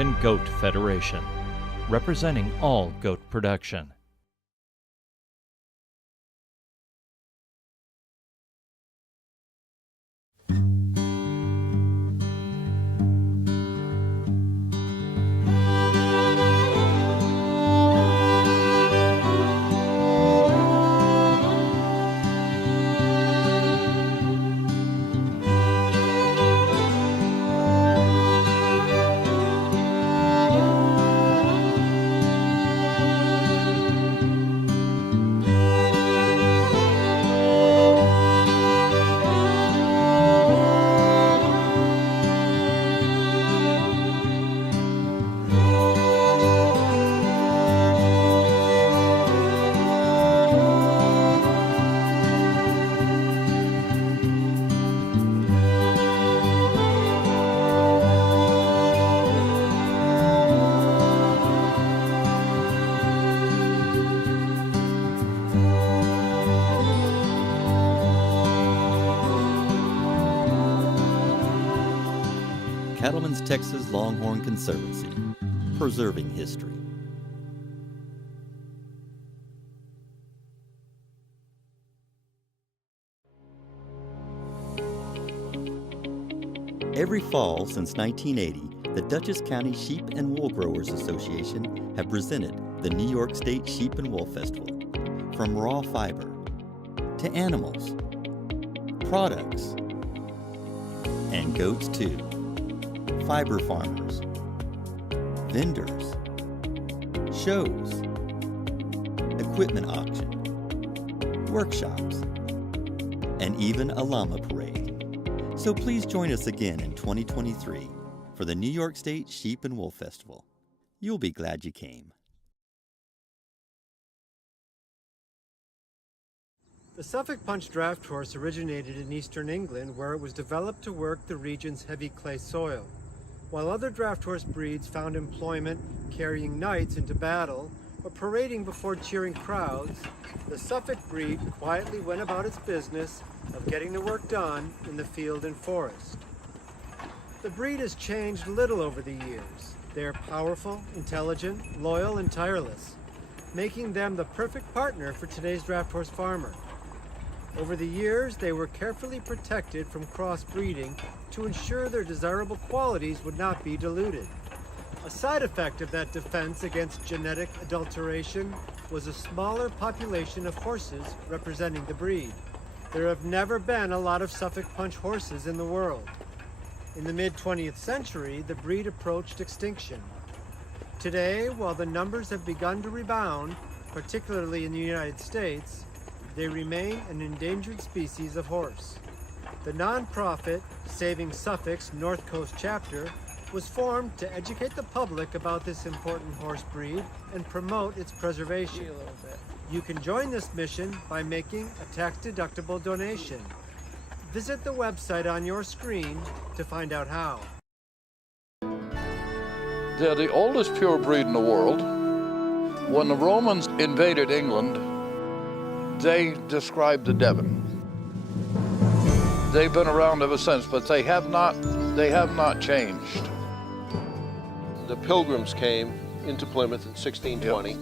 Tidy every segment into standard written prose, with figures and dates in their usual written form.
American Goat Federation, representing all goat production. Cattlemen's Texas Longhorn Conservancy, preserving history. Every fall since 1980, the Dutchess County Sheep and Wool Growers Association have presented the New York State Sheep and Wool Festival. From raw fiber to animals, products, and goats too. Fiber farmers, vendors, shows, equipment auction, workshops, and even a llama parade. So please join us again in 2023 for the New York State Sheep and Wool Festival. You'll be glad you came. The Suffolk Punch Draft Horse originated in eastern England, where it was developed to work the region's heavy clay soil. While other draft horse breeds found employment carrying knights into battle or parading before cheering crowds, the Suffolk breed quietly went about its business of getting the work done in the field and forest. The breed has changed little over the years. They are powerful, intelligent, loyal, and tireless, making them the perfect partner for today's draft horse farmer. Over the years, they were carefully protected from crossbreeding to ensure their desirable qualities would not be diluted. A side effect of that defense against genetic adulteration was a smaller population of horses representing the breed. There have never been a lot of Suffolk Punch horses in the world. In the mid-20th century, the breed approached extinction. Today, while the numbers have begun to rebound, particularly in the United States, they remain an endangered species of horse. The nonprofit Saving Suffolk's North Coast chapter was formed to educate the public about this important horse breed and promote its preservation. You can join this mission by making a tax-deductible donation. Visit the website on your screen to find out how. They're the oldest pure breed in the world. When the Romans invaded England, they described the Devon. They've been around ever since, but they have not changed. The Pilgrims came into Plymouth in 1620.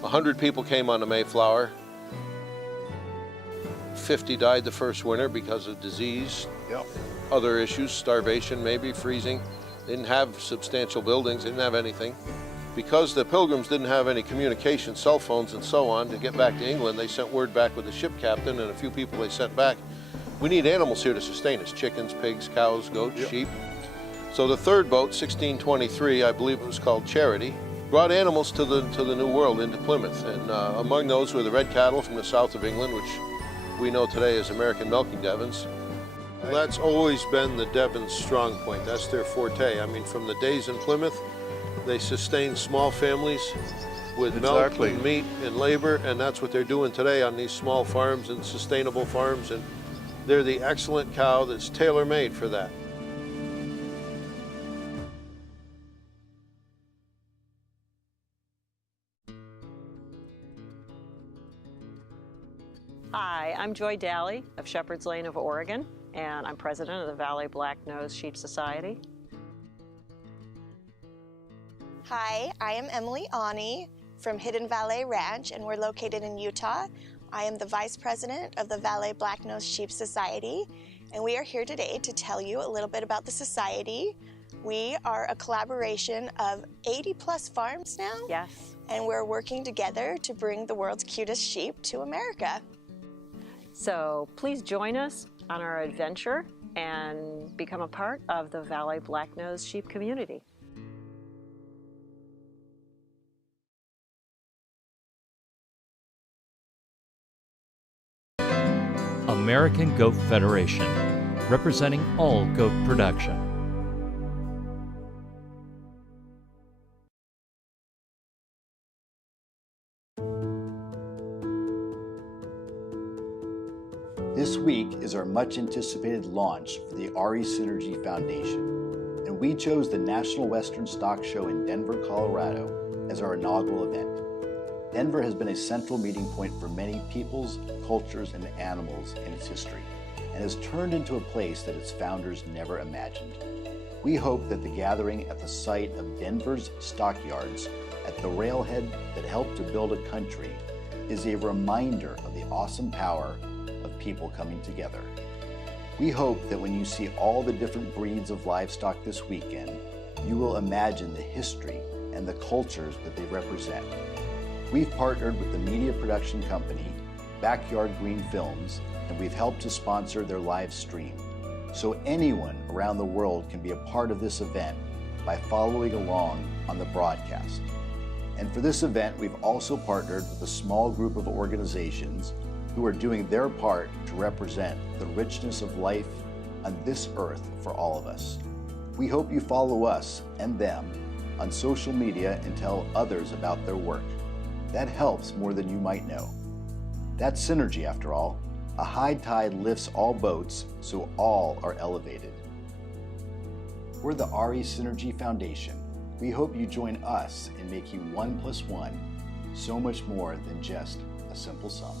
100 people came on the Mayflower. 50 died the first winter because of disease, other issues, starvation, maybe freezing. They didn't have substantial buildings, didn't have anything. Because the Pilgrims didn't have any communication, cell phones and so on, to get back to England, they sent word back with the ship captain and a few people they sent back. We need animals here to sustain us, chickens, pigs, cows, goats, sheep. So the third boat, 1623, I believe it was called Charity, brought animals to the New World, into Plymouth. And among those were the red cattle from the south of England, which we know today as American milking Devons. That's always been the Devon's strong point. That's their forte. I mean, from the days in Plymouth, they sustained small families with milk and meat and labor, and that's what they're doing today on these small farms and sustainable farms, and they're the excellent cow that's tailor-made for that. Hi, I'm Joy Daly of Shepherd's Lane of Oregon, and I'm president of the Valley Black-Nosed Sheep Society. Hi, I am Emily Ani from Hidden Valley Ranch, and we're located in Utah. I am the Vice President of the Valley Black-Nosed Sheep Society, and we are here today to tell you a little bit about the society. We are a collaboration of 80-plus farms now. Yes. And we're working together to bring the world's cutest sheep to America. So please join us on our adventure and become a part of the Valley Black-Nosed Sheep community. American Goat Federation, representing all goat production. This week is our much anticipated launch for the RE Synergy Foundation, and we chose the National Western Stock Show in Denver, Colorado as our inaugural event. Denver has been a central meeting point for many peoples, cultures, and animals in its history, and has turned into a place that its founders never imagined. We hope that the gathering at the site of Denver's stockyards, at the railhead that helped to build a country, is a reminder of the awesome power of people coming together. We hope that when you see all the different breeds of livestock this weekend, you will imagine the history and the cultures that they represent. We've partnered with the media production company, Backyard Green Films, and we've helped to sponsor their live stream. So anyone around the world can be a part of this event by following along on the broadcast. And for this event, we've also partnered with a small group of organizations who are doing their part to represent the richness of life on this earth for all of us. We hope you follow us and them on social media and tell others about their work. That helps more than you might know. That's synergy, after all. A high tide lifts all boats, so all are elevated. We're the RE Synergy Foundation. We hope you join us in making 1 + 1 so much more than just a simple sum.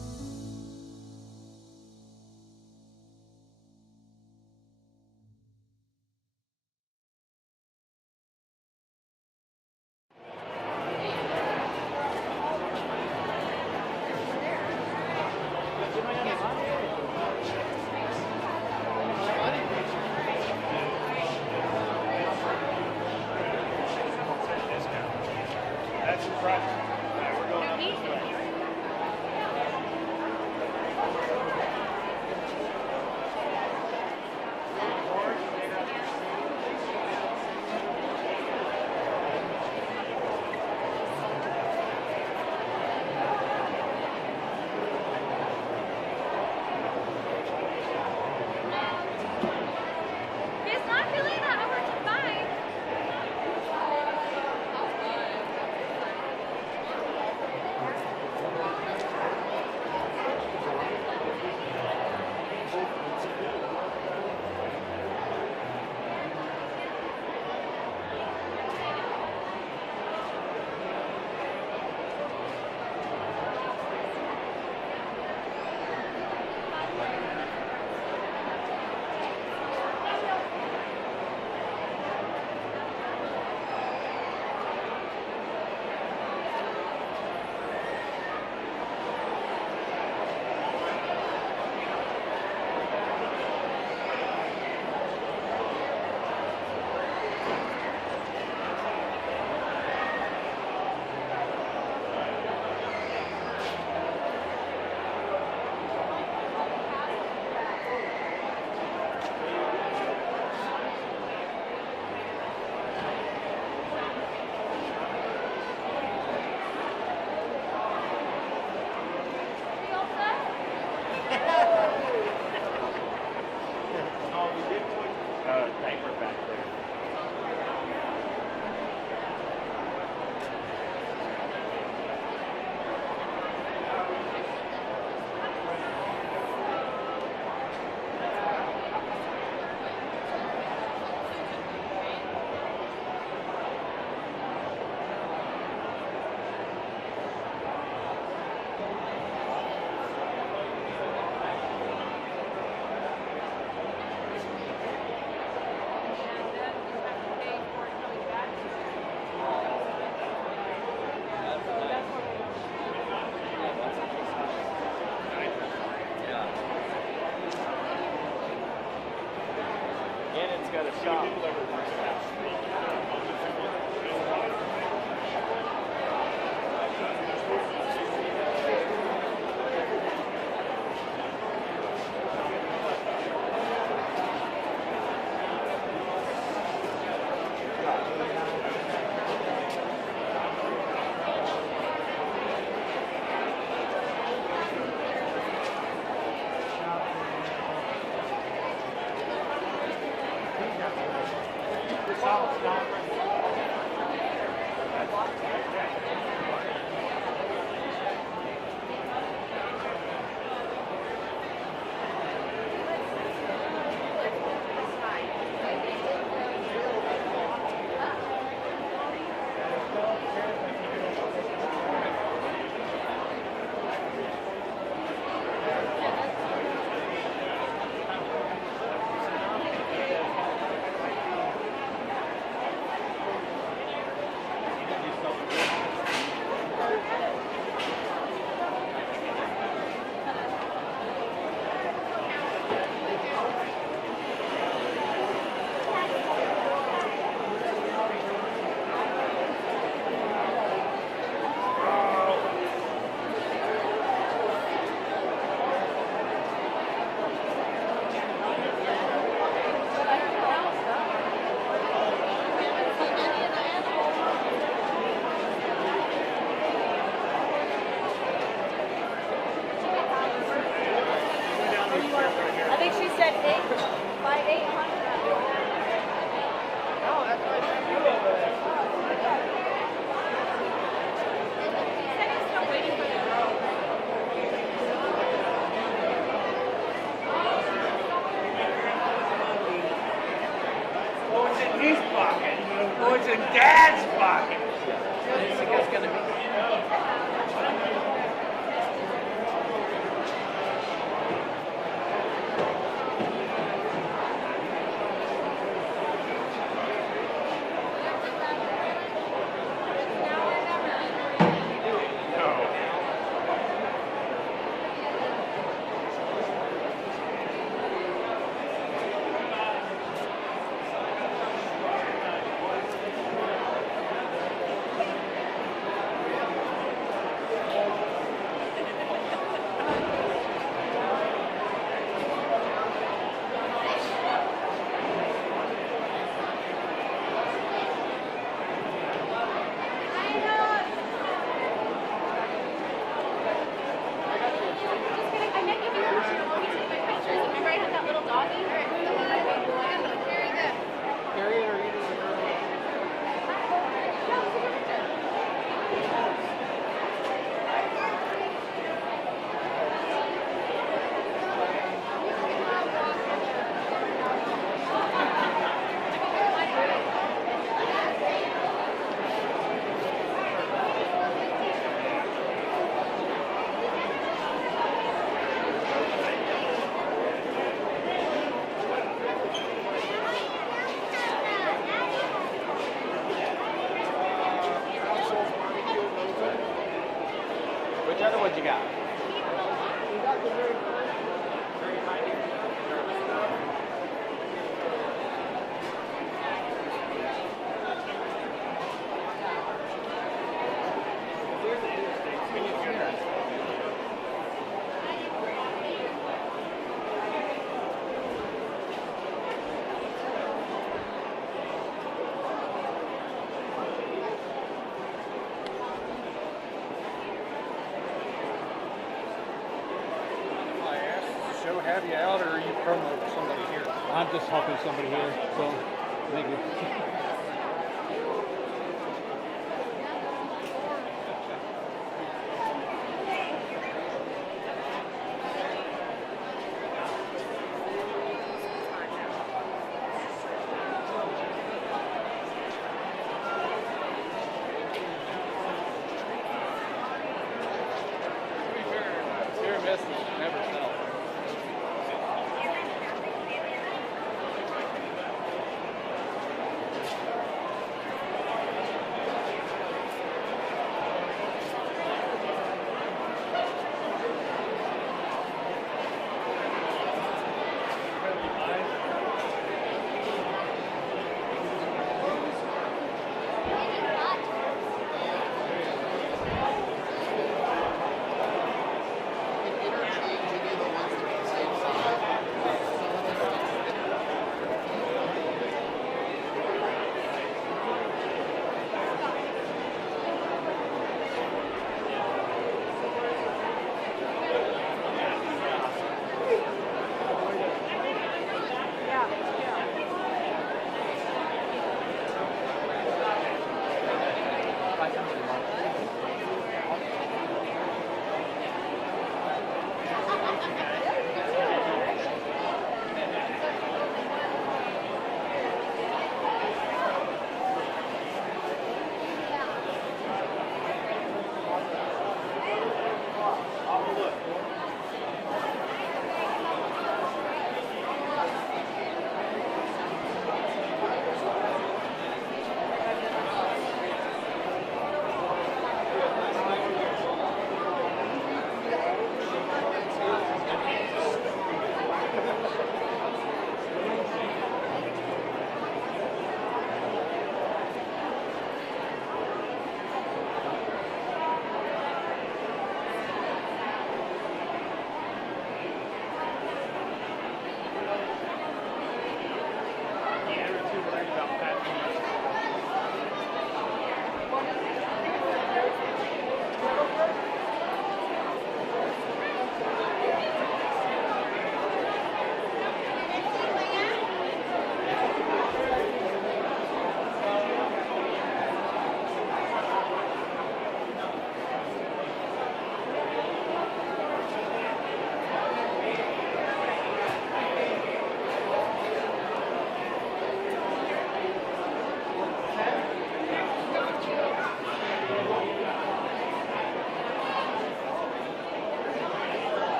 I think she said 800. Oh, that's what I still waiting for the Oh, it's in his pocket. Oh, it's in Dad's pocket. I think it's gonna be. Which other ones you got? Have you out, or are you promoting somebody here? I'm just helping somebody here, so thank you. Here, miss never sell.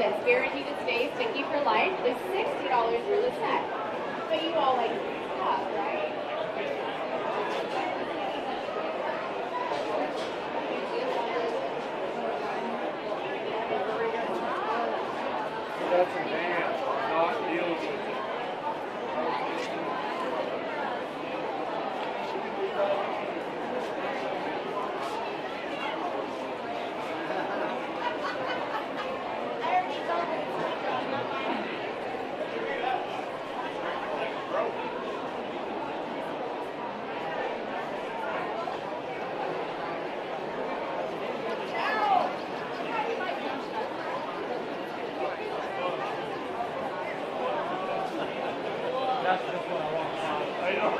this, guaranteed to stay sticky for life, is $60 for the set. But you all like stuff, right? That's a man, not you. That's just what I want. I know.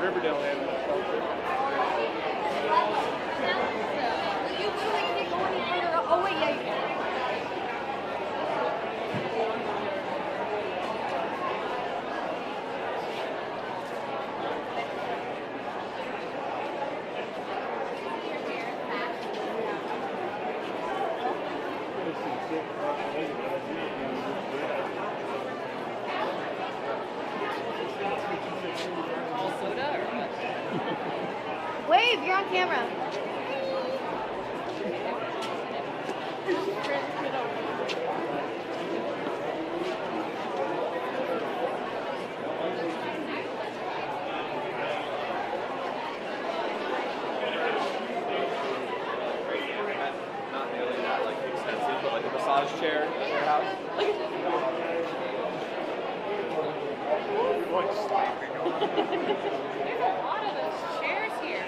Riverdale had that stuff. You literally can't go any further. Oh wait, yeah, you can. Wave, you're on camera. Not nearly that like expensive, but like a massage chair at their house. There's a lot of those chairs here.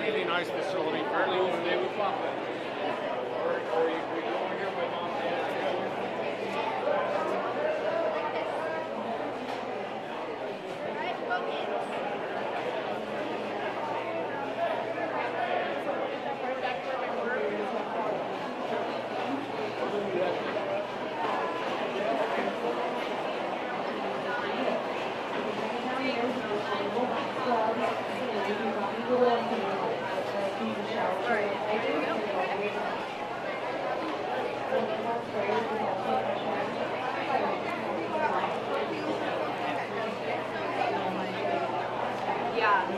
Really nice facility. Apparently over there with Papa. Or you could go over here with Mom and Dad. And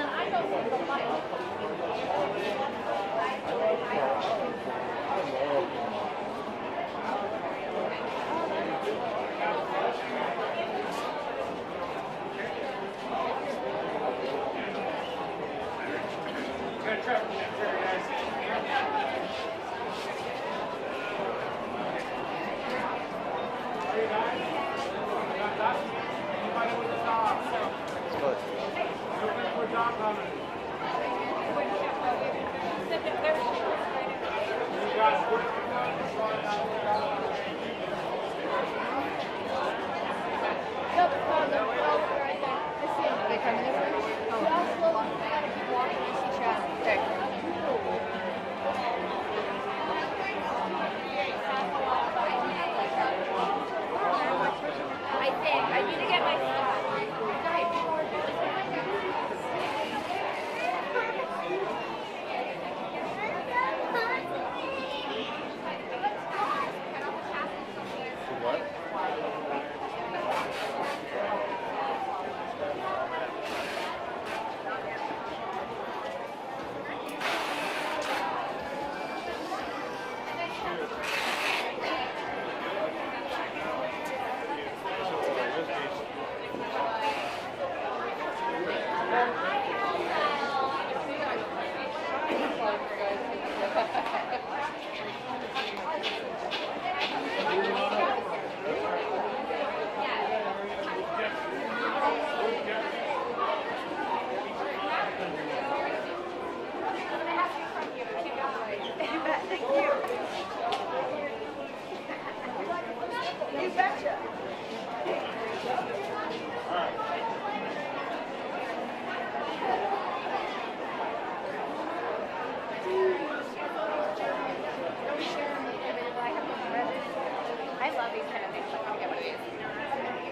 then I go for the light. I need to get my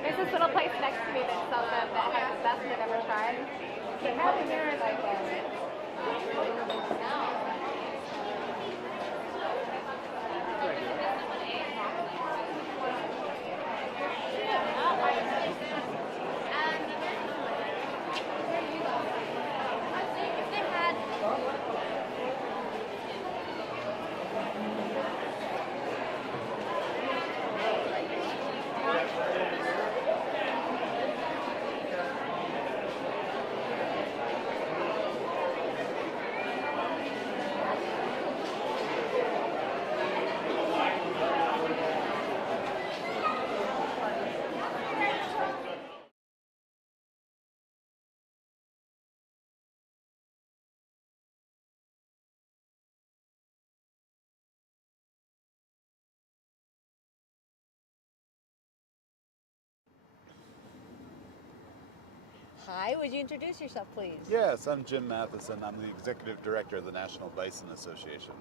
There's this little place next to me that sells them that has the best I've ever tried. They have them here in like Hi, would you introduce yourself, please? Yes, I'm Jim Matheson. I'm the Executive Director of the National Bison Association.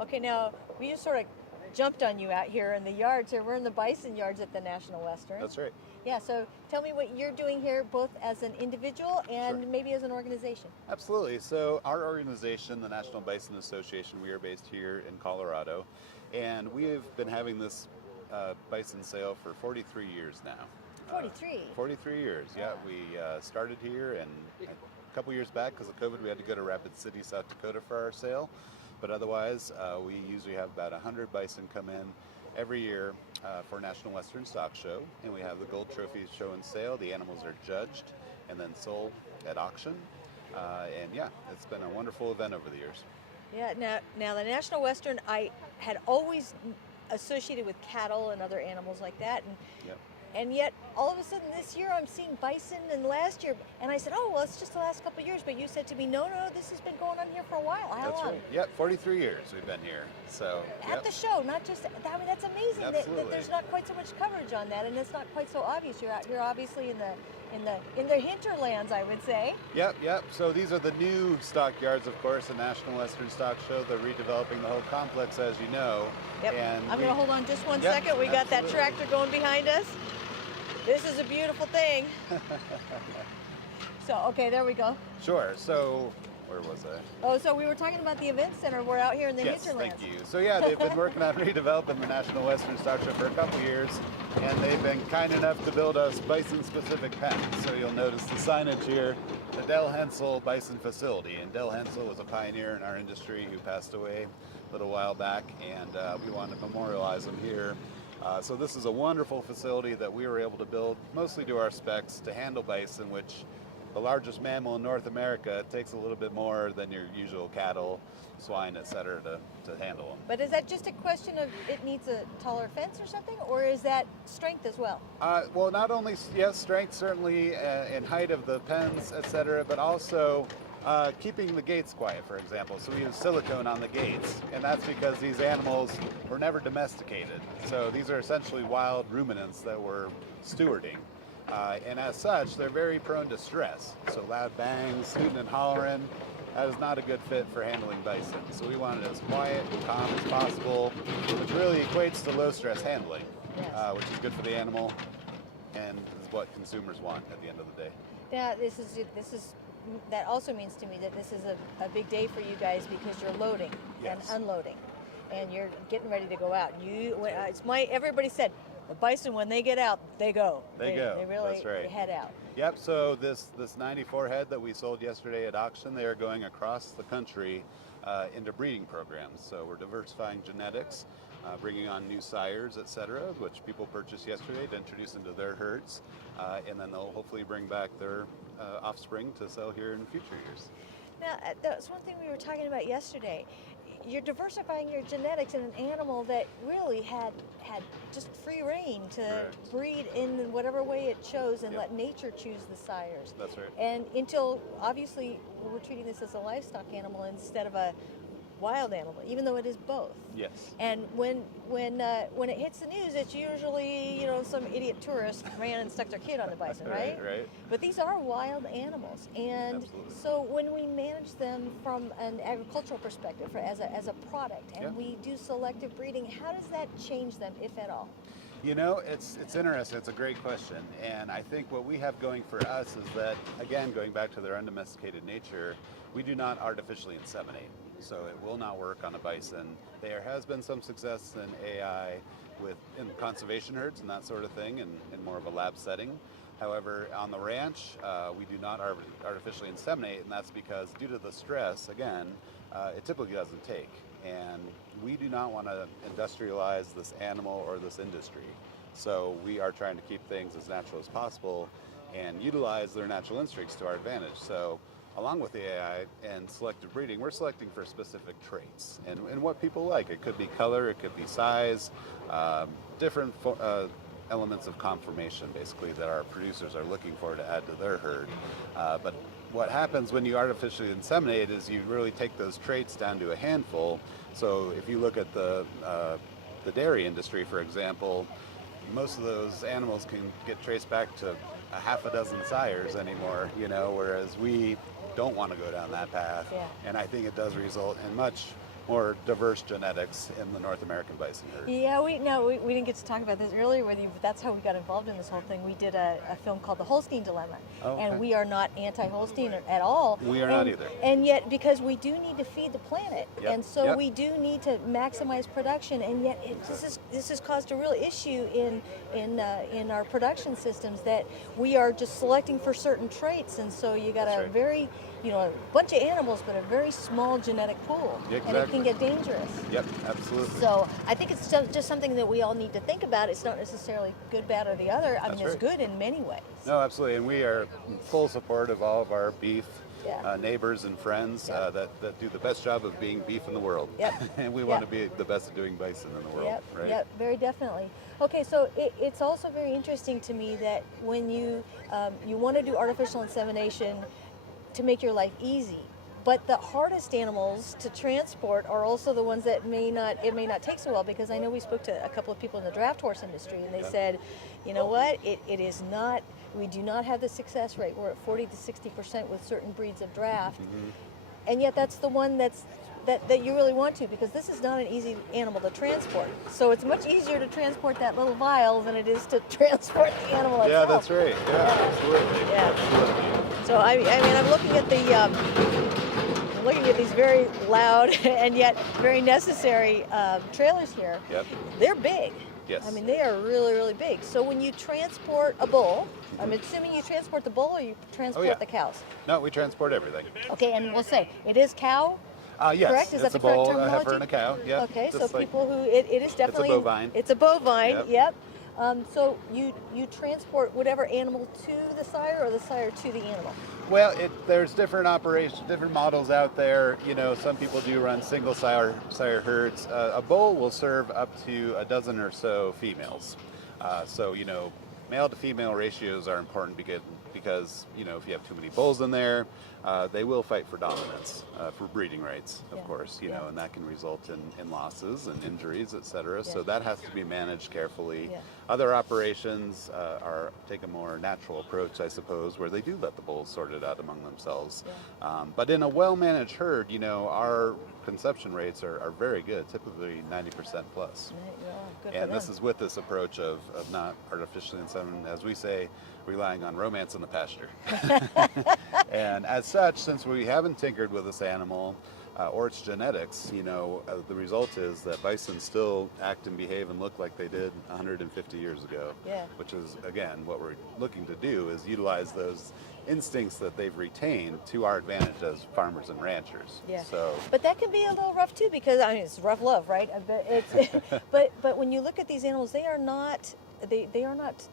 Okay, now, we just sort of jumped on you out here in the yards. We're in the bison yards at the National Western. That's right. Yeah, so tell me what you're doing here, both as an individual and maybe as an organization. Absolutely. So our organization, the National Bison Association, we are based here in Colorado, and we have been having this bison sale for 43 years now. 43? 43 years, yeah. We started here, and a couple years back, because of COVID, we had to go to Rapid City, South Dakota for our sale. But otherwise, we usually have about 100 bison come in every year for National Western Stock Show. And we have the Gold Trophy Show and Sale. The animals are judged and then sold at auction. And yeah, it's been a wonderful event over the years. Yeah, now the National Western, I had always associated with cattle and other animals like that. And yet, all of a sudden this year, I'm seeing bison, and last year, and I said, oh, well, it's just the last couple of years. But you said to me, no, this has been going on here for a while. How long? Right. Yep, 43 years we've been here. So at the show, not just, I mean, that's amazing that there's not quite so much coverage on that, and it's not quite so obvious. You're out here, obviously, in the hinterlands, I would say. Yep. So these are the new stockyards, of course, the National Western Stock Show. They're redeveloping the whole complex, as you know. Yep. And I'm going to hold on just one second. We got that tractor going behind us. This is a beautiful thing. So, okay, there we go. Sure. So, where was I? Oh, so we were talking about the event center. We're out here in the Yes, hinterlands. thank you. So yeah, they've been working on redeveloping the National Western Stock Show for a couple years, and they've been kind enough to build us bison-specific pens. So you'll notice the signage here, the Del Hensel Bison Facility. And Del Hensel was a pioneer in our industry who passed away a little while back, and we wanted to memorialize him here. So this is a wonderful facility that we were able to build, mostly to our specs, to handle bison, which the largest mammal in North America takes a little bit more than your usual cattle, swine, etc. to handle them. But is that just a question of it needs a taller fence or something, or is that strength as well? Well, not only, yes, strength certainly in height of the pens, etc., but also keeping the gates quiet, for example. So we use silicone on the gates, and that's because these animals were never domesticated. So these are essentially wild ruminants that we're stewarding. And as such, they're very prone to stress. So loud bangs, hooting and hollering, that is not a good fit for handling bison. So we want it as quiet and calm as possible, which really equates to low stress handling, which is good for the animal and is what consumers want at the end of the day. Yeah, that also means to me that this is a big day for you guys because you're loading and unloading, and you're getting ready to go out. Everybody said, the bison, when they get out, they go. They go. They really That's right. head out. Yep. So this 94 head that we sold yesterday at auction, they are going across the country into breeding programs. So we're diversifying genetics, bringing on new sires, etc., which people purchased yesterday to introduce into their herds, and then they'll hopefully bring back their offspring to sell here in future years. Now, that's one thing we were talking about yesterday. You're diversifying your genetics in an animal that really had just free reign to breed in whatever way it chose and let nature choose the sires. That's right. And until, obviously, we're treating this as a livestock animal instead of a wild animal, even though it is both. Yes. And when it hits the news, it's usually, some idiot tourist ran and stuck their kid on the bison, right? Right. But these are wild animals, and so when we manage them from an agricultural perspective, as a product, and we do selective breeding, how does that change them, if at all? It's interesting. It's a great question, and I think what we have going for us is that, again, going back to their undomesticated nature, we do not artificially inseminate. So it will not work on a bison. There has been some success in AI in conservation herds and that sort of thing, in more of a lab setting. However, on the ranch, we do not artificially inseminate, and that's because due to the stress, again, it typically doesn't take. And we do not want to industrialize this animal or this industry. So we are trying to keep things as natural as possible and utilize their natural instincts to our advantage. So along with the AI and selective breeding, we're selecting for specific traits and what people like. It could be color, it could be size, different elements of conformation, basically, that our producers are looking for to add to their herd. But what happens when you artificially inseminate is you really take those traits down to a handful. So if you look at the dairy industry, for example, most of those animals can get traced back to a half a dozen sires anymore, whereas we don't want to go down that path. And I think it does result in much more diverse genetics in the North American bison herd. Yeah, we didn't get to talk about this earlier with you, but that's how we got involved in this whole thing. We did a film called The Holstein Dilemma, and we are not anti-Holstein at all. We are not either. And yet, because we do need to feed the planet, and so we do need to maximize production, and yet this has caused a real issue in our production systems, that we are just selecting for certain traits, and so you got a very a bunch of animals, but a very small genetic pool, and it can get dangerous. Yep, absolutely. So I think it's just something that we all need to think about. It's not necessarily good, bad, or the other. I mean, it's good in many ways. No, absolutely, and we are in full support of all of our beef neighbors and friends that do the best job of being beef in the world. And we want to be the best at doing bison in the world, right? Yep, very definitely. Okay, so it's also very interesting to me that when you want to do artificial insemination to make your life easy, but the hardest animals to transport are also the ones that may not take so well, because I know we spoke to a couple of people in the draft horse industry, and they said, you know what, it is not, we do not have the success rate. We're at 40 to 60% with certain breeds of draft, and yet that's the one that you really want to, because this is not an easy animal to transport. So it's much easier to transport that little vial than it is to transport the animal itself. Yeah, that's right. Yeah, absolutely. Yeah. Absolutely. So I mean, I'm looking at the looking at these very loud and yet very necessary trailers here. Yep. They're big. Yes. I mean, they are really, really big. So when you transport a bull, I'm assuming you transport the bull or you transport the cows? No, we transport everything. Okay, and we'll say it is cow. Yes, Correct? Is that it's the a bull, correct a heifer, terminology? and a cow. Yep. Okay, so just like- people who it is definitely It's a bovine. It's a bovine. Yep. Yep. So you transport whatever animal to the sire or the sire to the animal. Well, there's different operations, different models out there. You know, some people do run single sire herds. A bull will serve up to a dozen or so females. So, you know, male to female ratios are important because, you know, if you have too many bulls in there, they will fight for dominance, for breeding rights, of course, you know, and that can result in losses and injuries, etc. So that has to be managed carefully. Other operations take a more natural approach, I suppose, where they do let the bulls sort it out among themselves. But in a well-managed herd, you know, our conception rates are very good, typically 90% plus. And this is with this approach of not artificially inseminating, as we say, relying on romance in the pasture. And as such, since we haven't tinkered with this animal or its genetics, you know, the result is that bison still act and behave and look like they did 150 years ago. Which is, again, what we're looking to do is utilize those instincts that they've retained to our advantage as farmers and ranchers. But that can be a little rough too, because I mean it's rough love, right? But when you look at these animals, they are not I'm not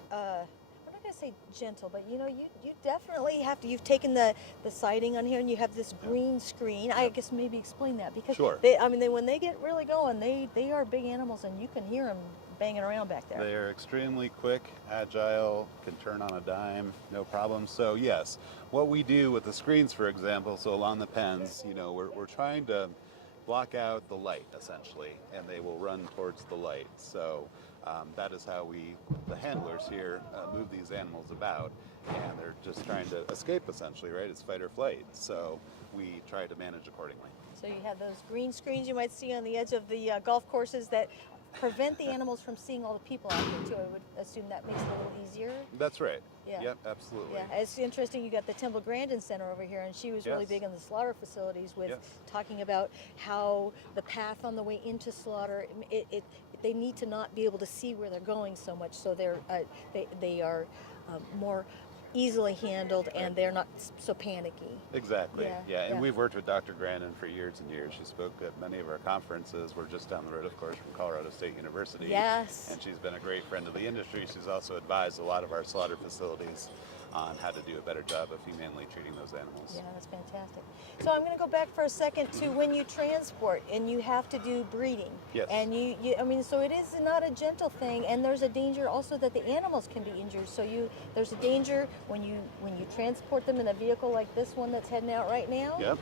gonna say gentle, but you know, you definitely have to. You've taken the sighting on here, and you have this green screen. I guess maybe explain that, because when they get really going, they are big animals, and you can hear them banging around back there. They are extremely quick, agile, can turn on a dime, no problem. So yes, what we do with the screens, for example, so along the pens, you know, we're trying to block out the light essentially, and they will run towards the light. So that is how the handlers here, move these animals about, and they're just trying to escape essentially, right? It's fight or flight. So we try to manage accordingly. So you have those green screens you might see on the edge of the golf courses that prevent the animals from seeing all the people out there too. I would assume that makes it a little easier. That's right. Yeah. Yep, absolutely. Yeah, it's interesting. You got the Temple Grandin Center over here, and she was really big on the slaughter facilities with talking about how the path on the way into slaughter, they need to not be able to see where they're going so much, so they are more easily handled, and they're not so panicky. Exactly. And we've worked with Dr. Grandin for years and years. She spoke at many of our conferences. We're just down the road, of course, from Colorado State University. Yes. And she's been a great friend of the industry. She's also advised a lot of our slaughter facilities on how to do a better job of humanely treating those animals. Yeah, that's fantastic. So I'm going to go back for a second to when you transport and you have to do breeding. Yes. And I mean, so it is not a gentle thing, and there's a danger also that the animals can be injured. So there's a danger when you transport them in a vehicle like this one that's heading out right now. Yep.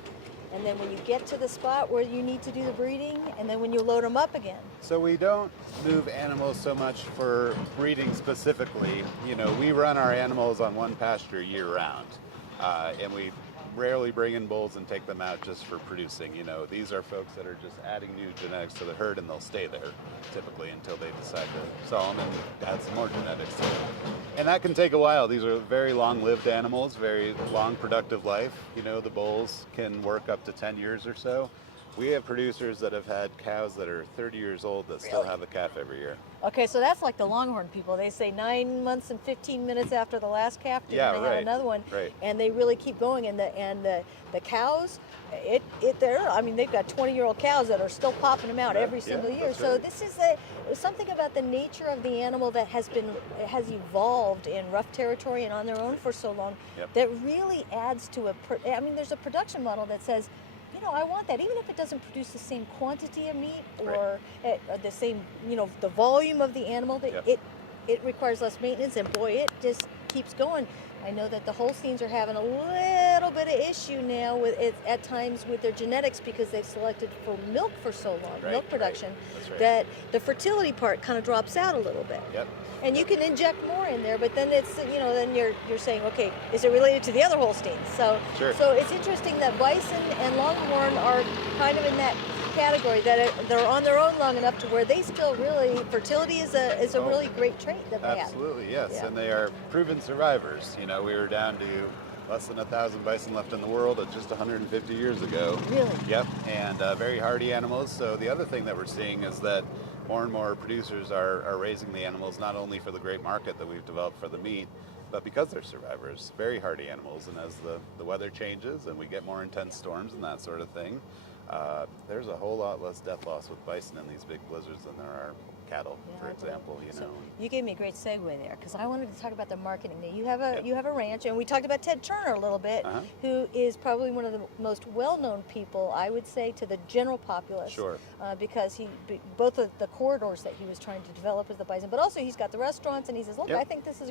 And then when you get to the spot where you need to do the breeding, and then when you load them up again. So we don't move animals so much for breeding specifically. You know, we run our animals on one pasture year round, and we rarely bring in bulls and take them out just for producing. You know, these are folks that are just adding new genetics to the herd, and they'll stay there typically until they decide to sell them and add some more genetics to them. And that can take a while. These are very long-lived animals, very long productive life. You know, the bulls can work up to 10 years or so. We have producers that have had cows that are 30 years old that still have a calf every year. Okay, so that's like the Longhorn people. They say 9 months and 15 minutes after the last calf, they have another one, and they really keep going. And the cows, they've got 20-year-old cows that are still popping them out every single year. So this is something about the nature of the animal that has evolved in rough territory and on their own for so long that really adds to there's a production model that says, I want that, even if it doesn't produce the same quantity of meat or the same, the volume of the animal, it requires less maintenance, and boy, it just keeps going. I know that the Holsteins are having a little bit of issue now with it at times with their genetics, because they've selected for milk for so long, milk production, that the fertility part kind of drops out a little bit. And you can inject more in there, but then it's, then you're saying, okay, is it related to the other Holsteins? So it's interesting that bison and longhorn are kind of in that category, that they're on their own long enough to where they still really, fertility is a really great trait that they have. Absolutely, yes, and they are proven survivors. We were down to less than 1,000 bison left in the world at just 150 years ago. Really? Yep, and very hardy animals. So the other thing that we're seeing is that more and more producers are raising the animals not only for the great market that we've developed for the meat, but because they're survivors, very hardy animals. And as the weather changes and we get more intense storms and that sort of thing, there's a whole lot less death loss with bison in these big blizzards than there are cattle, for example. So you gave me a great segue there, because I wanted to talk about the marketing. Now you have a ranch, and we talked about Ted Turner a little bit, who is probably one of the most well-known people, I would say, to the general populace. Sure. Because both of the corridors that he was trying to develop as the bison, but also he's got the restaurants, and he says, look, I think this is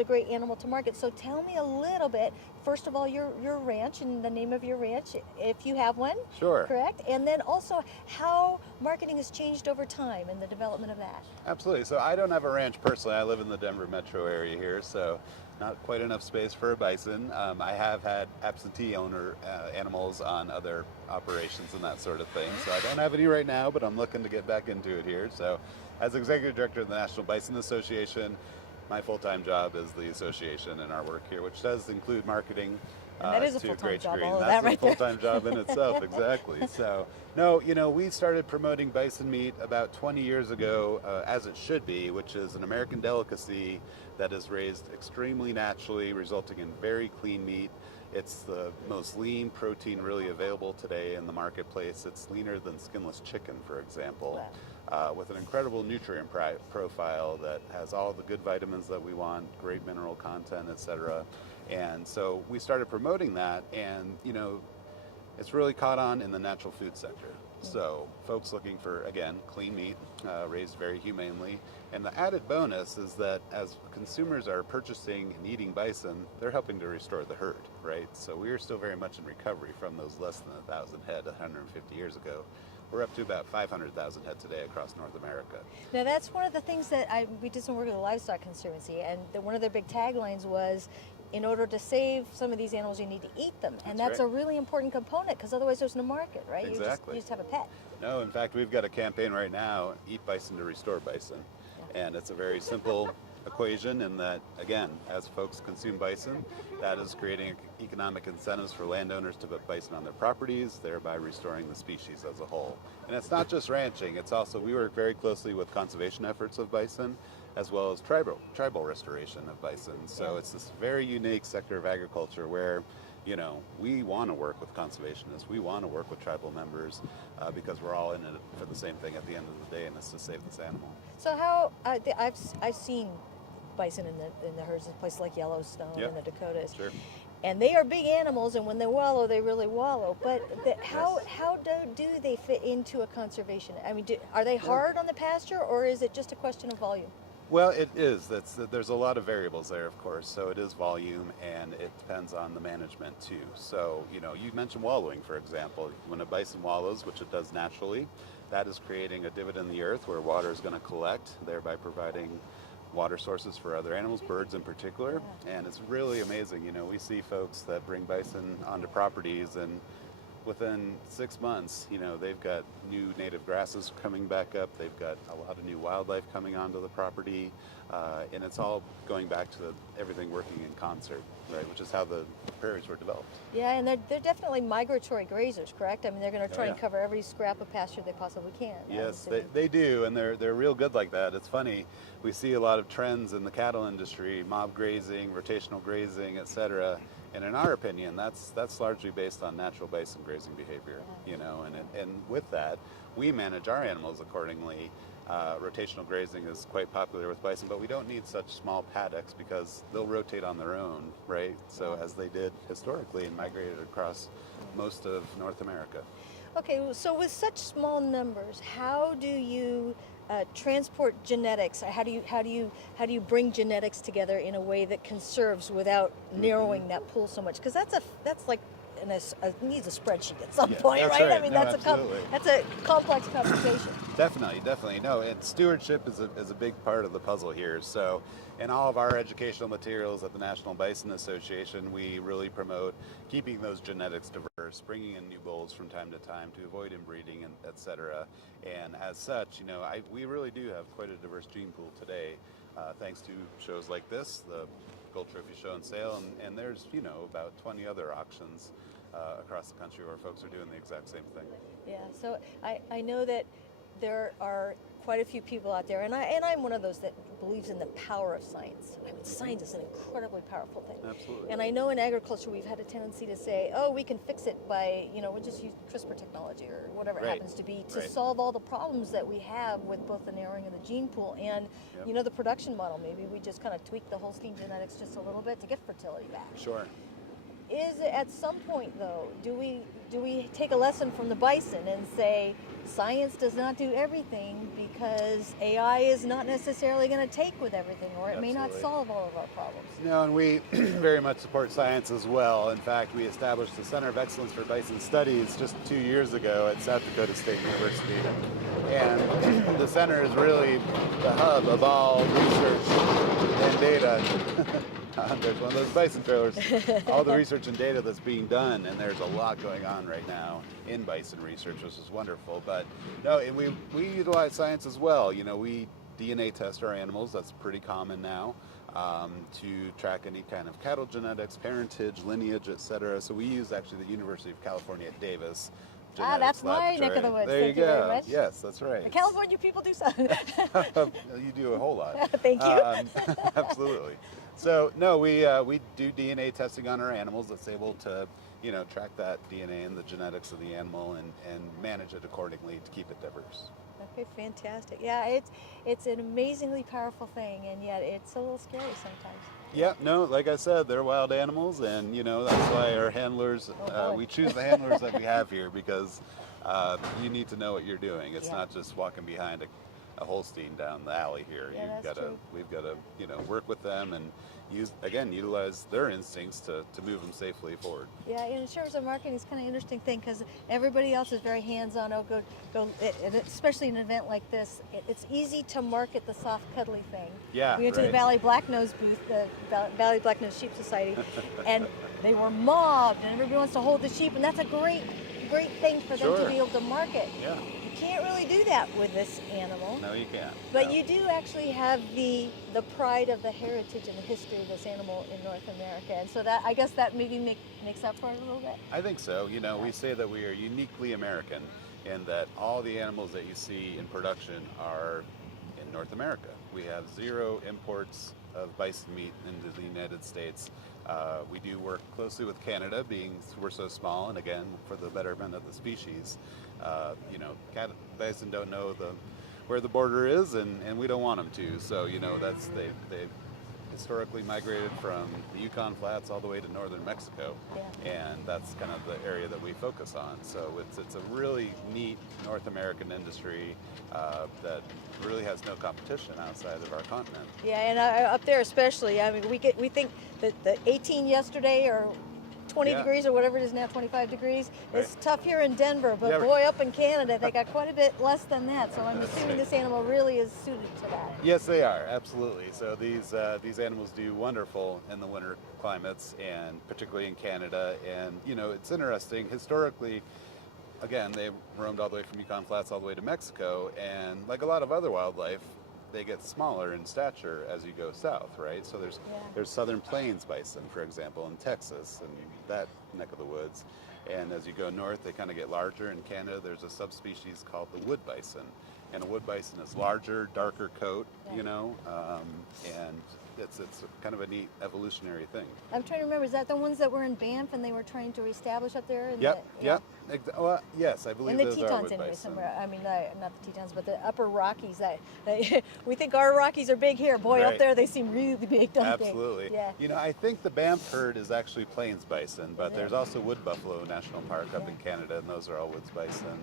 a great animal to market. So tell me a little bit, first of all, your ranch and the name of your ranch, if you have one. Sure. Correct? And then also how marketing has changed over time and the development of that. Absolutely. So I don't have a ranch personally. I live in the Denver metro area here, so not quite enough space for a bison. I have had absentee owner animals on other operations and that sort of thing. So I don't have any right now, but I'm looking to get back into it here. So as executive director of the National Bison Association, my full-time job is the association and our work here, which does include marketing. And that is a full-time job, all of That's that right a full-time job in itself, exactly. So, no, we started promoting bison meat about 20 years ago, as it should be, which is an American delicacy that is raised extremely naturally, resulting in very clean meat. It's the most lean protein really available today in the marketplace. It's leaner than skinless chicken, for example. With an incredible nutrient profile that has all the good vitamins that we want, great mineral content, etc. And so we started promoting that, and it's really caught on in the natural food sector. So folks looking for, again, clean meat, raised very humanely. And the added bonus is that as consumers are purchasing and eating bison, they're helping to restore the herd, right? So we are still very much in recovery from those less than 1,000 head 150 years ago. We're up to about 500,000 head today across North America. Now that's one of the things that we did some work with the Livestock Conservancy, and one of their big taglines was, in order to save some of these animals, you need to eat them. And that's a really important component, because otherwise there's no market, right? Exactly. You just have a pet. No, in fact, we've got a campaign right now, Eat Bison to Restore Bison. And it's a very simple equation in that, again, as folks consume bison, that is creating economic incentives for landowners to put bison on their properties, thereby restoring the species as a whole. And it's not just ranching, it's also, we work very closely with conservation efforts of bison, as well as tribal restoration of bison. So it's this very unique sector of agriculture where, we want to work with conservationists, we want to work with tribal members, because we're all in it for the same thing at the end of the day, and it's to save this animal. So how, I've seen bison in the herds in places like Yellowstone and the Dakotas. Sure. And they are big animals, and when they wallow, they really wallow. But how do they fit into a conservation? I mean, are they hard on the pasture, or is it just a question of volume? Well, it is. There's a lot of variables there, of course. So it is volume, and it depends on the management too. So, you mentioned wallowing, for example. When a bison wallows, which it does naturally, that is creating a divot in the earth where water is going to collect, thereby providing water sources for other animals, birds in particular. And it's really amazing. We see folks that bring bison onto properties, and within 6 months, they've got new native grasses coming back up. They've got a lot of new wildlife coming onto the property, and it's all going back to everything working in concert, right? Which is how the prairies were developed. Yeah, and they're definitely migratory grazers, correct? I mean, they're going to try and cover every scrap of pasture they possibly can. Yes, they do, and they're real good like that. It's funny, we see a lot of trends in the cattle industry, mob grazing, rotational grazing, etc. And in our opinion, that's largely based on natural bison grazing behavior, and with that, we manage our animals accordingly. Rotational grazing is quite popular with bison, but we don't need such small paddocks because they'll rotate on their own, right? So as they did historically and migrated across most of North America. Okay, so with such small numbers, how do you transport genetics? How do you bring genetics together in a way that conserves without narrowing that pool so much? Because that's like needs a spreadsheet at some point, right? I mean, that's a complex conversation. Definitely. No, and stewardship is a big part of the puzzle here. So in all of our educational materials at the National Bison Association, we really promote keeping those genetics diverse, bringing in new bulls from time to time to avoid inbreeding, and et cetera. And as such, we really do have quite a diverse gene pool today, thanks to shows like this, the local trophy show and sale, and there's, you know, about 20 other auctions across the country where folks are doing the exact same thing. Yeah, so I know that there are quite a few people out there, and I'm one of those that believes in the power of science. I mean, science is an incredibly powerful thing. Absolutely. And I know in agriculture we've had a tendency to say, oh, we can fix it by, you know, we'll just use CRISPR technology or whatever it happens to be to solve all the problems that we have with both the narrowing of the gene pool and, you know, the production model. Maybe we just kind of tweak the Holstein genetics just a little bit to get fertility back. Sure. Is at some point though, do we take a lesson from the bison and say science does not do everything because AI is not necessarily going to take with everything, or it may not solve all of our problems? No, and we very much support science as well. In fact, we established the Center of Excellence for Bison Studies just 2 years ago at South Dakota State University. And the center is really the hub of all research and data. There's one of those bison trailers. All the research and data that's being done, and there's a lot going on right now in bison research, which is wonderful. But no, and we utilize science as well. You know, we DNA test our animals. That's pretty common now, to track any kind of cattle genetics, parentage, lineage, etc. So we use actually the University of California at Davis. That's my neck of the woods. There Thank you you very go. much. Yes, that's right. The California people do something. You do a whole lot. Thank you. Absolutely. So no, we do DNA testing on our animals that's able to, you know, track that DNA and the genetics of the animal and manage it accordingly to keep it diverse. Okay, fantastic. Yeah, it's an amazingly powerful thing, and yet it's a little scary sometimes. Yeah, no, like I said, they're wild animals, and you know that's why our handlers, we choose the handlers that we have here because you need to know what you're doing. It's not just walking behind a Holstein down the alley here. We've got to, you know, work with them and utilize their instincts to move them safely forward. Yeah, and in terms of marketing, it's kind of an interesting thing because everybody else is very hands-on. Oh, go, especially an event like this, it's easy to market the soft, cuddly thing. Yeah, we went to the Valley Blacknose booth, the Valley Blacknose Sheep Society, and they were mobbed, and everybody wants to hold the sheep, and that's a great thing for them to be able to market. Yeah. You can't really do that with this animal. No, you can't. But you do actually have the pride of the heritage and the history of this animal in North America, and so that I guess that maybe makes up for it a little bit. I think so. You know, we say that we are uniquely American, and that all the animals that you see in production are in North America. We have 0 imports of bison meat into the United States. We do work closely with Canada, being we're so small, and again, for the betterment of the species. You know, bison don't know where the border is, and we don't want them to. So, you know, that's they've historically migrated from the Yukon Flats all the way to northern Mexico, and that's kind of the area that we focus on. So it's a really neat North American industry that really has no competition outside of our continent. Yeah, and up there especially, I mean, we think that the 18 yesterday or 20 degrees or whatever it is now, 25 degrees. It's tough here in Denver, but boy, up in Canada, they got quite a bit less than that. So I'm assuming this animal really is suited to that. Yes, they are, absolutely. So these animals do wonderful in the winter climates, and particularly in Canada. And, you know, it's interesting, historically, again, they roamed all the way from Yukon Flats all the way to Mexico, and like a lot of other wildlife, they get smaller in stature as you go south, right? So there's southern plains bison, for example, in Texas and that neck of the woods. And as you go north, they kind of get larger. In Canada, there's a subspecies called the wood bison. And a wood bison is larger, darker coat, you know, and it's kind of a neat evolutionary thing. I'm trying to remember, is that the ones that were in Banff and they were trying to reestablish up there? Yep. Well, yes, I believe those are wood Tetons bison. anyway, somewhere. I mean, not the Tetons, but the upper Rockies. We think our Rockies are big here. Boy, up there they seem really big, don't they? Absolutely. Yeah. You know, I think the Banff herd is actually plains bison, but there's also Wood Buffalo National Park up in Canada, and those are all woods bison.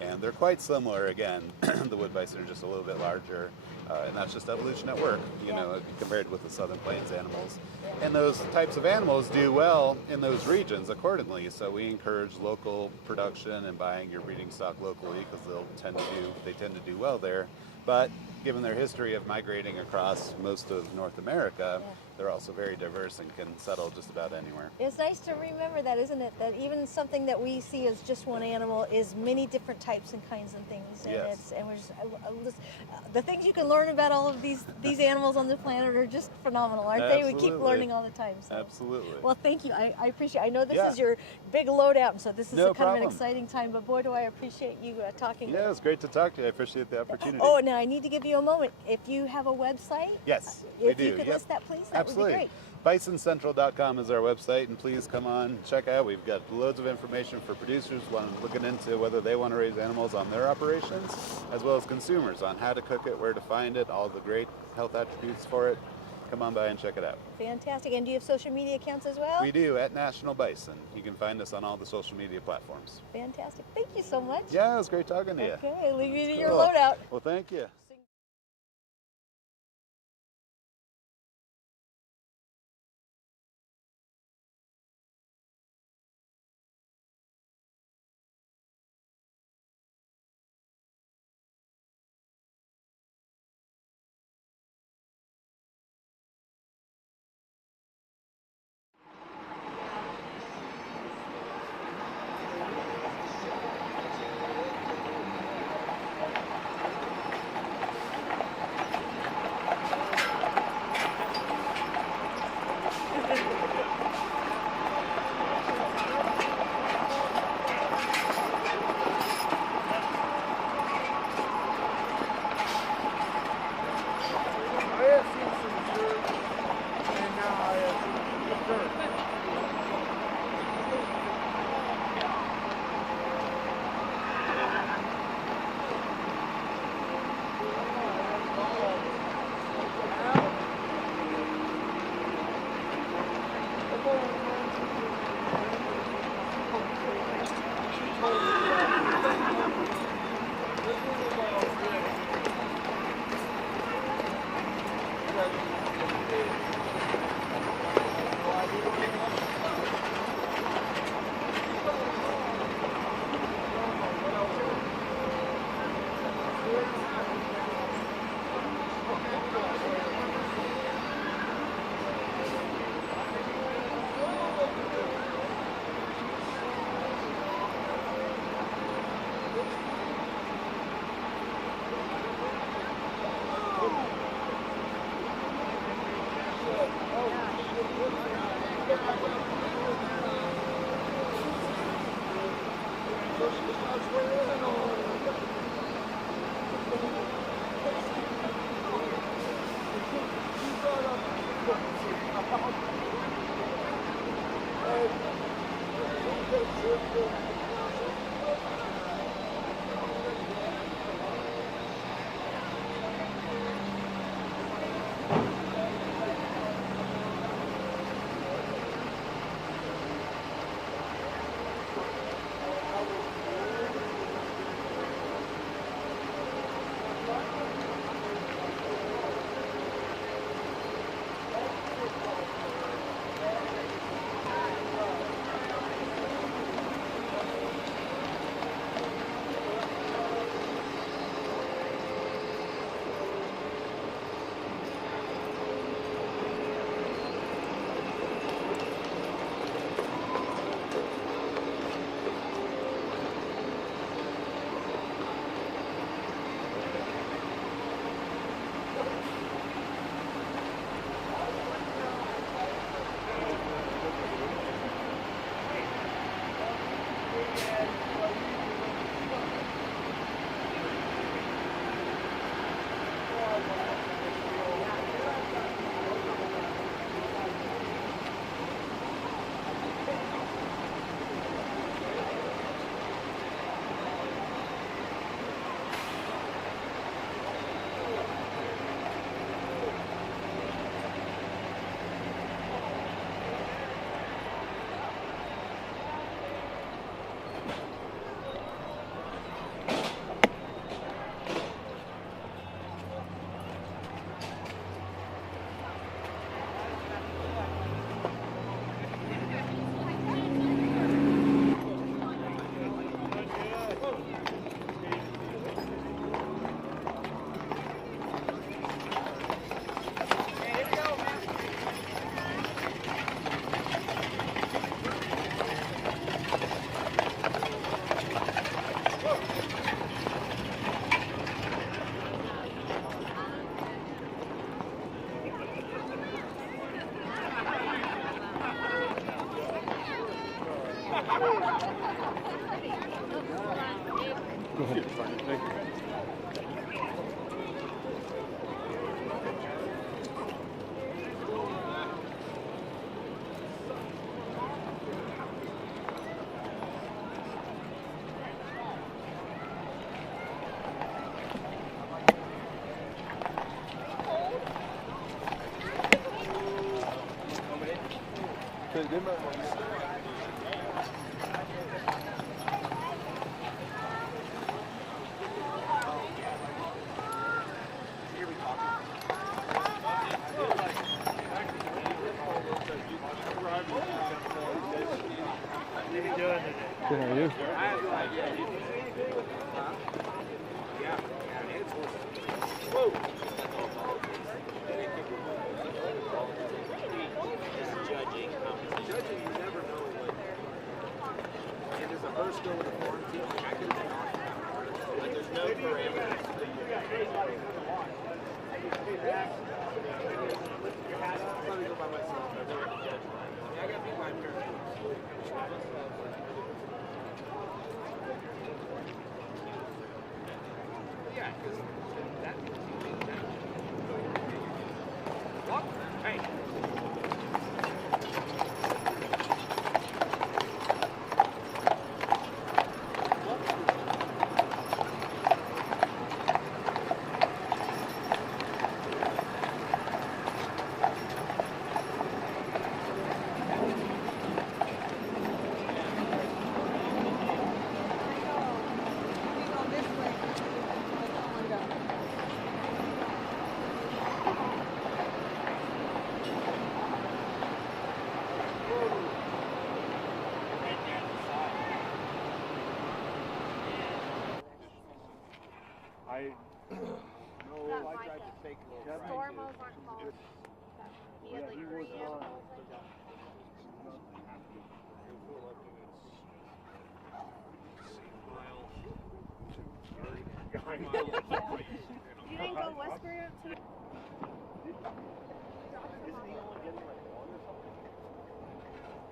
And they're quite similar. Again, the wood bison are just a little bit larger, and that's just evolution at work, you know, compared with the southern plains animals. And those types of animals do well in those regions accordingly. So we encourage local production and buying your breeding stock locally because they tend to do well there. But given their history of migrating across most of North America, they're also very diverse and can settle just about anywhere. It's nice to remember that, isn't it? That even something that we see as just one animal is many different types and kinds and things. And Yes. and we're just, the things you can learn about all of these animals on the planet are just phenomenal, aren't they? We keep Absolutely. learning all the time. So. Absolutely. Well, thank you. I appreciate. I know this Yeah. is your big loadout, and so this is No a kind of an problem. exciting time. But boy, do I appreciate you talking. Yeah, it's great to talk to you. I appreciate the opportunity. Oh, now I need to give you a moment. If you have a website, Yes, if we do. you could Yep. list that, please, that Absolutely. would be great. BisonCentral.com is our website, and please come on, check out. We've got loads of information for producers looking into whether they want to raise animals on their operations, as well as consumers on how to cook it, where to find it, all the great health attributes for it. Come on by and check it out. Fantastic. And do you have social media accounts as well? We do, at National Bison. You can find us on all the social media platforms. Fantastic. Thank you so much. Yeah, it was great talking to you. Okay, I'll leave you to your Cool. loadout. Well, thank you. Go ahead. Thank you. Good, how are you? Stormos aren't called. He had like 3 animals. You didn't go Westbury too?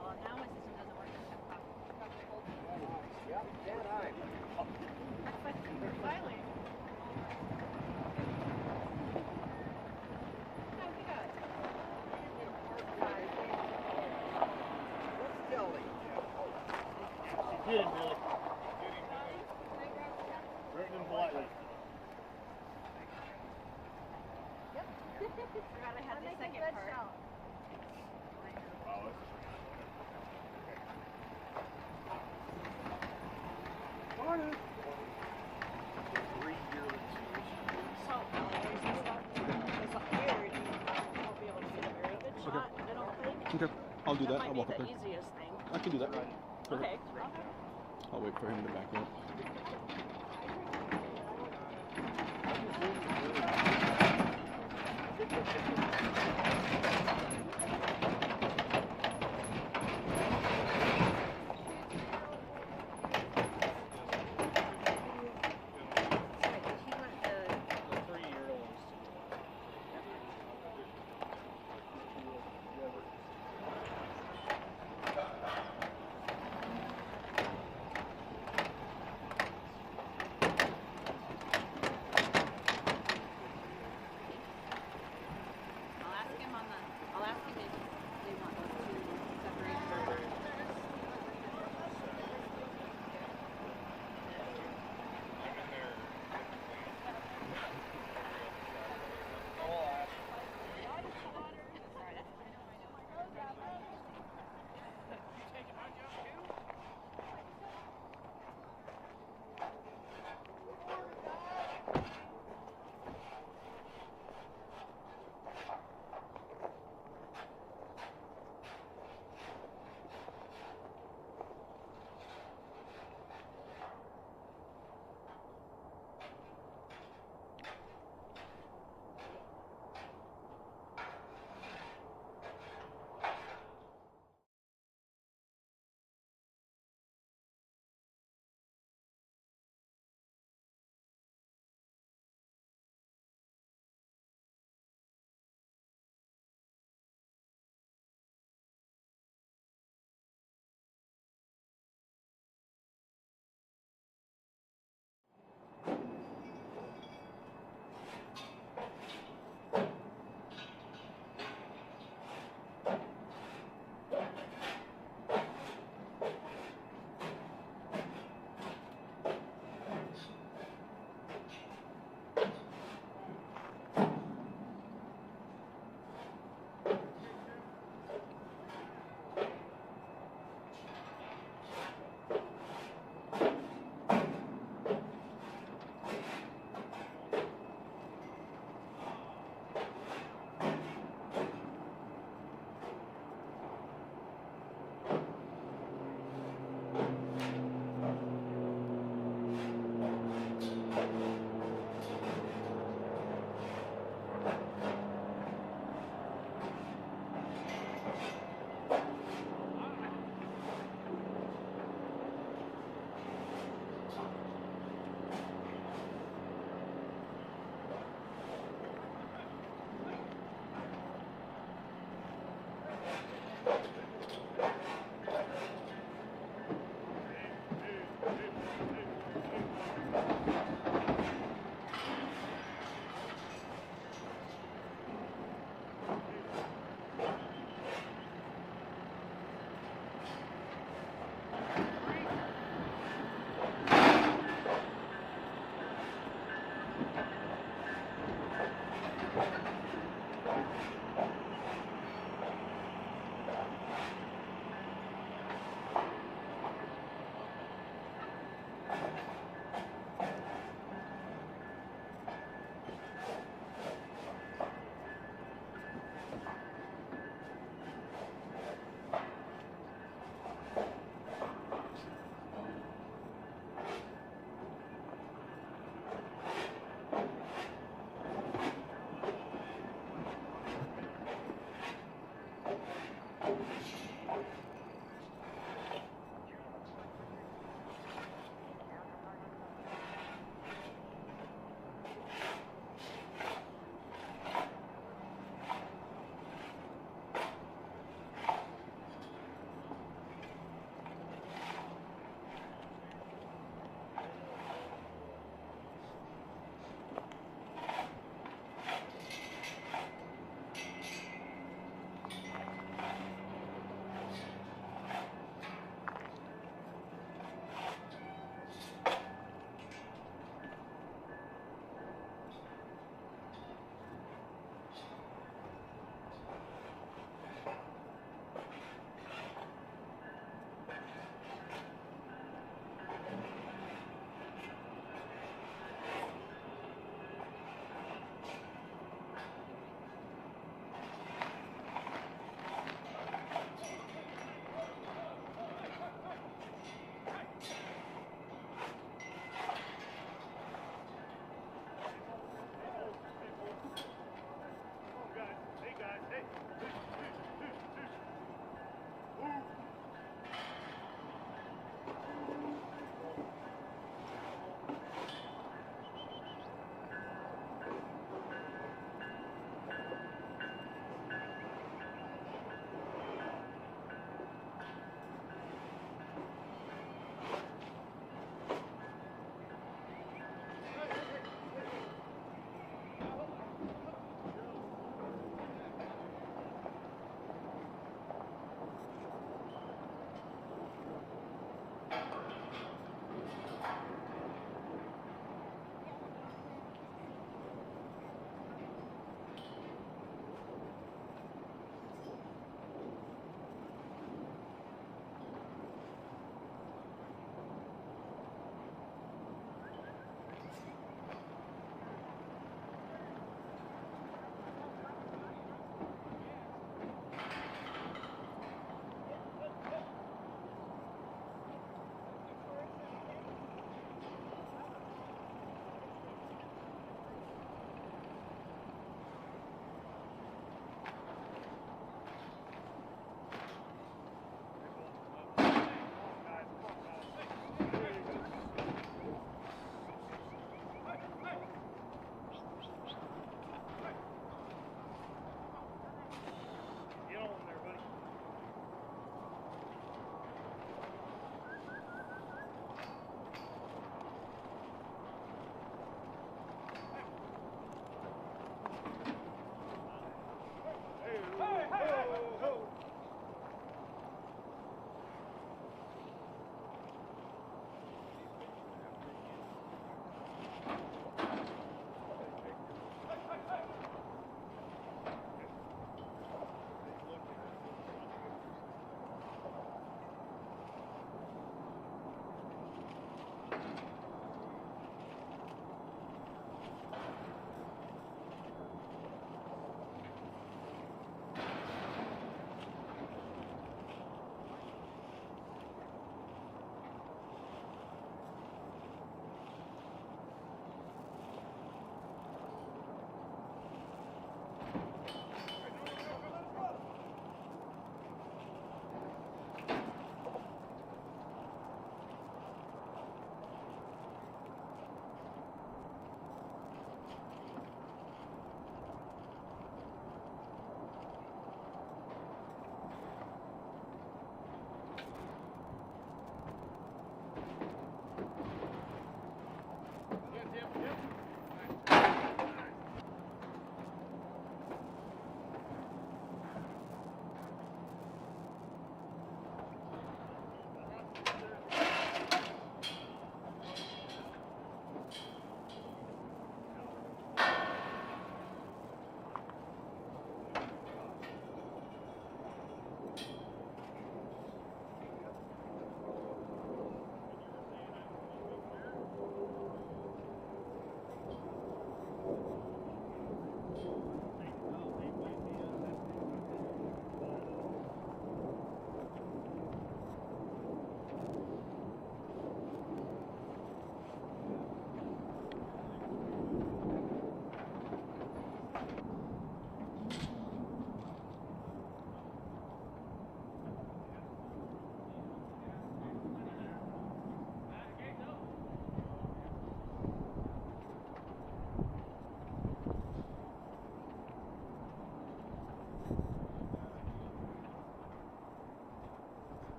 Well, now my system doesn't work. Finally. Get him, Billy. Threaten him politely. Yep. Forgot I had the second part. Morning. Okay, I'll do that. I'll walk up there. I can do that. Okay. I'll wait for him to back up.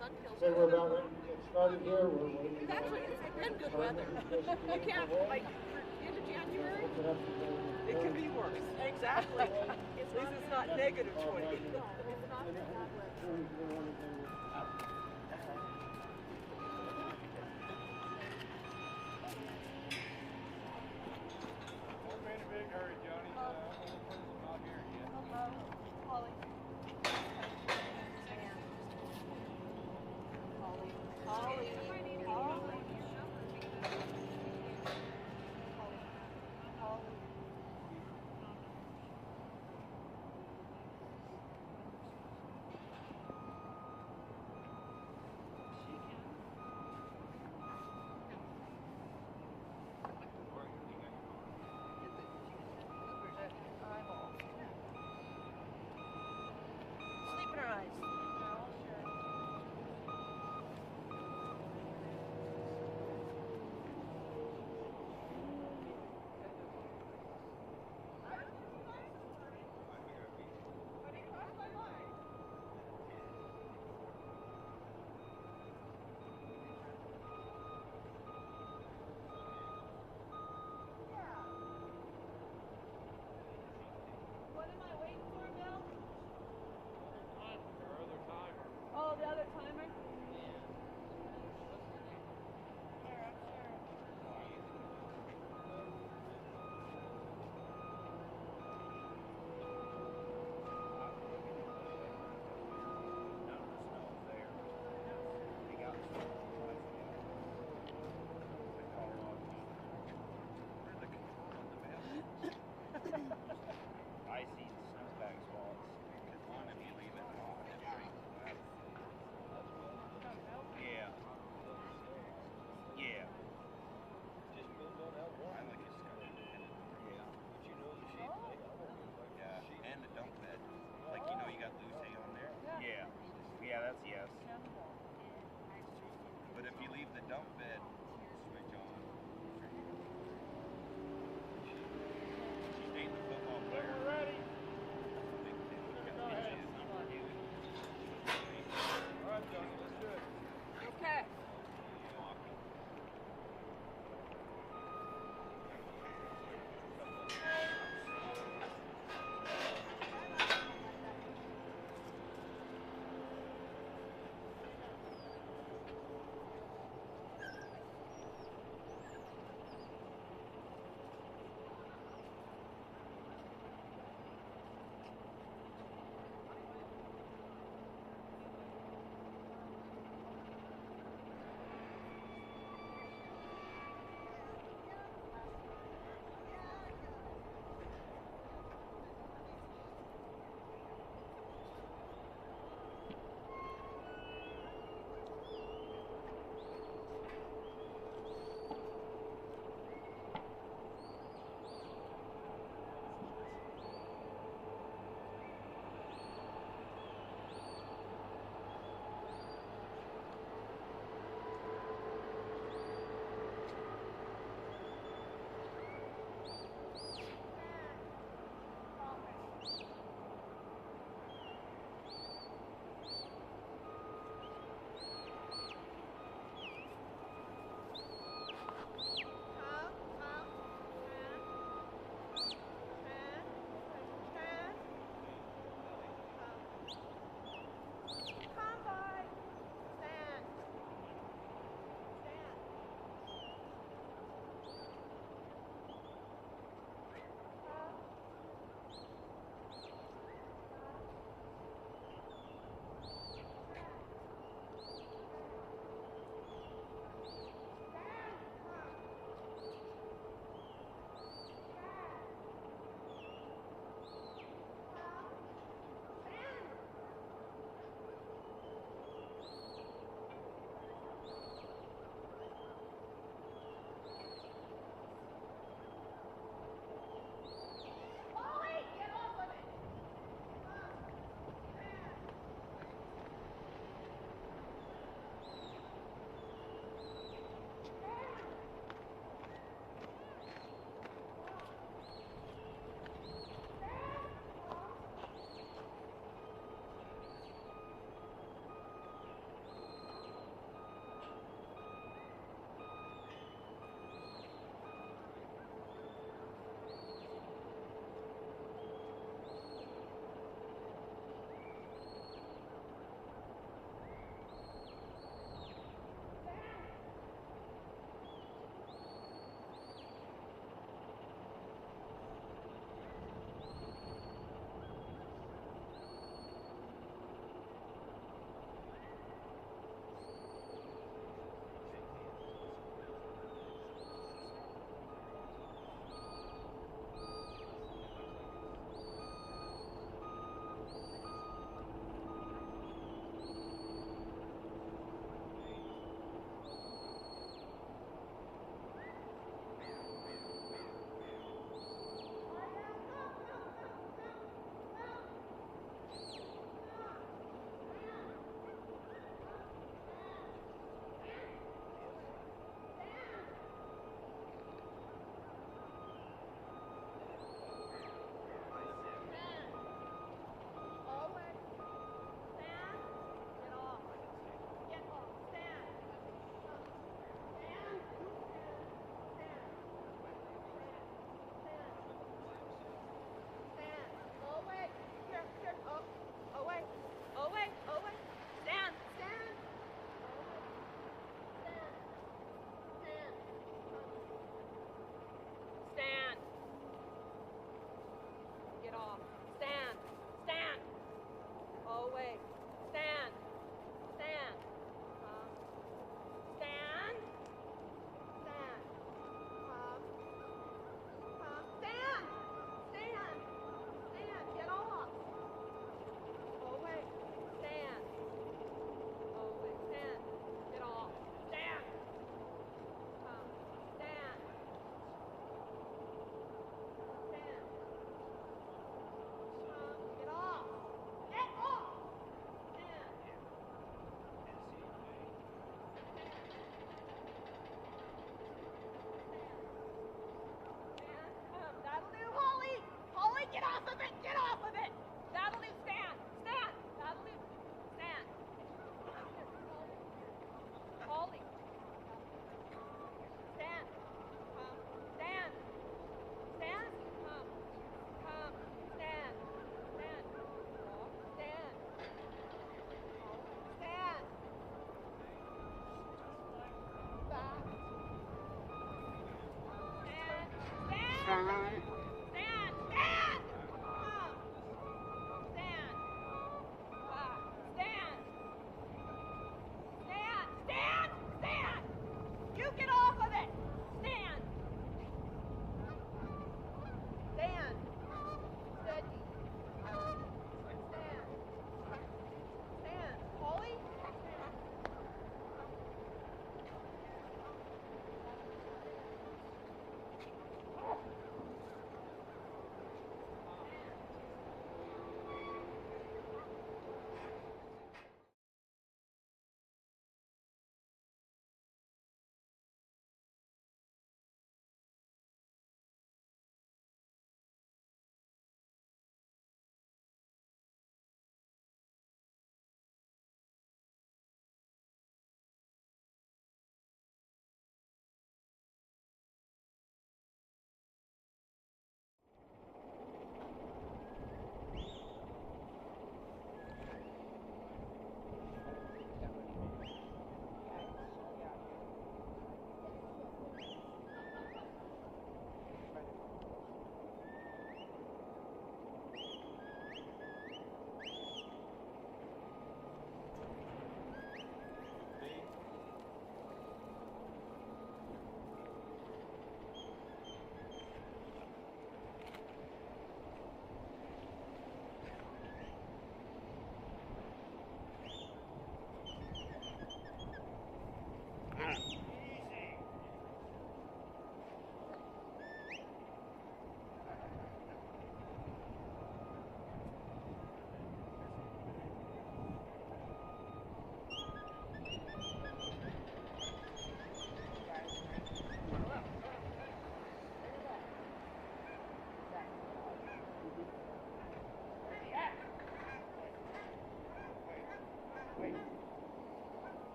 sun kills Okay, you. we're about ready to get started here. We're It's actually, it's been good weather. You can't, like, into January, it could be worse. Exactly. At least it's not negative 20. No, it's not that weather. Sleep in her eyes. What am I waiting for, Bill? Oh, the other timer? I see the snowbags while it's on if you leave it on. Yeah. Yeah. Just built on that one. I like it kind of independent. Yeah. But you know the shape of it. Yeah. And the dump bed. Like, you know, you got loose hay on there. Yeah. Yeah, that's yes. But if you leave the dump bed switch on, she dated the football player. We're ready. Go ahead. All right, Johnny, let's do it. Okay.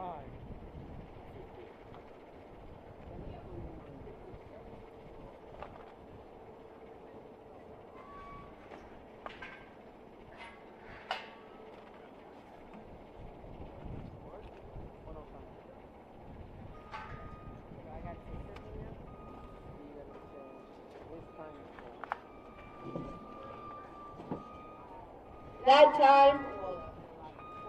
Hi. That time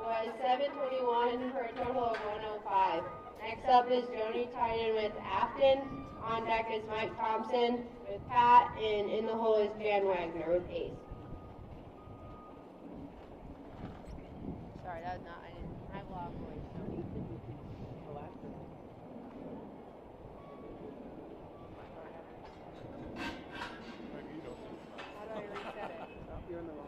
was 7:21 for a total of 105. Next up is Joni Tynan with Afton. On deck is Mike Thompson with Pat, and in the hole is Jan Wagner with Ace. Sorry, that was not, I have a loud voice. How do I reset it? You're in the wrong.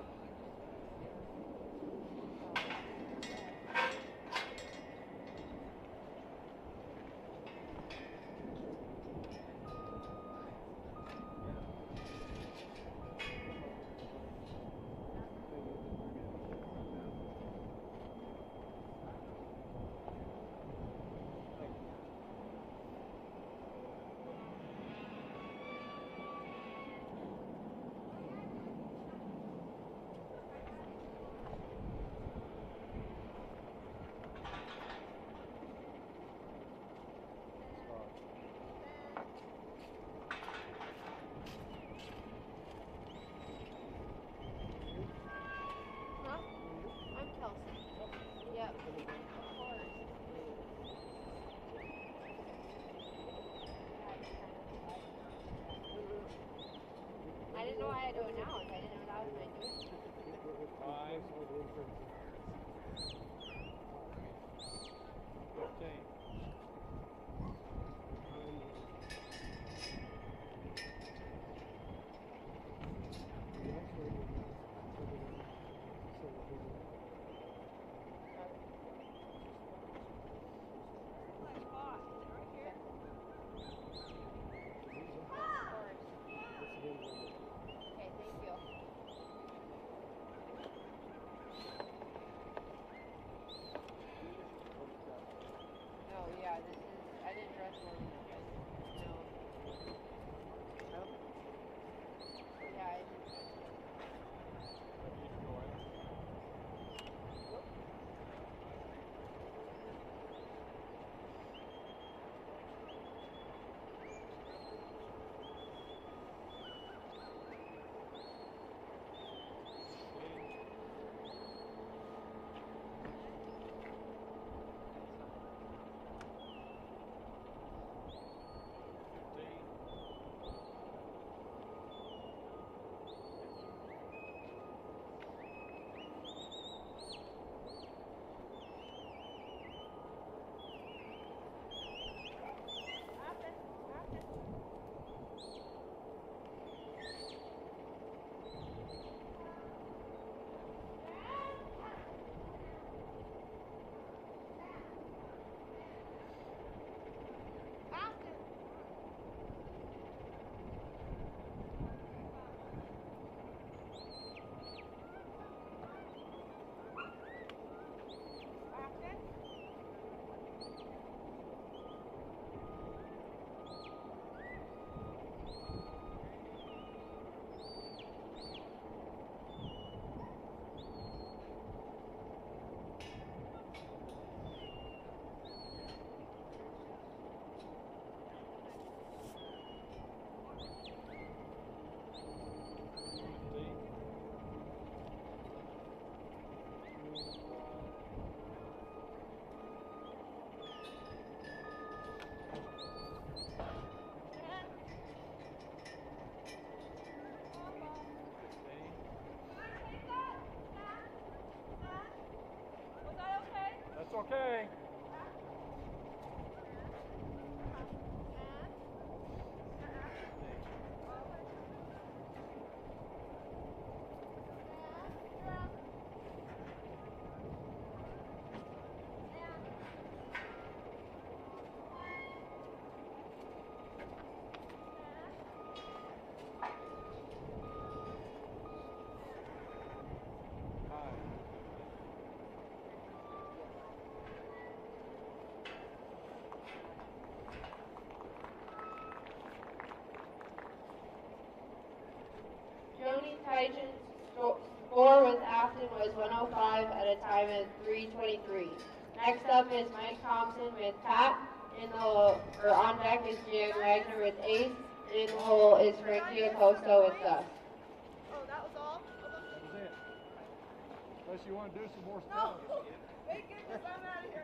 Huh? I'm Kelsey. Yep. Of course. I didn't know I had to announce. I didn't know that was my duty. Five. 15. Okay, thank you. Oh yeah, this is. I didn't dress warm enough. No. Yeah, I didn't dress That's okay. population score with Afton was 105 at a time of 323. Next up is Mike Thompson with Pat. On deck is Jan Wagner with Ace. In the hole is Frankie Acosta with Gus. Oh, that was all? That was it. Unless you want to do some more stuff. No! Thank goodness I'm out of here.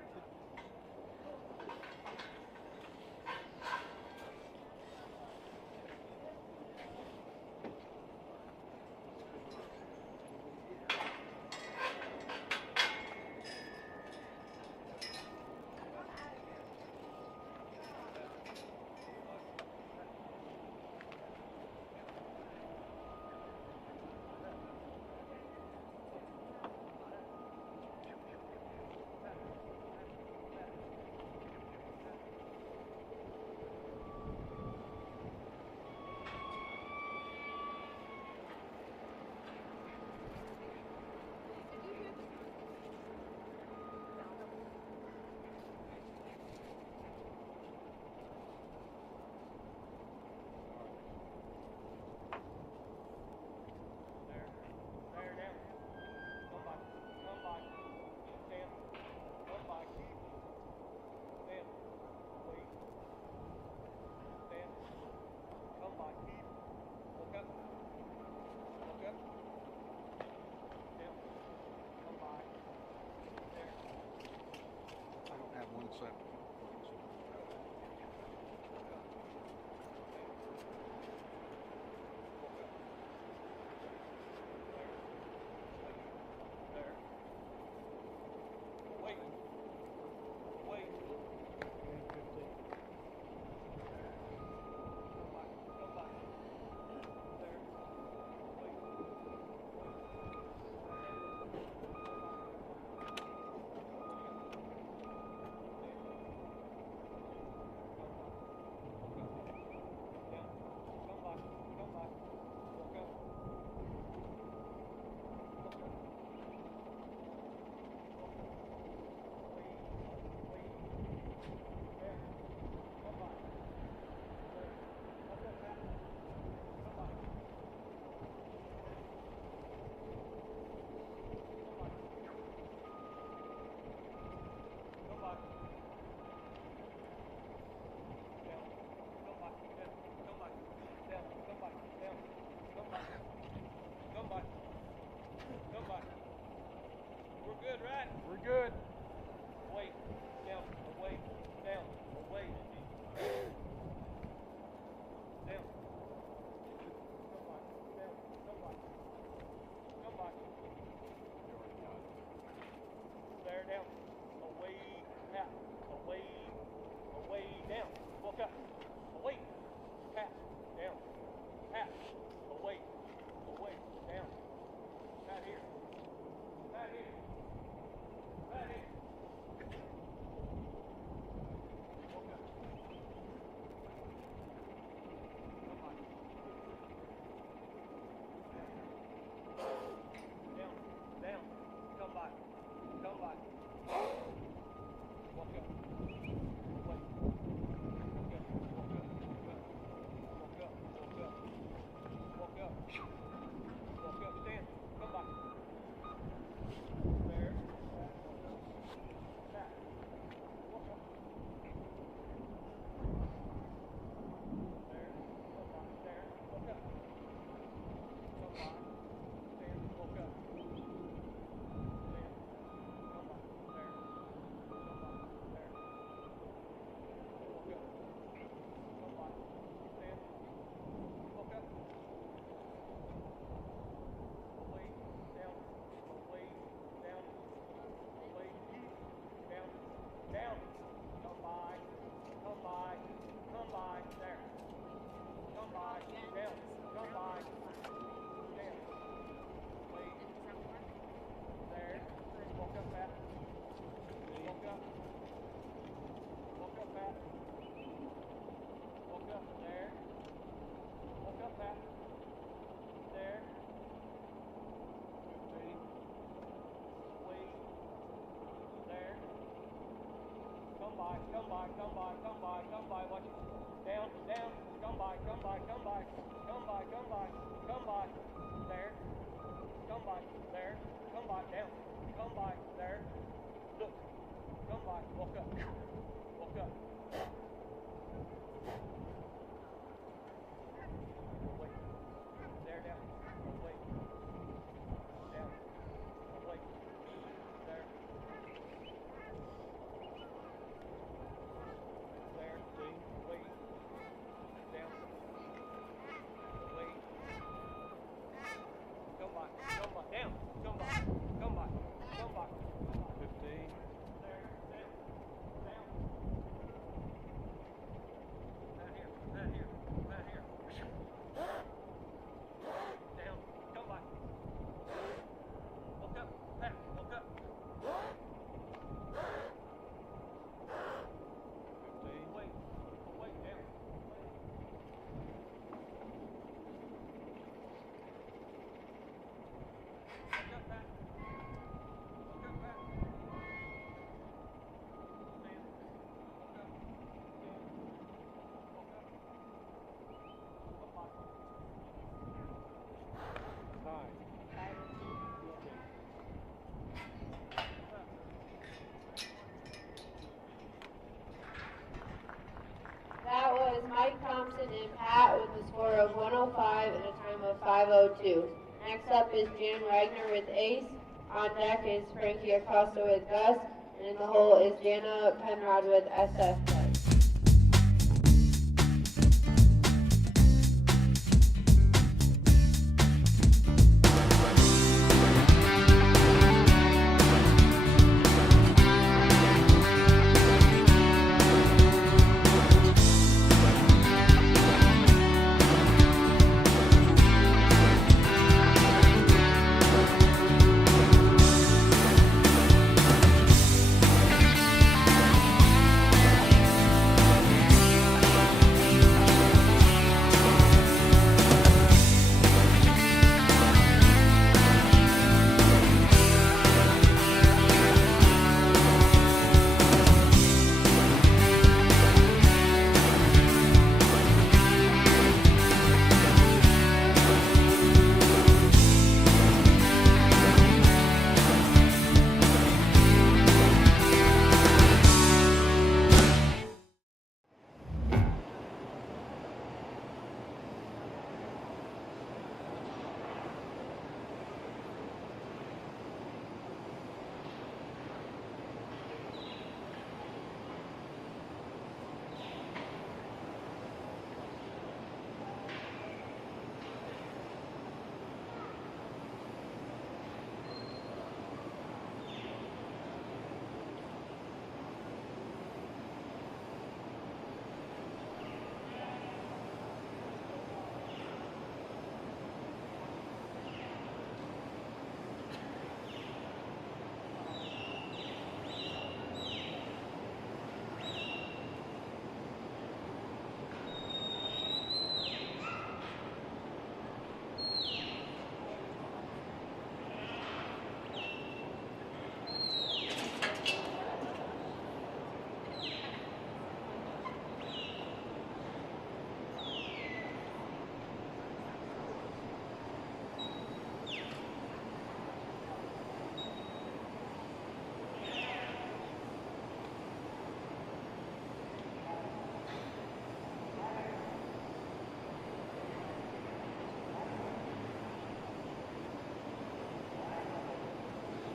That was Mike Thompson and Pat with a score of 105 and a time of 5:02. Next up is Jan Wagner with ace. On deck is Frankie Acosta with Gus. And in the hole is Jana Penrod with SF.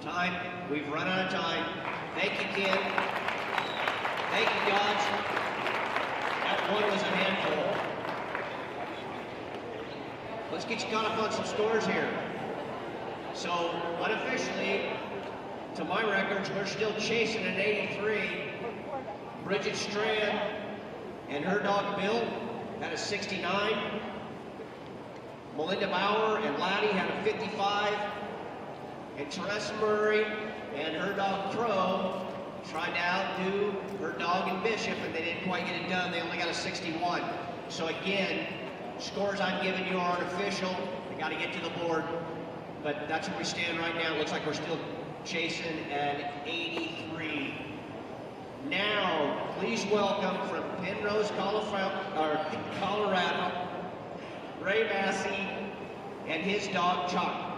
Time. We've run out of time. Thank you, Ken. Thank you, Dodge. That one was a handful. Let's get you caught up on some scores here. So, unofficially, to my records, we're still chasing an 83. Bridget Strand and her dog Bill had a 69. Melinda Bauer and Laddie had a 55. And Teresa Murray and her dog Crow tried to outdo her dog and Bishop, and they didn't quite get it done. They only got a 61. So again, scores I'm giving you are unofficial. They got to get to the board. But that's where we stand right now. It looks like we're still chasing an 83. Now, please welcome from Penrose, Colorado, Ray Massey and his dog, Chalk.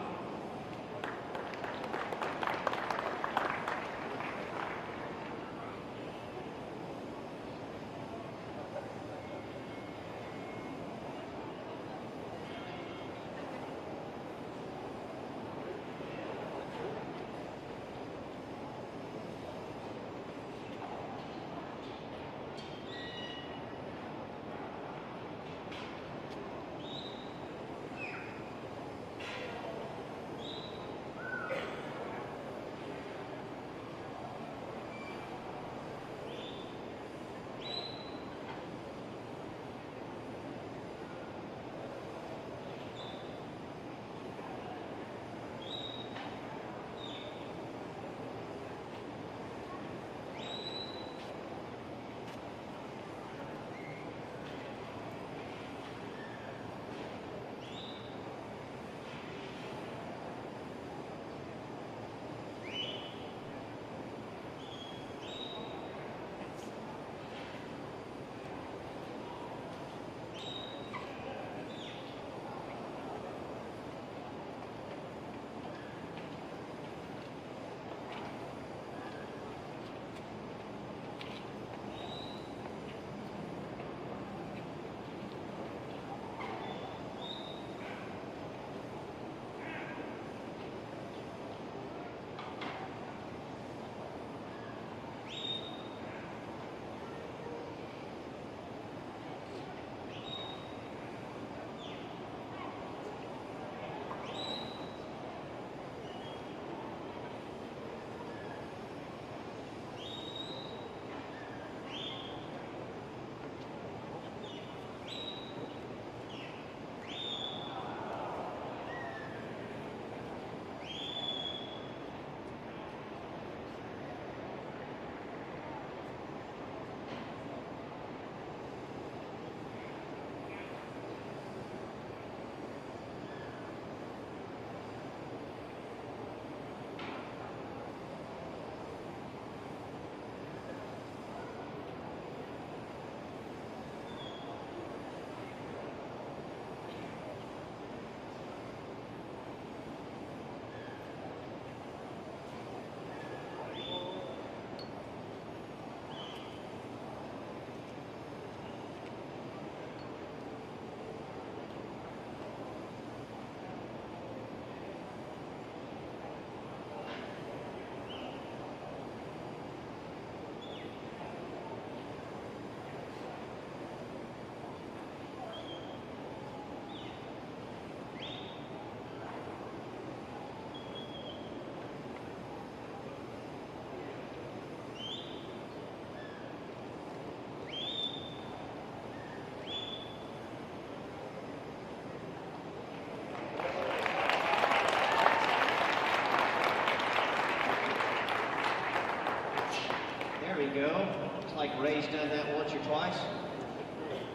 There we go. Looks like Ray's done that once or twice.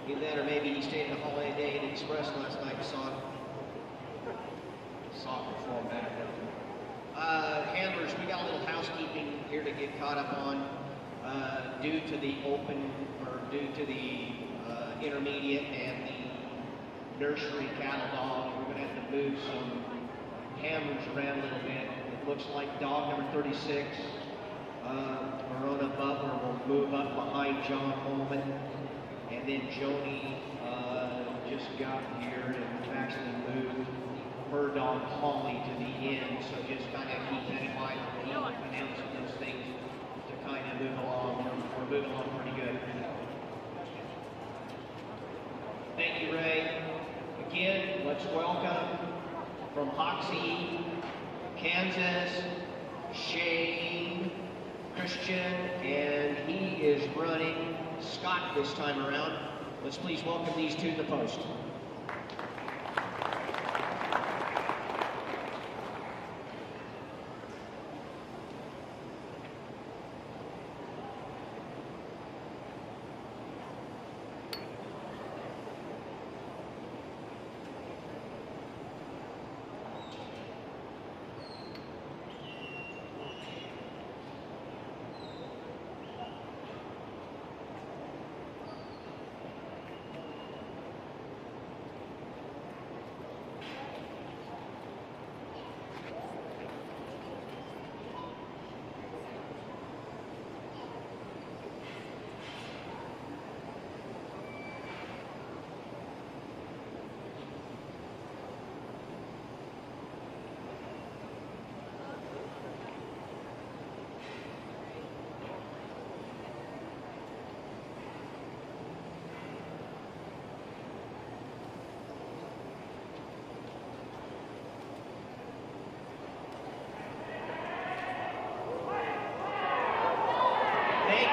Either that or maybe he stayed in a holiday day at Express last night and saw perform back. Handlers, we got a little housekeeping here to get caught up on. Due to the intermediate and the nursery cattle dog, we're going to have to move some handlers around a little bit. It looks like dog number 36, Verona Butler, will move up behind John Holman. And then Joni just got here and actually moved her dog Holly to the end. So just kind of keep that in mind when we announcing those things to kind of move along. We're moving along pretty good. Thank you, Ray. Again, let's welcome from Hoxie, Kansas, Shane Christian, and he is running Scott this time around. Let's please welcome these two to the post.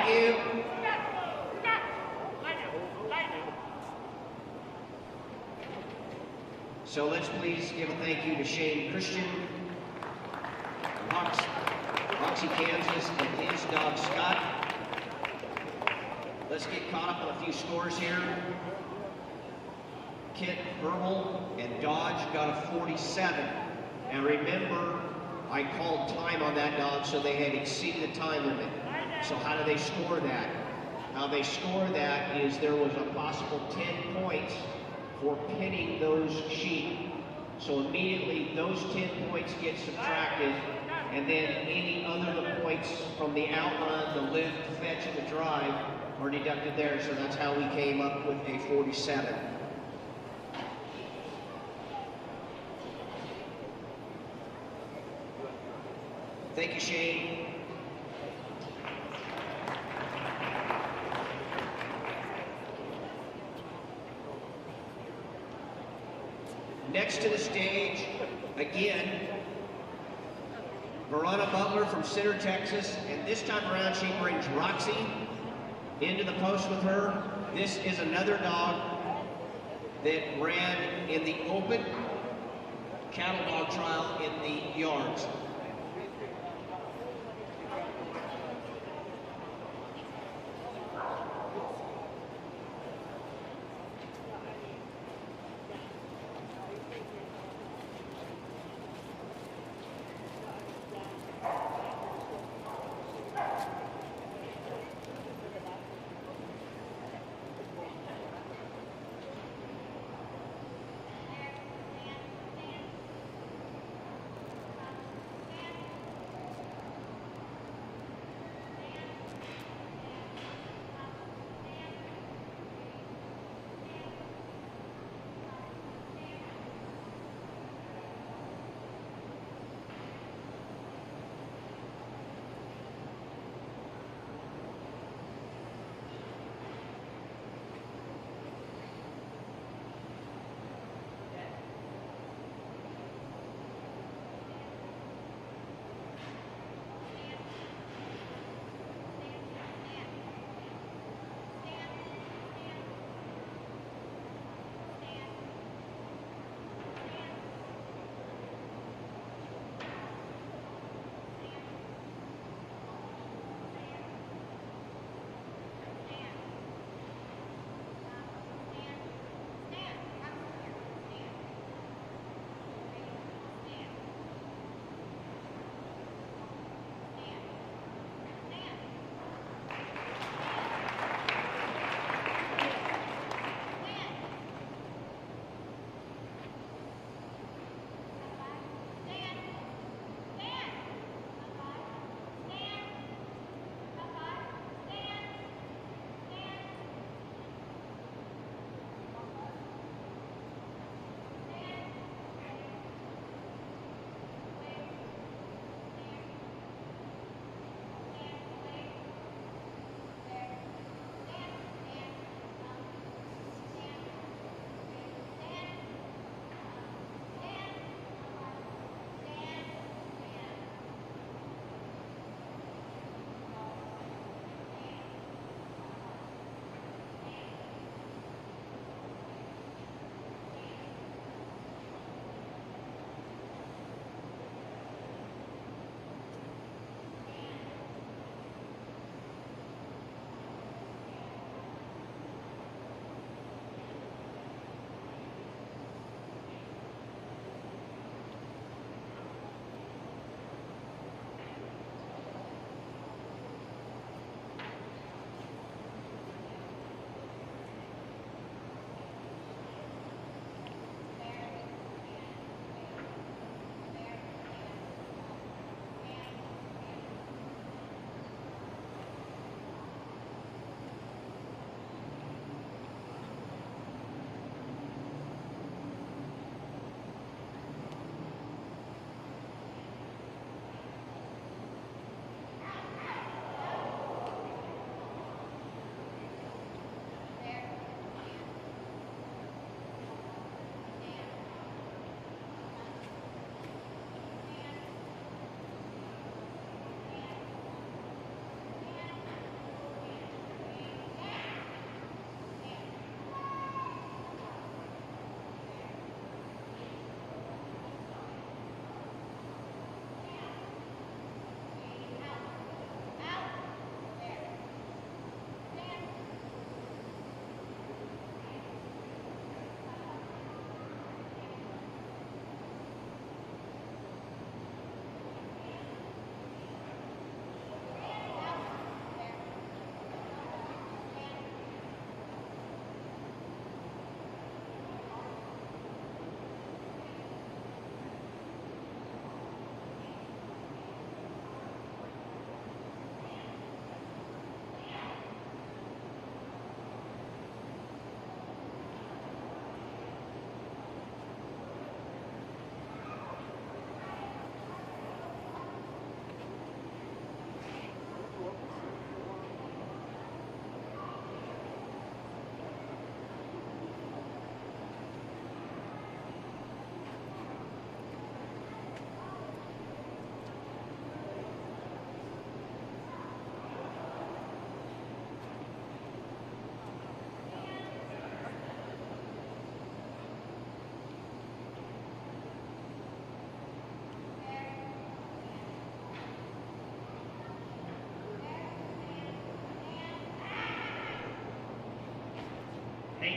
Thank you. So let's please give a thank you to Shane Christian, Roxy, Kansas, and his dog Scott. Let's get caught up on a few scores here. Kit, Herbal, and Dodge got a 47. And remember, I called time on that dog, so they had exceeded the time limit. So how do they score that? How they score that is there was a possible 10 points for pinning those sheep. So immediately those 10 points get subtracted, and then any other points from the outrun, the lift, fetch, and the drive are deducted there. So that's how we came up with a 47. Thank you, Shane. Next to the stage, again, Verona Butler from Center, Texas, and this time around she brings Roxy into the post with her. This is another dog that ran in the open cattle dog trial in the yards.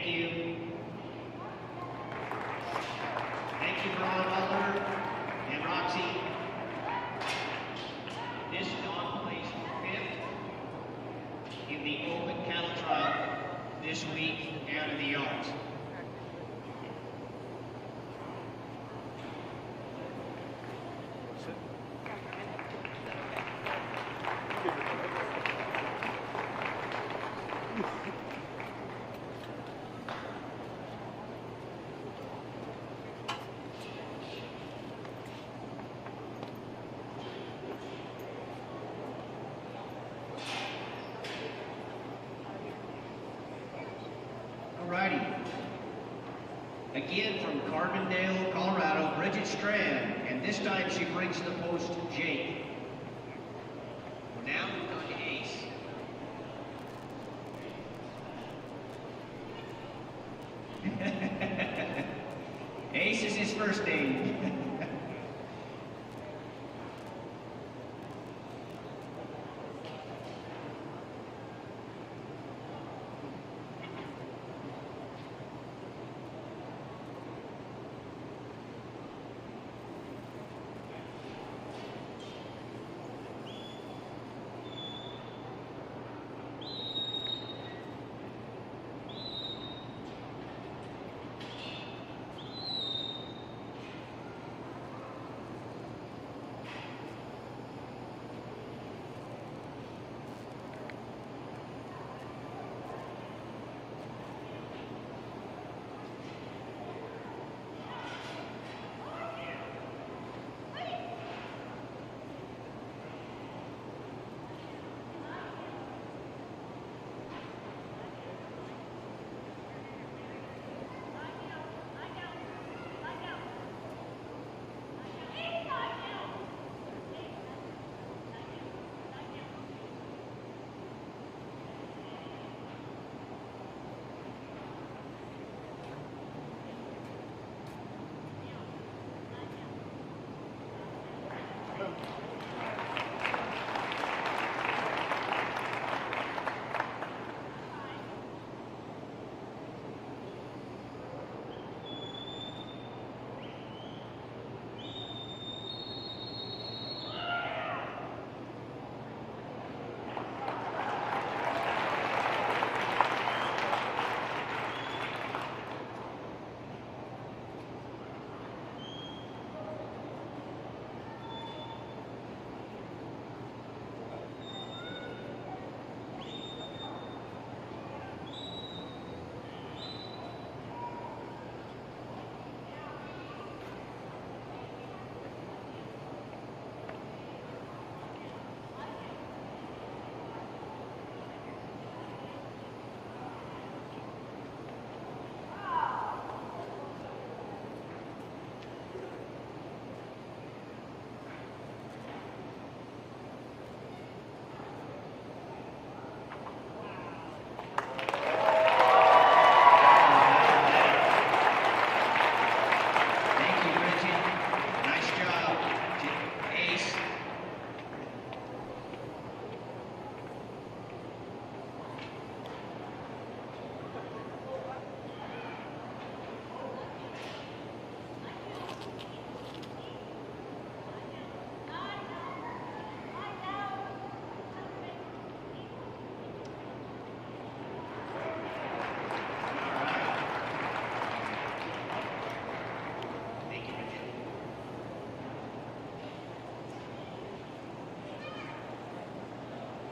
Thank you. Thank you, Ron Butler and Roxy. This dog placed 5th in the open cattle trial this week out of the yards. Alrighty. Again from Carbondale, Colorado, Bridget Strand, and this time she brings to the post Jake. Now we're on to Ace. Ace is his first name.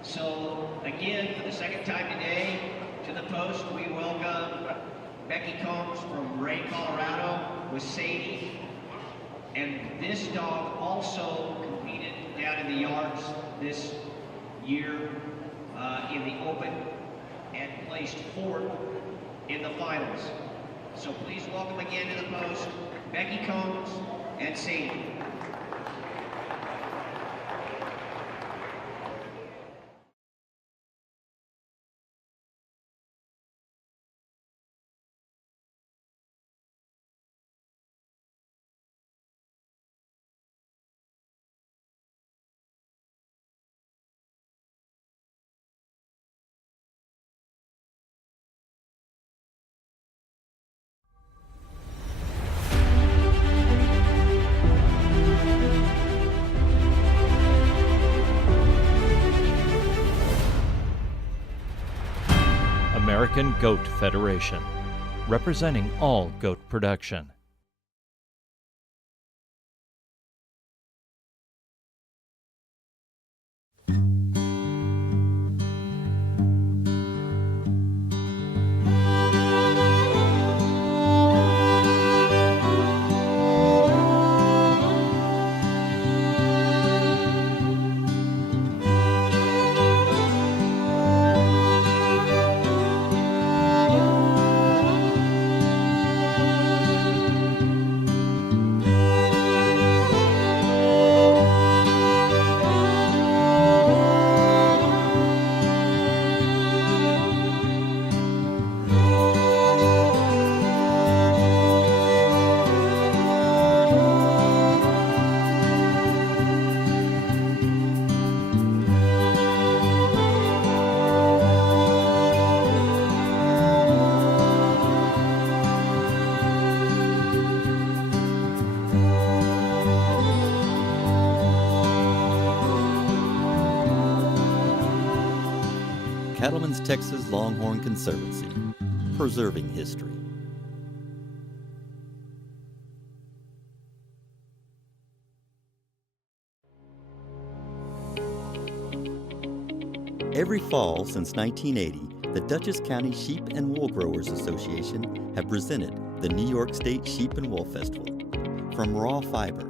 So again, for the second time today, to the post, we welcome Becky Combs from Ray, Colorado with Sadie. And this dog also competed down in the yards this year in the open and placed 4th in the finals. So please welcome again to the post, Becky Combs and Sadie. American Goat Federation, representing all goat production. Cattlemen's Texas Longhorn Conservancy, preserving history. Every fall since 1980, the Dutchess County Sheep and Wool Growers Association have presented the New York State Sheep and Wool Festival. From raw fiber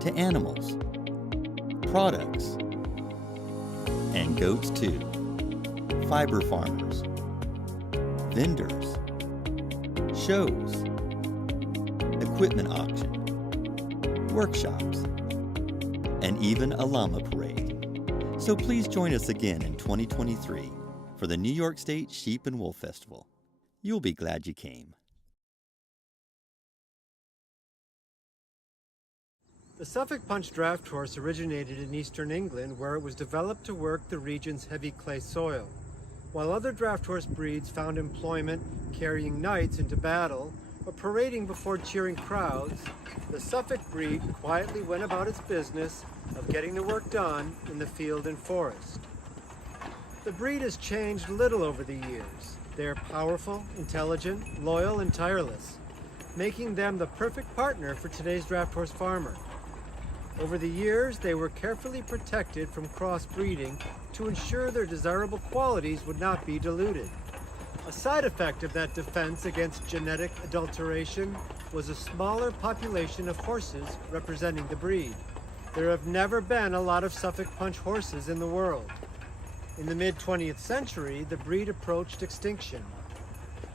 to animals, products, and goats too. Fiber farmers, vendors, shows, equipment auction, workshops, and even a llama parade. So please join us again in 2023 for the New York State Sheep and Wool Festival. You'll be glad you came. The Suffolk Punch Draft Horse originated in eastern England, where it was developed to work the region's heavy clay soil. While other draft horse breeds found employment carrying knights into battle or parading before cheering crowds, the Suffolk breed quietly went about its business of getting the work done in the field and forest. The breed has changed little over the years. They are powerful, intelligent, loyal, and tireless, making them the perfect partner for today's draft horse farmer. Over the years, they were carefully protected from crossbreeding to ensure their desirable qualities would not be diluted. A side effect of that defense against genetic adulteration was a smaller population of horses representing the breed. There have never been a lot of Suffolk Punch horses in the world. In the mid-20th century, the breed approached extinction.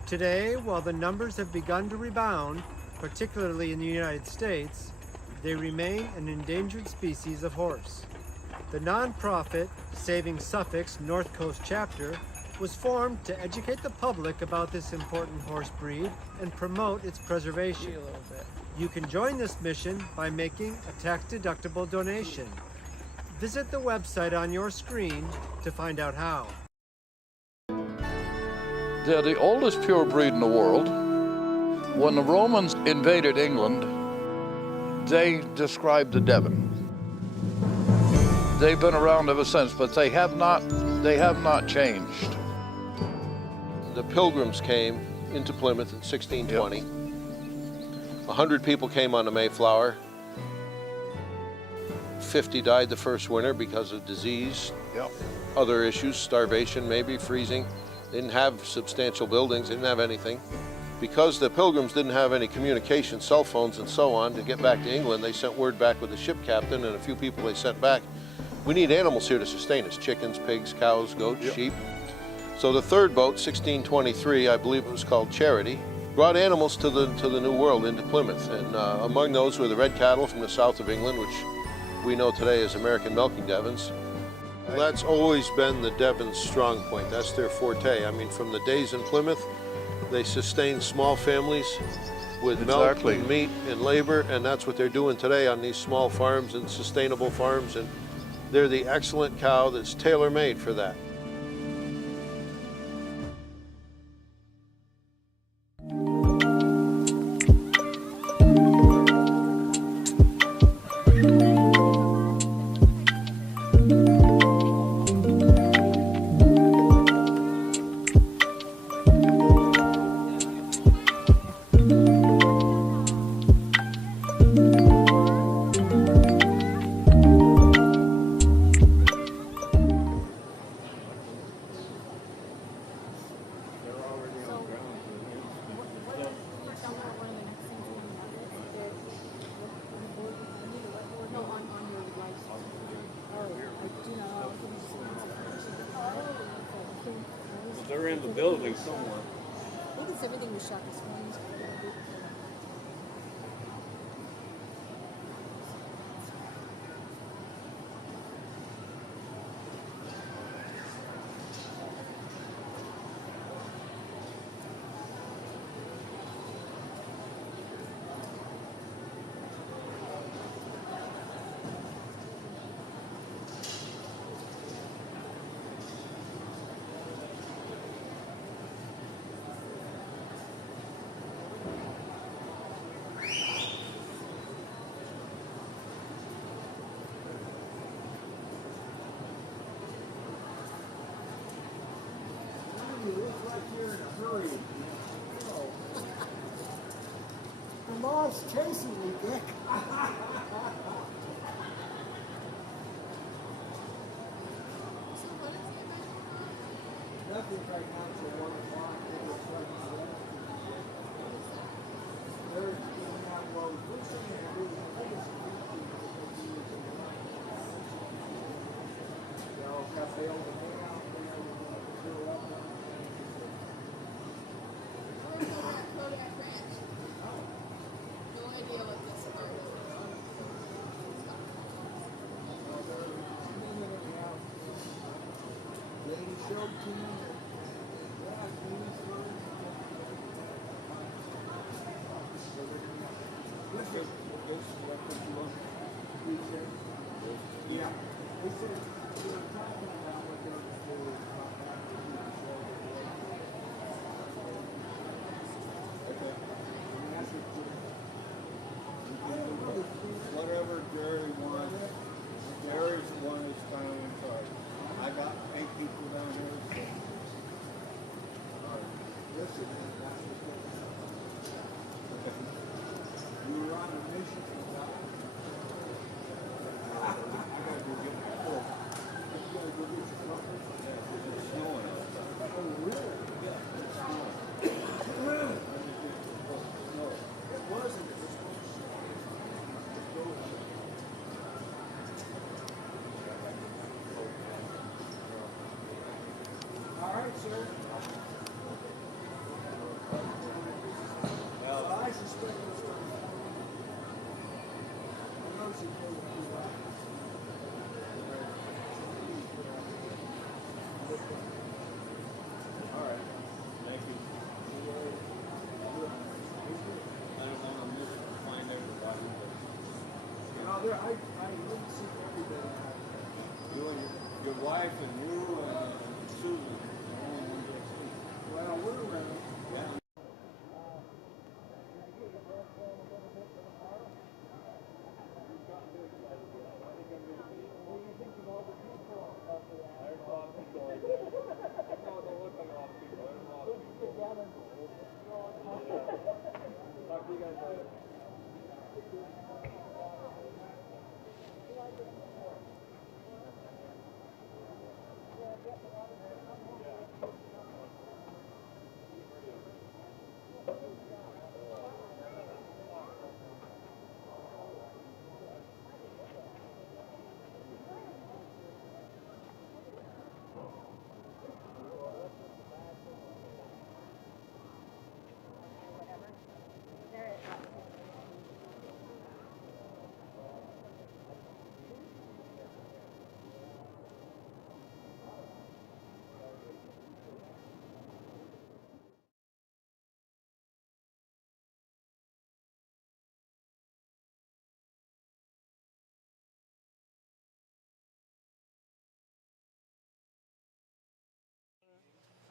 Today, while the numbers have begun to rebound, particularly in the United States, they remain an endangered species of horse. The nonprofit Saving Suffolk's North Coast chapter was formed to educate the public about this important horse breed and promote its preservation. You can join this mission by making a tax-deductible donation. Visit the website on your screen to find out how. They're the oldest pure breed in the world. When the Romans invaded England, they described the Devon. They've been around ever since, but they have not changed. The Pilgrims came into Plymouth in 1620. 100 people came on the Mayflower. 50 died the first winter because of disease, other issues, starvation, maybe freezing. They didn't have substantial buildings, didn't have anything. Because the Pilgrims didn't have any communication, cell phones and so on, to get back to England, they sent word back with the ship captain and a few people they sent back. We need animals here to sustain us, chickens, pigs, cows, goats, sheep. So the third boat, 1623, I believe it was called Charity, brought animals to the New World, into Plymouth. And among those were the red cattle from the south of England, which we know today as American milking Devons. That's always been the Devon's strong point. That's their forte. I mean, from the days in Plymouth, they sustained small families with milk and meat and labor, and that's what they're doing today on these small farms and sustainable farms, and they're the excellent cow that's tailor-made for that. They're in the building somewhere. What is everything we shot this morning? The mob's chasing me, Dick. Nothing right now till 1 o'clock. They're going out well. First thing they do is they'll have the old man out there with the fill up. Yeah. They said they were talking about what they were doing. Okay. Whatever Jerry wants. Jerry's the one that's kind of in charge. I got 8 people down here. Listen, you were on a mission for God. I gotta go get my book. You gotta go get your book. It's snowing outside. Oh, really? Yeah, it's snowing. It wasn't. It was supposed to snow. All right, sir. Well, I suspect it's going to fall. I know she told me that. All right. Thank you. I don't want to miss it, find everybody. You know, I wouldn't see everybody. You and your wife and you and Susan. Well, we're around. Yeah.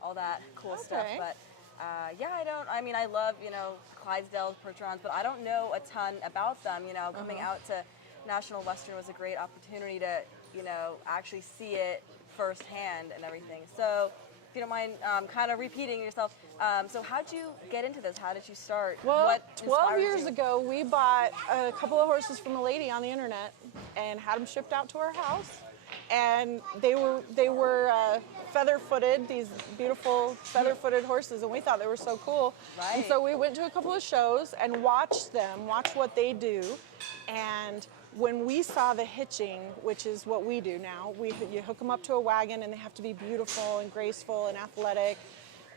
all that cool stuff. But yeah, I mean, I love, Clydesdales, Percherons, but I don't know a ton about them. Coming out to National Western was a great opportunity to, actually see it firsthand and everything. So if you don't mind kind of repeating yourself, so how'd you get into this? How did you start? Well, what 12 years ago, we bought a couple of horses from a lady on the internet and had them shipped out to our house. And they were feather-footed, these beautiful feather-footed horses, and we thought they were so cool. Right. And so we went to a couple of shows and watched what they do, and when we saw the hitching, which is what we do now, you hook them up to a wagon and they have to be beautiful and graceful and athletic.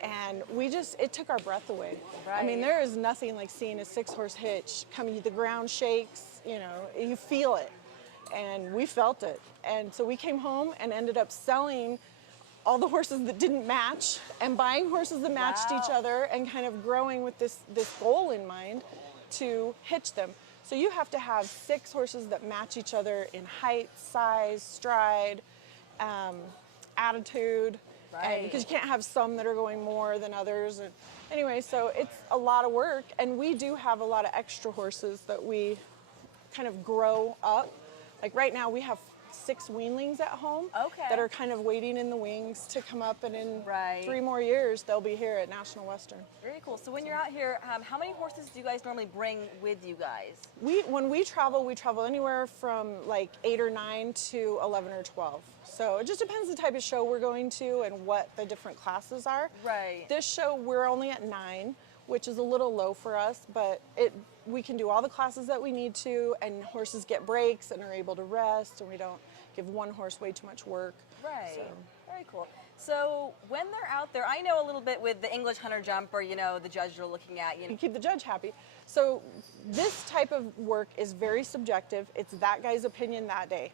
And it took our breath away. Right. I mean, there is nothing like seeing a 6-horse hitch coming, the ground shakes, you know, you feel it. And we felt it. And so we came home and ended up selling all the horses that didn't match and buying horses that matched each other and kind of growing with this goal in mind to hitch them. So you have to have 6 horses that match each other in height, size, stride, attitude. And because you can't have some that are going more than others. And anyway, so it's a lot of work. And we do have a lot of extra horses that we kind of grow up. Like right now we have 6 weanlings at home that are kind of waiting in the wings to come up, and in 3 more years they'll be here at National Western. Very cool. So when you're out here, how many horses do you guys normally bring with you guys? When we travel anywhere from like 8 or 9 to 11 or 12. So it just depends the type of show we're going to and what the different classes are. Right. This show we're only at 9, which is a little low for us, but we can do all the classes that we need to, and horses get breaks and are able to rest, and we don't give one horse way too much work. Right. So. Very cool. So when they're out there, I know a little bit with the English Hunter Jumper, you know, the judge you're looking at. You keep the judge happy. So this type of work is very subjective. It's that guy's opinion that day.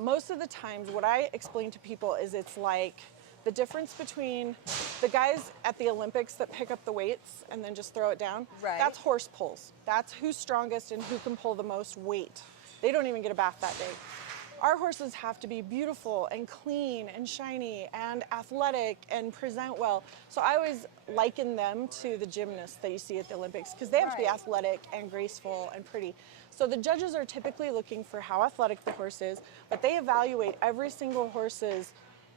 Most of the times what I explain to people is it's like the difference between the guys at the Olympics that pick up the weights and then just throw it down. Right. That's horse pulls. That's who's strongest and who can pull the most weight. They don't even get a bath that day. Our horses have to be beautiful and clean and shiny and athletic and present well. So I always liken them to the gymnasts that you see at the Olympics, because they have to be athletic and graceful and pretty. So the judges are typically looking for how athletic the horse is, but they evaluate every single horse's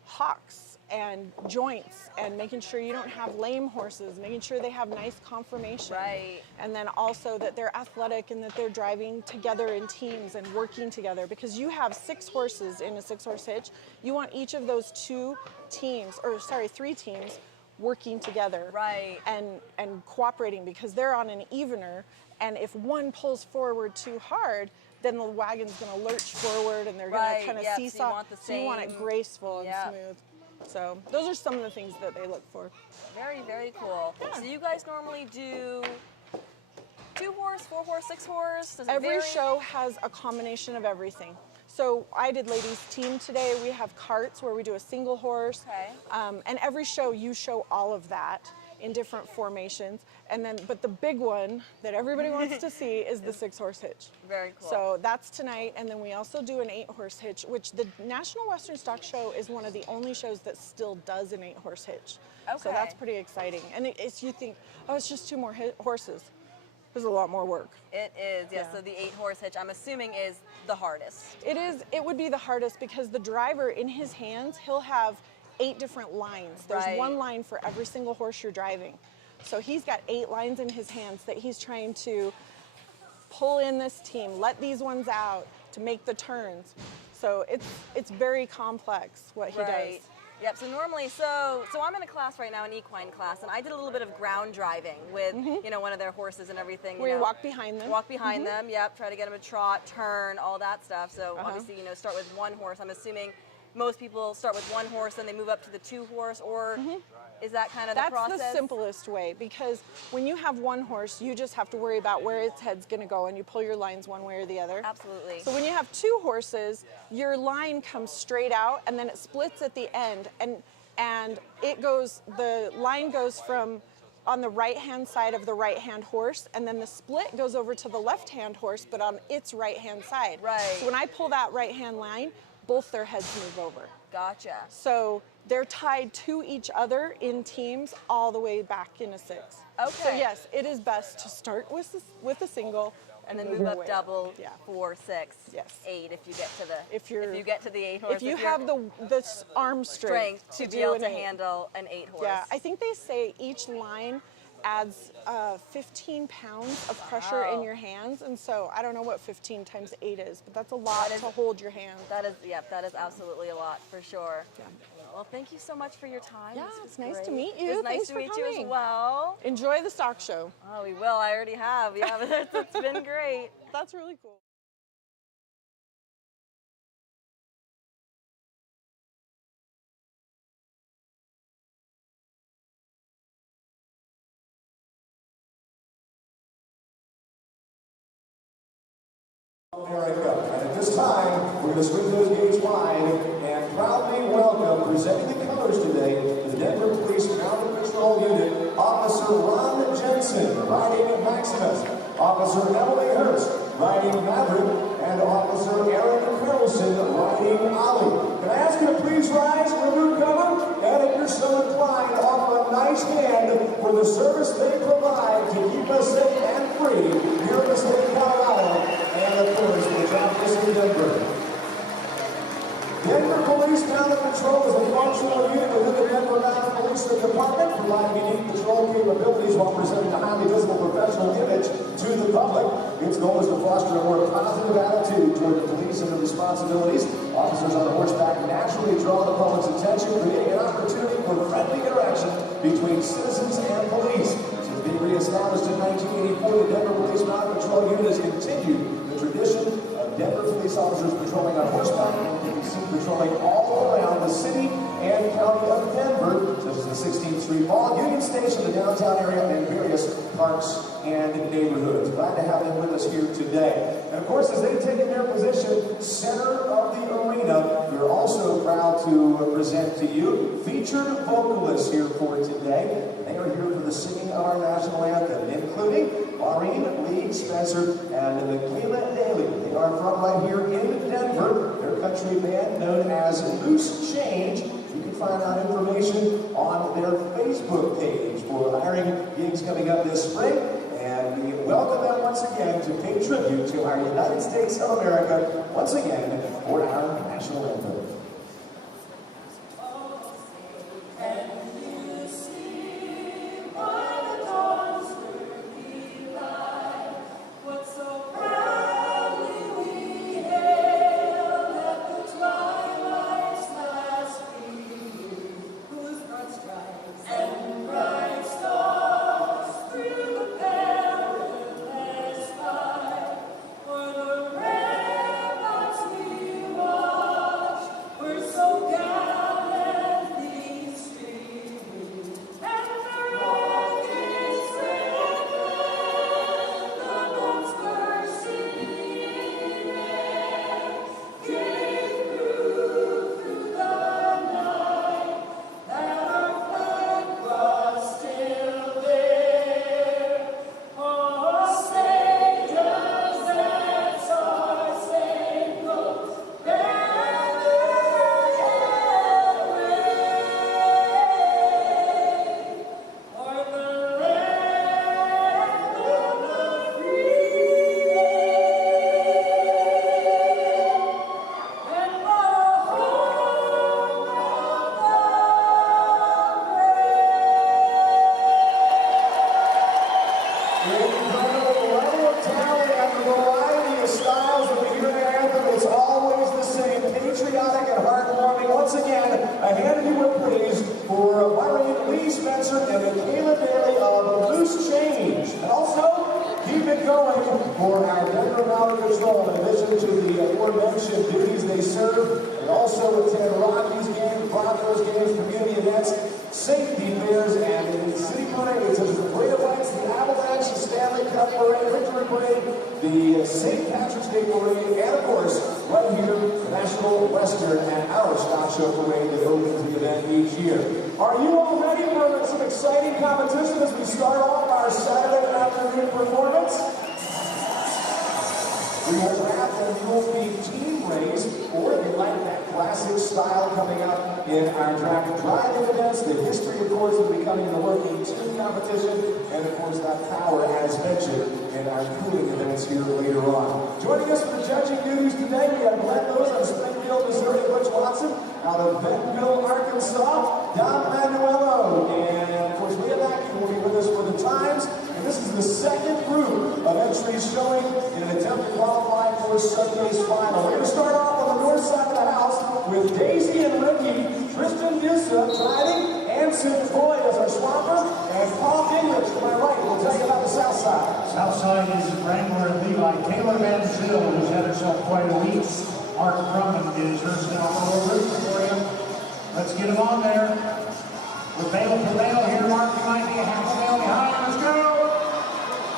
hocks and joints and making sure you don't have lame horses, making sure they have nice conformation. Right. And then also that they're athletic and that they're driving together in teams and working together, because you have 6 horses in a 6-horse hitch. You want each of those 3 teams working together. Right. And cooperating, because they're on an evener, and if one pulls forward too hard, then the wagon's going to lurch forward and they're going to kind of seesaw. So you want it graceful and smooth. So those are some of the things that they look for. Very, very cool. So you guys normally do 2-horse, 4-horse, 6-horse? Every show has a combination of everything. So I did ladies team today. We have carts where we do a single horse. And every show you show all of that in different formations. And then, but the big one that everybody wants to see is the 6-horse hitch. Very cool. So that's tonight. And then we also do an 8-horse hitch, which the National Western Stock Show is one of the only shows that still does an 8-horse hitch. So that's pretty exciting. And you think, oh, it's just 2 more horses. There's a lot more work. It is, yes. So the 8-horse hitch, I'm assuming, is the hardest. It is. It would be the hardest because the driver, in his hands, he'll have 8 different lines. There's one line for every single horse you're driving. So he's got 8 lines in his hands that he's trying to pull in this team, let these ones out to make the turns. So it's very complex what he does. Yep, so normally, so I'm in a class right now, an equine class, and I did a little bit of ground driving with, you know, one of their horses and everything. Where you walk behind them. Walk behind them, yep, try to get them to trot, turn, all that stuff. So obviously, you know, start with 1 horse. I'm assuming most people start with 1 horse and they move up to the 2-horse, or is that kind of the process? That's the simplest way, because when you have 1 horse, you just have to worry about where its head's going to go, and you pull your lines one way or the other. Absolutely. So when you have 2 horses, your line comes straight out, and then it splits at the end, and it goes. The line goes from on the right-hand side of the right-hand horse, and then the split goes over to the left-hand horse, but on its right-hand side. Right. So when I pull that right-hand line, both their heads move over. Gotcha. So they're tied to each other in teams all the way back in a 6. Okay. So yes, it is best to start with a single and then move up double, 4, 6, 8 if you get to the if you get to the 8-horse. If you have the arm strength to be able to handle an 8-horse. Yeah, I think they say each line adds 15 pounds of pressure in your hands, and so I don't know what 15 times 8 is, but that's a lot to hold your hand. That is absolutely a lot for sure. Yeah. Well, thank you so much for your time. Yeah, it's nice to meet you. It's nice to meet you as well. Enjoy the stock show. Oh, we will. I already have. Yeah, it's been great. That's really cool. America. And at this time, we're going to swing those gates wide and proudly welcome, presenting the colors today, the Denver Police Mounted Patrol Unit, Officer Ron Jensen, riding Maximus, Officer Emily Hurst, riding Maverick, and Officer Aaron Carlson, riding Ollie. Can I ask you to please rise for your cover? And if you're so inclined, offer a nice hand for the service they provide to keep us safe and free here in the state of Colorado, and of course, the metropolis of Denver. Denver Police Mounted Patrol is a functional unit within the Denver Mounted Police Department, providing unique patrol capabilities while presenting a highly visible professional image to the public. Its goal is to foster a more positive attitude toward the police and their responsibilities. Officers on horseback naturally draw the public's attention, creating an opportunity for friendly interaction between citizens and police. Since being reestablished in 1984, the Denver Police Mounted Patrol Unit has continued the tradition of Denver police officers patrolling on horseback and can be seen patrolling all around the city and county of Denver, such as the 16th Street Mall, Union Station, the downtown area, and various parks and neighborhoods. Glad to have them with us here today. And of course, as they've taken their position center of the arena, we're also proud to present to you featured vocalists here for today. They are here for the singing of our national anthem, including Maureen Lee Spencer and Michaela Daly. They are from right here in Denver. Their country band known as Loose Change. You can find out information on their Facebook page for hiring gigs coming up this spring. And we welcome them once again to pay tribute to our United States of America once again for our national anthem.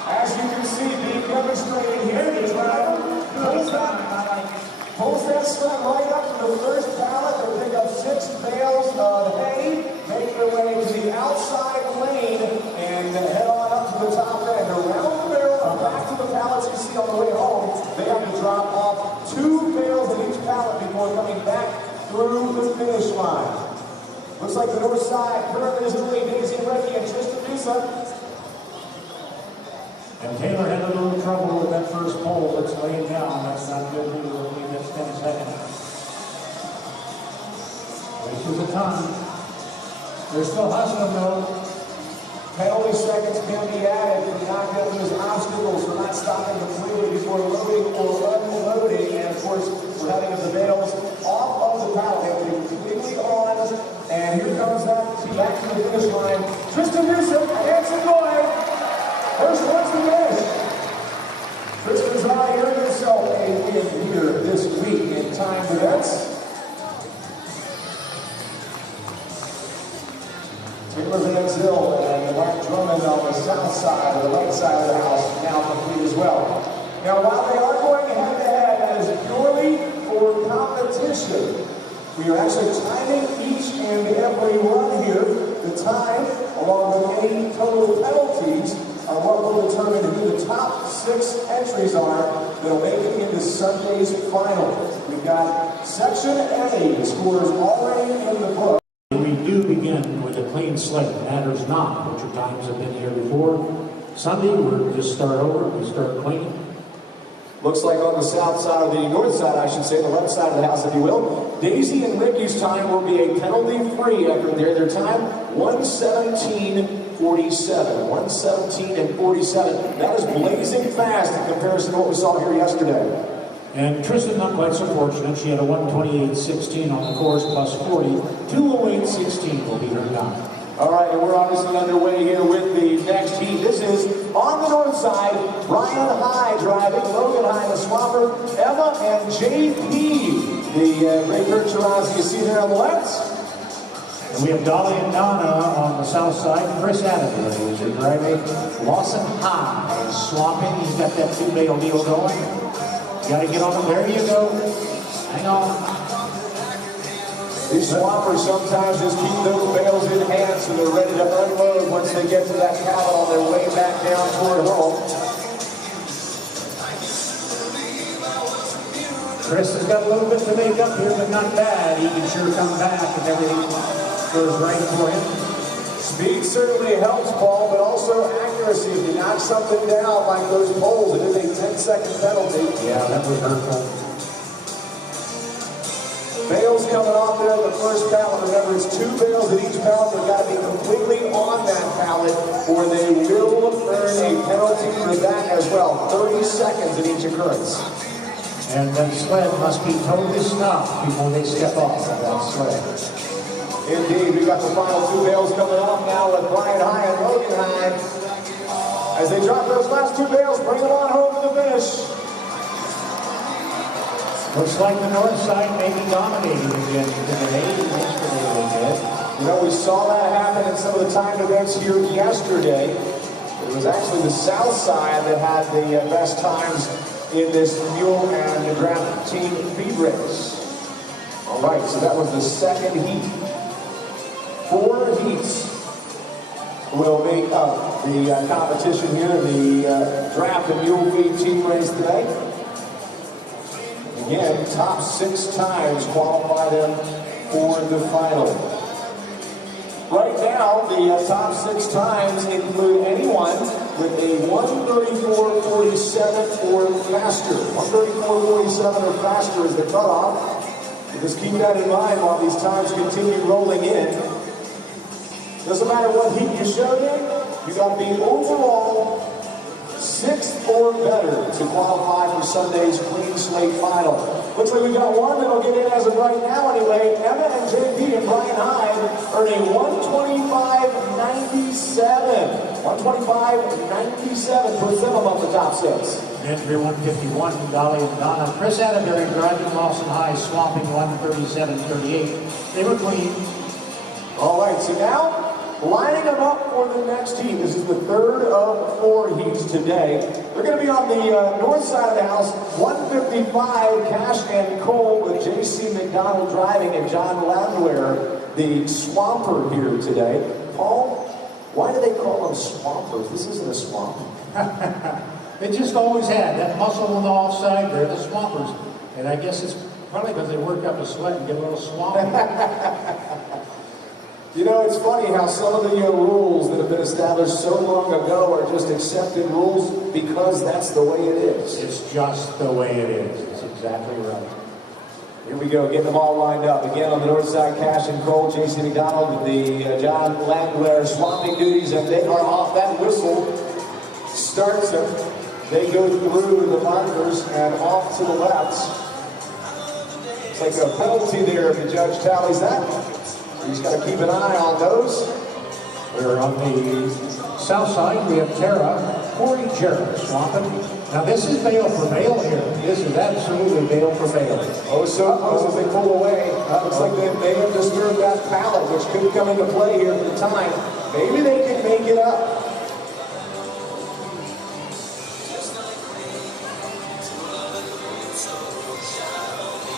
As you can see, being demonstrated here, the driver pulls cadets run right up to the first pallet. They pick up 6 bales of hay, make their way to the outside lane, and head on up to the top end. Around the barrel and back to the pallets you see on the way home. They have to drop off 2 bales in each pallet before coming back through the finish line. Looks like the north side currently is leading Daisy Reddy and Tristan Newsom. And Taylor had a little trouble with that first pole that's laying down. That's not good. He will leave that 10 seconds. Wastes a ton. They're still hustling though. Penalty seconds can be added for not getting those obstacles, for not stopping completely before loading or unloading. And of course, we're having the bales off of the pallet. They will be completely on. And here comes that back to the finish line. Tristan Newsom and Hanson Boyd. First one's the finish. Tristan's already earned himself a win here this week in timed events. Taylor Van Zyl and Mark Drummond on the south side, or the right side of the house, now complete as well. Now, while they are going head-to-head, that is purely for competition. We are actually timing each and every run here. The time, along with any total penalties, are what will determine who the top 6 entries are that will make it into Sunday's final. We've got Section A scores already in the book. We do begin with a clean slate. Matters not what your times have been here before. Sunday, we'll just start over. We start clean. Looks like on the south side, or the north side, I should say, the left side of the house, if you will. Daisy and Ricky's time will be a penalty-free after their time, 1:17:47. 1:17:47. That is blazing fast in comparison to what we saw here yesterday. And Tristan, not quite so fortunate. She had a 1:28:16 on the course, plus 40. 2:08:16 will be her time. All right, and we're obviously underway here with the next heat. This is on the north side, Brian High driving, Logan High, the swapper, Emma and JP. The great Kurt Shirazi you see there on the left. And we have Dolly and Donna on the south side. Chris Adams is driving. Lawson High is swapping. He's got that 2-bale deal going. You got to get on them. There you go. Hang on. These swappers sometimes just keep those bales in hand so they're ready to unload once they get to that pallet on their way back down toward home. Chris has got a little bit to make up here, but not bad. He can sure come back if everything goes right for him. Speed certainly helps, Paul, but also accuracy. If you knock something down like those poles, it is a 10-second penalty. Yeah, that was hurtful. Bales coming off there in the first pallet. Remember, it's 2 bales in each pallet. They've got to be completely on that pallet, or they will earn a penalty for that as well. 30 seconds in each occurrence. And that sled must be totally stopped before they step off of that sled. Indeed, we've got the final 2 bales coming off now with Brian High and Logan High. As they drop those last 2 bales, bring them on home to the finish. Looks like the north side may be dominating again today. Yesterday they did. You know, we saw that happen in some of the timed events here yesterday. It was actually the south side that had the best times in this mule and the draft team feed race. All right, so that was the second heat. 4 heats will make up the competition here in the draft and mule feed team race today. Again, top 6 times qualify them for the final. Right now, the top 6 times include anyone with a 1:34:47 or faster. 1:34:47 or faster is the cutoff. So just keep that in mind while these times continue rolling in. Doesn't matter what heat you showed in, you got to be overall 6th or better to qualify for Sunday's clean slate final. Looks like we've got one that'll get in as of right now anyway. Emma and JP and Brian Hyde earn a 125.97. 125.97 puts them among the top 6. Entry 151, Dolly and Donna. Chris Atterbury driving, Lawson High swapping 137.38. They were clean. All right, so now lining them up for the next heat. This is the third of 4 heats today. They're going to be on the north side of the house, 155 Cash and Cole with J.C. McDonald driving and John Landwehr, the swamper here today. Paul, why do they call them swampers? This isn't a swamp. They just always had that muscle on the offside. They're the swampers. And I guess it's probably because they work up a sweat and get a little swampy. You know, it's funny how some of the rules that have been established so long ago are just accepted rules because that's the way it is. It's just the way it is. It's exactly right. Here we go, getting them all lined up. Again, on the north side, Cash and Cole, J.C. McDonald with the John Landwehr swamping duties, and they are off. That whistle starts them. They go through the markers and off to the left. It's like a penalty there if the judge tallies that. You just got to keep an eye on those. We're on the south side. We have Tara, Corey Jarrett swamping. Now this is bail for bail here. This is absolutely bail for bail. Oh, so as they pull away, looks like they may have disturbed that pallet, which could come into play here for the time. Maybe they can make it up.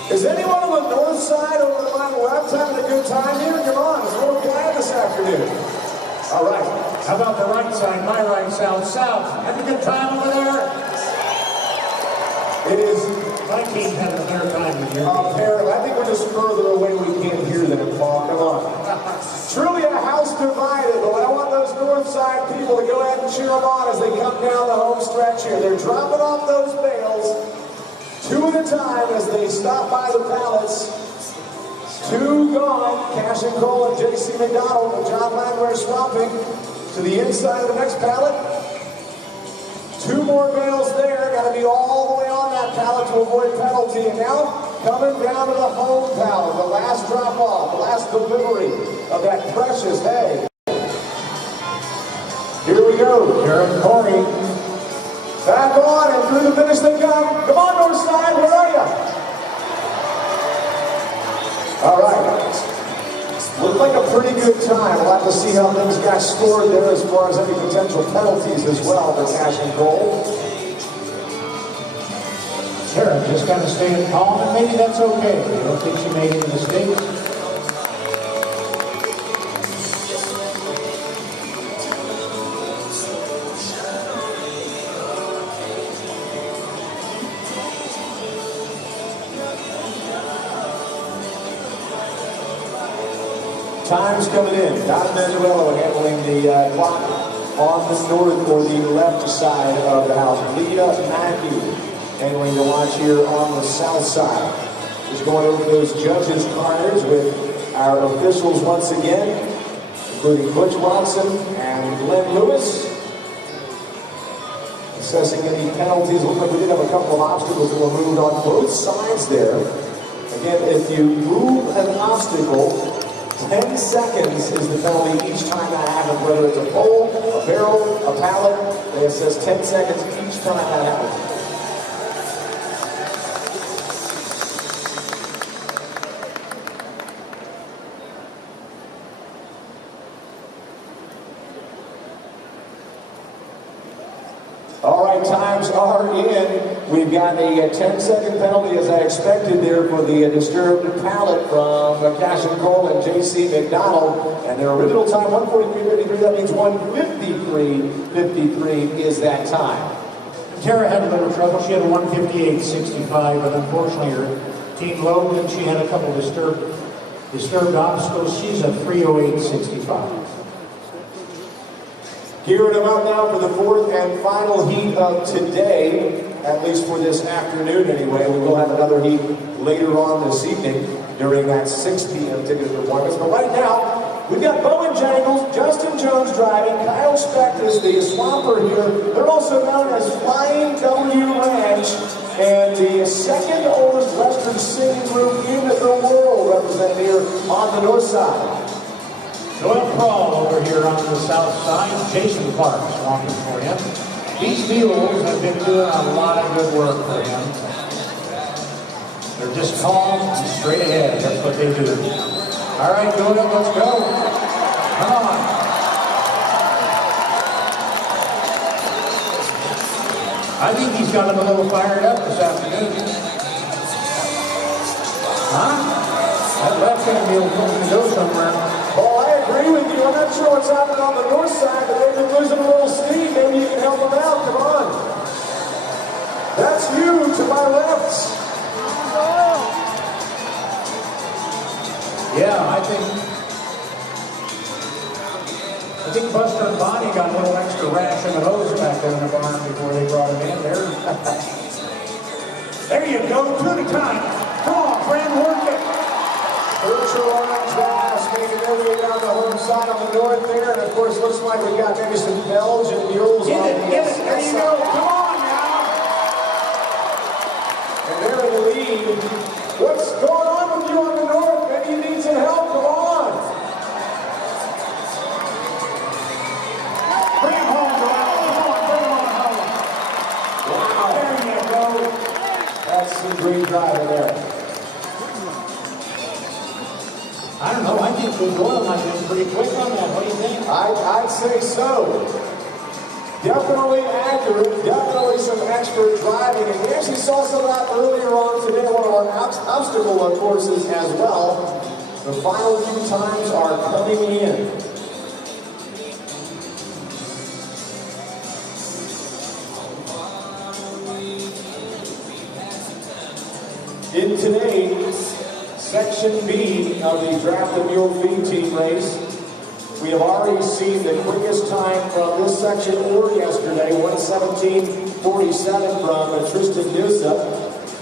Is anyone on the north side over on the left having a good time here? Come on, it's a little quiet this afternoon. All right. How about the right side, my right, south? Having a good time over there? It is. My team having a better time than yours. Apparently, I think we're just further away. We can't hear them, Paul. Come on. Truly a house divided, but I want those north side people to go ahead and cheer them on as they come down the home stretch here. They're dropping off those bales. 2 at a time as they stop by the pallets. 2 gone. Cash and Cole and J.C. McDonald and John Landwehr swapping to the inside of the next pallet. 2 more bales there. Got to be all the way on that pallet to avoid penalty. And now coming down to the home pallet, the last drop off, the last delivery of that precious hay. Here we go. Jared Corey. Back on and through the finish they come. Come on, north side, where are you? All right. Looked like a pretty good time. We'll have to see how things got scored there as far as any potential penalties as well for Cash and Cole. Tara just kind of staying calm, and maybe that's okay. I don't think she made any mistakes. Time's coming in. Don Manuello handling the clock on the north or the left side of the house. Leah Mackey handling the watch here on the south side. Just going over those judges' cards with our officials once again, including Butch Watson and Glenn Lewis. Assessing any penalties. Looks like we did have a couple of obstacles that were moved on both sides there. Again, if you move an obstacle, 10 seconds is the penalty each time that happens, whether it's a pole, a barrel, a pallet. They assess 10 seconds each time that happens. All right, times are in. We've got a 10-second penalty, as I expected there, for the disturbed pallet from Cash and Cole and J.C. McDonald. And their original time, 1:43.53. That means 1:53.53 is that time. Tara had a little trouble. She had a 1:58.65, but unfortunately her team Logan, she had a couple disturbed obstacles. She's a 3:08.65. Gearing them up now for the 4th and final heat of today, at least for this afternoon anyway. We will have another heat later on this evening during that 6 p.m. ticketed performance. But right now, we've got Bowen Jangles, Justin Jones driving, Kyle Specht is the swamper here. They're also known as Flying W Ranch, and the second oldest Western singing group in the world represented here on the north side. Doyle Crawl over here on the south side. Jason Clark swamping for him. These mules have been doing a lot of good work for him. They're just calm and straight ahead. That's what they do. All right, Doyle, let's go. Come on. I think he's got him a little fired up this afternoon. Huh? That left hand deal is going to go somewhere. Well, I agree with you. I'm not sure what's happening on the north side, but they've been losing a little steam. Maybe you can help them out. Come on. That's you to my left. Yeah, I think Buster and Bonnie got a little extra ration of those back there in the barn before they brought him in there. There you go, 2 at a time. Come on, friend, work it. Virtual orange grass making their way down the home side on the north there, and of course looks like we've got maybe some Belgian mules on the Get it, there you go, come on now. And they're in the lead. What's going on with you on the north? Maybe you need some help, come on. Bring him home, Joel. Come on, bring him on home. Wow, there you go. That's some great driver there. I don't know, I think Doyle might have been pretty quick on that. What do you think? I'd say so. Definitely accurate, definitely some expert driving, and we actually saw some of that earlier on today, one of our obstacle courses as well. The final few times are coming in. In today's Section B of the Drafted Mule Feed Team race, we have already seen the quickest time from this section or yesterday, 1:17:47 from Tristan Newsome.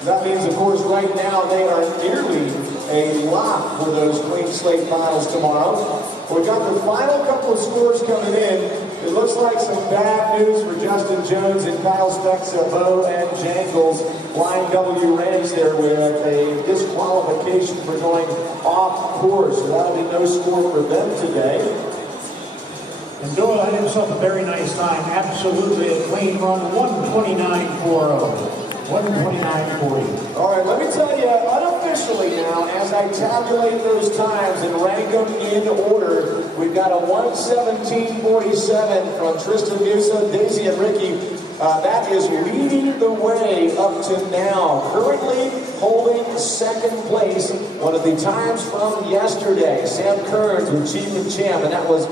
That means, of course, right now they are nearly a lock for those clean slate finals tomorrow. We've got the final couple of scores coming in. It looks like some bad news for Justin Jones and Kyle Speck's Bow and Jangles. Line W Rams there with a disqualification for going off course. So that'll be no score for them today. And Doyle had himself a very nice time. Absolutely a clean run, 1:29.40. 1:29.40. All right, let me tell you, unofficially now, as I tabulate those times and rank them in order, we've got a 1:17.47 from Tristan Newsome, Daisy and Ricky. That is leading the way up to now. Currently holding second place, one of the times from yesterday. Sam Kearns with Chief and Champ, and that was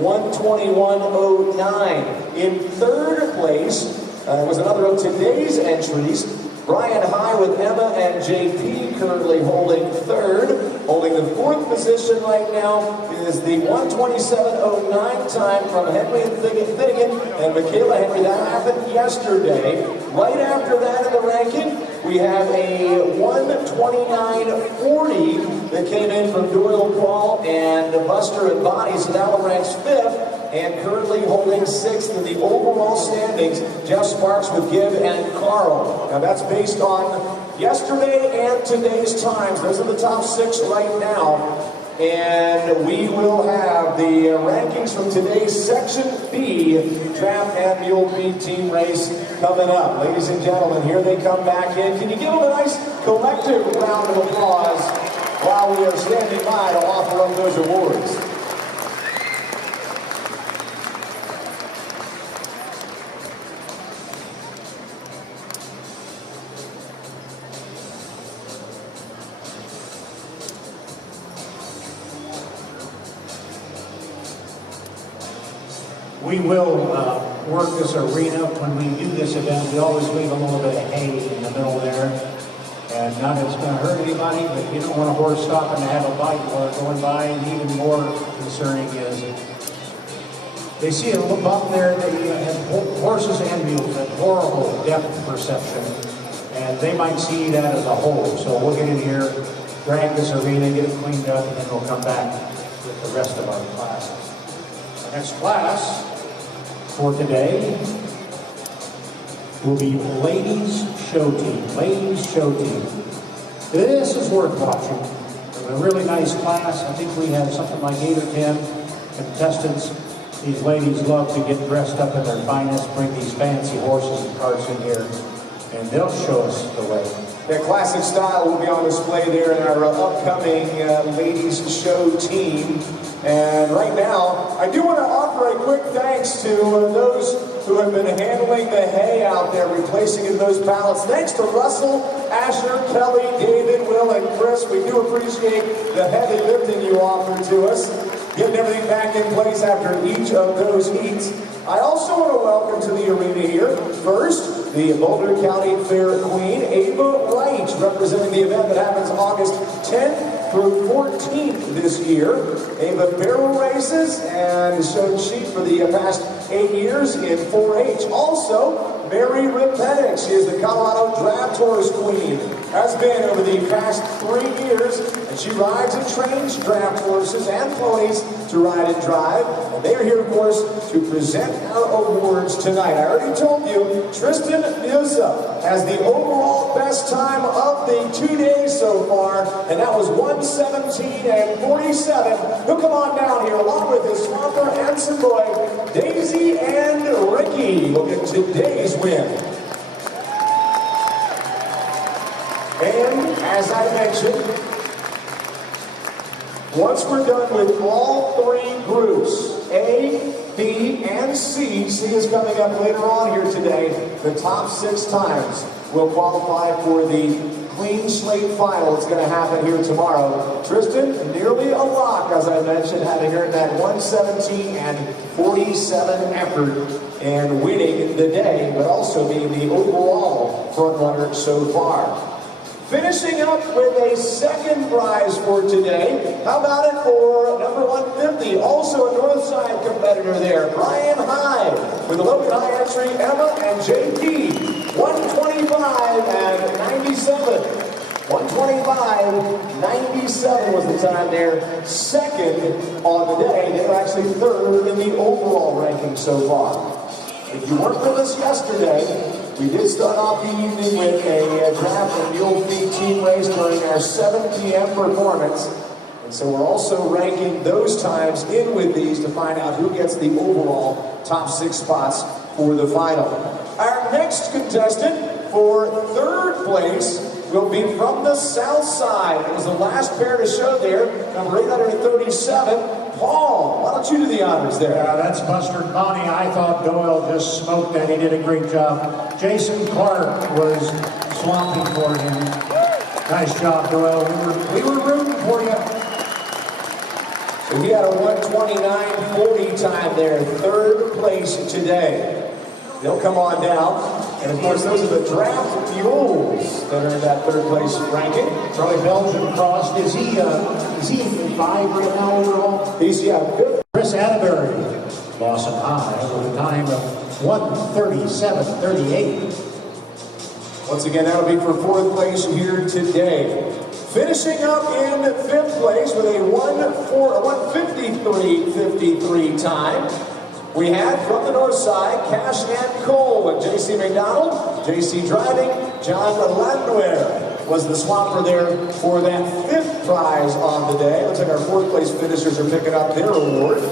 1:21.09. In third place was another of today's entries. Brian High with Emma and JP currently holding third. Holding the fourth position right now is the 1:27.09 time from Henry and Finnegan and Michaela Henry. That happened yesterday. Right after that in the ranking, we have a 1:29.40 that came in from Doyle Paul and Buster and Bonnie. So that one ranks fifth. And currently holding sixth in the overall standings, Jeff Sparks with Gibb and Carl. Now that's based on yesterday and today's times. Those are the top six right now. And we will have the rankings from today's Section B Draft and Mule Feed Team race coming up. Ladies and gentlemen, here they come back in. Can you give them a nice collective round of applause while we are standing by to offer up those awards? We will work this arena when we do this event. We always leave a little bit of hay in the middle there. And not that it's going to hurt anybody, but you don't want a horse stopping to have a bite while they're going by. And even more concerning is they see a little bump there. They have horses and mules have horrible depth perception. And they might see that as a hole. So we'll get in here, drag this arena, get it cleaned up, and then we'll come back with the rest of our classes. Our next class for today will be Ladies Show Team. Ladies Show Team. This is worth watching. A really nice class. I think we have something like 8 or 10 contestants. These ladies love to get dressed up in their finest, bring these fancy horses and carts in here, and they'll show us the way. That classic style will be on display there in our upcoming ladies show team. And right now, I do want to offer a quick thanks to those who have been handling the hay out there, replacing in those pallets. Thanks to Russell, Asher, Kelly, David, Will, and Chris. We do appreciate the heavy lifting you offer to us, getting everything back in place after each of those heats. I also want to welcome to the arena here, first, the Boulder County Fair Queen, Ava Wright, representing the event that happens August 10th through 14th this year. Ava barrel races and showed sheep for the past 8 years in 4-H. Also, Mary Ripettick, she is the Colorado Draft Horse Queen, has been over the past 3 years, and she rides and trains draft horses and ponies to ride and drive. And they are here, of course, to present our awards tonight. I already told you, Tristan Musa has the overall best time of the 2 days so far, and that was 1:17:47. He'll come on down here along with his swamper and some boy, Daisy and Ricky. Look at today's win. And as I mentioned, once we're done with all 3 groups, A, B, and C is coming up later on here today, the top 6 times will qualify for the clean slate final. It's going to happen here tomorrow. Tristan, nearly a lock, as I mentioned, having earned that 1:17:47 effort and winning the day, but also being the overall front runner so far. Finishing up with a second prize for today. How about it for number 150, also a Northside competitor there, Brian Hyde, with the Logan High entry, Emma and JP, 1:25:97. 1:25:97 was the time there. Second on the day. They were actually third in the overall ranking so far. If you weren't with us yesterday, we did start off the evening with a draft and mule feed team race during our 7 p.m. performance. And so we're also ranking those times in with these to find out who gets the overall top 6 spots for the final. Our next contestant for 3rd place will be from the south side. It was the last pair to show there, number 837. Paul, why don't you do the honors there? Yeah, that's Buster Bonnie. I thought Doyle just smoked that. He did a great job. Jason Clark was swamping for him. Nice job, Doyle. We were rooting for you. So he had a 1:29:40 time there, 3rd place today. They'll come on down. And of course, those are the draft mules that are in that 3rd place ranking. Troy Belgian crossed. Is he in 5 right now overall? He's, good. Chris Atterbury, Lawson High, with a time of 1:37:38. Once again, that'll be for 4th place here today. Finishing up in 5th place with a 1:53:53 time. We had from the north side, Cash and Cole and J.C. McDonald. J.C. driving, John Landwehr was the swamper there for that 5th prize on the day. Looks like our 4th place finishers are picking up their award.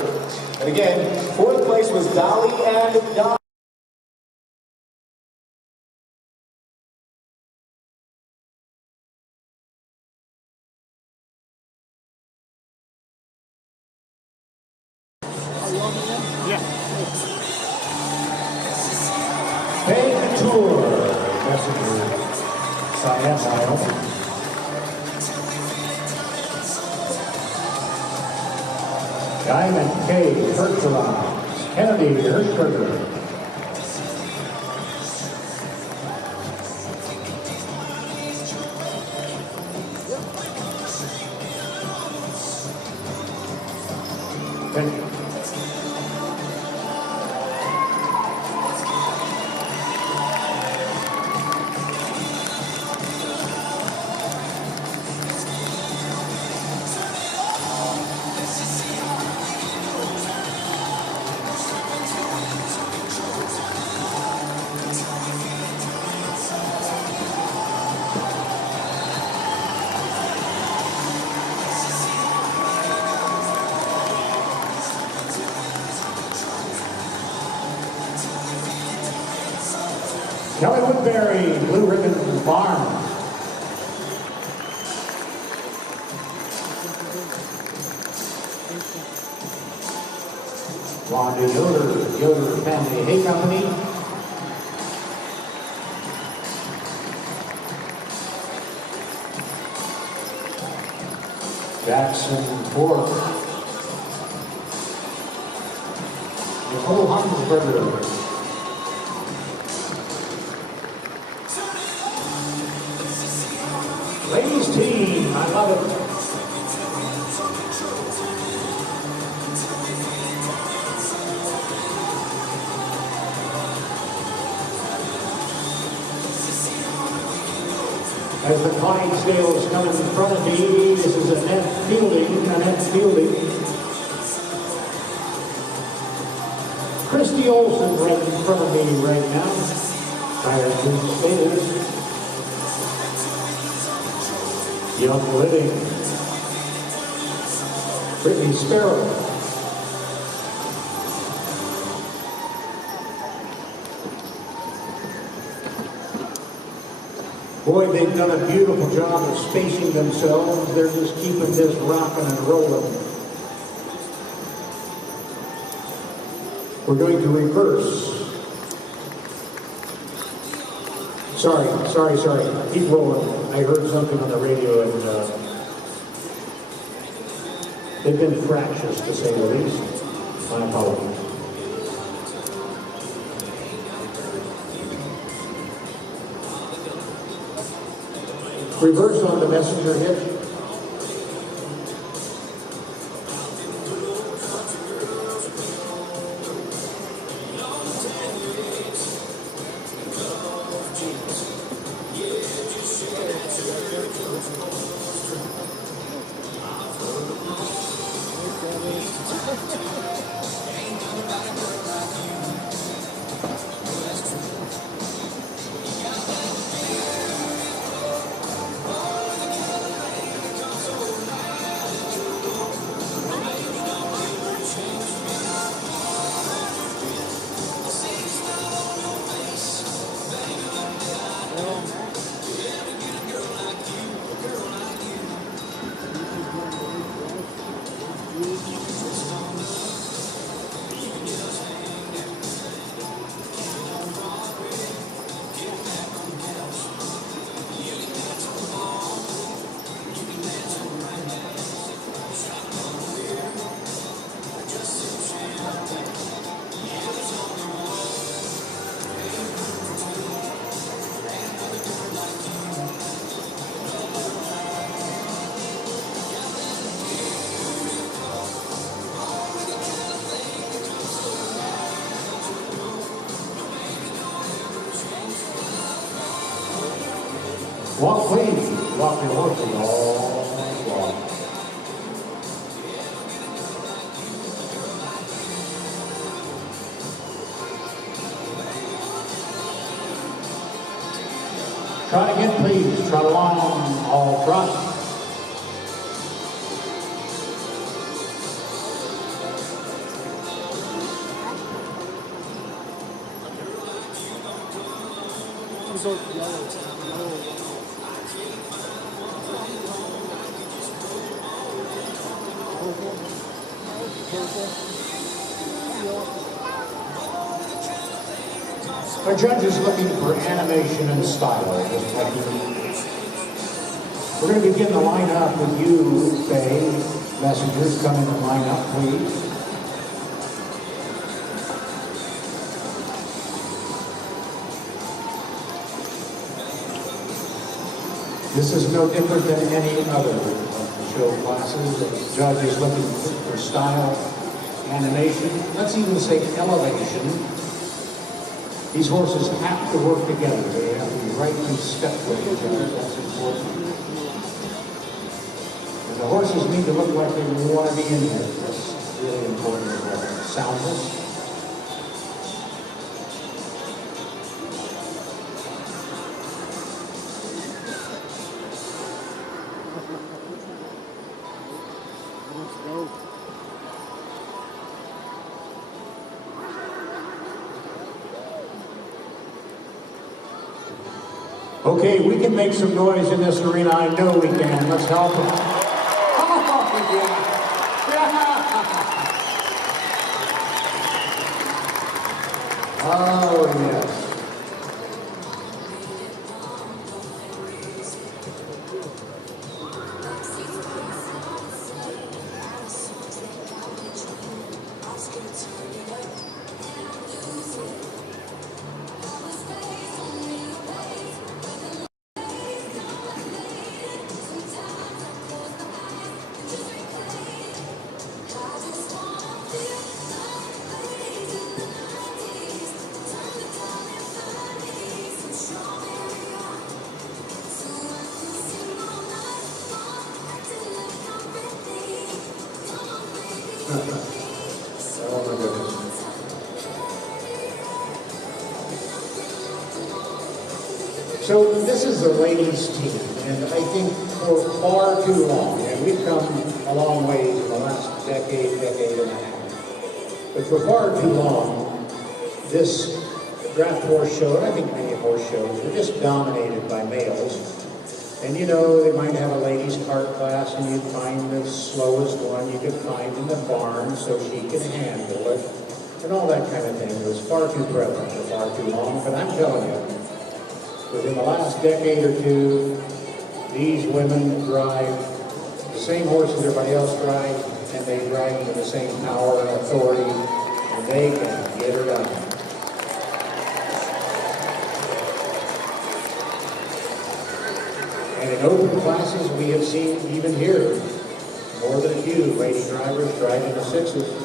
And again, 4th place was Dolly and Don. Diamond K. Hertzler, Kennedy Hertzberger. Kelly Woodbury, Blue Ribbon Farm. Wanda Yoder, Yoder Family Hay Company. Jackson Ford. Nicole Hansberger. Ladies team, I love it. As the Clydesdales come in front of me, this is Annette Fielding. Christy Olsen right in front of me right now. Tyler Status. Young Living. Brittany Sparrow. Boy, they've done a beautiful job of spacing themselves. They're just keeping this rocking and rolling. We're going to reverse. Sorry. Keep rolling. I heard something on the radio and they've been fractious, to say the least. My apologies. Reverse on the messenger hitch. Walk please, walk your horses all long. Trot again please, trot along, all trot. Our judge is looking for animation and style, just like we're going to begin the lineup with you, Faye. Messengers, come in the lineup, please. This is no different than any other of the show classes. The judge is looking for style, animation, let's even say elevation. These horses have to work together. They have to be right in step with each other. That's important. And the horses need to look like they want to be in there. That's really important as well. Soundness. Okay, we can make some noise in this arena. I know we can. Let's help them. Come on, yeah. Oh, yes. Oh my goodness. So this is the ladies' team, and I think for far too long, and we've come a long ways in the last decade and a half, but for far too long, this draft horse show, and I think many horse shows, were just dominated by males. And you know, they might have a ladies' cart class, and you'd find the slowest one you could find in the barn so she could handle it, and all that kind of thing was far too prevalent for far too long. But I'm telling you, within the last decade or two, these women drive the same horses everybody else drives, and they drive them with the same power and authority, and they can get her done. And in open classes, we have seen even here more than a few lady drivers driving the sixes.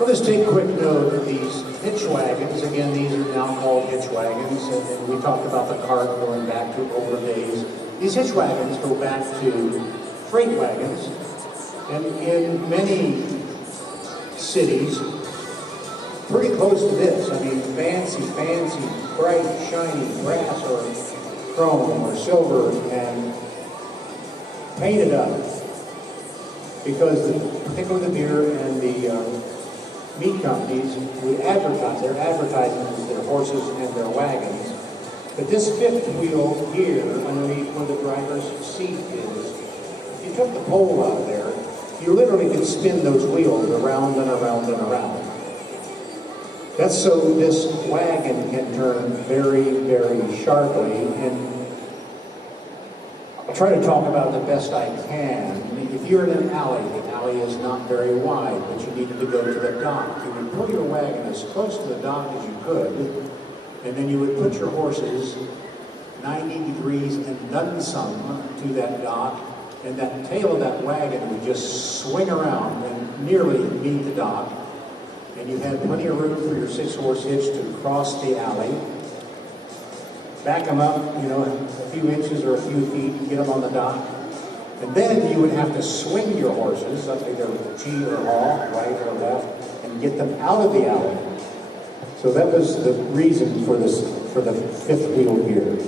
Well, let's take quick note of these hitch wagons. Again, these are now called hitch wagons, and we talked about the cart going back to older days. These hitch wagons go back to freight wagons, and in many cities, pretty close to this. I mean, fancy, bright, shiny brass or chrome or silver and painted up, because particularly the beer and the meat companies would advertise their advertisements, their horses and their wagons. But this fifth wheel here, underneath where the driver's seat is, if you took the pole out there, you literally could spin those wheels around and around and around. That's so this wagon can turn very, very sharply, and I'll try to talk about it the best I can. If you're in an alley, the alley is not very wide, but you needed to go to the dock. You would pull your wagon as close to the dock as you could, and then you would put your horses 90 degrees and then some to that dock, and that tail of that wagon would just swing around and nearly meet the dock, and you had plenty of room for your 6-horse hitch to cross the alley, back them up, you know, a few inches or a few feet, get them on the dock. And then you would have to swing your horses, either G or haw, right or left, and get them out of the alley. So that was the reason for this, for the fifth wheel here.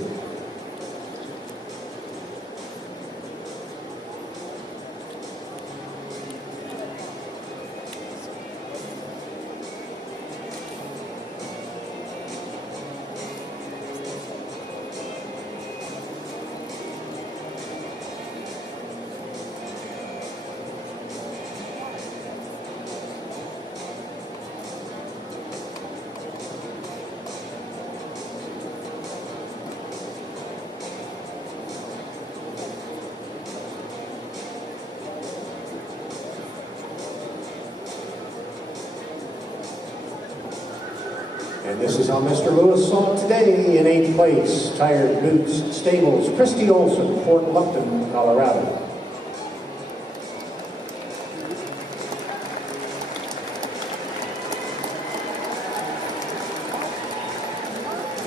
And this is how Mr. Lewis saw it today in 8th place. Tired Boots Stables, Christy Olson, Fort Lupton, Colorado.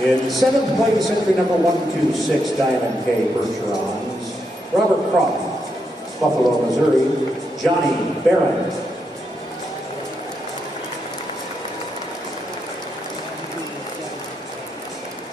In seventh place, entry number 126, Diamond K. Bergerons. Robert Croft, Buffalo, Missouri. Johnny Barron.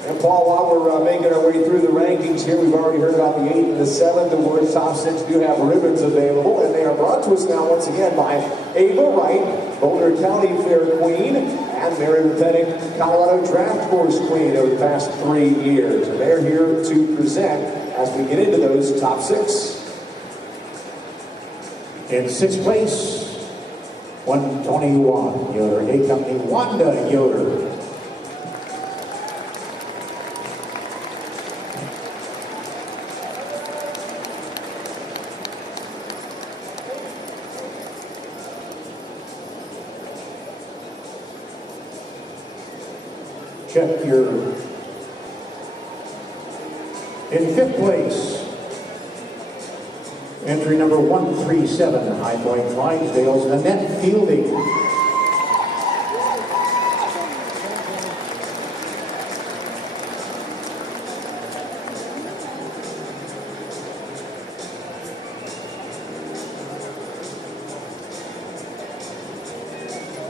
And Paul, while we're making our way through the rankings here, we've already heard about the 8 and the 7. The World's top 6 do have ribbons available, and they are brought to us now once again by Ava Wright, Boulder County Fair Queen, and Mary Pathetic, Colorado Draft Course Queen over the past 3 years. And they're here to present as we get into those top 6. In sixth place, 121, Yoder A Company, Wanda Yoder. Check your... In fifth place, entry number 137, High Point Clydesdale's Annette Fielding.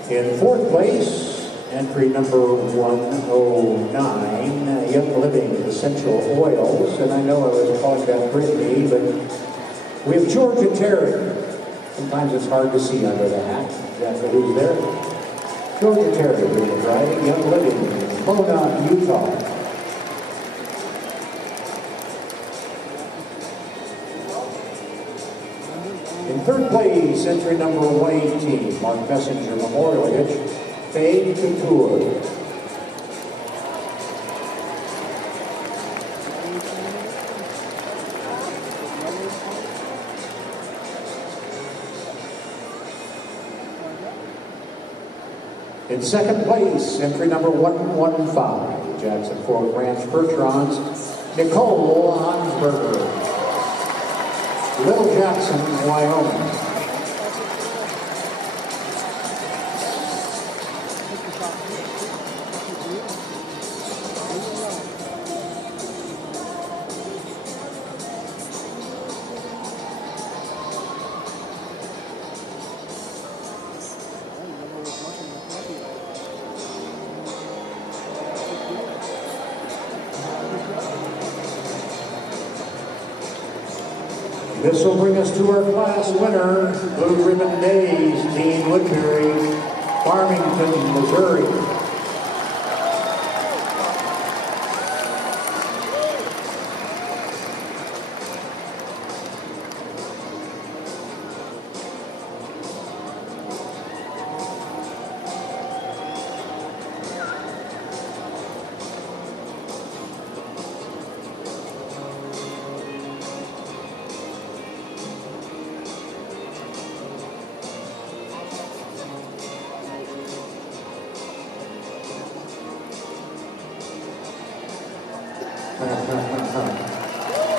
In fourth place, entry number 109, Young Living Essential Oils. And I know I was calling about Brittany, but we have Georgia Terry. Sometimes it's hard to see under the hat exactly who's there. Georgia Terry doing the driving. Young Living, Mona, Utah. In third place, entry number 118, Mark Messenger Memorial Hitch, Fade Couture. In second place, entry number 115, Jackson Fork Ranch Bergerons, Nicole Hansberger, Little Jackson, Wyoming. This will bring us to our class winner, Blue Ribbon Days, Dean Woodbury, Farmington, Missouri.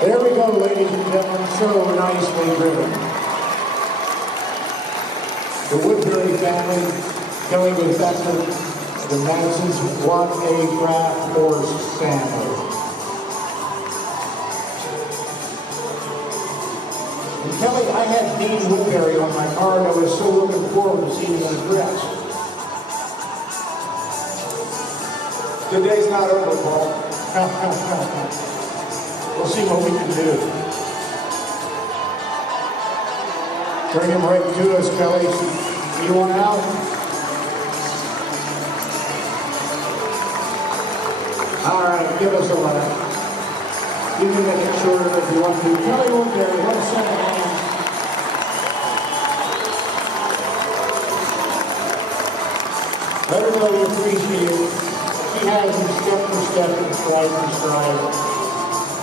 There we go, ladies and gentlemen, so nicely driven. The Woodbury family, Kelly with Beckman, the Madisons, what a draft horse family. And Kelly, I had Dean Woodbury on my card. I was so looking forward to seeing him dressed. The day's not over, Paul. We'll see what we can do. Bring him right to us, Kelly. You want out? All right, give us a lap. You can make it shorter if you want to. Kelly Woodbury, 1 second hand. Let her know you appreciate it. She has him step for step and stride for stride.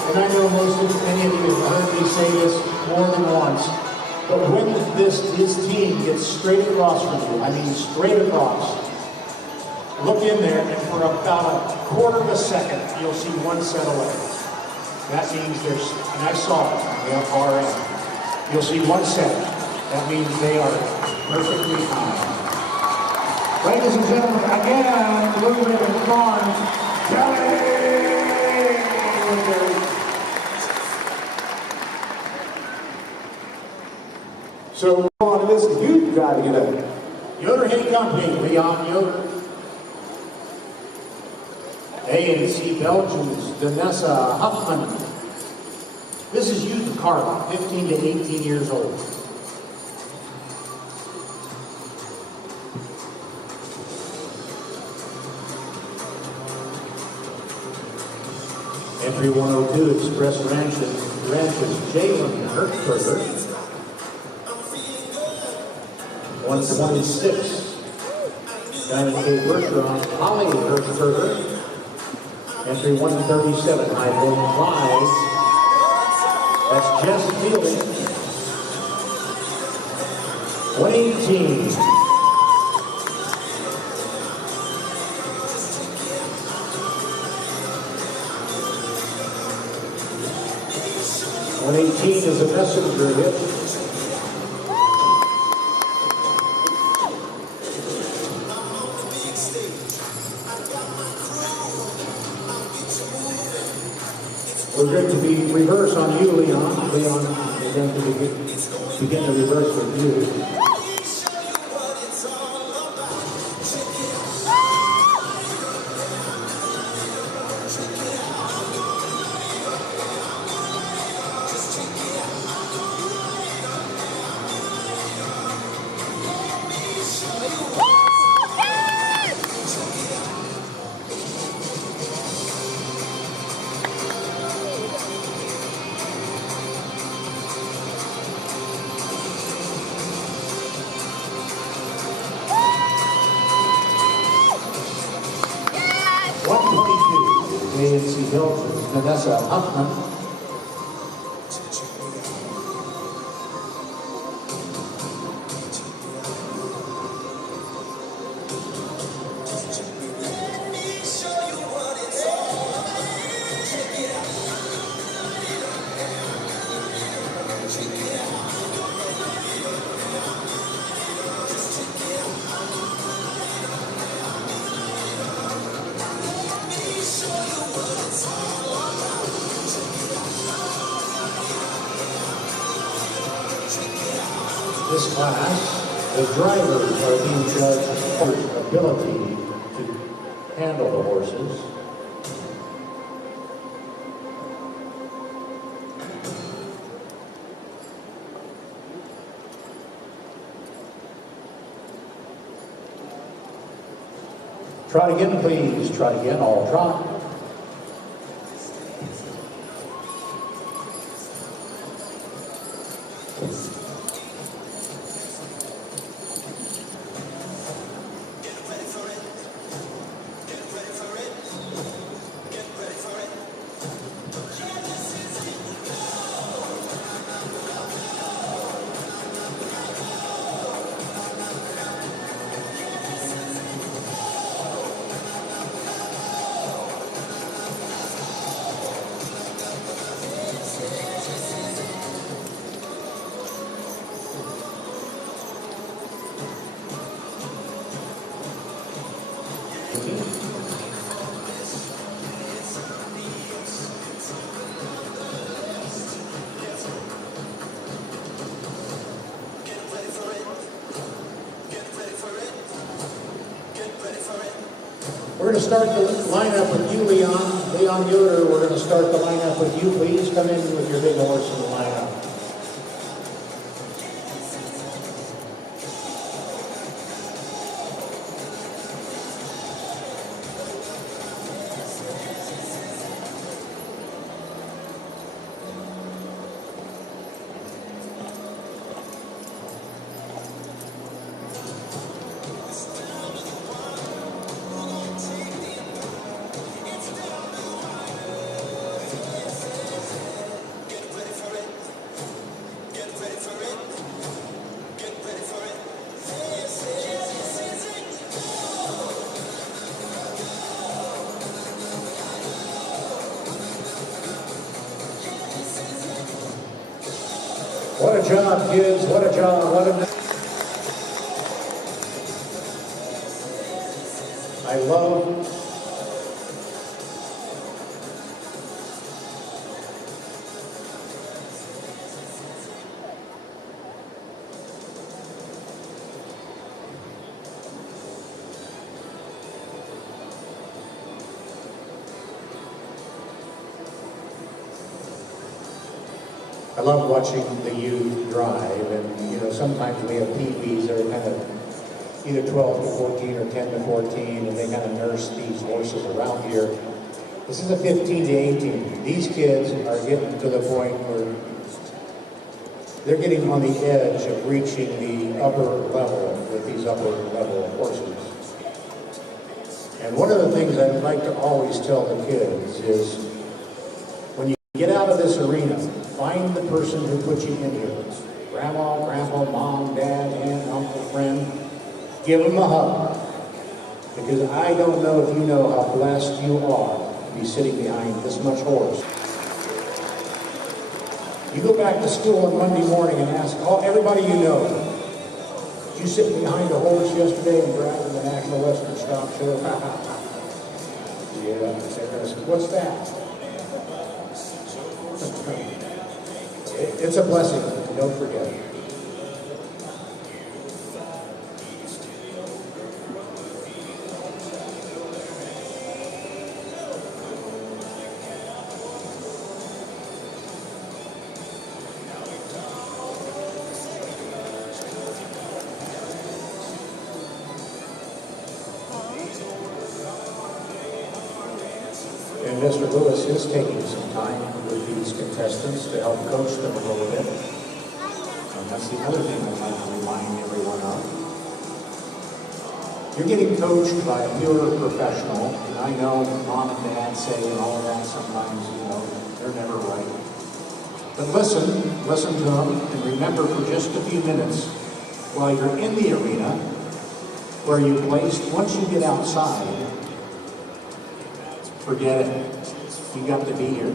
And I know many of you have heard me say this more than once, but when his team gets straight across from you, I mean straight across, look in there and for about a quarter of a second, you'll see one set of legs. That means there's, and I saw it on the far end, you'll see one set. That means they are perfectly fine. Ladies and gentlemen, again, Blue Ribbon Farm, Kelly So on this, you driving it up. Yoder Hay Company, Leon Yoder. A&C Belgium's Vanessa Huffman. This is used car lot, 15 to 18 years old. Entry 102 Express Ranches Jalen Hertzberger. 126 Diamond K Bergeron Holly Hertzberger. Entry 137 High Golden Clyde. That's Jess Fielding. 118. 118 is a messenger hit. We're going to be reverse on you, Leon. Leon, we're going to begin the reverse with you. A&C Belgium, Vanessa Huffman. This class, the drivers are being judged for ability to handle the horses. Trot again, please. Trot again, all trot. We're going to start the lineup with you, Leon. Leon Yoder, we're going to start the lineup with you. Please come in with your big horse in the lineup. What a job, kids. What a job. What a... I love... I love watching the youth drive, and you know, sometimes we have peewees that are kind of either 12 to 14 or 10 to 14, and they kind of nurse these horses around here. This is a 15 to 18. These kids are getting to the point where they're getting on the edge of reaching the upper level with these upper level horses. And one of the things I'd like to always tell the kids is, when you get out of this arena, find the person who put you in here. Grandma, grandpa, mom, dad, aunt, uncle, friend. Give them a hug. Because I don't know if you know how blessed you are to be sitting behind this much horse. You go back to school on Monday morning and ask everybody you know, did you sit behind a horse yesterday and brag in the National Western Stock Show? Yeah, what's that? It's a blessing, don't forget it. And Mr. Lewis is taking some time with these contestants to help coach them a little bit. And that's the other thing I'd like to remind everyone of. You're getting coached by a pure professional, and I know mom and dad say and all of that sometimes, you know, they're never right. But listen to them, and remember for just a few minutes while you're in the arena where you placed, once you get outside, forget it. You got to be here.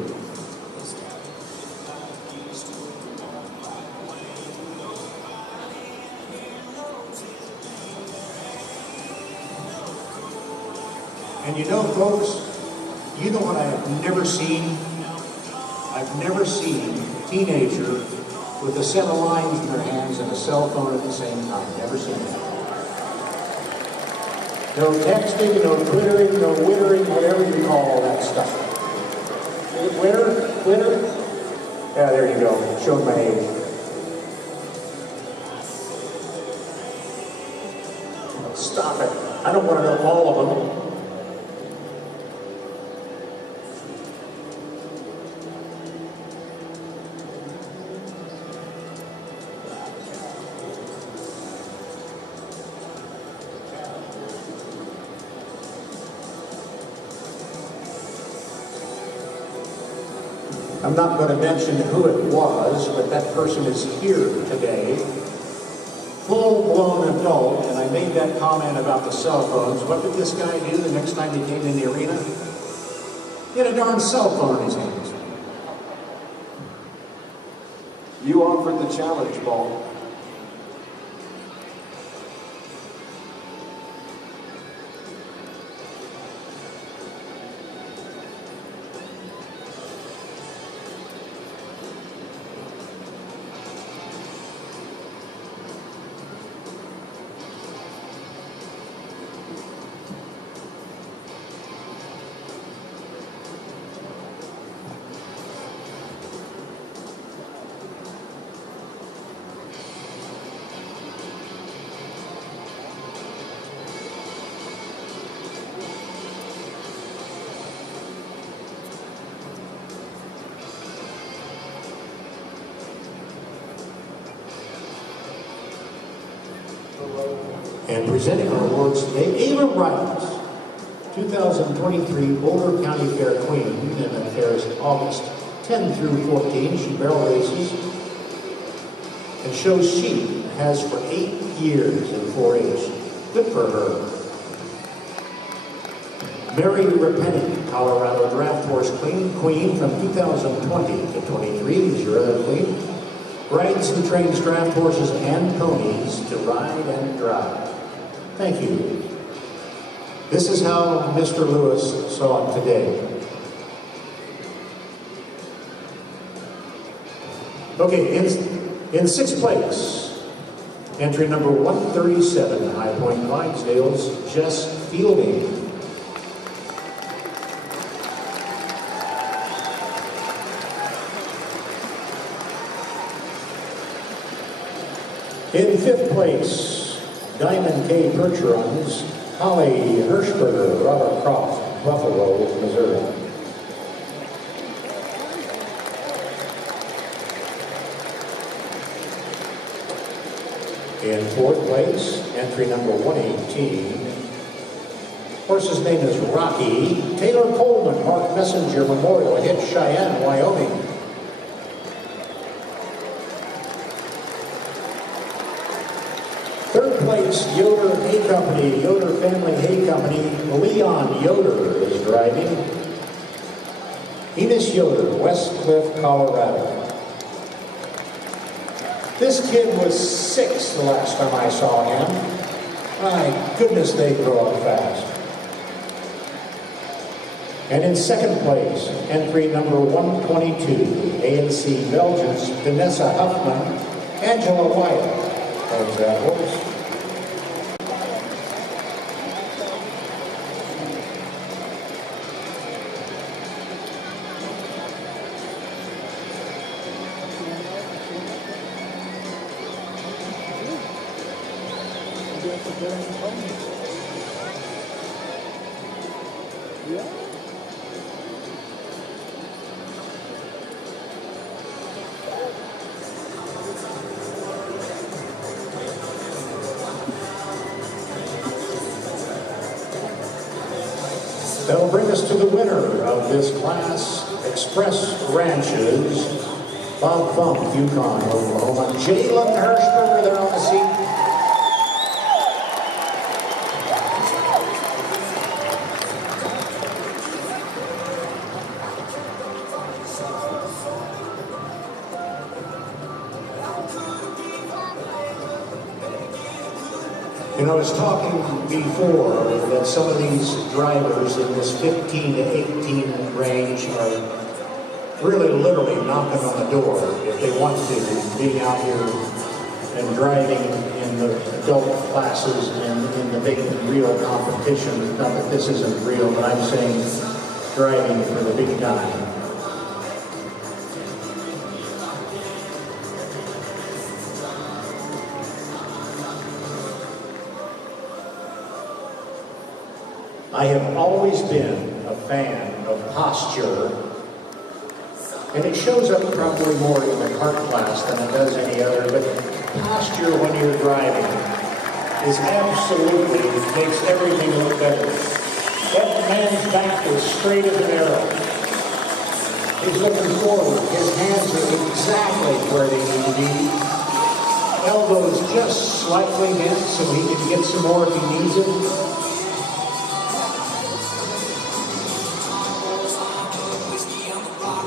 And you know, folks, you know what I have never seen? I've never seen a teenager with a set of lines in their hands and a cell phone at the same time. Never seen that. No texting, no twittering, no wittering, whatever you call all that stuff. Twitter? Yeah, there you go. Showed my age. Stop it. I don't want to know all of them. I'm not going to mention who it was, but that person is here today, full-blown adult, and I made that comment about the cell phones. What did this guy do the next time he came in the arena? He had a darn cell phone in his hands. You offered the challenge, Paul. And presenting our awards today, Ava Wright, 2023 Boulder County Fair Queen, and the fair is August 10 through 14. She barrel races and shows sheep, has for 8 years in 4-H. Good for her. Mary Repenning, Colorado Draft Horse Queen from 2020 to 23 is your other queen. Rides and trains draft horses and ponies to ride and drive. Thank you. This is how Mr. Lewis saw it today. Okay, in 6th place, entry number 137, High Point Clydesdale's Jess Fielding. In 5th place, Diamond K Percherons, Holly Hirschberger, Robert Croft, Buffalo, Missouri. In 4th place, entry number 118. Horse's name is Rocky. Taylor Coleman, Mark Messenger Memorial, Hitch, Cheyenne, Wyoming. Third place, Yoder Hay Company, Yoder Family Hay Company. Leon Yoder is driving. Enos Yoder, West Cliff, Colorado. This kid was 6 the last time I saw him. My goodness, they grow up fast. And in 2nd place, entry number 122, ANC Belgians, Vanessa Huffman, Angela Wyatt. There's that horse. That'll bring us to the winner of this class, Express Ranches, Bob Funk, Yukon, Oklahoma. Jalen Hirschberger there on the seat. You know, I was talking before that some of these drivers in this 15 to 18 range are really literally knocking on the door if they want to, being out here and driving in the adult classes and in the big real competition. Not that this isn't real, but I'm saying driving for the big time. I have always been a fan of posture, and it shows up probably more in the kart class than it does any other, but posture when you're driving is absolutely, makes everything look better. That man's back is straight as an arrow. He's looking forward. His hands are exactly where they need to be. Elbows just slightly bent so he can get some more if he needs it.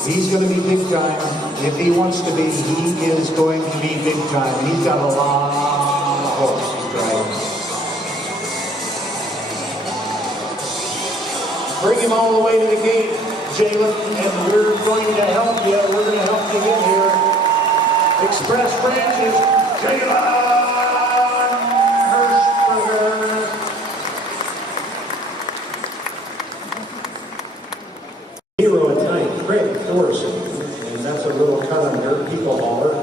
He's going to be big time. If he wants to be, he is going to be big time. He's got a lot of horse he's driving. Bring him all the way to the gate, Jalen, and we're going to help you. We're going to help you get here. Express Ranches, Jalen Hirschberger. Hero at night, Craig Thorson, and that's a little cut under, people hauler.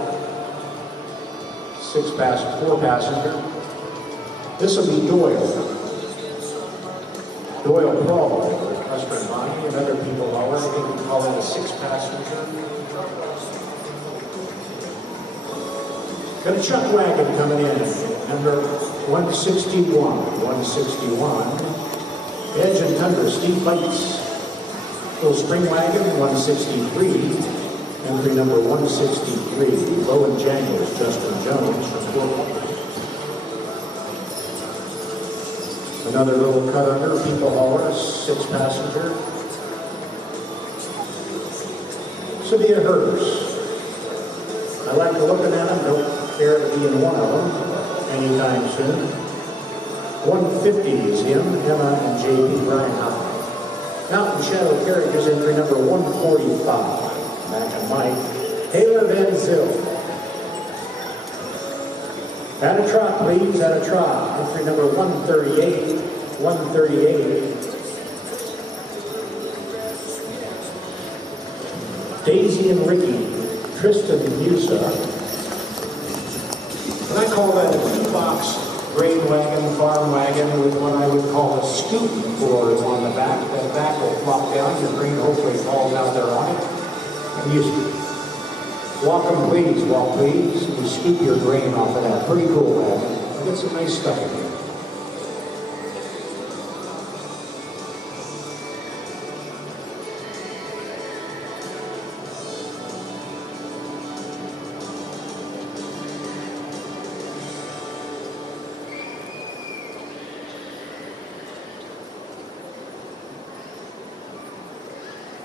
4 passenger. This will be Doyle. Doyle Crawl, Western Monty, another people hauler. I think we call it a 6 passenger. Got a chuck wagon coming in, number 161. Edge and Tundra, Steve Bites. Little spring wagon, 163. Entry number 163. Low and January, Justin Jones from Portland. Another little cut under, people hauler, 6 passenger. This will be a hearse. I like looking at them, don't care to be in one of them anytime soon. 150 is him, Emma and J.P. Bryan. Mountain Shadow Carriages, entry number 145. Mac and Mike. Taylor Van Zyl. At a trot, please, at a trot. Entry number 138. 138. Daisy and Ricky. Tristan Musa. I call that a two-box grain wagon, farm wagon, with what I would call a scoop floors on the back. That back will flop down, your grain hopefully falls out there on it. And you walk them, please, walk please. You scoop your grain off of that. Pretty cool wagon. Get some nice stuff in here.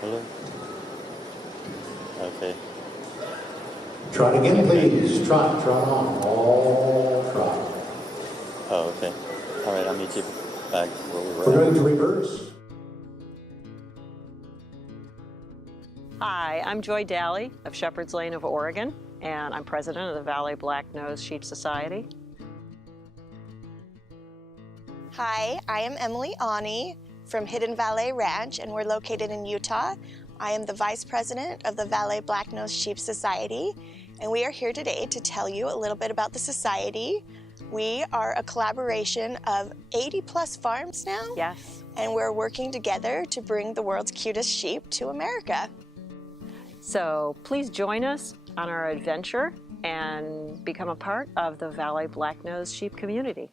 Hello? Okay. Trot again, please. Trot on. All trot. Oh, okay. All right, I'll meet you back where we were. We're going to reverse. Hi, I'm Joy Daly of Shepherd's Lane of Oregon, and I'm president of the Valley Black-Nosed Sheep Society. Hi, I am Emily Ani from Hidden Valley Ranch, and we're located in Utah. I am the vice president of the Valley Black-Nosed Sheep Society, and we are here today to tell you a little bit about the society. We are a collaboration of 80+ farms now. Yes. And we're working together to bring the world's cutest sheep to America. So please join us on our adventure and become a part of the Valley Black-Nosed Sheep community.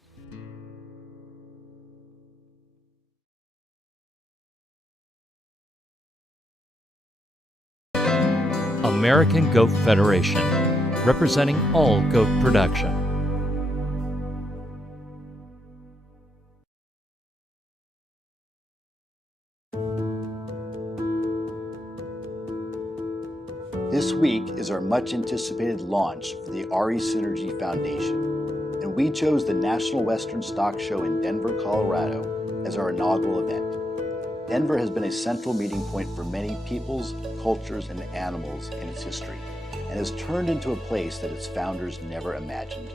American Goat Federation, representing all goat production. This week is our much anticipated launch for the RE Synergy Foundation, and we chose the National Western Stock Show in Denver, Colorado as our inaugural event. Denver has been a central meeting point for many peoples, cultures, and animals in its history, and has turned into a place that its founders never imagined.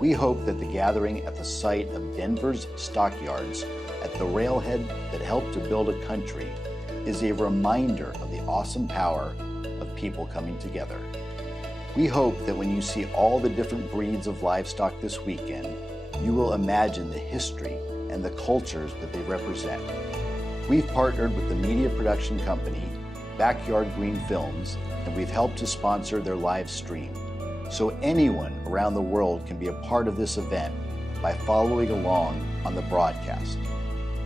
We hope that the gathering at the site of Denver's stockyards, at the railhead that helped to build a country, is a reminder of the awesome power of people coming together. We hope that when you see all the different breeds of livestock this weekend, you will imagine the history and the cultures that they represent. We've partnered with the media production company Backyard Green Films, and we've helped to sponsor their live stream. So anyone around the world can be a part of this event by following along on the broadcast.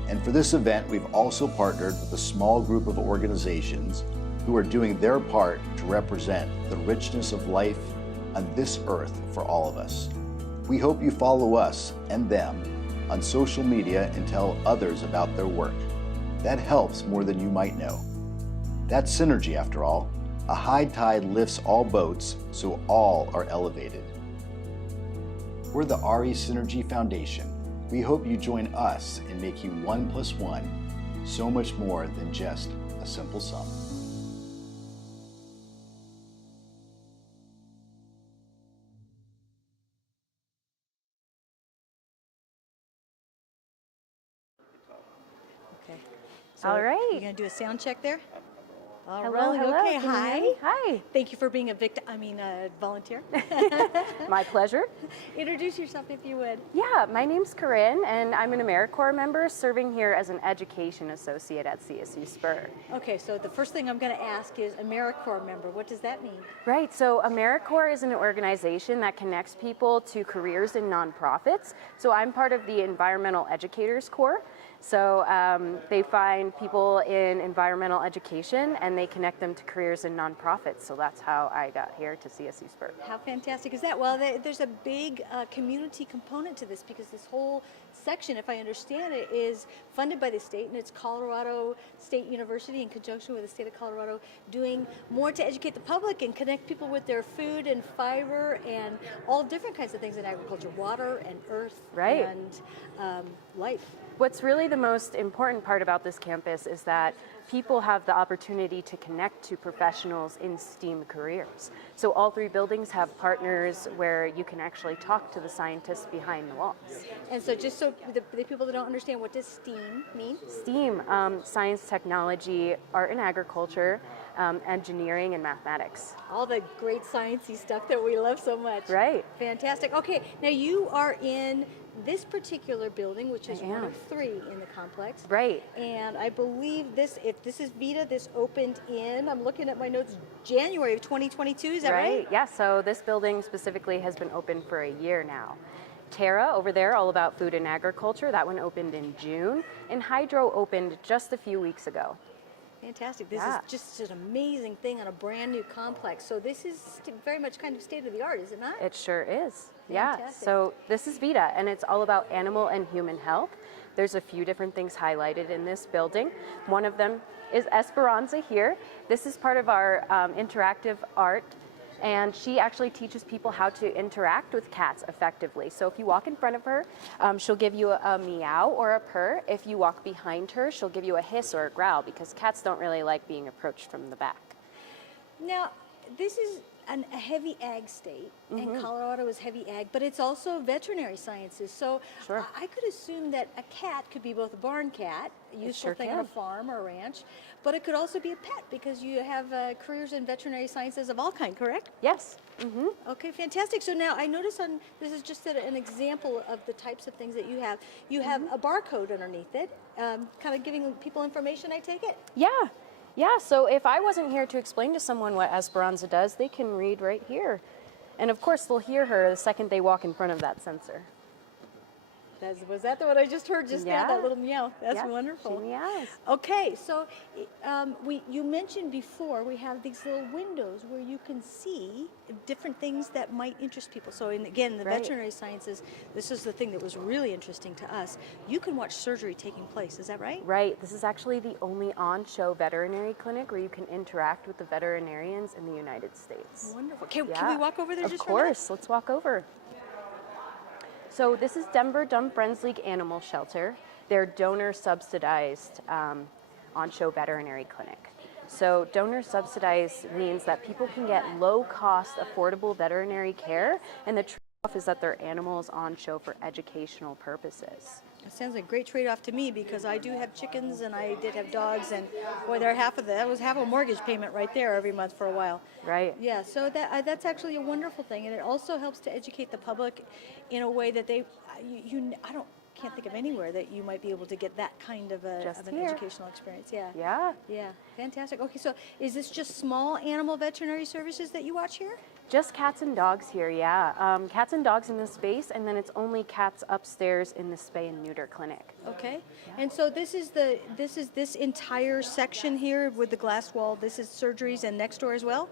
And for this event, we've also partnered with a small group of organizations who are doing their part to represent the richness of life on this earth for all of us. We hope you follow us and them on social media and tell others about their work. That helps more than you might know. That's synergy, after all. A high tide lifts all boats, so all are elevated. We're the RE Synergy Foundation. We hope you join us in making 1 + 1 so much more than just a simple sum. So all right. You're going to do a sound check there? All Hello, right. hello. Okay, Can you hi. hear me? Hi. Thank you for being a volunteer. My pleasure. Introduce yourself if you would. Yeah, my name's Corinne, and I'm an AmeriCorps member serving here as an education associate at CSU Spur. Okay, so the first thing I'm going to ask is AmeriCorps member. What does that mean? Right, so AmeriCorps is an organization that connects people to careers in nonprofits. So I'm part of the Environmental Educators Corps. So they find people in environmental education and they connect them to careers in nonprofits. So that's how I got here to CSU Spur. How fantastic is that? Well, there's a big community component to this because this whole section, if I understand it, is funded by the state, and it's Colorado State University in conjunction with the state of Colorado doing more to educate the public and connect people with their food and fiber and all different kinds of things in agriculture, water and earth and life. What's really the most important part about this campus is that people have the opportunity to connect to professionals in STEAM careers. So all 3 buildings have partners where you can actually talk to the scientists behind the walls. And so just so the people that don't understand, what does STEAM mean? STEAM, science, technology, art and agriculture, engineering, and mathematics. All the great sciencey stuff that we love so much. Right. Fantastic. Okay, now you are in this particular building, which is one am. of 3 in the complex. Right. And I believe this, if this is Vita, this opened in, I'm looking at my notes, January of 2022, is that right? Yeah, so this building specifically has been open for a year now. Terra over there, all about food and agriculture, that one opened in June, and Hydro opened just a few weeks ago. Fantastic. This Yeah. is just an amazing thing on a brand new complex. So this is very much kind of state of the art, is it not? It sure is. Yeah. Fantastic. So this is Vita, and it's all about animal and human health. There's a few different things highlighted in this building. One of them is Esperanza here. This is part of our interactive art, and she actually teaches people how to interact with cats effectively. So if you walk in front of her, she'll give you a meow or a purr. If you walk behind her, she'll give you a hiss or a growl, because cats don't really like being approached from the back. Now, this is a heavy ag state, and Mhm. Colorado is heavy ag, but it's also veterinary sciences. So I could assume that a cat could be both a barn cat, a useful sure thing on a can. farm or a ranch, but it could also be a pet, because you have careers in veterinary sciences of all kind, correct? Yes. Okay, fantastic. So now I notice this is just an example of the types of things that you have. You have a barcode underneath it, kind of giving people information, I take it? Yeah. Yeah, so if I wasn't here to explain to someone what Esperanza does, they can read right here. And of course, they'll hear her the second they walk in front of that sensor. Was that the one I just heard just now, that little meow? That's Yeah, wonderful. she meows. Okay, so you mentioned before we have these little windows where you can see different things that might interest people. So again, in the Right. veterinary sciences, this is the thing that was really interesting to us. You can watch surgery taking place, is that right? Right. This is actually the only on-show veterinary clinic where you can interact with the veterinarians in the United States. Wonderful. Can we walk over there Of just for a minute? course. Let's walk over. So this is Denver Dumb Friends League Animal Shelter. They're donor-subsidized on-show veterinary clinic. So donor-subsidized means that people can get low-cost, affordable veterinary care, and the trade-off is that their animal is on show for educational purposes. It sounds like a great trade-off to me, because I do have chickens and I did have dogs, and boy, they're that was half a mortgage payment right there every month for a while. Right. Yeah, so that's actually a wonderful thing, and it also helps to educate the public in a way that can't think of anywhere that you might be able to get that kind of an here. educational experience. Yeah. Yeah. Yeah, fantastic. Okay, so is this just small animal veterinary services that you watch here? Just cats and dogs here, yeah. Cats and dogs in this space, and then it's only cats upstairs in the spay and neuter clinic. Okay, and so this is this entire section here with the glass wall. This is surgeries, and next door as well.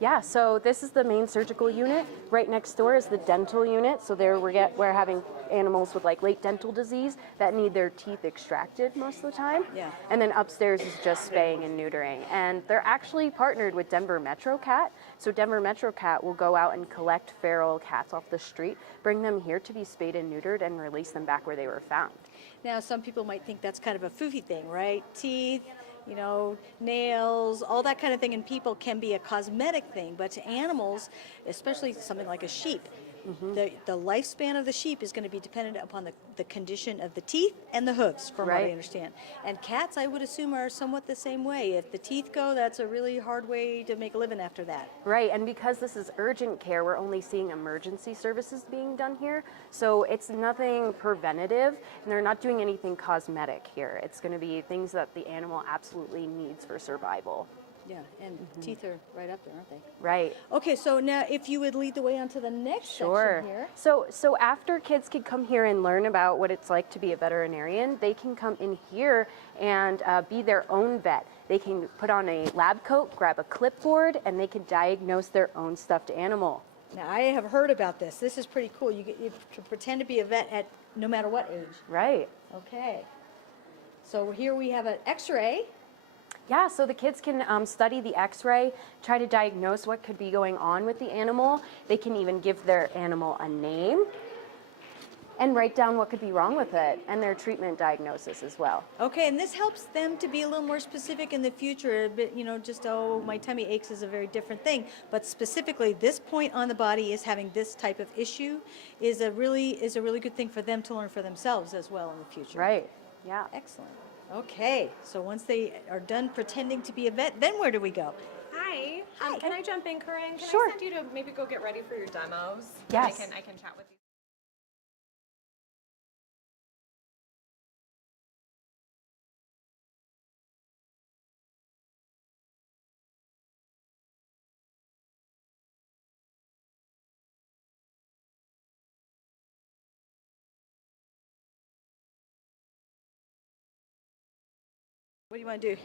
Yeah, so this is the main surgical unit. Right next door is the dental unit. So there we're having animals with like late dental disease that need their teeth extracted most of the time. Yeah. And then upstairs is just spaying and neutering. And they're actually partnered with Denver Metro Cat. So Denver Metro Cat will go out and collect feral cats off the street, bring them here to be spayed and neutered, and release them back where they were found. Now, some people might think that's kind of a foofy thing, right? Teeth, nails, all that kind of thing in people can be a cosmetic thing, but to animals, especially something like a sheep, the lifespan of the sheep is going to be dependent upon the condition of the teeth and the hooves, from what I understand. And cats, I would assume, are somewhat the same way. If the teeth go, that's a really hard way to make a living after that. Right, and because this is urgent care, we're only seeing emergency services being done here. So it's nothing preventative, and they're not doing anything cosmetic here. It's going to be things that the animal absolutely needs for survival. Yeah, and teeth are right up there, aren't they? Right. Okay, so now if you would lead the way onto the next section here. So after kids can come here and learn about what it's like to be a veterinarian, they can come in here and be their own vet. They can put on a lab coat, grab a clipboard, and they can diagnose their own stuffed animal. Now, I have heard about this. This is pretty cool. You to pretend to be a vet at no matter what age. Right. Okay. So here we have an x-ray. Yeah, so the kids can study the x-ray, try to diagnose what could be going on with the animal. They can even give their animal a name and write down what could be wrong with it, and their treatment diagnosis as well. Okay, and this helps them to be a little more specific in the future. A bit, just, oh, my tummy aches is a very different thing. But specifically, this point on the body is having this type of issue is a really good thing for them to learn for themselves as well in the future. Right, yeah. Excellent. Okay, so once they are done pretending to be a vet, then where do we go? Hi. Can I jump in, Corinne? Can Sure. I send you to maybe go get ready for your demos? Yes. I can chat with you. What do you want to do?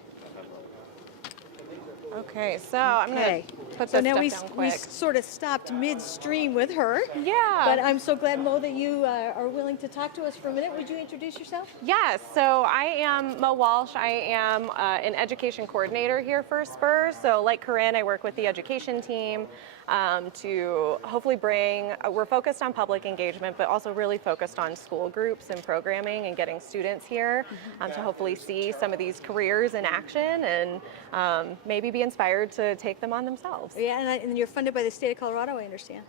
Okay, so I'm Okay. going to put So this now stuff we down quick. sort of stopped midstream with her. Yeah. But I'm so glad, Mo, that you are willing to talk to us for a minute. Would you introduce yourself? Yes, so I am Mo Walsh. I am an education coordinator here for Spurs. So like Corinne, I work with the education team to hopefully bring, we're focused on public engagement, but also really focused on school groups and programming and getting students here to hopefully see some of these careers in action and maybe be inspired to take them on themselves. Yeah, and you're funded by the state of Colorado, I understand.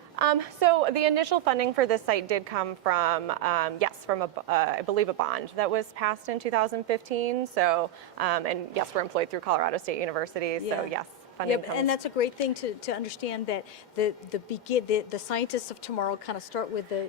So the initial funding for this site did come from, yes, from I believe a bond that was passed in 2015. So, and yes, we're employed through Colorado State University. So yes. Yeah, and that's a great thing to understand that the scientists of tomorrow kind of start with the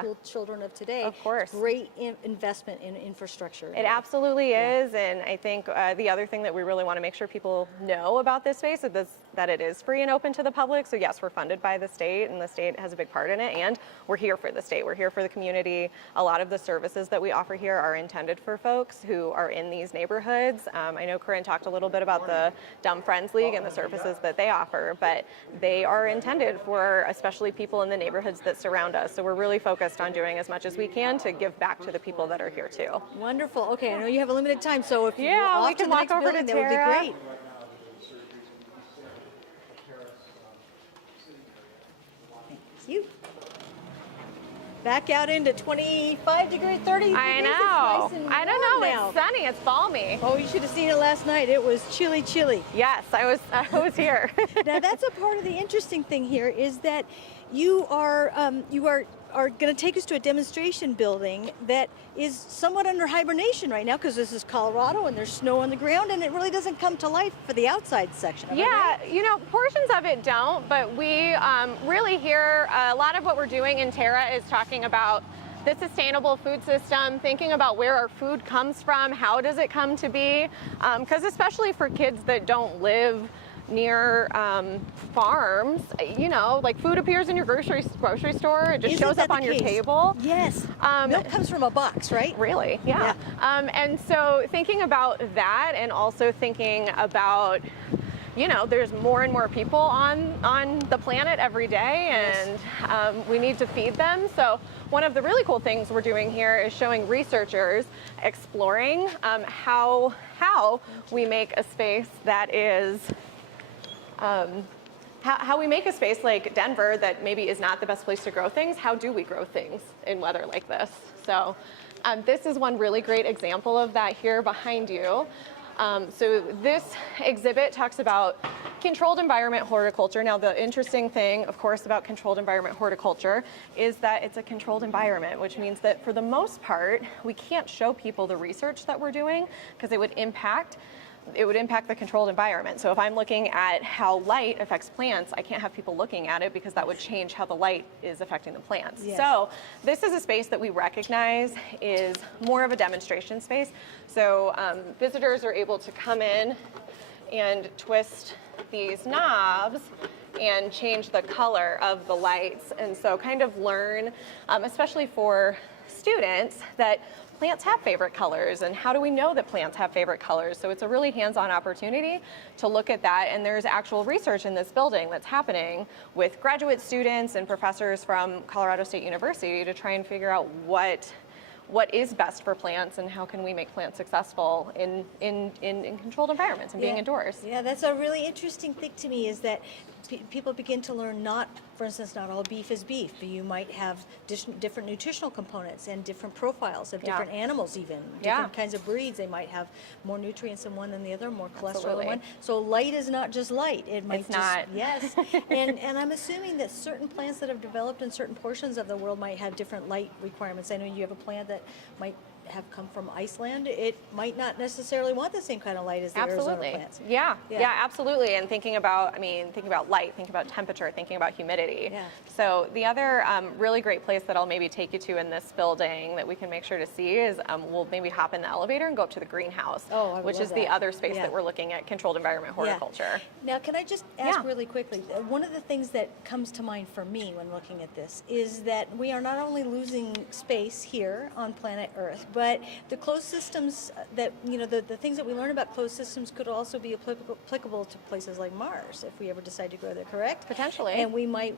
school children of today. Of course. Great investment in infrastructure. It absolutely is, and I think the other thing that we really want to make sure people know about this space is that it is free and open to the public. So yes, we're funded by the state, and the state has a big part in it, and we're here for the state. We're here for the community. A lot of the services that we offer here are intended for folks who are in these neighborhoods. I know Corinne talked a little bit about the Dumb Friends League and the services that they offer, but they are intended for especially people in the neighborhoods that surround us. So we're really focused on doing as much as we can to give back to the people that are here too. Wonderful. Okay, I know you have a limited time, so if you we off can to the walk next over building, to that would be Tara. great. Thank you. Back out into 25 degree, 30 degrees. I know. It's nice and I don't warm know. now. It's sunny. It's balmy. Oh, you should have seen it last night. It was chilly. Yes, I was here. Now that's a part of the interesting thing here is that you are going to take us to a demonstration building that is somewhat under hibernation right now because this is Colorado and there's snow on the ground and it really doesn't come to life for the outside section. Am I right? Yeah, you know, portions of it don't, but we really here, a lot of what we're doing in Terra is talking about the sustainable food system, thinking about where our food comes from, how does it come to be, because especially for kids that don't live near farms, you know, like food appears in your grocery store, it just shows up on your table. Yes. Milk comes from a box, right? Really, yeah. And so thinking about that and also thinking about, you know, there's more and more people on the planet every day, and we need to feed them. So one of the really cool things we're doing here is showing researchers exploring how we make a space that is how we make a space like Denver that maybe is not the best place to grow things. How do we grow things in weather like this? So this is one really great example of that here behind you. So this exhibit talks about controlled environment horticulture. Now the interesting thing, of course, about controlled environment horticulture is that it's a controlled environment, which means that for the most part, we can't show people the research that we're doing because it would impact the controlled environment. So if I'm looking at how light affects plants, I can't have people looking at it because that would change how the light is affecting the plants. Yes. So this is a space that we recognize is more of a demonstration space. So visitors are able to come in and twist these knobs and change the color of the lights. And so kind of learn, especially for students, that plants have favorite colors, and how do we know that plants have favorite colors? So it's a really hands-on opportunity to look at that, and there's actual research in this building that's happening with graduate students and professors from Colorado State University to try and figure out what is best for plants and how can we make plants successful in controlled environments and being indoors. Yeah, that's a really interesting thing to me is that people begin to learn for instance, not all beef is beef, but you might have different nutritional components and different profiles of different animals even, different kinds of breeds. They might have more nutrients in one than the other, more cholesterol in one. So light is not just light. It might yes. And I'm assuming that certain plants that have developed in certain portions of the world might have different light requirements. I know you have a plant that might have come from Iceland, it might not necessarily want the same kind of light as the Arizona plants. Yeah, absolutely. And thinking about light, think about temperature, thinking about humidity. Yeah. So the other really great place that I'll maybe take you to in this building that we can make sure to see is we'll maybe hop in the elevator and go up to the greenhouse, which is the other space that we're looking at, controlled environment horticulture. Now, can I just ask really quickly, one of the things that comes to mind for me when looking at this is that we are not only losing space here on planet Earth, but the closed systems that, the things that we learn about closed systems could also be applicable to places like Mars if we ever decide to go there, correct? Potentially. And we might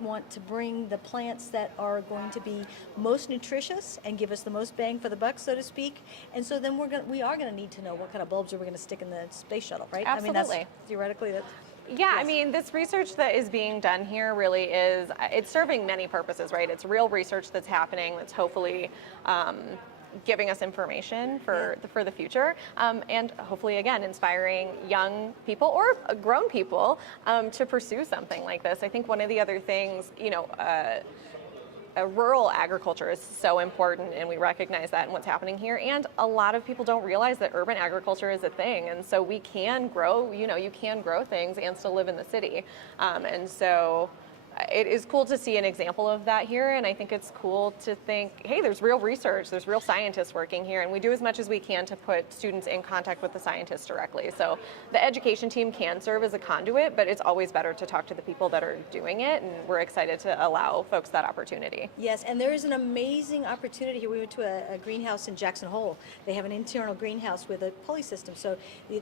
want to bring the plants that are going to be most nutritious and give us the most bang for the buck, so to speak. And so then we are going to need to know what kind of bulbs are we going to stick in the space shuttle, right? Absolutely. I mean, that's theoretically that's... Yeah, I mean, this research that is being done here really it's serving many purposes, right? It's real research that's happening that's hopefully giving us information for the future, and hopefully, again, inspiring young people or grown people to pursue something like this. I think one of the other things, rural agriculture is so important, and we recognize that in what's happening here. And a lot of people don't realize that urban agriculture is a thing, and so we can grow. You can grow things and still live in the city, and so it is cool to see an example of that here, and I think it's cool to think, hey, there's real research, there's real scientists working here, and we do as much as we can to put students in contact with the scientists directly. So the education team can serve as a conduit, but it's always better to talk to the people that are doing it, and we're excited to allow folks that opportunity. Yes, and there is an amazing opportunity here. We went to a greenhouse in Jackson Hole. They have an internal greenhouse with a pulley system, so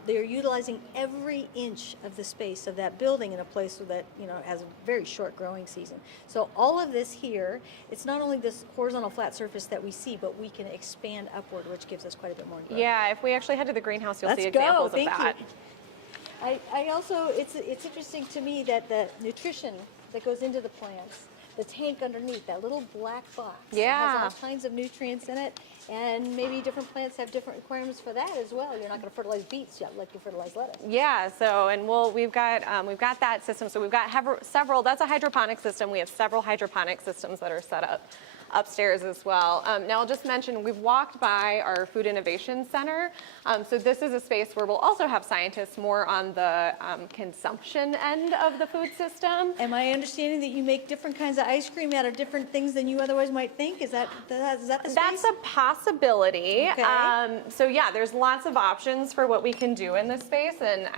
they're utilizing every inch of the space of that building in a place that has a very short growing season. So all of this here, it's not only this horizontal flat surface that we see, but we can expand upward, which gives us quite a bit more growth. Yeah, if we actually head to the greenhouse, you'll Let's see examples go. of that. I also, it's interesting to me that the nutrition that goes into the plants, the tank underneath, that little black box, has all kinds of nutrients in it, and maybe different plants have different requirements for that as well. You're not going to fertilize beets yet like you fertilize lettuce. Yeah, so, and we've got that system. So we've got several, that's a hydroponic system. We have several hydroponic systems that are set up upstairs as well. Now I'll just mention, we've walked by our Food Innovation Center. So this is a space where we'll also have scientists more on the consumption end of the food system. Am I understanding that you make different kinds of ice cream out of different things than you otherwise might think? Is that the space? That's a possibility. Okay. So yeah, there's lots of options for what we can do in this space, and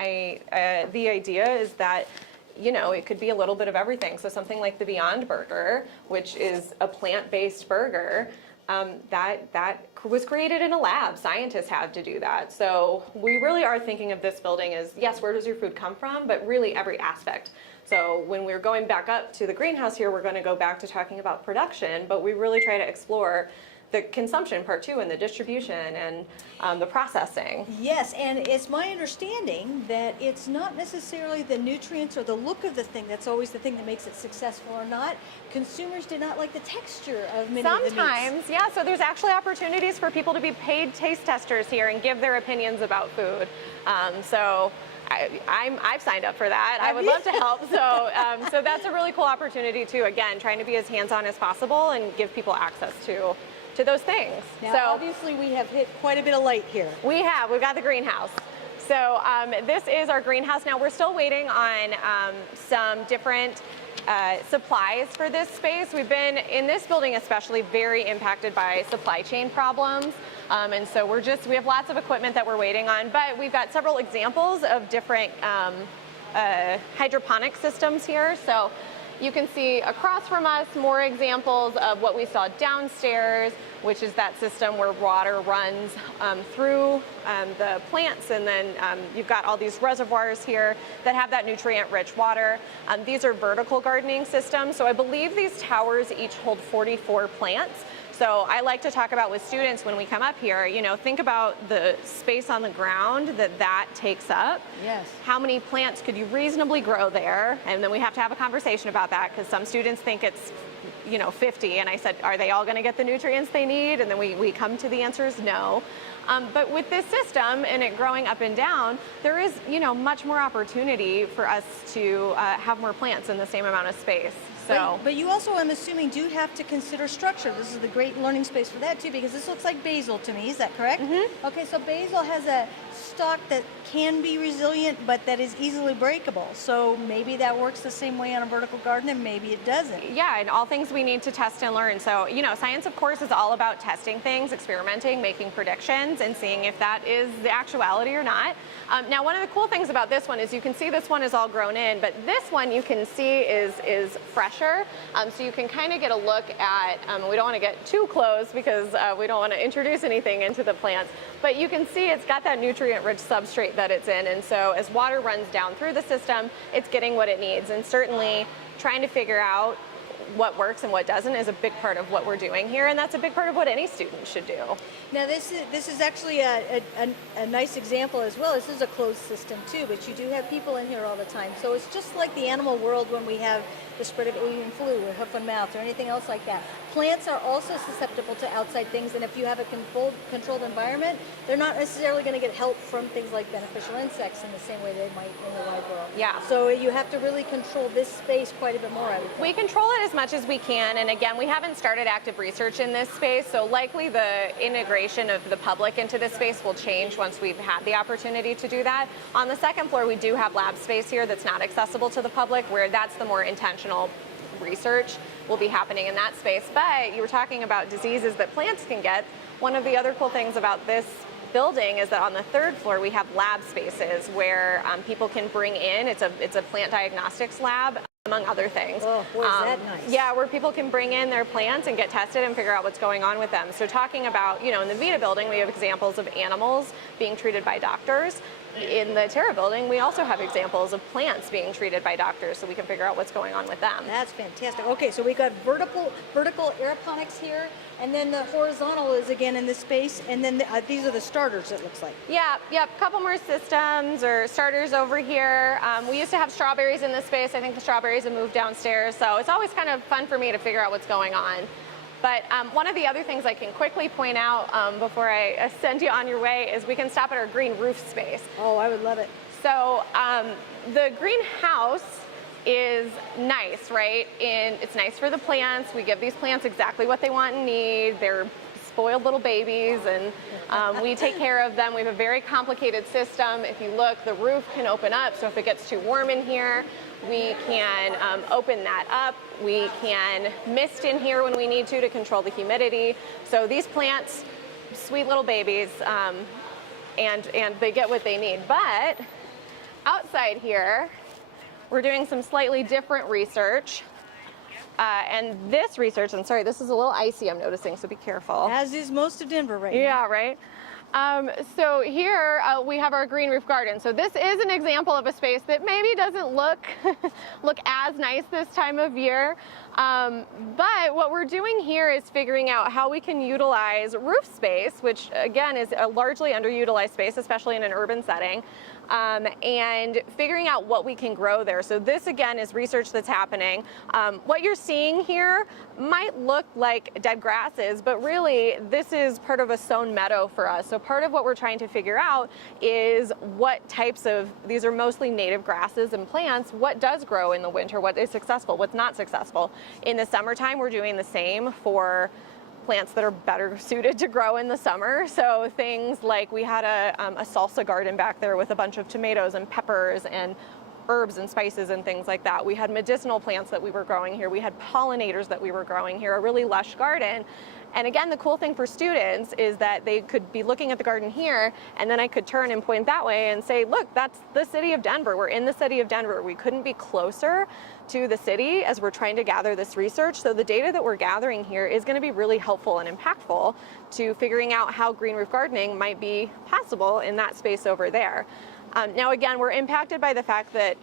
the idea is that it could be a little bit of everything. So something like the Beyond Burger, which is a plant-based burger, that was created in a lab. Scientists had to do that. So we really are thinking of this building as, yes, where does your food come from, but really every aspect. So when we're going back up to the greenhouse here, we're going to go back to talking about production, but we really try to explore the consumption part too, and the distribution and the processing. Yes, and it's my understanding that it's not necessarily the nutrients or the look of the thing that's always the thing that makes it successful or not. Consumers do not like the texture of many of the meats. Sometimes, yeah, so there's actually opportunities for people to be paid taste testers here and give their opinions about food. So I've signed up for that. I would love to help. So that's a really cool opportunity too. Again, trying to be as hands-on as possible and give people access to those things. Now, obviously, we have hit quite a bit of light here. We've got the greenhouse. So this is our greenhouse. Now, we're still waiting on some different supplies for this space. We've been, in this building especially, very impacted by supply chain problems. And so we have lots of equipment that we're waiting on, but we've got several examples of different hydroponic systems here. So you can see across from us more examples of what we saw downstairs, which is that system where water runs through the plants, and then you've got all these reservoirs here that have that nutrient-rich water. These are vertical gardening systems, so I believe these towers each hold 44 plants. So I like to talk about with students when we come up here, think about the space on the ground that takes up. Yes. How many plants could you reasonably grow there? And then we have to have a conversation about that, because some students think it's 50, and I said, are they all going to get the nutrients they need? And then we come to the answer is no. But with this system and it growing up and down, there is much more opportunity for us to have more plants in the same amount of space. So, but you also, I'm assuming, do have to consider structure. This is the great learning space for that too, because this looks like basil to me. Is that correct? Mm-hmm. Okay, so basil has a stalk that can be resilient, but that is easily breakable. So maybe that works the same way on a vertical garden, and maybe it doesn't. Yeah, and all things we need to test and learn. So, you know, science, of course, is all about testing things, experimenting, making predictions, and seeing if that is the actuality or not. Now, one of the cool things about this one is you can see this one is all grown in, but this one you can see is fresher. So you can kind of get a look at, we don't want to get too close because we don't want to introduce anything into the plants, but you can see it's got that nutrient-rich substrate that it's in, and so as water runs down through the system, it's getting what it needs, and certainly trying to figure out what works and what doesn't is a big part of what we're doing here, and that's a big part of what any student should do. Now this is actually a nice example as well. This is a closed system too, but you do have people in here all the time. So it's just like the animal world when we have the spread of avian flu or hoof and mouth or anything else like that. Plants are also susceptible to outside things, and if you have a controlled environment, they're not necessarily going to get help from things like beneficial insects in the same way they might in the wild world. Yeah. So you have to really control this space quite a bit more, I would think. We control it as much as we can, and again, we haven't started active research in this space, so likely the integration of the public into this space will change once we've had the opportunity to do that. On the second floor, we do have lab space here that's not accessible to the public, where that's the more intentional research will be happening in that space. But you were talking about diseases that plants can get. One of the other cool things about this building is that on the third floor we have lab spaces where people can bring in, it's a plant diagnostics lab, among other things. Oh, boy, is that nice. Yeah, where people can bring in their plants and get tested and figure out what's going on with them. So talking about, you know, in the Vita building, we have examples of animals being treated by doctors. In the Terra building, we also have examples of plants being treated by doctors, so we can figure out what's going on with them. That's fantastic. Okay, so we got vertical aeroponics here, and then the horizontal is again in this space, and then these are the starters, it looks like. Yeah, yep, couple more systems or starters over here. We used to have strawberries in this space. I think the strawberries have moved downstairs, so it's always kind of fun for me to figure out what's going on. But one of the other things I can quickly point out before I send you on your way is we can stop at our green roof space. Oh, I would love it. So the greenhouse is nice, right? And it's nice for the plants. We give these plants exactly what they want and need. They're spoiled little babies, and we take care of them. We have a very complicated system. If you look, the roof can open up, so if it gets too warm in here, we can open that up. We can mist in here when we need to control the humidity. So these plants, sweet little babies, and they get what they need. But outside here, we're doing some slightly different research. And this research, and sorry, this is a little icy, I'm noticing, so be careful. As is most of Denver right now. Yeah, right. So here we have our green roof garden. So this is an example of a space that maybe doesn't look as nice this time of year. But what we're doing here is figuring out how we can utilize roof space, which again is a largely underutilized space, especially in an urban setting, and figuring out what we can grow there. So this again is research that's happening. What you're seeing here might look like dead grasses, but really this is part of a sown meadow for us. So part of what we're trying to figure out is what types of, these are mostly native grasses and plants, what does grow in the winter, what is successful, what's not successful. In the summertime, we're doing the same for plants that are better suited to grow in the summer. So things like we had a salsa garden back there with a bunch of tomatoes and peppers and herbs and spices and things like that. We had medicinal plants that we were growing here. We had pollinators that we were growing here, a really lush garden. And again, the cool thing for students is that they could be looking at the garden here, and then I could turn and point that way and say, look, that's the city of Denver. We're in the city of Denver. We couldn't be closer to the city as we're trying to gather this research. So the data that we're gathering here is going to be really helpful and impactful to figuring out how green roof gardening might be possible in that space over there. Now, again, we're impacted by the fact that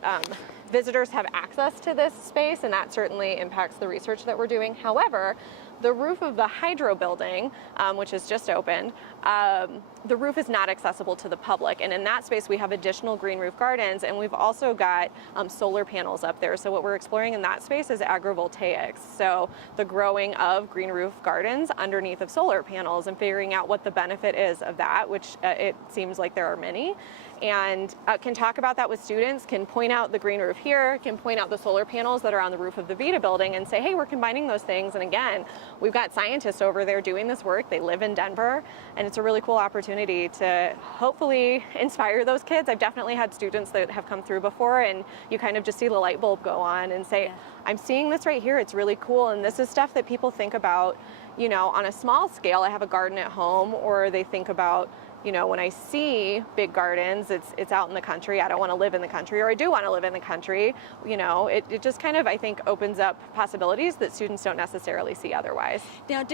visitors have access to this space, and that certainly impacts the research that we're doing. However, The roof of the Hydro building, which has just opened, the roof is not accessible to the public. And in that space, we have additional green roof gardens, and we've also got solar panels up there. So what we're exploring in that space is agrovoltaics. So the growing of green roof gardens underneath of solar panels and figuring out what the benefit is of that, which it seems like there are many. And can talk about that with students, can point out the green roof here, can point out the solar panels that are on the roof of the VITA building and say, hey, we're combining those things. And again, we've got scientists over there doing this work. They live in Denver, and it's a really cool opportunity to hopefully inspire those kids. I've definitely had students that have come through before, and you kind of just see the light bulb go on and say, I'm seeing this right here. It's really cool. And this is stuff that people think about, you know, on a small scale. I have a garden at home, or they think about, you know, when I see big gardens, it's out in the country. I don't want to live in the country, or I do want to live in the country. You know, it just kind of, I think, opens up possibilities that students don't necessarily see otherwise. Now,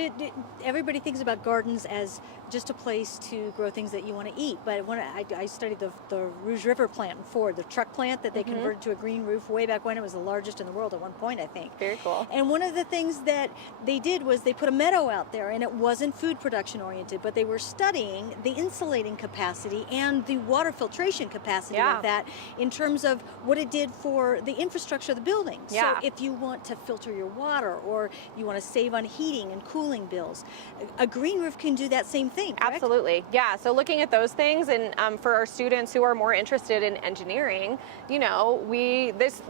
everybody thinks about gardens as just a place to grow things that you want to eat, but when I studied the Rouge River plant in Ford, the truck plant that they converted to a green roof way back when. It was the largest in the world at one point, I think. Very cool. And one of the things that they did was they put a meadow out there, and it wasn't food production oriented, but they were studying the insulating capacity and the water filtration capacity of that in terms of what it did for the infrastructure of the building. So if you want to filter your water, or you want to save on heating and cooling bills, a green roof can do that same thing, correct? Absolutely, yeah. So looking at those things, and for our students who are more interested in engineering, you know, this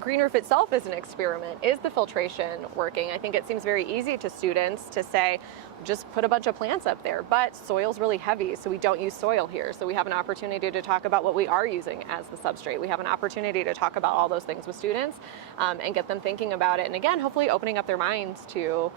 green roof itself is an experiment. Is the filtration working? I think it seems very easy to students to say, just put a bunch of plants up there, but soil's really heavy, so we don't use soil here. So we have an opportunity to talk about what we are using as the substrate. We have an opportunity to talk about all those things with students and get them thinking about it. And again, hopefully opening up their minds to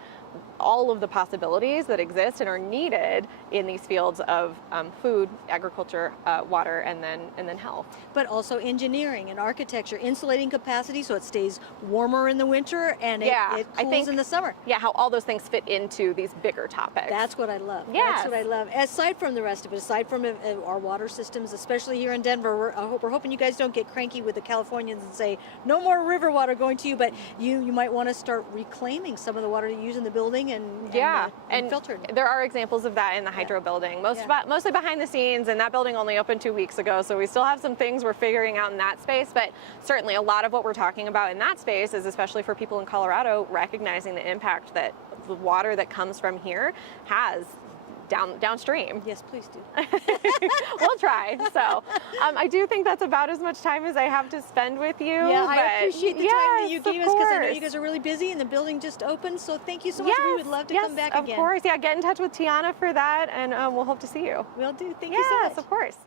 all of the possibilities that exist and are needed in these fields of food, agriculture, water, and then health. But also engineering and architecture, insulating capacity so it stays warmer in the winter and it cools in the summer. Yeah, how all those things fit into these bigger topics. That's what I love. Yes. That's what I love. Aside from the rest of it, aside from our water systems, especially here in Denver, we're hoping you guys don't get cranky with the Californians and say, no more river water going to you, but you might want to start reclaiming some of the water you use in the building and filtered. There are examples of that in the Hydro building, mostly behind the scenes, and that building only opened 2 weeks ago, so we still have some things we're figuring out in that space, but certainly a lot of what we're talking about in that space is, especially for people in Colorado, recognizing the impact that the water that comes from here has downstream. Yes, please do. We'll try. So I do think that's about as much time as I have to spend with you. Yeah, I appreciate the time that you gave us, because I know you course. guys are really busy and the building just opened, so thank you so much. We would love to come back again. Of course. Yeah, get in touch with Tiana for that, and we'll hope to see you. Will do. Thank you so much. Yes, of course.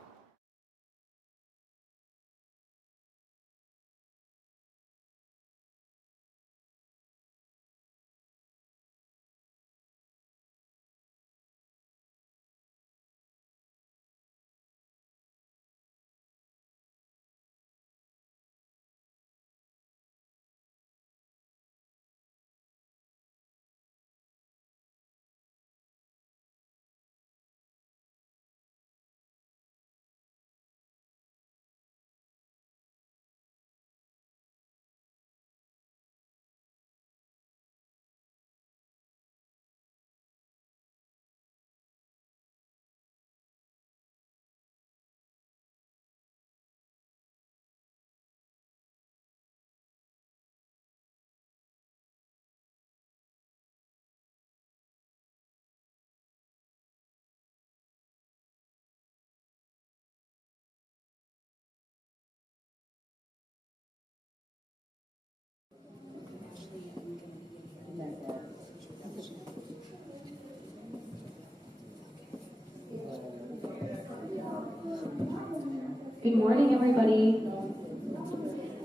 Good morning, everybody.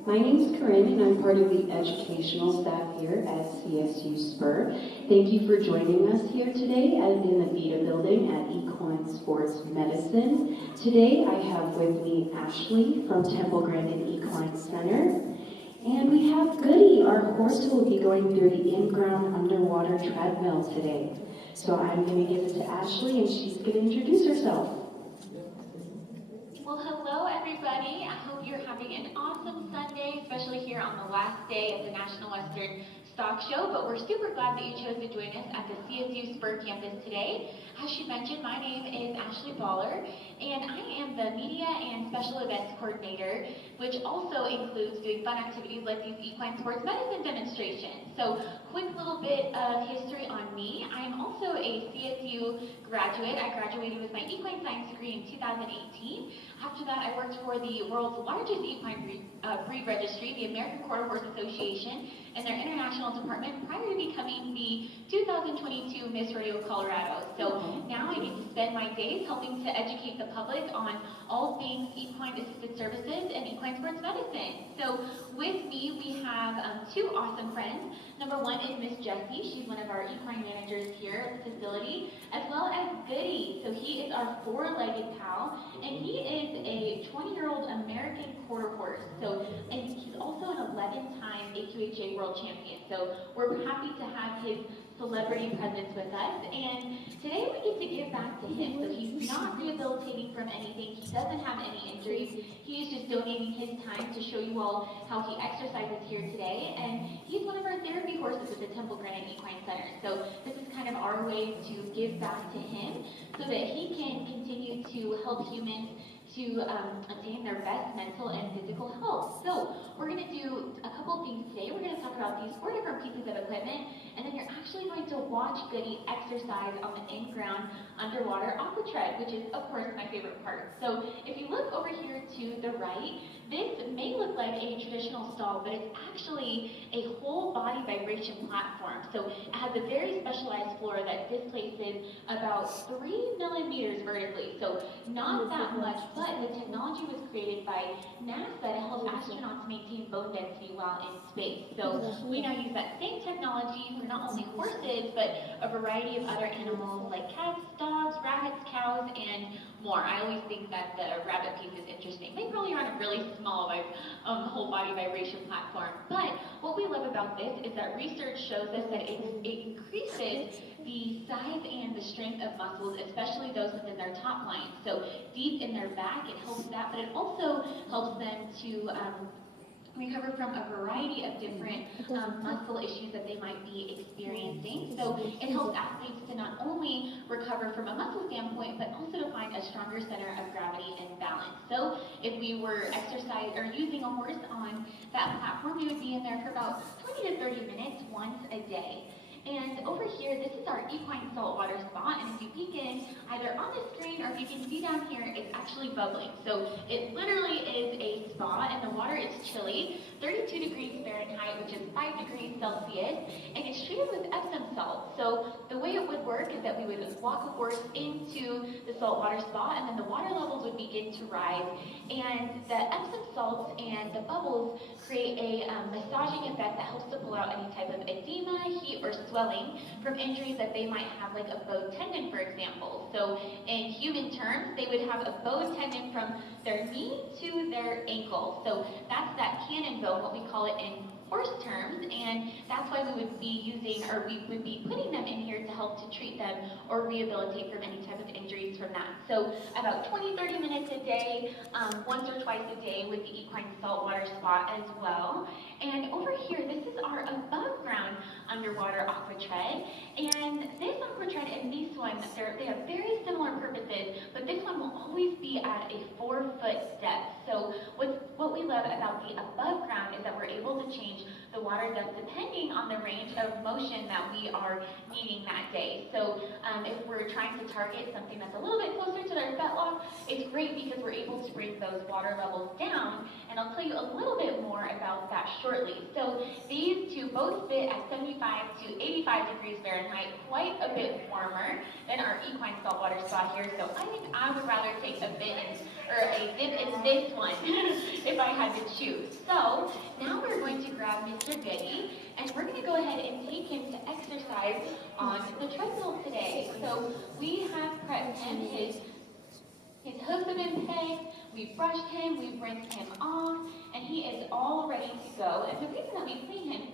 My name is Corinne, and I'm part of the educational staff here at CSU Spur. Thank you for joining us here today in the VITA building at Equine Sports Medicine. Today, I have with me Ashley from Temple Grandin Equine Center. And we have Goody, our horse who will be going through the in-ground underwater treadmill today. So I'm going to give it to Ashley, and she's going to introduce herself. Well, hello everybody. I hope you're having an awesome Sunday, especially here on the last day of the National Western stock show, but we're super glad that you chose to join us at the CSU Spur campus today. As she mentioned, my name is Ashley Baller, and I am the Media and Special Events Coordinator, which also includes doing fun activities like these equine sports medicine demonstrations. So, quick little bit of history on me. I am also a CSU graduate. I graduated with my equine science degree in 2018. After that, I worked for the world's largest equine breed registry, the American Quarter Horse Association, and their international department prior to becoming the 2022 Miss Rodeo Colorado. So now I get to spend my days helping to educate the public on all things equine assisted services and equine sports medicine. So with me, we have two awesome friends. Number one is Miss Jessie. She's one of our equine managers here at the facility, as well as Goody. So he is our four-legged pal, and he is a 20-year-old American quarter horse. So, and he's also an 11-time AQHA world champion. So we're happy to have his celebrity presence with us, and today we get to give back to him. So he's not rehabilitating from anything, he doesn't have any injuries, he is just donating his time to show you all how he exercises here today, and he's one of our therapy horses at the Temple Granite Equine Center. So this is kind of our way to give back to him so that he can continue to help humans to attain their best mental and physical health. So we're going to do a couple things today. We're going to talk about these 4 different pieces of equipment, and then you're actually going to watch Goody exercise on the in-ground underwater aqua tread, which is, of course, my favorite part. So if you look over here to the right, this may look like a traditional stall, but it's actually a whole body vibration platform. So it has a very specialized floor that displaces about 3 millimeters vertically. So not that much, but the technology was created by NASA to help astronauts maintain bone density while in space. So we now use that same technology for not only horses, but a variety of other animals like cats, dogs, rabbits, cows, and more. I always think that the rabbit piece is interesting. They probably aren't a really small whole body vibration platform, but what we love about this is that research shows us that it increases the size and the strength of muscles, especially those within their top line. So deep in their back, it helps that, but it also helps them to recover from a variety of different muscle issues that they might be experiencing. So it helps athletes to not only recover from a muscle standpoint, but also to find a stronger center of gravity and balance. So if we were exercising or using a horse on that platform, we would be in there for about 20 to 30 minutes once a day. And over here, this is our equine saltwater spa, and if you peek in, either on the screen or if you can see down here, it's actually bubbling. So it literally is a spa, and the water is chilly, 32 degrees Fahrenheit, which is 5 degrees Celsius, and it's treated with Epsom salt. So the way it would work is that we would walk a horse into the saltwater spa, and then the water levels would begin to rise, and the Epsom salts and the bubbles create a massaging effect that helps to pull out any type of edema, heat, or swelling from injuries that they might have, like a bowed tendon, for example. So in human terms, they would have a bowed tendon from their knee to their ankle. So that's that cannon bone, what we call it in horse terms, and that's why we would be using, or we would be putting them in here to help to treat them or rehabilitate from any type of injuries from that. So about 20-30 minutes a day, once or twice a day with the equine saltwater spa as well. And over here, this is our above ground underwater aqua tread, and this aqua tread and this one, they have very similar purposes, but this one will always be at a 4-foot depth. So what we love about the above ground is that we're able to change the water depth depending on the range of motion that we are needing that day. So if we're trying to target something that's a little bit closer to their fetlock, it's great because we're able to bring those water levels down, and I'll tell you a little bit more about that shortly. So these two both fit at 75 to 85 degrees Fahrenheit, quite a bit warmer than our equine saltwater spa here. So I think I would rather take a dip in this one if I had to choose. So now we're going to grab Mr. Goody, and we're going to go ahead and take him to exercise on the treadmill today. So we have prepped him, his hooves have been pegged, we've brushed him, we've rinsed him off, and he is all ready to go. And the reason that we clean him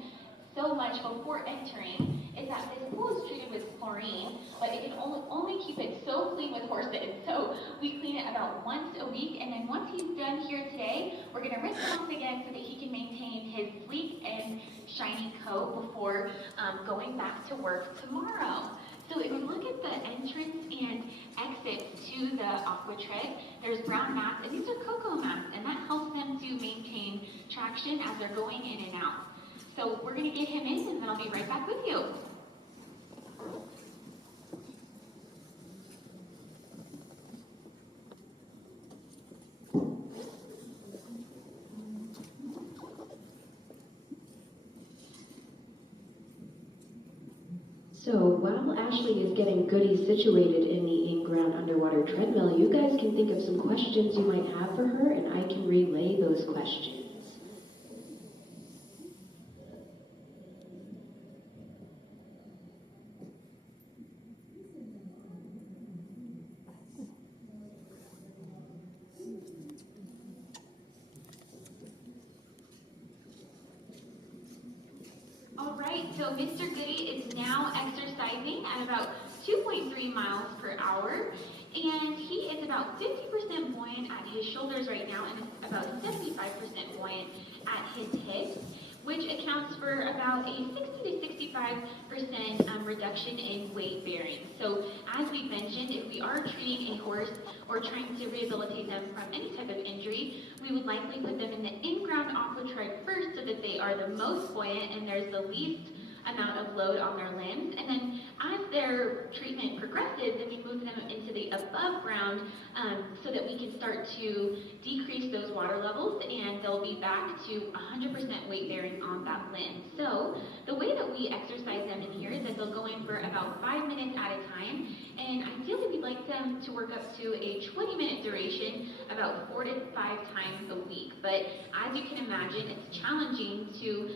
so much before entering is that this pool is treated with chlorine, but it can only keep it so clean with horses. So we clean it about once a week, and then once he's done here today, we're going to rinse him off again so that he can maintain his sleek and shiny shiny coat before going back to work tomorrow. So if you look at the entrance and exits to the aqua tread, there's brown mats, and these are cocoa mats, and that helps them to maintain traction as they're going in and out. So we're going to get him in, and then I'll be right back with you. So while Ashley is getting Goody situated in the in-ground underwater treadmill, you guys can think of some questions you might have for her, and I can relay those questions. All right, so Mr. Goody is now exercising at about 2.3 miles per hour, and he is about 50% buoyant at his shoulders right now and about 75% buoyant at his hips, which accounts for about a 60 to 65% reduction in weight bearing. So as we mentioned, if we are treating a horse or trying to rehabilitate them from any type of injury, we would likely put them in the in-ground aqua tread first so that they are the most buoyant and there's the least amount of load on their limbs. And then as their treatment progresses, then we move them into the above ground so that we can start to decrease those water levels and they'll be back to 100% weight bearing on that limb. So the way that we exercise them in here is that they'll go in for about 5 minutes at a time, and ideally we'd like them to work up to a 20-minute duration about 4 to 5 times a week. But as you can imagine, it's challenging to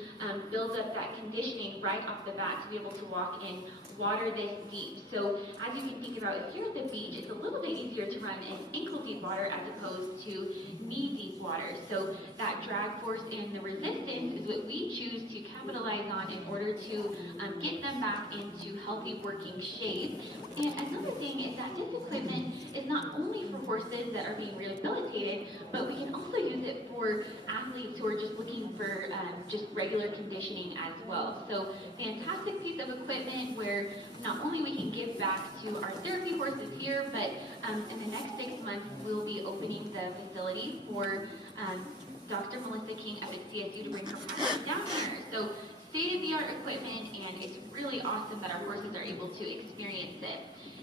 build up that conditioning right off the bat to be able to walk in water this deep. So as you can think about, if you're at the beach, it's a little bit easier to run in ankle deep water as opposed to knee deep water. So that drag force and the resistance is what we choose to capitalize on in order to get them back into healthy working shape. And another thing is that this equipment is not only for horses that are being rehabilitated, but we can also use it for athletes who are just looking for just regular conditioning as well. So fantastic piece of equipment where not only we can give back to our therapy horses here, but in the next 6 months we'll be opening the facility for Dr. Melissa King up at CSU to bring her practice down there. So state-of-the-art equipment, and it's really awesome that our horses are able to experience it.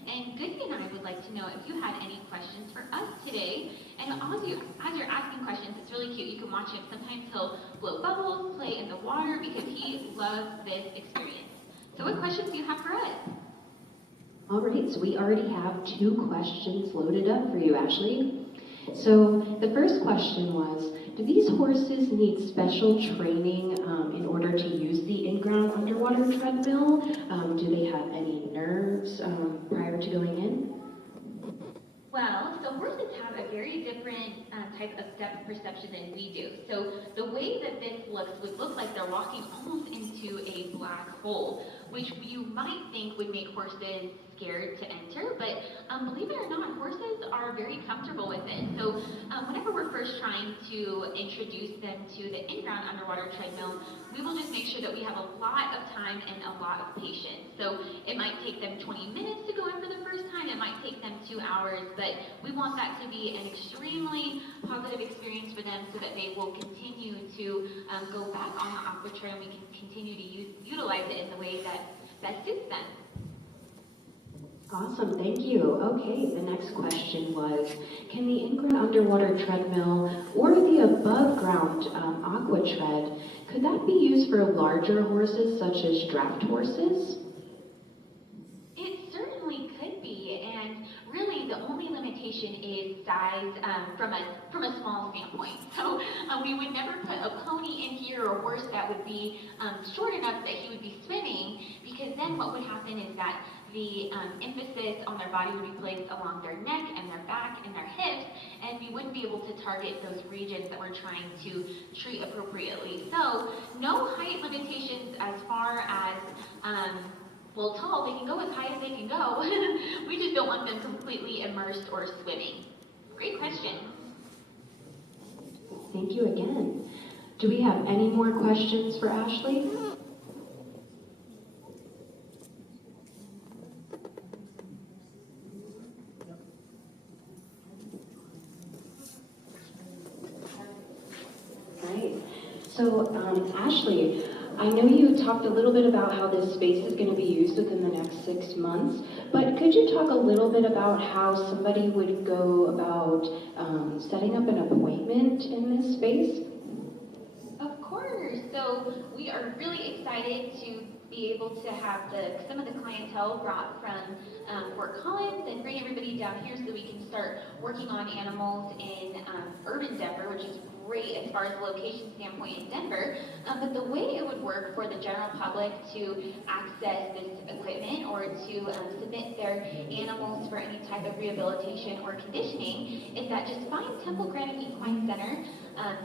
And Goody and I would like to know if you had any questions for us today. And as you're asking questions, it's really cute. You can watch him. Sometimes he'll blow bubbles, play in the water, because he loves this experience. So what questions do you have for us? All right, so we already have 2 questions loaded up for you, Ashley. So the first question was, do these horses need special training in order to use the in-ground underwater treadmill? Do they have any nerves prior to going in? Well, so horses have a very different type of depth perception than we do. So the way that this looks would look like they're walking almost into a black hole, which you might think would make horses scared to enter, but believe it or not, horses are very comfortable with it. So whenever we're first trying to introduce them to the in-ground underwater treadmill, we will just make sure that we have a lot of time and a lot of patience. So it might take them 20 minutes to go in for the first time, it might take them 2 hours, but we want that to be an extremely positive experience for them so that they will continue to go back on the aqua tread and we can continue to utilize it in the way that suits them. Awesome, thank you. Okay, the next question was, can the in-ground underwater treadmill or the above-ground aqua tread, could that be used for larger horses such as draft horses? It certainly could be, and really the only limitation is size from a small standpoint. So we would never put a pony in here or a horse that would be short enough that he would be swimming, because then what would happen is that the emphasis on their body would be placed along their neck and their back and their hips, and we wouldn't be able to target those regions that we're trying to treat appropriately. So no height limitations as far as, well, tall, they can go as high as they can go. We just don't want them completely immersed or swimming. Great question. Thank you again. Do we have any more questions for Ashley? right. So, Ashley, I know you talked a little bit about how this space is going to be used within the next 6 months, but could you talk a little bit about how somebody would go about setting up an appointment in this space? Of course. So we are really excited to be able to have some of the clientele brought from Fort Collins and bring everybody down here so we can start working on animals in urban Denver, which is great as far as the location standpoint in Denver. But the way it would work for the general public to access this equipment or to submit their animals for any type of rehabilitation or conditioning is that just find Temple Grandin Equine Center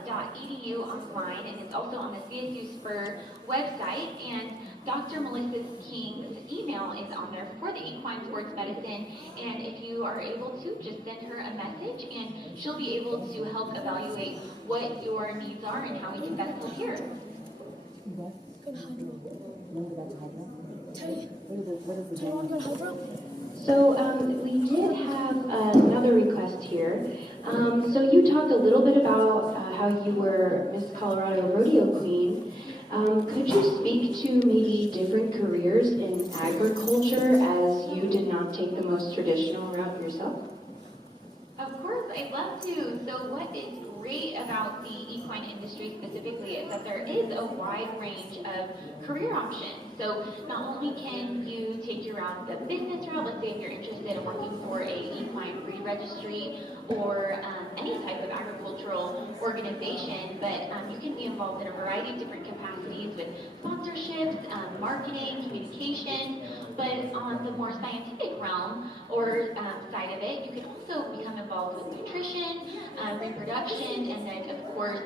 .edu online, and it's also on the CSU Spur website, and Dr. Melissa King's email is on there for the equine sports medicine, and if you are able to, just send her a message and she'll be able to help evaluate what your needs are and how we can best help here. So we did have another request here. So you talked a little bit about how you were Miss Colorado Rodeo Queen. Could you speak to maybe different careers in agriculture as you did not take the most traditional route yourself? Of course, I'd love to. So what is great about the equine industry specifically is that there is a wide range of career options. So not only can you take your route the business route, let's say if you're interested in working for a equine breed registry or any type of agricultural organization, but you can be involved in a variety of different capacities with sponsorships, marketing, communication. But on the more scientific realm or side of it, you can also become involved with nutrition, reproduction, and then of course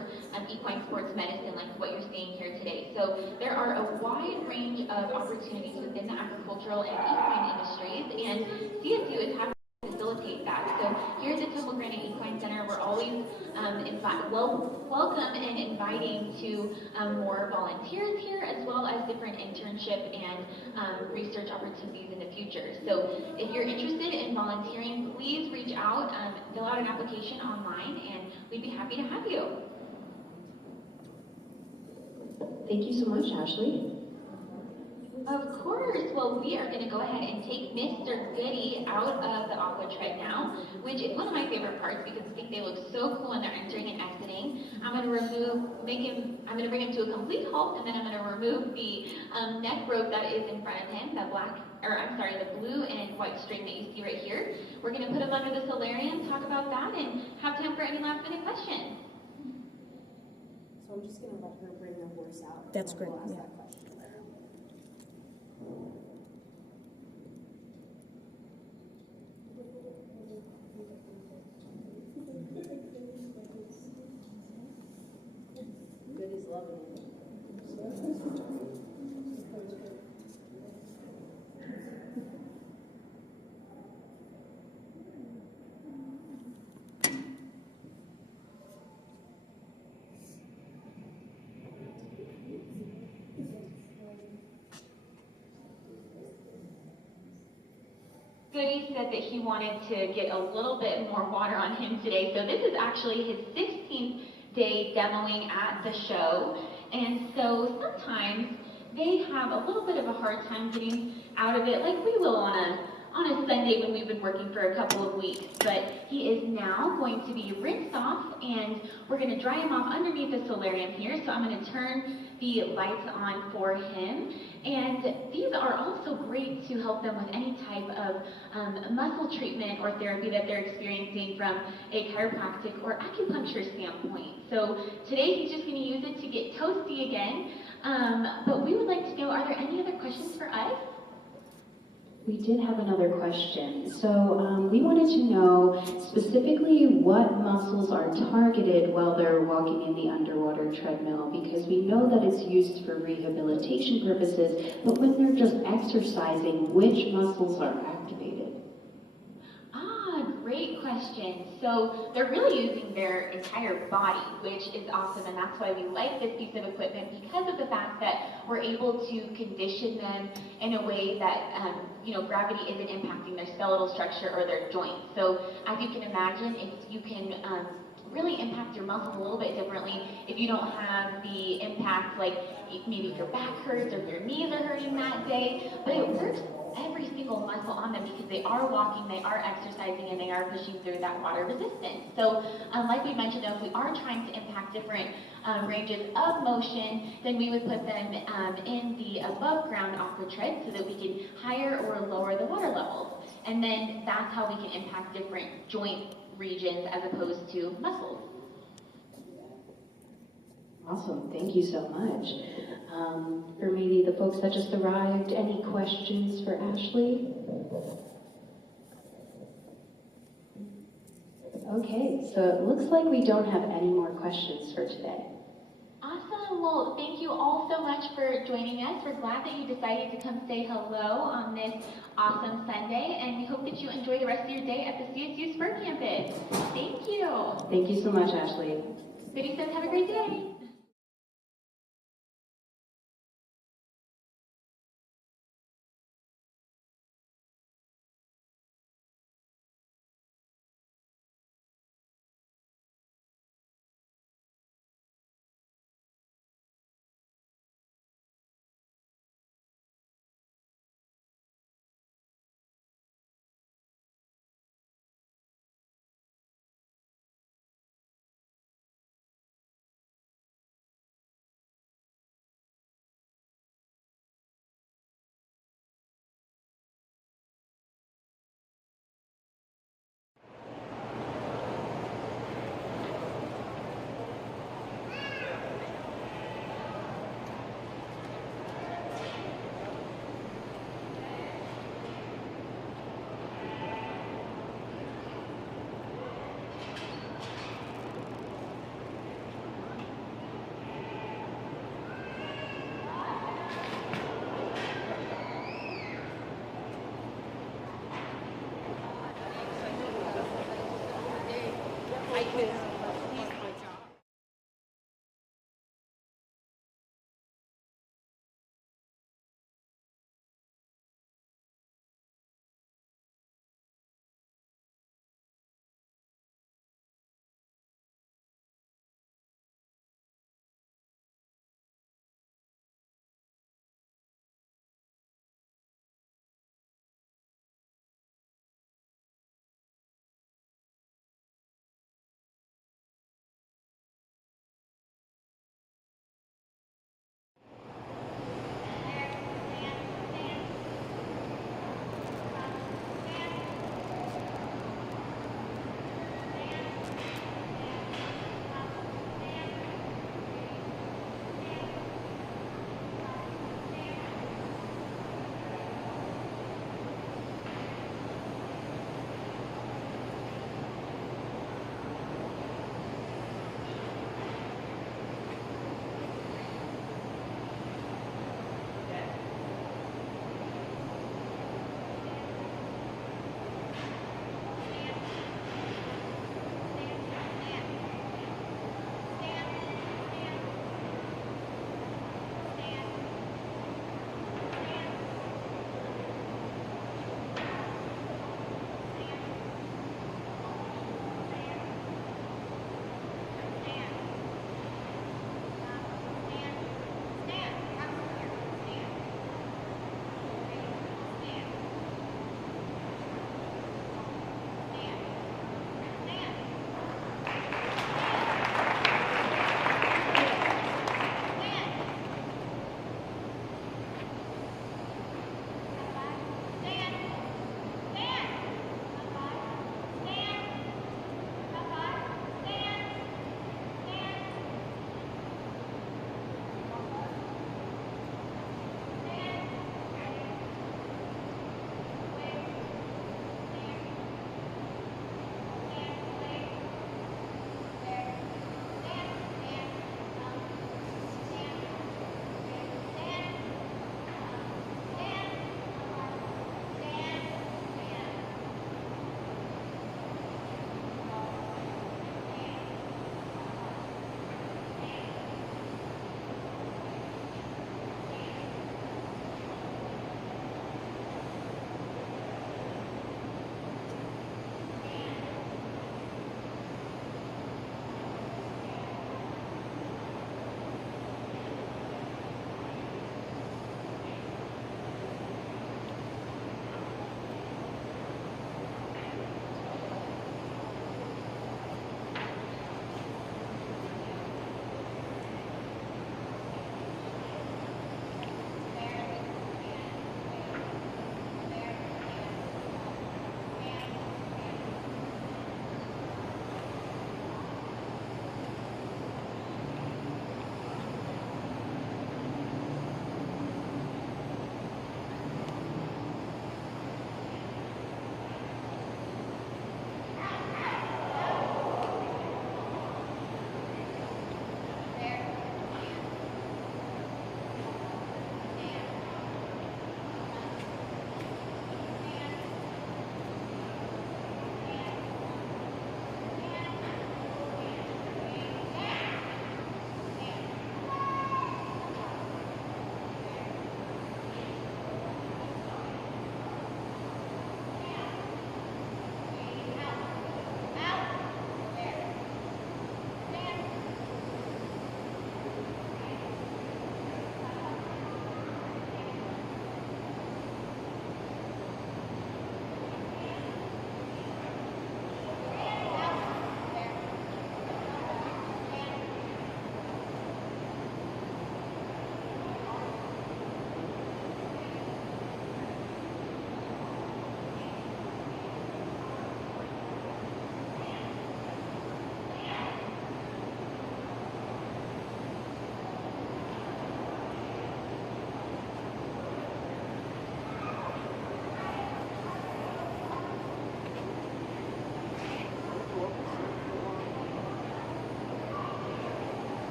equine sports medicine, like what you're seeing here today. So there are a wide range of opportunities within the agricultural and equine industries, and CSU is happy to facilitate that. So here at the Temple Grandin Equine Center, we're always welcome and inviting to more volunteers here, as well as different internship and research opportunities in the future. So if you're interested in volunteering, please reach out, fill out an application online, and we'd be happy to have you. Thank you so much, Ashley. Of course. Well, we are going to go ahead and take Mr. Goody out of the aqua tread now, which is one of my favorite parts because I think they look so cool when they're entering and exiting. I'm going to bring him to a complete halt, and then I'm going to remove the neck rope that is in front of him, the blue and white string that you see right here. We're going to put him under the solarium, talk about that, and have time for any last minute questions. So I'm just going to let her bring the horse out. That's great. We'll ask Yeah. that question. Goody's loving it. Goody said that he wanted to get a little bit more water on him today. So this is actually his 16th day demoing at the show. And so sometimes they have a little bit of a hard time getting out of it, like we will on a Sunday when we've been working for a couple of weeks. But he is now going to be rinsed off, and we're going to dry him off underneath the solarium here. So I'm going to turn the lights on for him. And these are also great to help them with any type of muscle treatment or therapy that they're experiencing from a chiropractic or acupuncture standpoint. So today he's just going to use it to get toasty again. But we would like to know, are there any other questions for us? We did have another question. So we wanted to know specifically what muscles are targeted while they're walking in the underwater treadmill, because we know that it's used for rehabilitation purposes, but when they're just exercising, which muscles are activated? Great question. So they're really using their entire body, which is awesome, and that's why we like this piece of equipment, because of the fact that we're able to condition them in a way that gravity isn't impacting their skeletal structure or their joints. So as you can imagine, if you can really impact your muscles a little bit differently if you don't have the impact, like maybe if your back hurts or if your knees are hurting that day, but it works every single muscle on them because they are walking, they are exercising, and they are pushing through that water resistance. So like we mentioned, if we are trying to impact different ranges of motion, then we would put them in the above ground aqua tread so that we can higher or lower the water levels. And then that's how we can impact different joint regions as opposed to muscles. Awesome, thank you so much. For maybe the folks that just arrived, any questions for Ashley? Okay, so it looks like we don't have any more questions for today. Awesome. Well, thank you all so much for joining us. We're glad that you decided to come say hello on this awesome Sunday, and we hope that you enjoy the rest of your day at the CSU Spur campus. Thank you. Thank you so much, Ashley. Biddy says have a great day.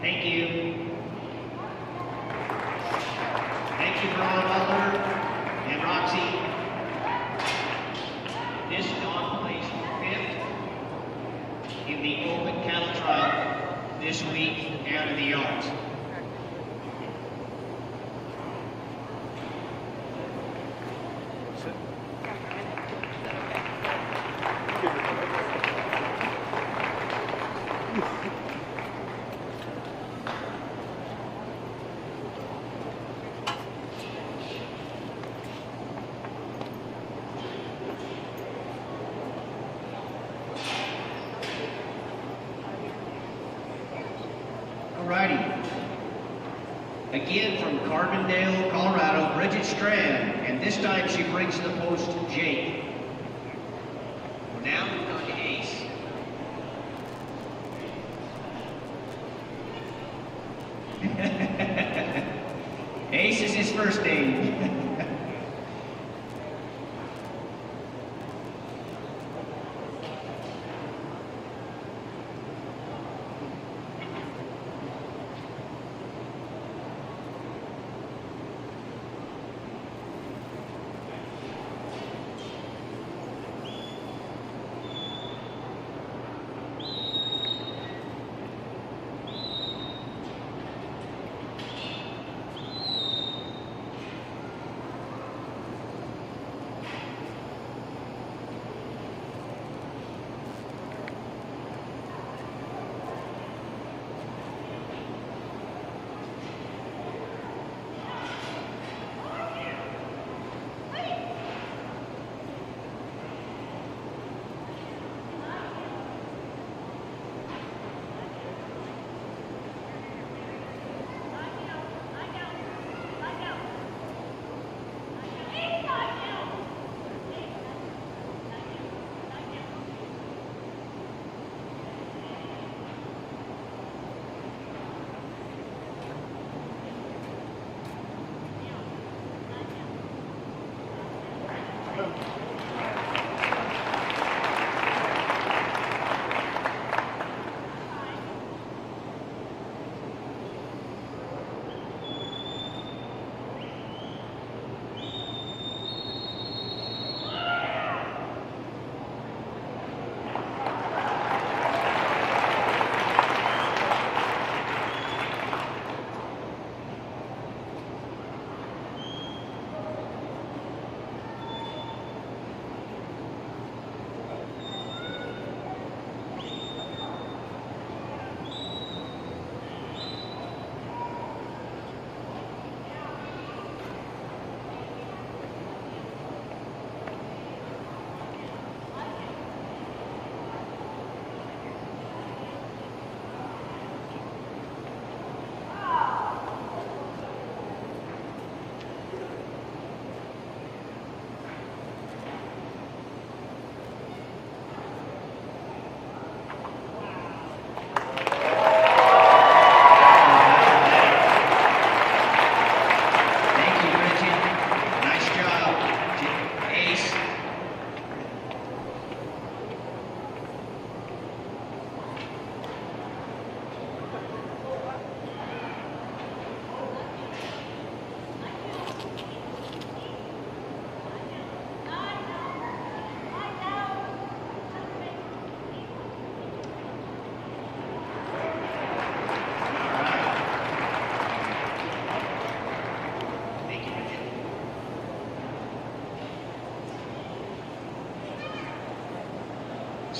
Thank you. Thank you, Ron Butler and Roxy. This dog placed 5th in the open cattle trial this week out of the yards. Alrighty. Again from Carbondale, Colorado, Bridget Strand, and this time she brings to the post Jake. Now we've gone to Ace. Ace is his first name.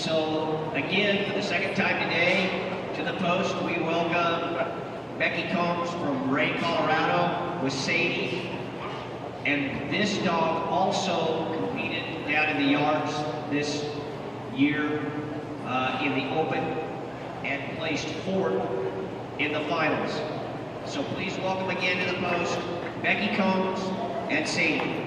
So again, for the second time today, to the post, we welcome Becky Combs from Ray, Colorado with Sadie. And this dog also competed down in the yards this year in the open and placed 4th in the finals. So please welcome again to the post, Becky Combs and Sadie.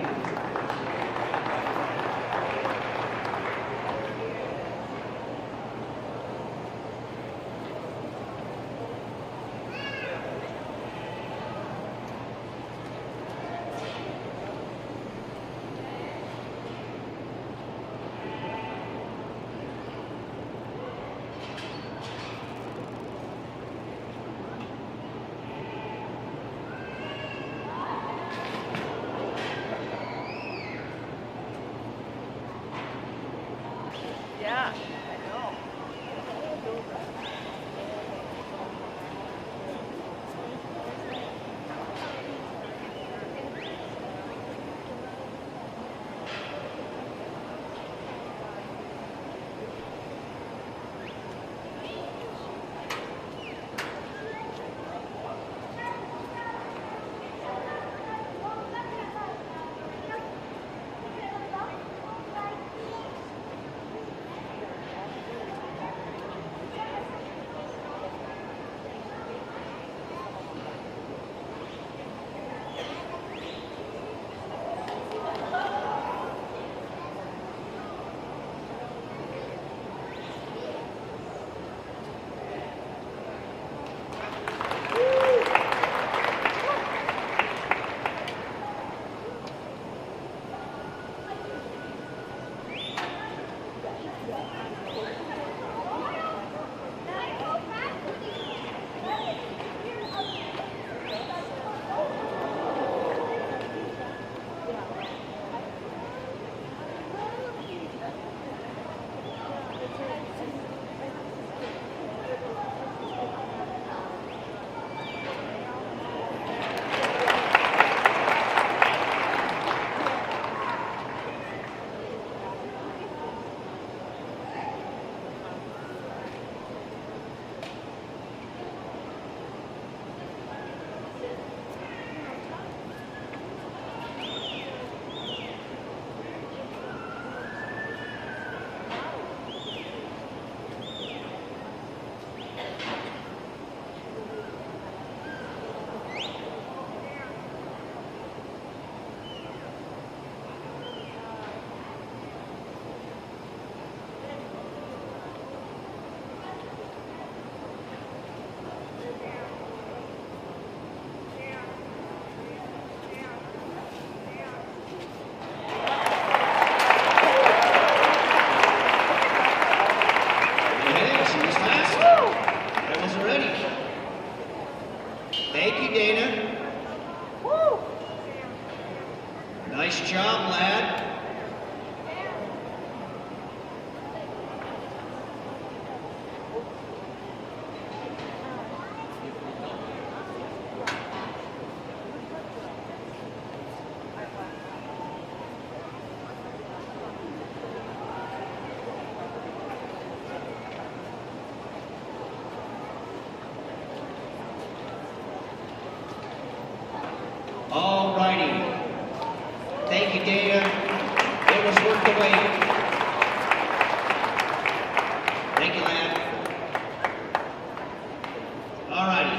All righty.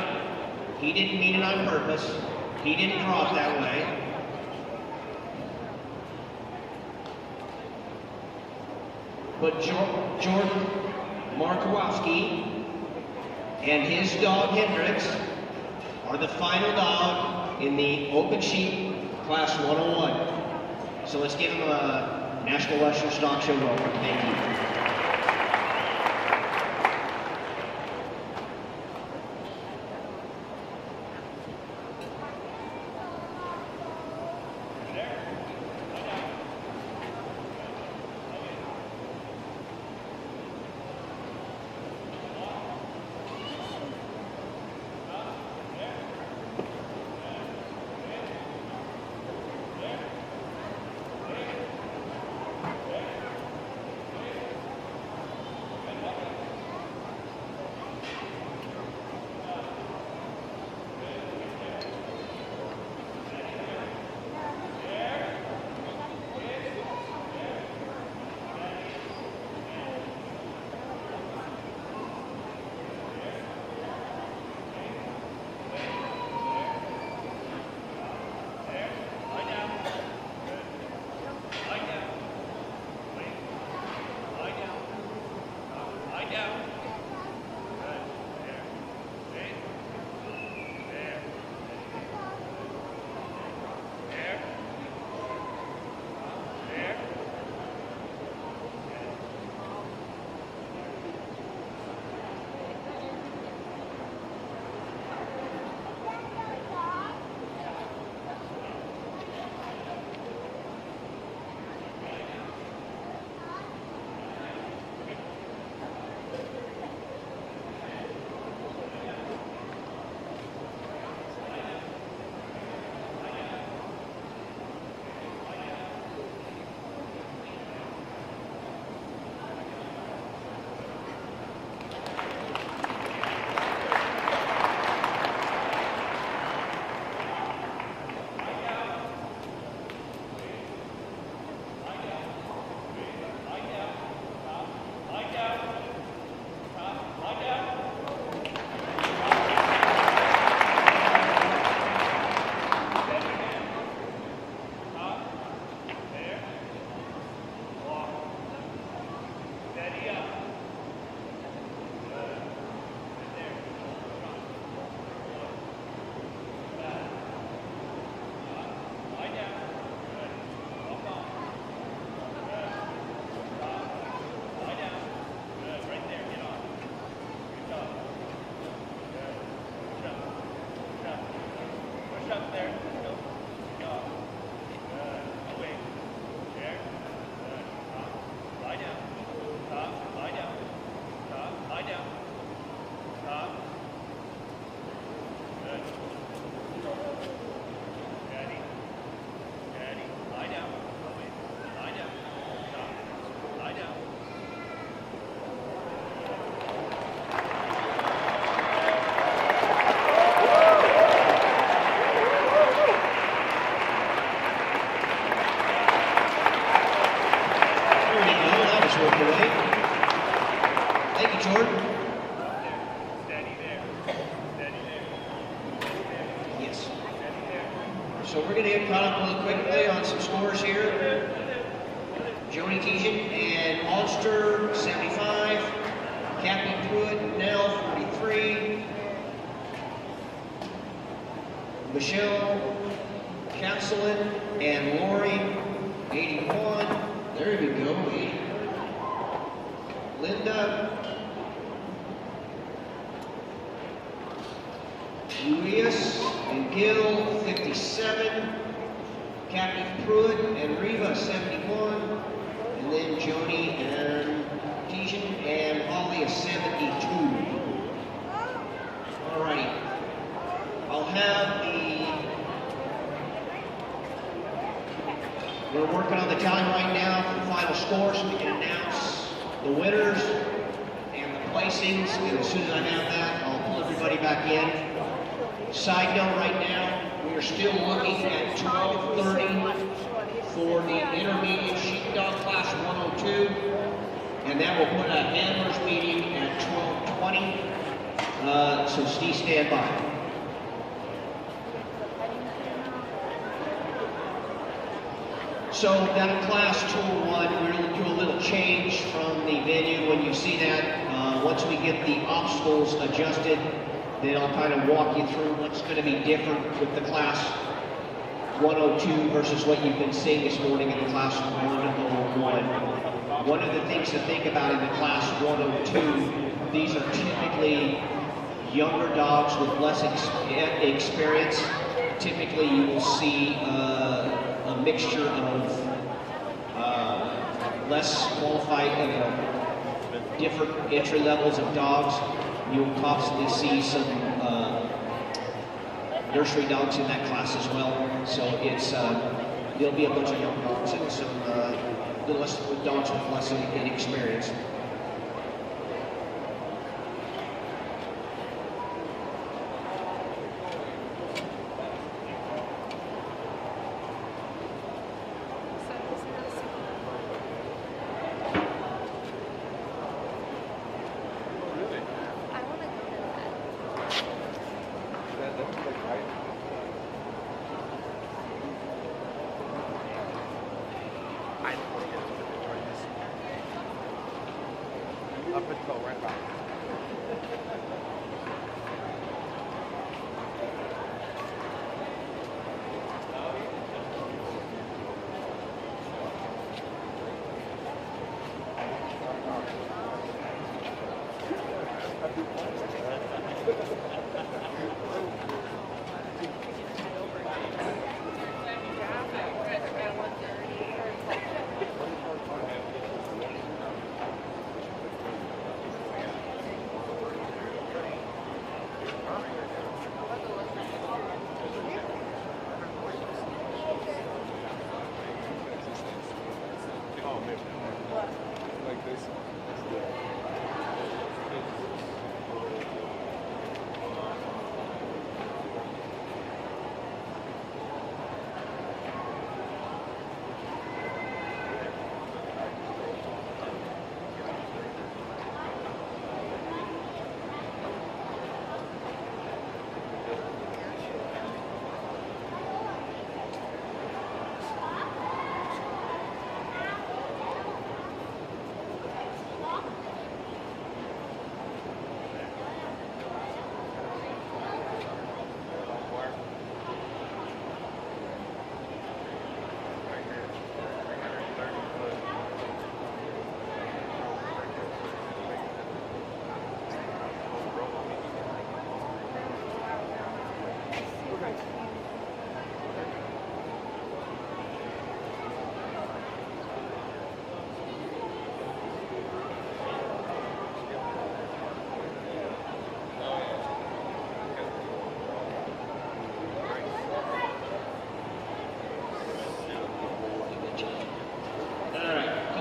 He didn't mean it on purpose. He didn't cross that way. But Jordan Markowski and his dog Hendrix are the final dog in the Open Sheep Class 101. So let's give him a National Western Stock Show welcome. Thank you. So we're going to get caught up really quickly on some scores here. Joni Tejan and Alster, 75. Captain Pruitt, Nell, 43. Michelle Castleton and Lori, 81. There we go, 80. Linda. Luis and Gil, 57. Captain Pruitt and Riva, 71. And then Joni and Tejan and Holly, 72. Alrighty. I'll have we're working on the time right now for the final score so we can announce the winners and the placings. And as soon as I have that, I'll pull everybody back in. Side note right now, we are still looking at 12:30 for the intermediate sheepdog class 102. And that will put a handlers meeting at 12:20. So Steve, stand by. So that class tour 1, we're going to do a little change from the venue. When you see that, once we get the obstacles adjusted, then I'll kind of walk you through what's going to be different with the class 102 versus what you've been seeing this morning in the class 101. One of the things to think about in the class 102, these are typically younger dogs with less experience. Typically you will see a mixture of less qualified, different entry levels of dogs. You'll possibly see some nursery dogs in that class as well. So it's there'll be a bunch of young dogs and some dogs with less inexperience. Up until right about. Like this.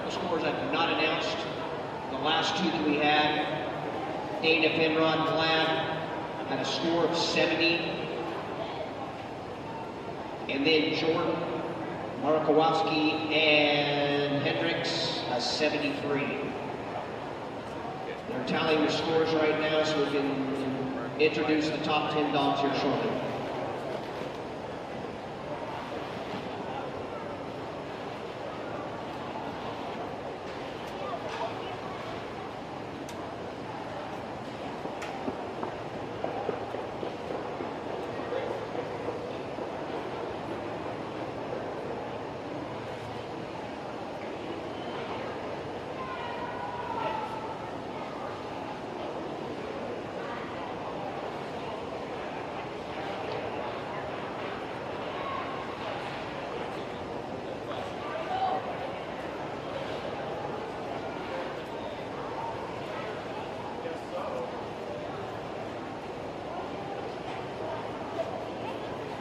Scores I have not announced. The last two that we had, Dana Penrod Glad had a score of 70. And then Jordan Markowski and Hendricks a 73. They're tallying the scores right now so we can introduce the top 10 dogs here shortly.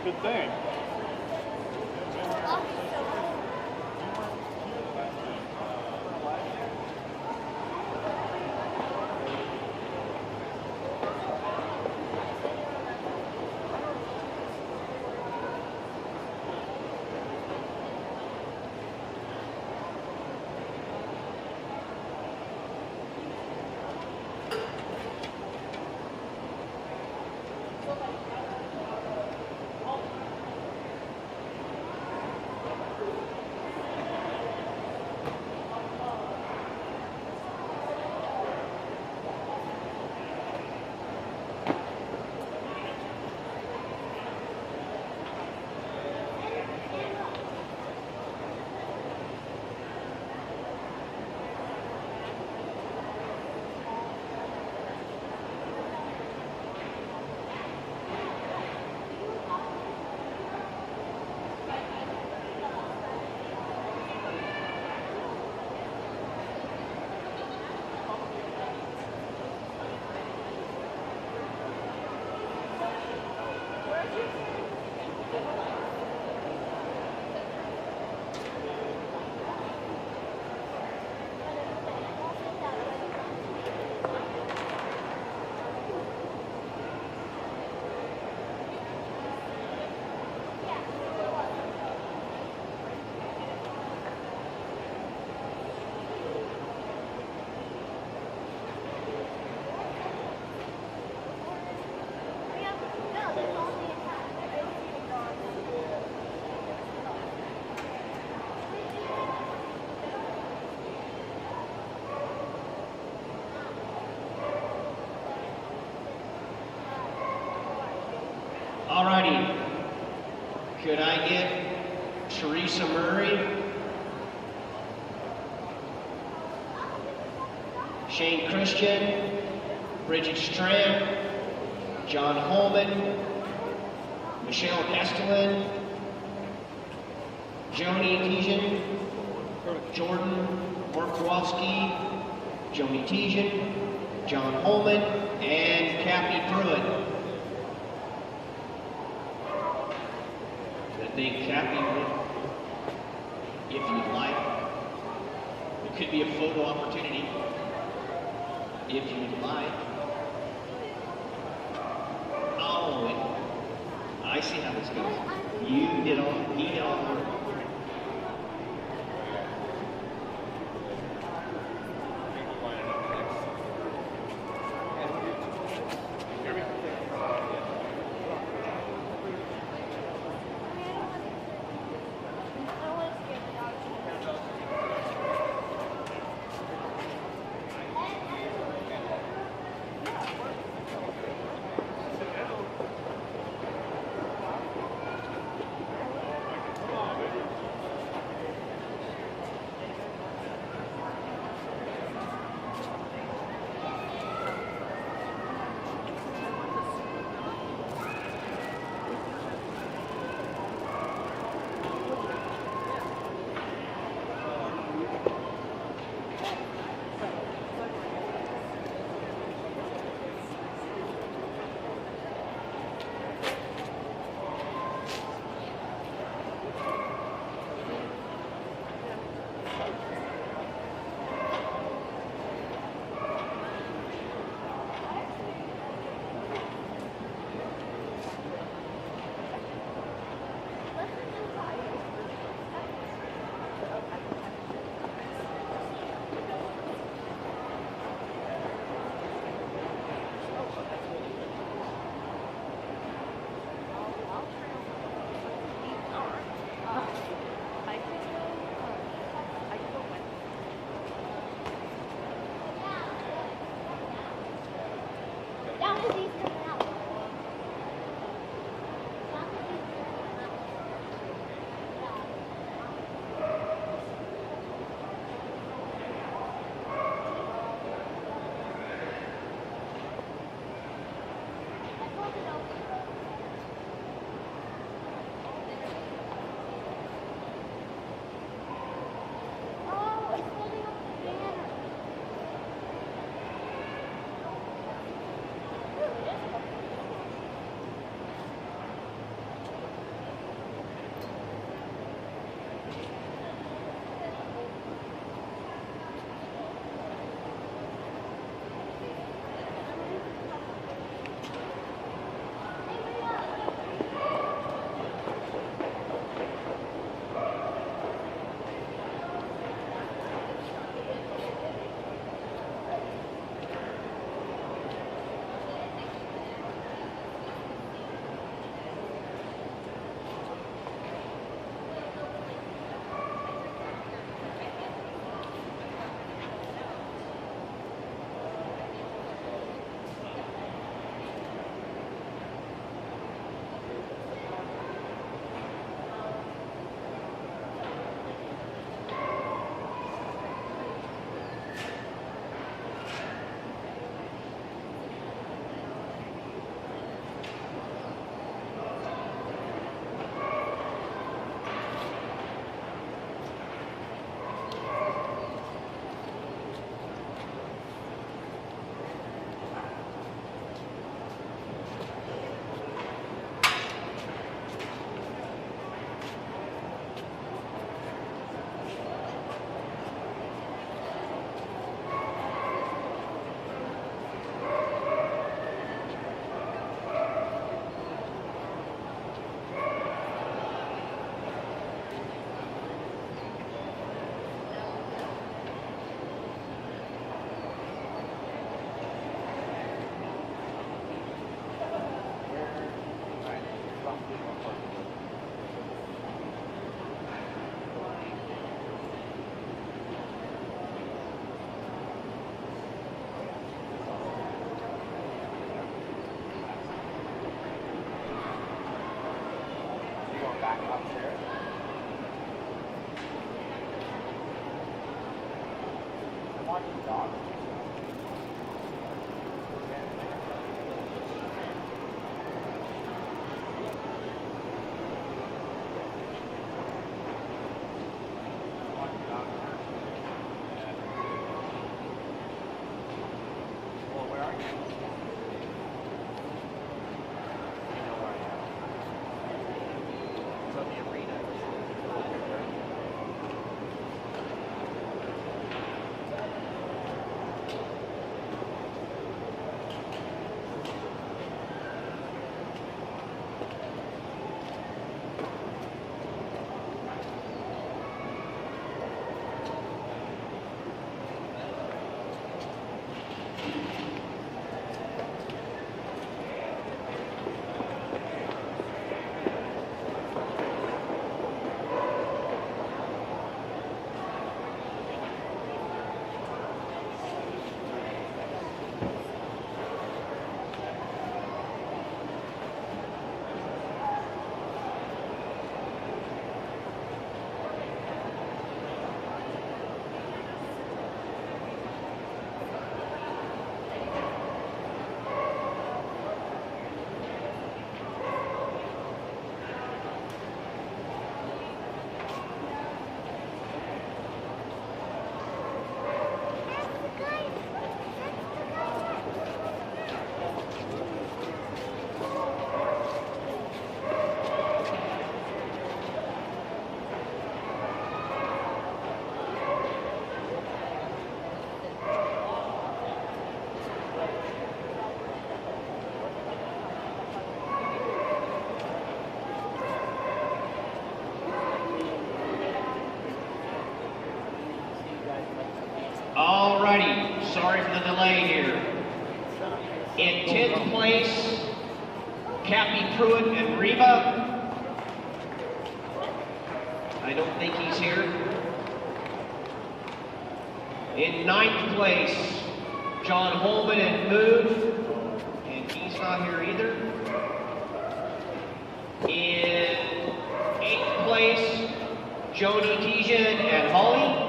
Good thing. Alrighty, could I get Teresa Murray, Shane Christian, Bridget Strand, John Holman, Michelle Pestelin, Joni Tejan, Jordan Borkowski, Joni Tejan, John Holman, and Kathy Pruitt. I think Kathy would, if you'd like, it could be a photo opportunity, if you'd like. Oh, I see how this goes. You did all, he did all the work. going back upstairs. I'm watching the dog. Alrighty, sorry for the delay here. In 10th place, Cappy Pruitt and Reba. I don't think he's here. In 9th place, John Holman and Mood, and he's not here either. In 8th place, Joni Tijan and Holly.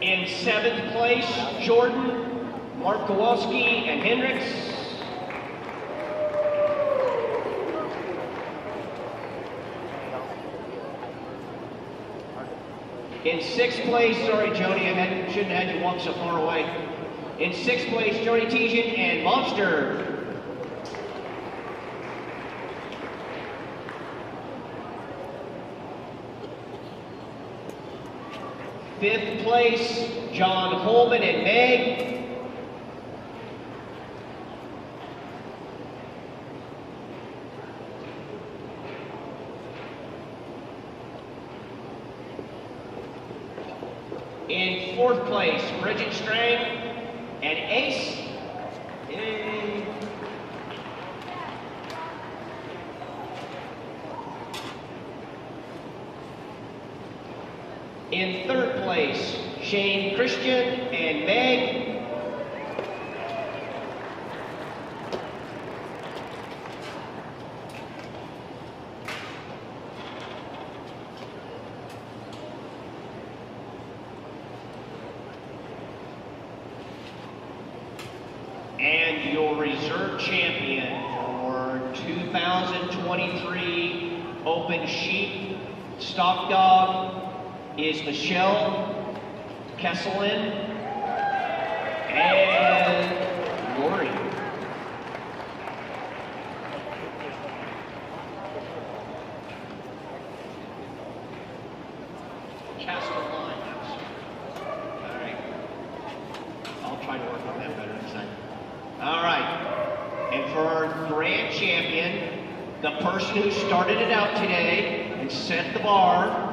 In 7th place, Jordan, Mark Kowalski, and Hendricks. In 6th place, sorry Joni, I shouldn't have had you walk so far away. In 6th place, Joni Tijan and Monster. 5th place, John Holman and Meg. In 4th place, Bridget Strang and Ace. Yay. In 3rd place, Shane Christian and Meg. And your reserve champion for 2023 Open Sheep Stock Dog is Michelle Kesselin and Lori. Castelline. All right. I'll try to work on that better next time. All right. And for our grand champion, the person who started it out today and set the bar,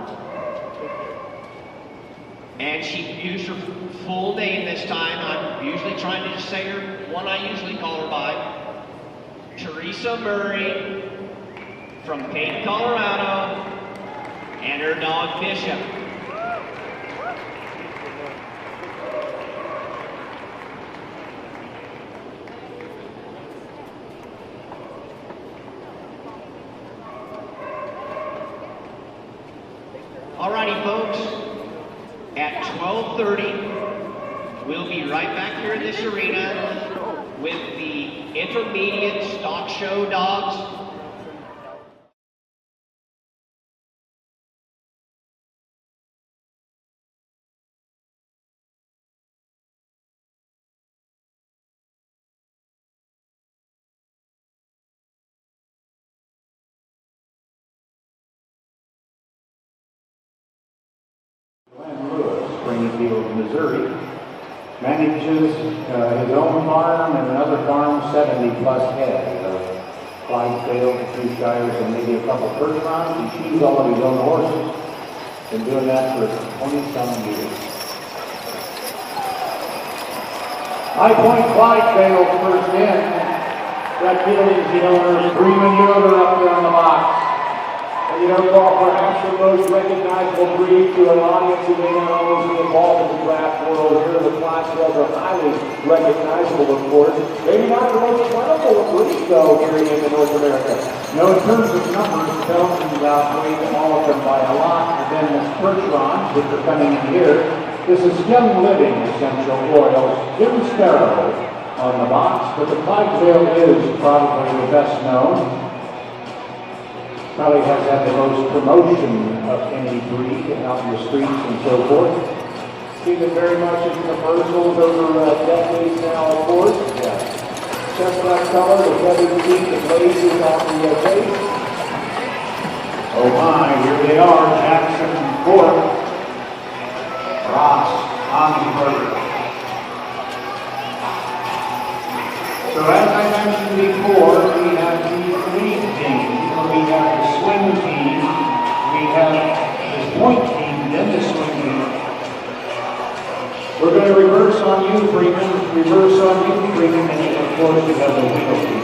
and she used her full name this time. I'm usually trying to just say her one I usually call her by. Teresa Murray from Payton, Colorado. and her dog Bishop. Alrighty, folks, at 12:30, we'll be right back here in this arena with the intermediate stock show dogs. Springfield, Missouri, manages his own farm and another farm, 70-plus head of Clydesdale, Cheshires, and maybe a couple Percherons. He chews all of his own horses. Been doing that for 20-some years. High Point Clydesdale first in. Brett Fielding's the owner, Freeman Yoder up there on the box. And you know, perhaps the most recognizable breed to an audience who may not always be involved in the draft world here. The Clydesdales are highly recognizable, of course. Maybe not the most plentiful breed, though, here in North America. No, in terms of numbers, Belgians outweigh all of them by a lot. And then the Percherons, which are coming in here. This is Young Living Essential Oils, Jim Sparrow on the box, but the Clydesdale is probably the best known. Probably has had the most promotion of any breed out in the streets and so forth. Seen it very much in commercials over decades now, of course. Yeah. Chestnut color, the feathered feet, the blazes on the face. Oh my, here they are, Jackson Ford, Ross Onsberger. So as I mentioned before, we have the lead team. We have the swing team, we have the point team, then the swing team. We're going to reverse on you, Freeman, reverse on you, Freeman, and of course we have the wheel team.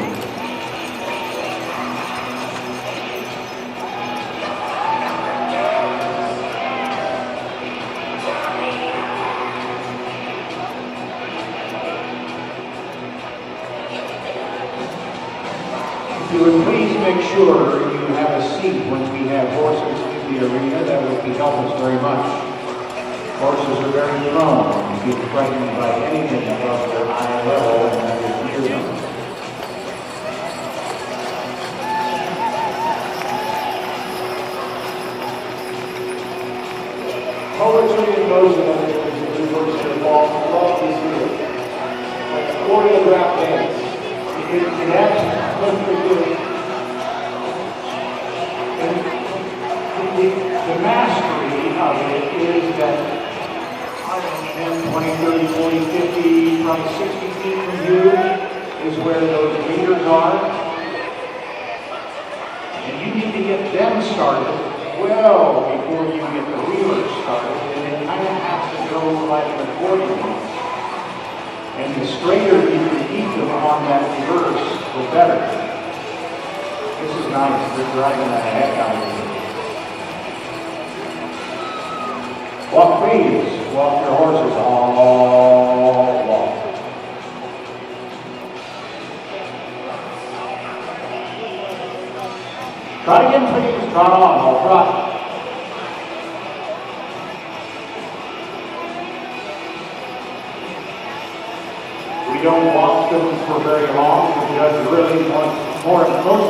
If you would please make sure you have a seat when we have horses in the arena, that would help us very much. Horses are very prone to be frightened by anything above their eye level and that is near them. Poetry and those of us who work in the ball love this music. Like a choreographed dance. It adds the mastery of it is that 10, 20, 30, 40, 50, probably 60 feet from you is where those leaders are. And you need to get them started well before you get the wheelers started. And it kind of has to go like an accordion. And the straighter you can keep them on that reverse, the better. This is nice. They're dragging the heck out of it. Walk, please. Walk your horses. All walk. Trot again, please. Trot on. All trot. We don't walk them for very long because really most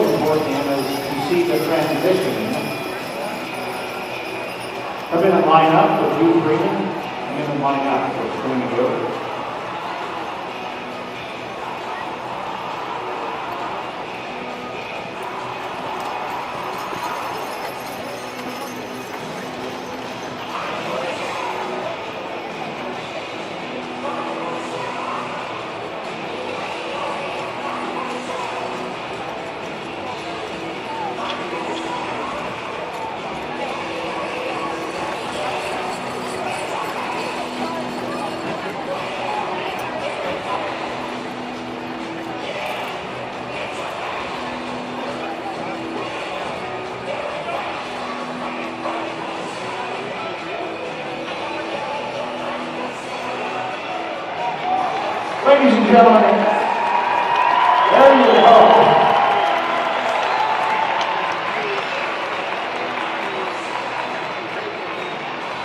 important is to see the transition. Come in and line up with you, Freeman. Come in and line up with Freeman Yoder. gentlemen, there you go.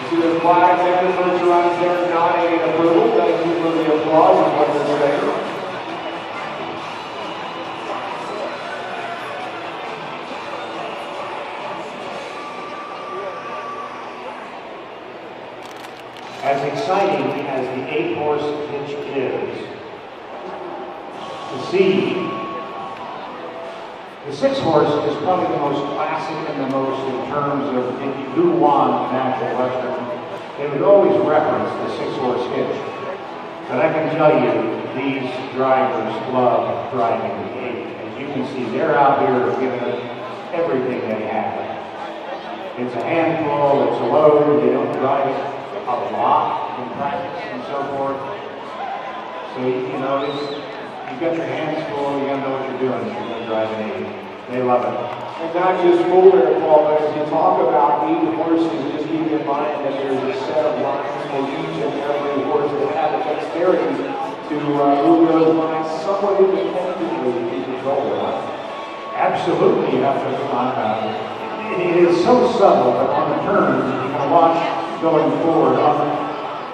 You see those flags there, the first runs there nodding in approval. Thank you for the applause, is what they're saying. As exciting as the 8-horse hitch is, to see the 6-horse is probably the most classic and the most in terms of if you do want natural Western, they would always reference the 6-horse hitch. But I can tell you, these drivers love driving the 8. As you can see, they're out here giving it everything they have. It's a handful, it's a load, they don't drive it a lot in practice and so forth. So, you know, you've got your hands full, you gotta know what you're doing if you're gonna drive an 8. They love it. And not just footwear, Paul, but as you talk about 8 horses, just keep in mind that there's a set of lines for each and every horse that have the dexterity to move those lines somewhat independently to control them. Absolutely, you have to it is so subtle that on the turns, you can watch going forward.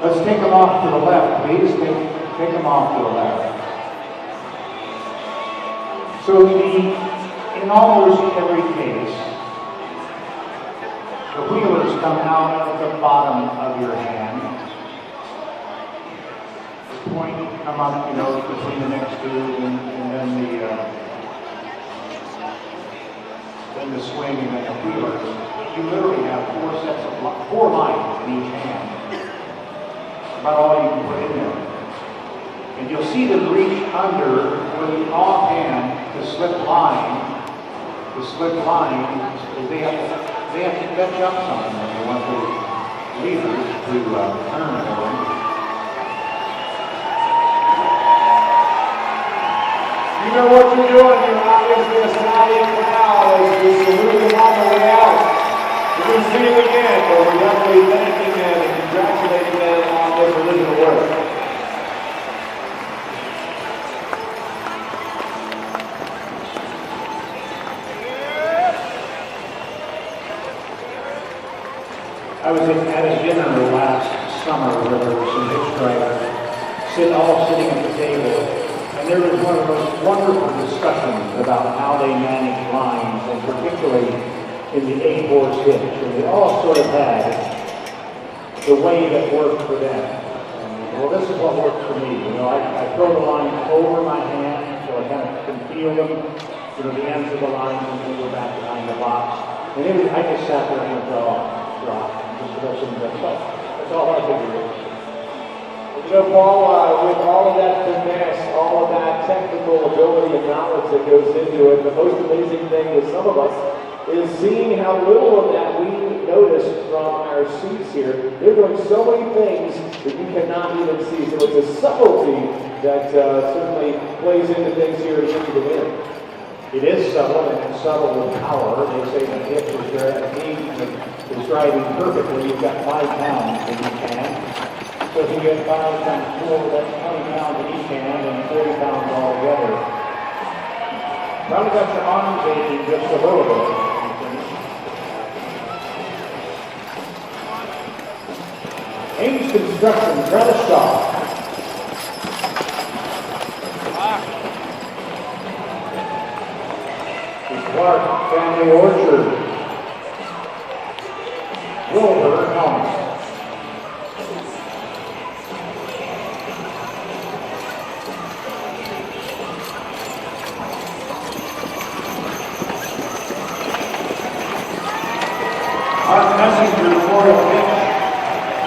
Let's take them off to the left, please. Take them off to the left. So in almost every case, the wheelers come out of the bottom of your hand. The point come up, you know, between the next two, and then the swing and then the wheelers. You literally have 4 lines in each hand. About all you can put in there. And you'll see them reach under with the offhand, the slip line. The slip line, they have to fetch up something when they want the leaders to turn it over. You know what you're doing here, obviously, a Canadian crowd as we salute them on the way out. We're going to see them again, but we're definitely thanking them and congratulating them on this original work. I was at a dinner last summer where there were some hitch drivers all sitting at the table. And there was one of those wonderful discussions about how they manage lines, and particularly in the 8-horse hitch. And they all sort of had the way that worked for them. And, well, this is what works for me. You know, I throw the lines over my hand so I kind of can feel them, you know, the ends of the lines, and then go back behind the box. And I just sat there and drop. That's all I could do. You know, Paul, with all of that finesse, all of that technical ability and knowledge that goes into it, the most amazing thing with some of us is seeing how little of that we notice from our seats here. They're doing so many things that you cannot even see. So it's a subtlety that certainly plays into things here as you come in. It is subtle, and it's subtle with power. They say the hitch is there at the knee is driving perfectly. You've got 5 pounds in each hand. So if you get 5 times 4, that's 20 pounds in each hand and 40 pounds all together. Probably got your arms aching just a little bit. Ames Construction, Bradishaw. Clark Family Orchard, Wilbur Helms. Mark Messenger, Memorial Pitch,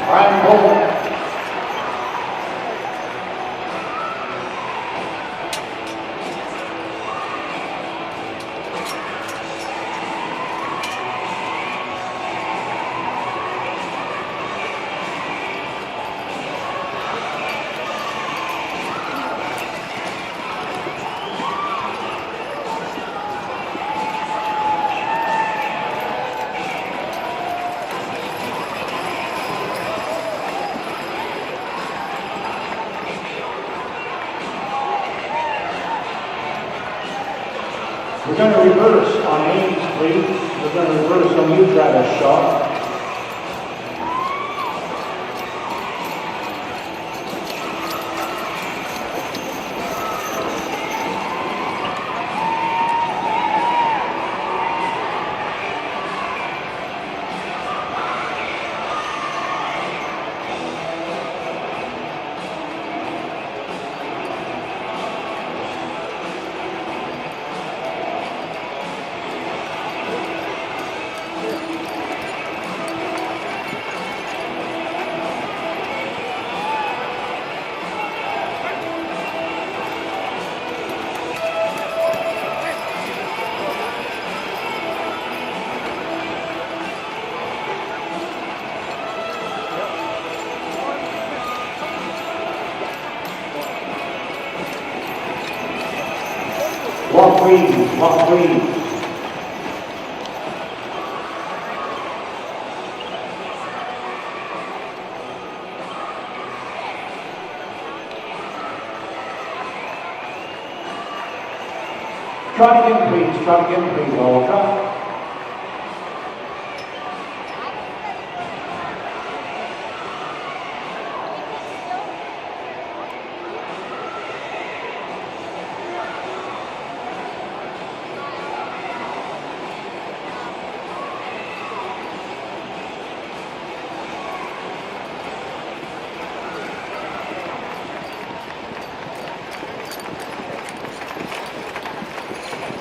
Brian Bolton. We're going to reverse on Ames, please. We're going to reverse on you, Travis Shaw. Walk please, walk please. Try again please, Olga.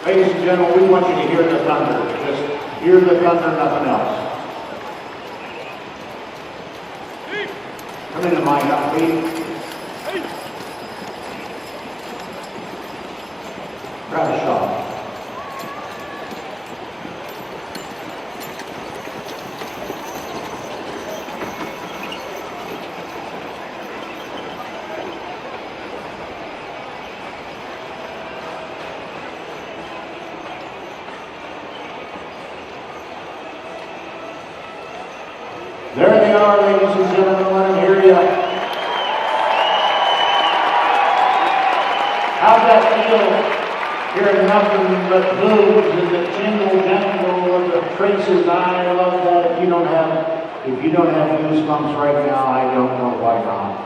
Ladies and gentlemen, we want you to hear the thunder. Just hear the thunder, nothing else. Come into my shot, please. Travis Shaw. There they are, ladies and gentlemen, let them hear you. How's that feel? Hearing nothing but blues and the jingle jangle of the traces. I love that. If you don't have goosebumps right now, I don't know why not.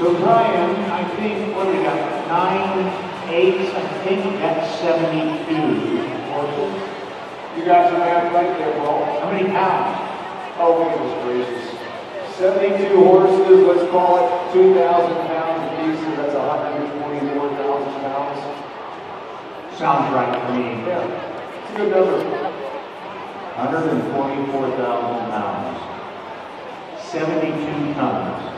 So Brian, I think, what do we got? 9, 8, I think that's 72 horses. You got your math right there, Paul. How many pounds? Oh, goodness gracious. 72 horses, let's call it 2,000 pounds apiece, so that's 124,000 pounds. Sounds right to me. Yeah, it's a good number. 144,000 pounds. 72 tons.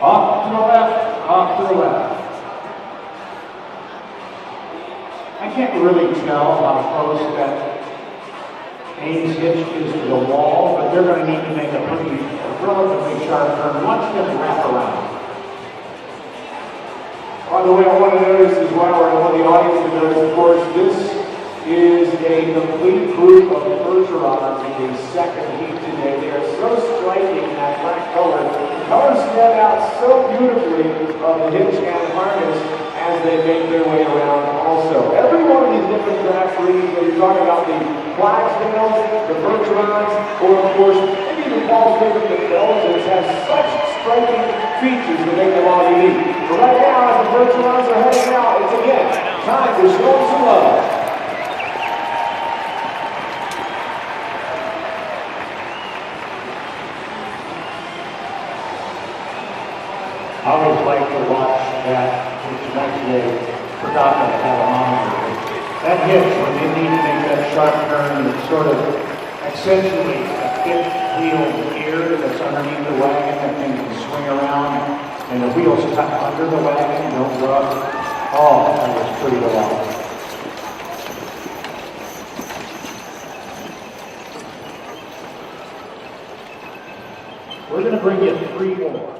Off to the left, off to the left. I can't really tell how close that Ames hitch is to the wall, but they're going to need to make a relatively sharp turn. Watch them wrap around. By the way, I want to notice as well, or I want the audience to notice, of course, this is a complete group of Percherons in the second heat today. They are so striking in that black color. The colors stand out so beautifully of the hitch and harness as they make their way around also. Every one of these different track breeds, whether you're talking about the Clydesdales, the Percherons, or of course, maybe even Paul's favorite, the Belgians, have such striking features that make them all unique. But right now, as the Percherons are heading out, it's again time to show them some love. I always like to watch that, which is actually forgotten to have a monitor. That hitch, when they need to make that sharp turn, it sort of accentuates the fifth wheel gear that's underneath the wagon. That thing can swing around, and the wheels cut under the wagon, don't rub. Oh, that was pretty well. We're going to bring you 3 more.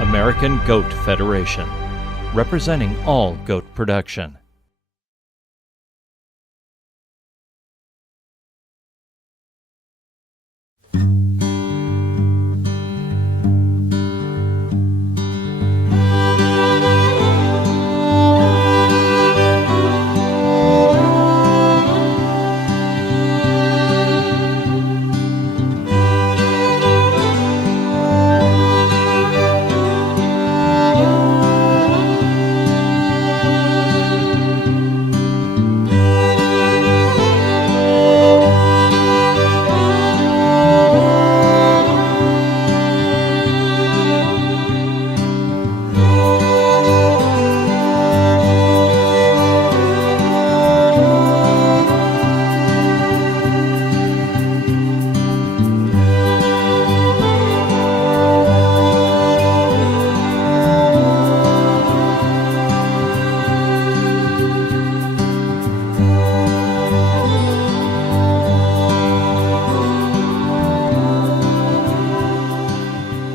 American Goat Federation, representing all goat production.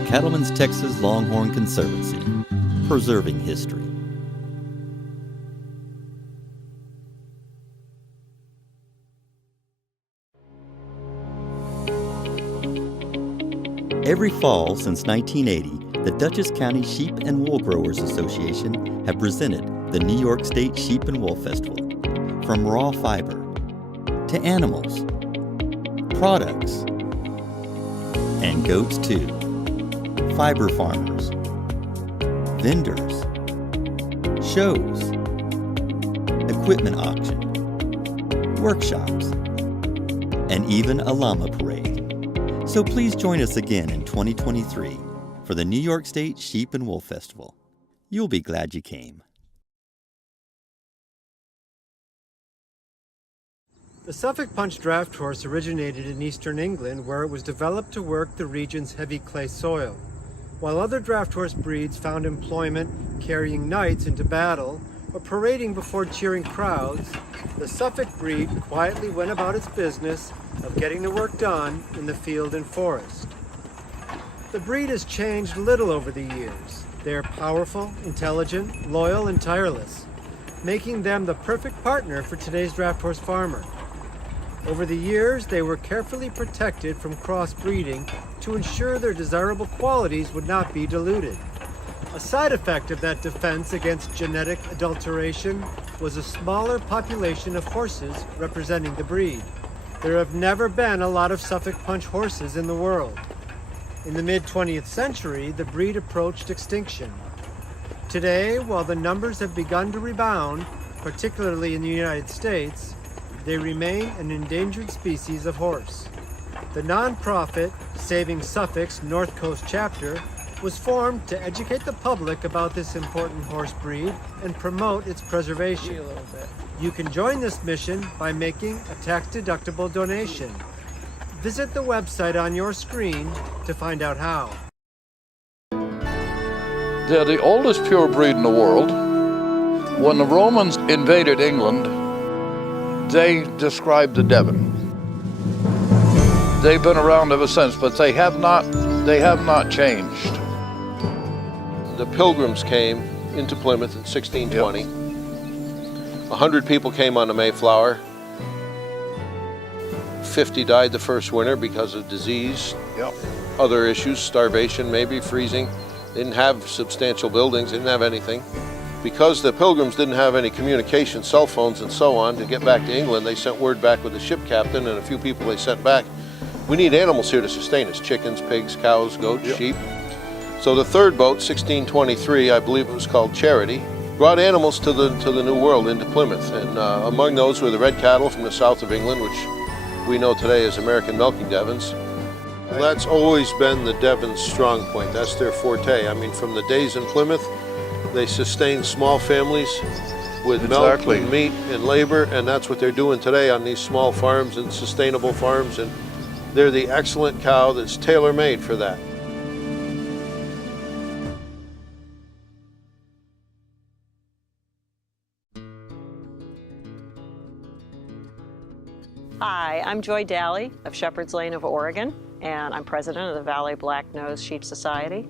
Cattlemen's Texas Longhorn Conservancy, preserving history. Every fall since 1980, the Dutchess County Sheep and Wool Growers Association have presented the New York State Sheep and Wool Festival. From raw fiber to animals, products, and goats too. Fiber farmers, vendors, shows, equipment auction, workshops, and even a llama parade. So please join us again in 2023 for the New York State Sheep and Wool Festival. You'll be glad you came. The Suffolk Punch draft horse originated in eastern England, where it was developed to work the region's heavy clay soil. While other draft horse breeds found employment carrying knights into battle or parading before cheering crowds, the Suffolk breed quietly went about its business of getting the work done in the field and forest. The breed has changed little over the years. They are powerful, intelligent, loyal, and tireless, making them the perfect partner for today's draft horse farmer. Over the years, they were carefully protected from crossbreeding to ensure their desirable qualities would not be diluted. A side effect of that defense against genetic adulteration was a smaller population of horses representing the breed. There have never been a lot of Suffolk Punch horses in the world. In the mid-20th century, the breed approached extinction. Today, while the numbers have begun to rebound, particularly in the United States, they remain an endangered species of horse. The nonprofit Saving Suffolk's North Coast chapter was formed to educate the public about this important horse breed and promote its preservation. You can join this mission by making a tax-deductible donation. Visit the website on your screen to find out how. They're the oldest pure breed in the world. When the Romans invaded England, they described the Devon. They've been around ever since, but they have not changed. The Pilgrims came into Plymouth in 1620. Yep. 100 people came on the Mayflower. 50 died the first winter because of disease, other issues, starvation, maybe freezing. Didn't have substantial buildings, didn't have anything. Because the Pilgrims didn't have any communication, cell phones and so on, to get back to England, they sent word back with the ship captain and a few people they sent back. We need animals here to sustain us: chickens, pigs, cows, goats, sheep. So the third boat, 1623, I believe it was called Charity, brought animals to the New World, into Plymouth. And among those were the red cattle from the south of England, which we know today as American milking Devons. Well, that's always been the Devons' strong point. That's their forte. I mean, from the days in Plymouth, they sustained small families with milk and meat and labor, and that's what they're doing today on these small farms and sustainable farms. And they're the excellent cow that's tailor-made for that. Hi, I'm Joy Daly of Shepherd's Lane of Oregon, and I'm president of the Valley Black-Nosed Sheep Society.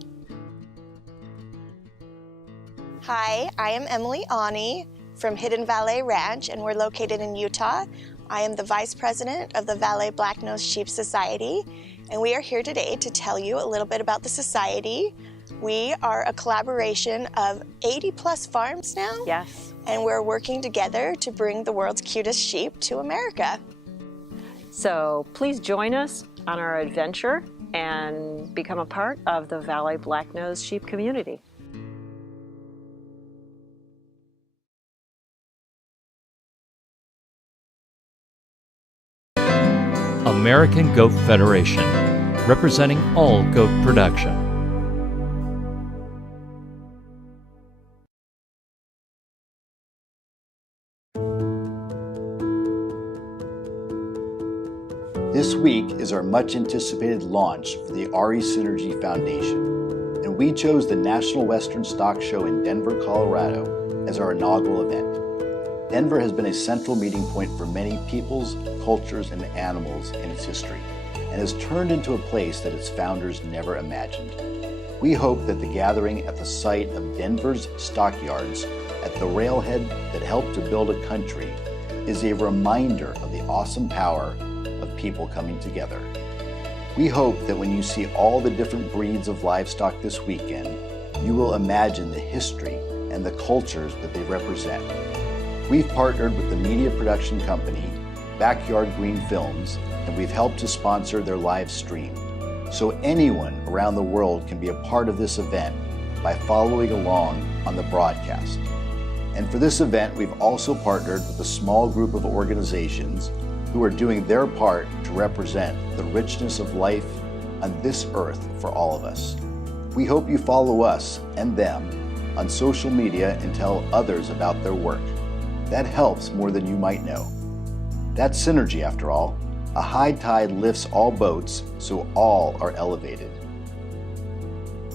Hi, I am Emily Ani from Hidden Valley Ranch, and we're located in Utah. I am the vice president of the Valley Black-Nosed Sheep Society, and we are here today to tell you a little bit about the society. We are a collaboration of 80+ farms now. Yes. And we're working together to bring the world's cutest sheep to America. So please join us on our adventure and become a part of the Valley Black-Nosed Sheep community. American Goat Federation, representing all goat production. This week is our much anticipated launch for the RE Synergy Foundation, and we chose the National Western Stock Show in Denver, Colorado as our inaugural event. Denver has been a central meeting point for many peoples, cultures, and animals in its history, and has turned into a place that its founders never imagined. We hope that the gathering at the site of Denver's stockyards, at the railhead that helped to build a country, is a reminder of the awesome power of people coming together. We hope that when you see all the different breeds of livestock this weekend, you will imagine the history and the cultures that they represent. We've partnered with the media production company Backyard Green Films, and we've helped to sponsor their live stream. So anyone around the world can be a part of this event by following along on the broadcast. And for this event, we've also partnered with a small group of organizations who are doing their part to represent the richness of life on this earth for all of us. We hope you follow us and them on social media and tell others about their work. That helps more than you might know. That's synergy, after all. A high tide lifts all boats, so all are elevated.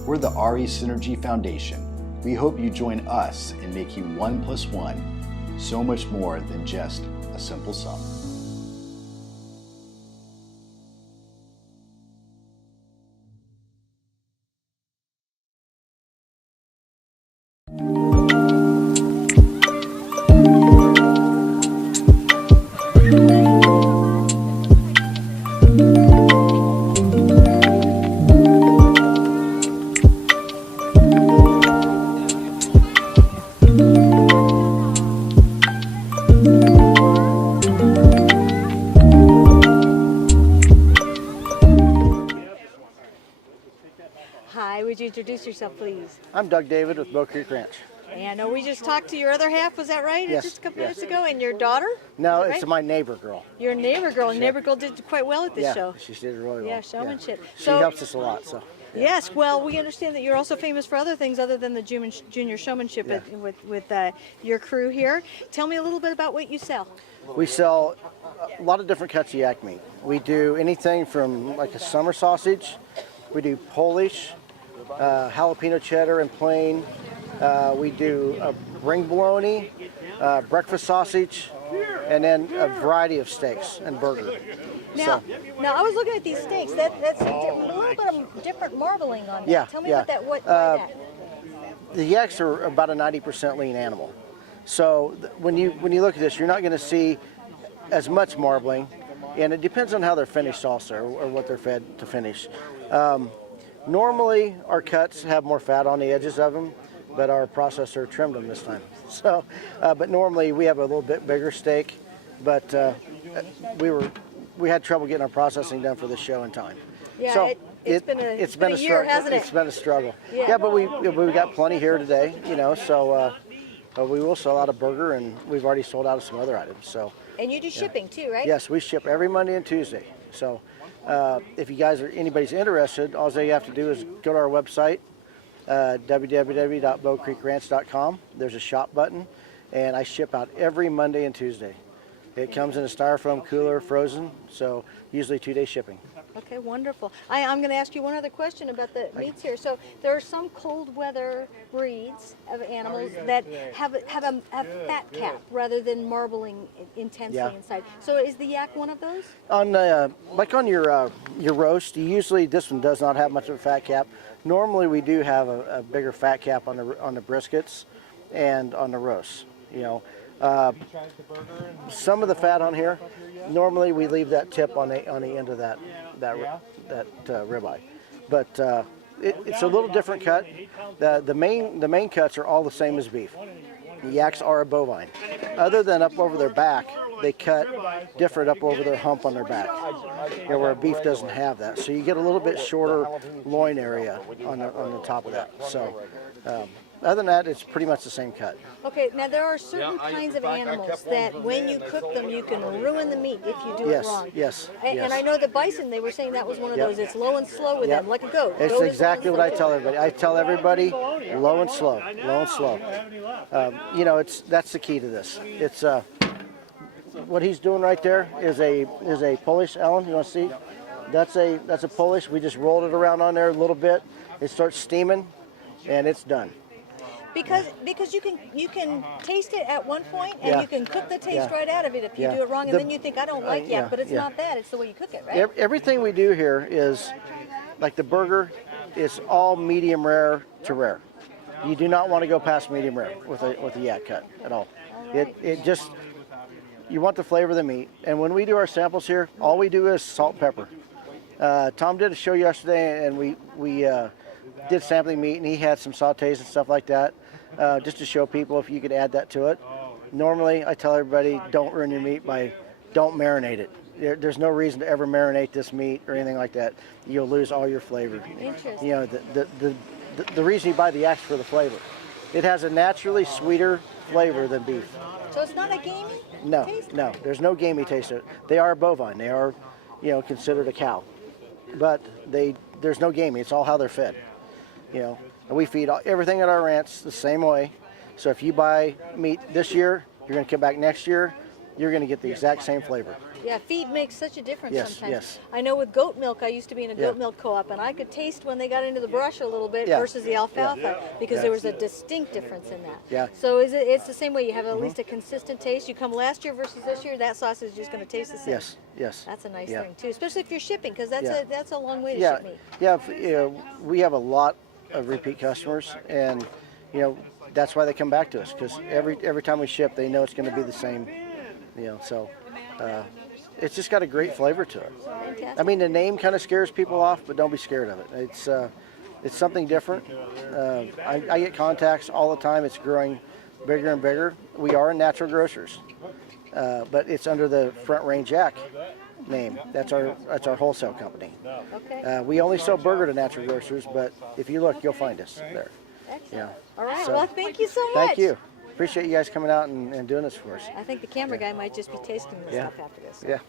We're the RE Synergy Foundation. We hope you join us in making 1 + 1 so much more than just a simple sum. Hi, would you introduce yourself, please? I'm Doug David with Bow Creek Ranch. And we just talked to your other half, was that right? Yes. Just a couple minutes ago, and your daughter? No, Right? it's my neighbor girl. Your neighbor girl, and neighbor girl did quite well at this Yeah, show. she did really well. Yeah, showmanship. She So- helps us a lot, so. Yes, well, we understand that you're also famous for other things other than the junior showmanship with your crew here. Tell me a little bit about what you sell. We sell a lot of different cuts of yak meat. We do anything from like a summer sausage, we do Polish, jalapeno cheddar and plain, we do a ring bologna, breakfast sausage, and then a variety of steaks and burger. Now, I was looking at these steaks. That's a little bit of different marbling on that. Yeah, Tell me yeah. what that. Why that? The yaks are about a 90% lean animal. So when you look at this, you're not going to see as much marbling, and it depends on how they're finished also, or what they're fed to finish. Normally, our cuts have more fat on the edges of them, but our processor trimmed them this time. So, but normally we have a little bit bigger steak, but we were we had trouble getting our processing done for the show in time. Yeah, so it's been a year, hasn't it? It's been a struggle. Yeah. But we got plenty here today, you know. So we will sell out of burger, and we've already sold out of some other items. So. And you do shipping too, right? Yes, we ship every Monday and Tuesday. So if you guys anybody's interested, all you have to do is go to our website, www.bowcreekranch.com. There's a shop button, and I ship out every Monday and Tuesday. It comes in a styrofoam cooler, frozen, so usually 2-day shipping. Okay, wonderful. I'm going to ask you one other question about the meats here. So there are some cold weather breeds of animals that have a fat cap rather than marbling intensely inside. So is the yak one of those? On like on your roast, usually this one does not have much of a fat cap. Normally we do have a bigger fat cap on the briskets and on the roast. You know, some of the fat on here, normally we leave that tip on the end of that ribeye, but it's a little different cut. The main cuts are all the same as beef. The yaks are a bovine. Other than up over their back, they cut different up over their hump on their back, you know, where a beef doesn't have that. So you get a little bit shorter loin area on the top of that. So. Other than that, it's pretty much the same cut. Okay, now there are certain kinds of animals that when you cook them, you can ruin the meat if you do it wrong. Yes. And I know the bison, they were saying that was one of those. It's low and slow with them, like a goat. It's exactly what I tell everybody. I tell everybody low and slow, low and slow. You know, that's the key to this. It's what he's doing right there is a Polish. Alan, you want to see? That's a Polish. We just rolled it around on there a little bit. It starts steaming, and it's done. Because you can taste it at one point, and you can cook the taste right out of it if you do it wrong, and then you think, I don't like yak, but it's not that, it's the way you cook it, right? Everything we do here is, like the burger, it's all medium rare to rare. You do not want to go past medium rare with a yak cut at all. It just, you want the flavor of the meat, and when we do our samples here, all we do is salt and pepper. Tom did a show yesterday, and we did sampling meat, and he had some sautés and stuff like that, just to show people if you could add that to it. Normally, I tell everybody, don't ruin your meat don't marinate it. There's no reason to ever marinate this meat or anything like that. You'll lose all your flavor. Interesting. You know, the reason you buy the yak's for the flavor. It has a naturally sweeter flavor than beef. So it's not a gamey taste? No, there's no gamey taste to it. They are bovine. They are, you know, considered a cow. But there's no gamey. It's all how they're fed. You know, and we feed everything at our ranch the same way. So if you buy meat this year, you're going to come back next year, you're going to get the exact same flavor. Yeah, feed makes such a difference sometimes. Yes. I know with goat milk, I used to be in a goat milk co-op, and I could taste when they got into the brush a little bit versus the alfalfa because there was a distinct difference in that. Yeah. So it's the same way. You have at least a consistent taste. You come last year versus this year, that sausage is just going to taste the same. Yes. That's a nice thing too, especially if you're shipping, because that's a long way to ship meat. Yeah, we have a lot of repeat customers, and you know that's why they come back to us, because every time we ship, they know it's going to be the same. You know, so. It's just got a great flavor to it. Fantastic. I mean, the name kind of scares people off, but don't be scared of it. It's something different. I get contacts all the time. It's growing bigger and bigger. We are in Natural Grocers, but it's under the Front Range Yak name. That's our wholesale company. Okay. We only sell burger to Natural Grocers, but if you look, you'll find us there. Excellent. Yeah. All right. So, well, thank you so much. Thank you. Appreciate you guys coming out and doing this for us. I think the camera guy might just be tasting this stuff after this. Yeah.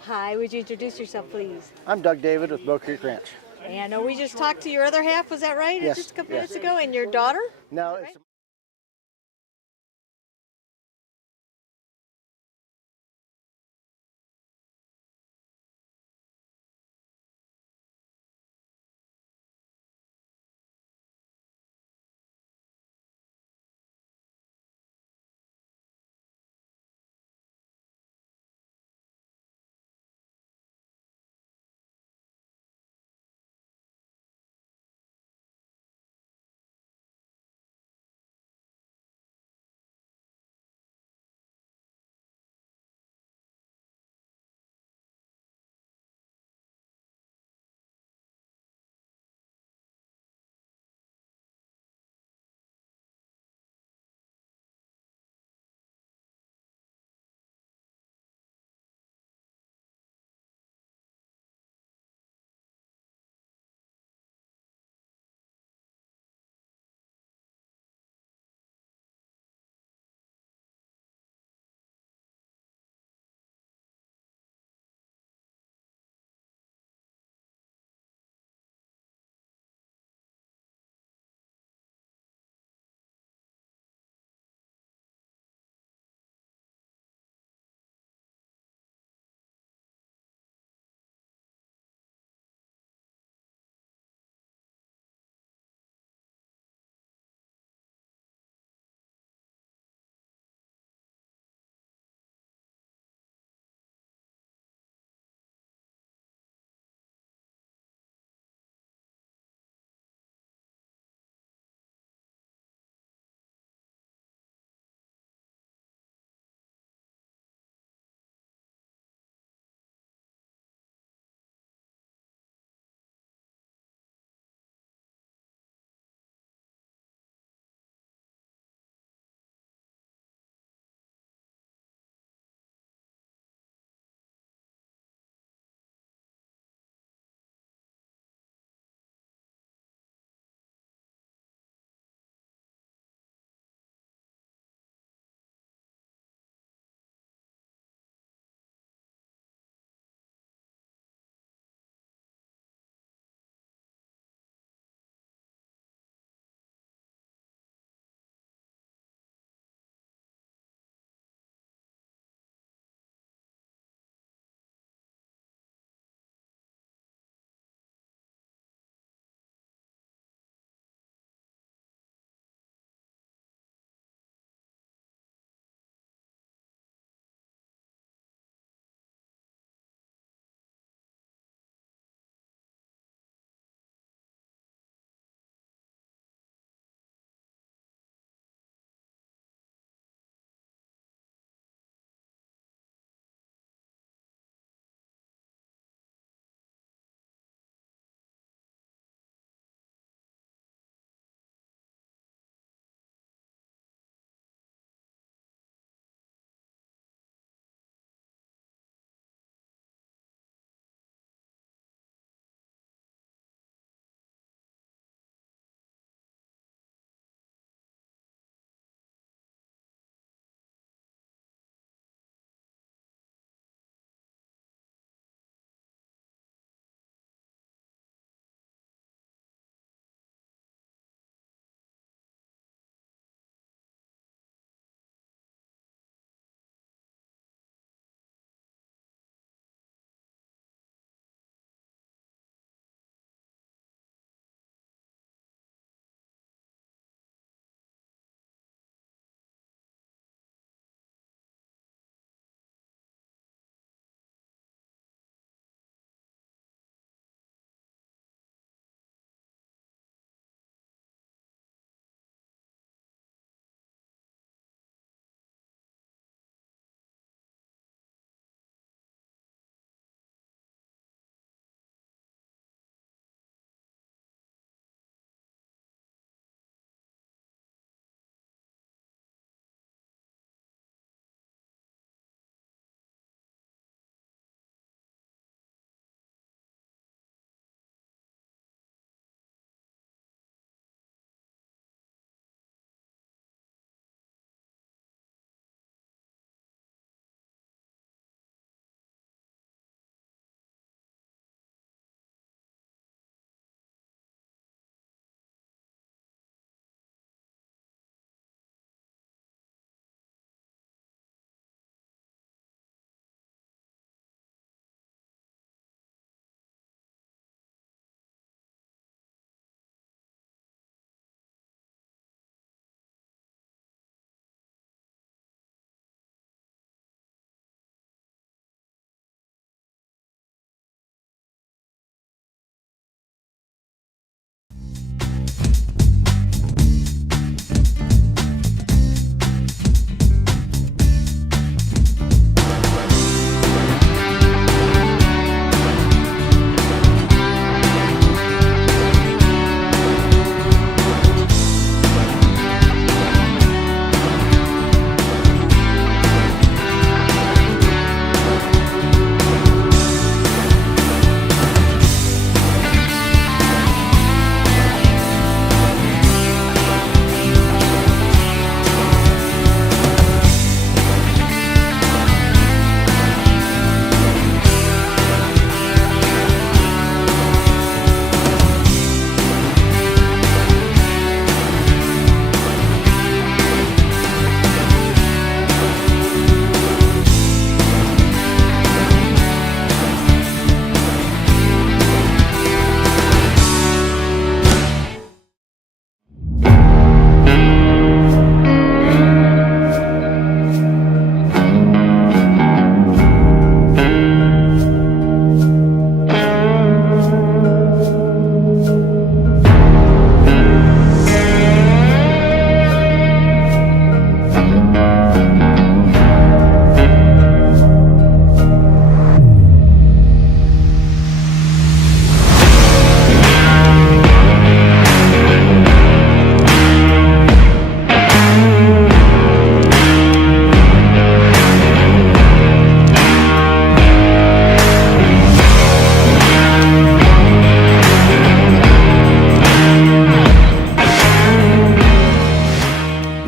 Hi, would you introduce yourself, please? I'm Doug David with Bow Creek Ranch. And we just talked to your other half, was that right? Yes. Just a couple minutes ago, and your daughter? No, it's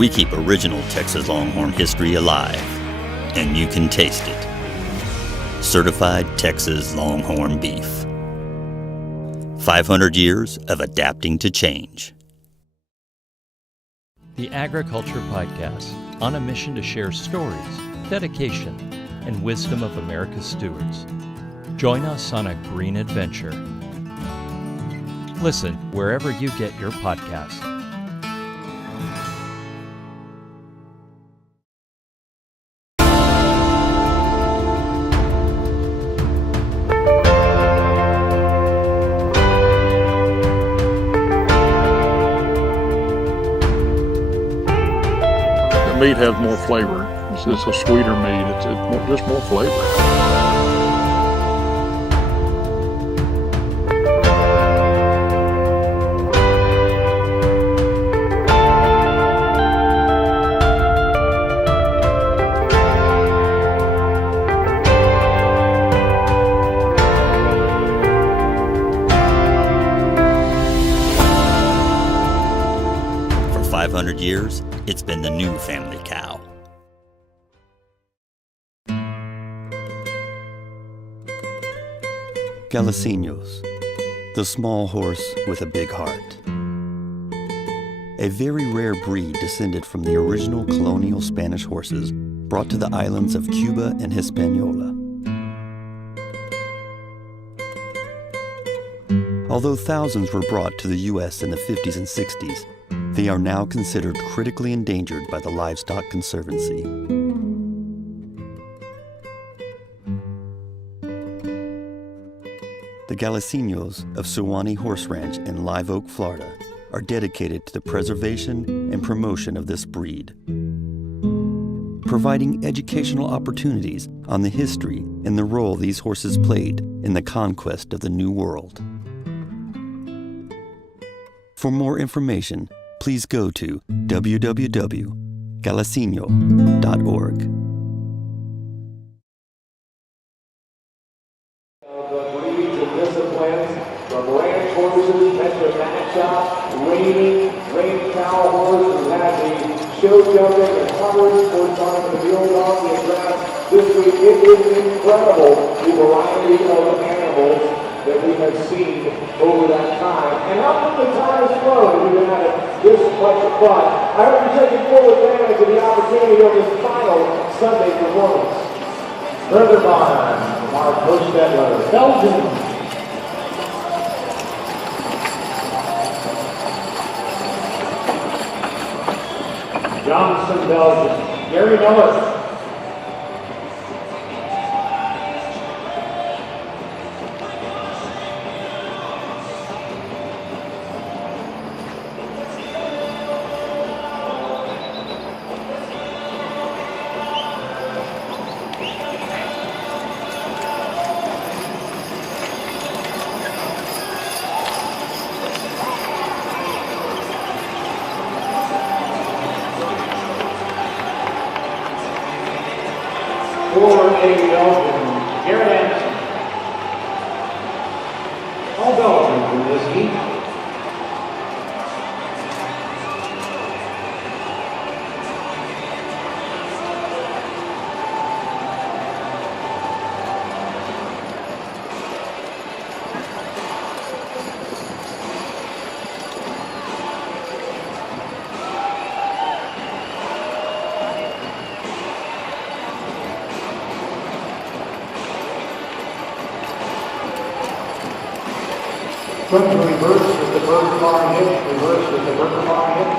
We keep original Texas Longhorn history alive, and you can taste it. Certified Texas Longhorn beef. 500 years of adapting to change. The Agriculture Podcast, on a mission to share stories, dedication, and wisdom of America's stewards. Join us on a green adventure. Listen wherever you get your podcasts. The meat has more flavor. It's a sweeter meat. It's just more flavor. For 500 years, it's been the new family cow. Galicinos, the small horse with a big heart. A very rare breed descended from the original colonial Spanish horses brought to the islands of Cuba and Hispaniola. Although thousands were brought to the U.S. in the 50s and 60s, they are now considered critically endangered by the Livestock Conservancy. The Galicinos of Suwannee Horse Ranch in Live Oak, Florida, are dedicated to the preservation and promotion of this breed, providing educational opportunities on the history and the role these horses played in the conquest of the New World. For more information, please go to www.galicino.org. From ranch horses, Metro Matchup, reining cow horse, who had the show jumping and coverage for time of the mule dog, the address this week. It is incredible the variety of animals that we have seen over that time. And how come the time has flown and we've had this much fun? I hope you're taking full advantage of the opportunity of this final Sunday performance. Further barn from our Bush Stettler, Belgium. Johnson, Belgium. Gary Miller. For a Belgian, Garrett Anderson. All Belgians in this heat. From the reverse with the bird bar hit, reverse with the bird bar hit.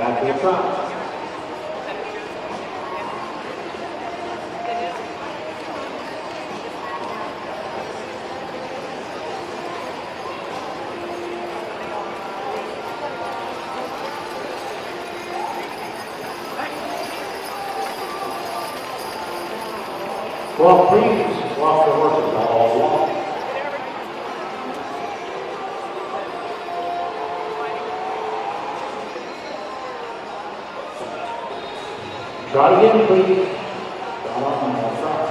Back to the front. Well, please walk the horses all along. Try again, please. Come on, that's right.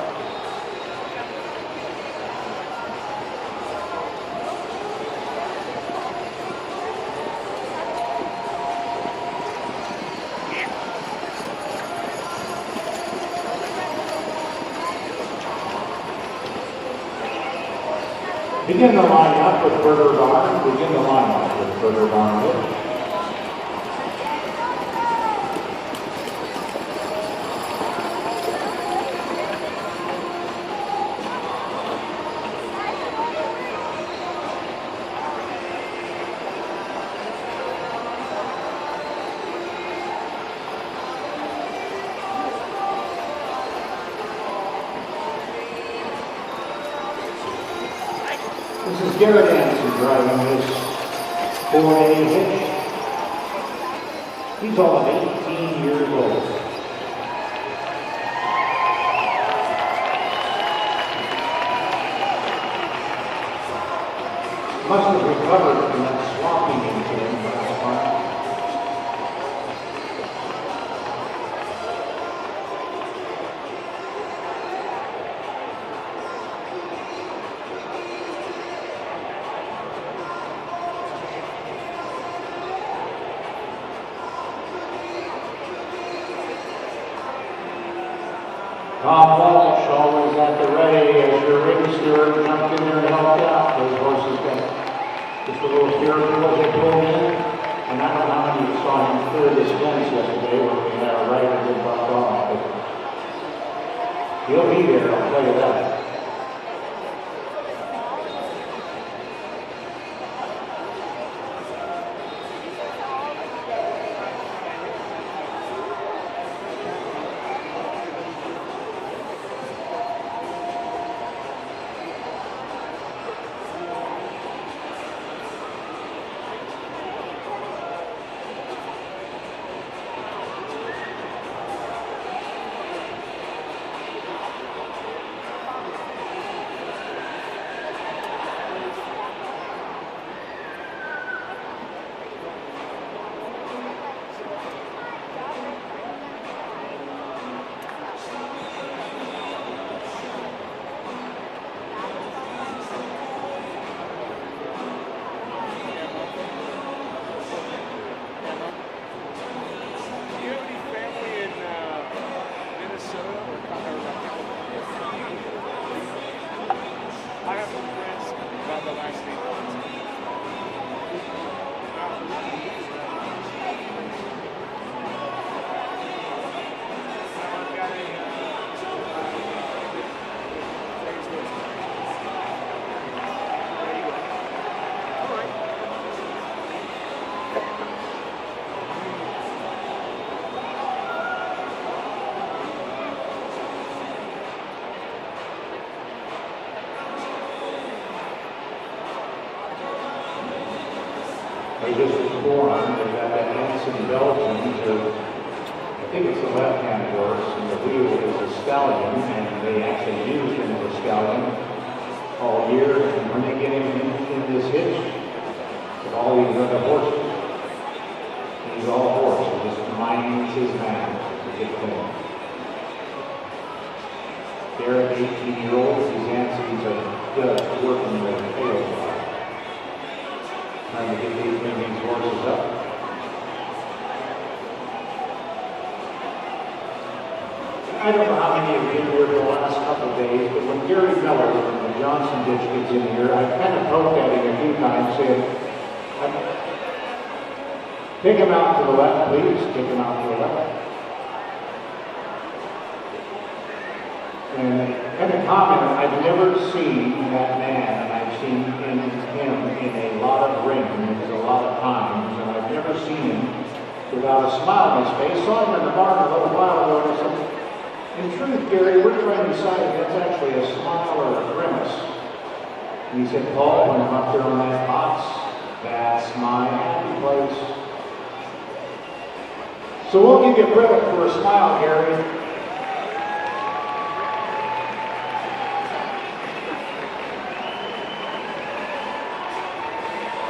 Begin the lineup with Burger Barn. Begin the lineup with Burger Barn. This is Garrett Anderson driving this 4A hitch. He's only 18 years old. Must have recovered from that swamping incident last time. Tom Walsh always at the ready as your ring steward jumped in there and helped out. Those horses got just a little spiritual as they pulled in. And I don't know how many saw him clear this fence yesterday when we had our riders in bucked off. But he'll be there, I'll tell you that. They just was born, they got that Hanson Belgian to, I think it's the left-hand horse, and the wheel is a stallion, and they actually used him as a stallion all year, and when they get him in this hitch, with all these other horses, he's all horse, he just minds his man to get going. Garrett, 18-year-old, he's Hansen's judge working with the tail. Trying to get these horses up. I don't know how many of you were the last couple of days, but when Gary Miller from the Johnson ditch gets in here, I kind of poked at him a few times, saying, pick him out to the left, please. Pick him out to the left. And kind of comment, I've never seen that man, and I've seen him in a lot of rings, a lot of times, and I've never seen him without a smile on his face. Saw him in the barn a little while ago, and I said, in truth, Gary, we're trying to decide if that's actually a smile or a grimace. And he said, Paul, when I'm up there on that box, that's my happy place. So we'll give you credit for a smile, Gary.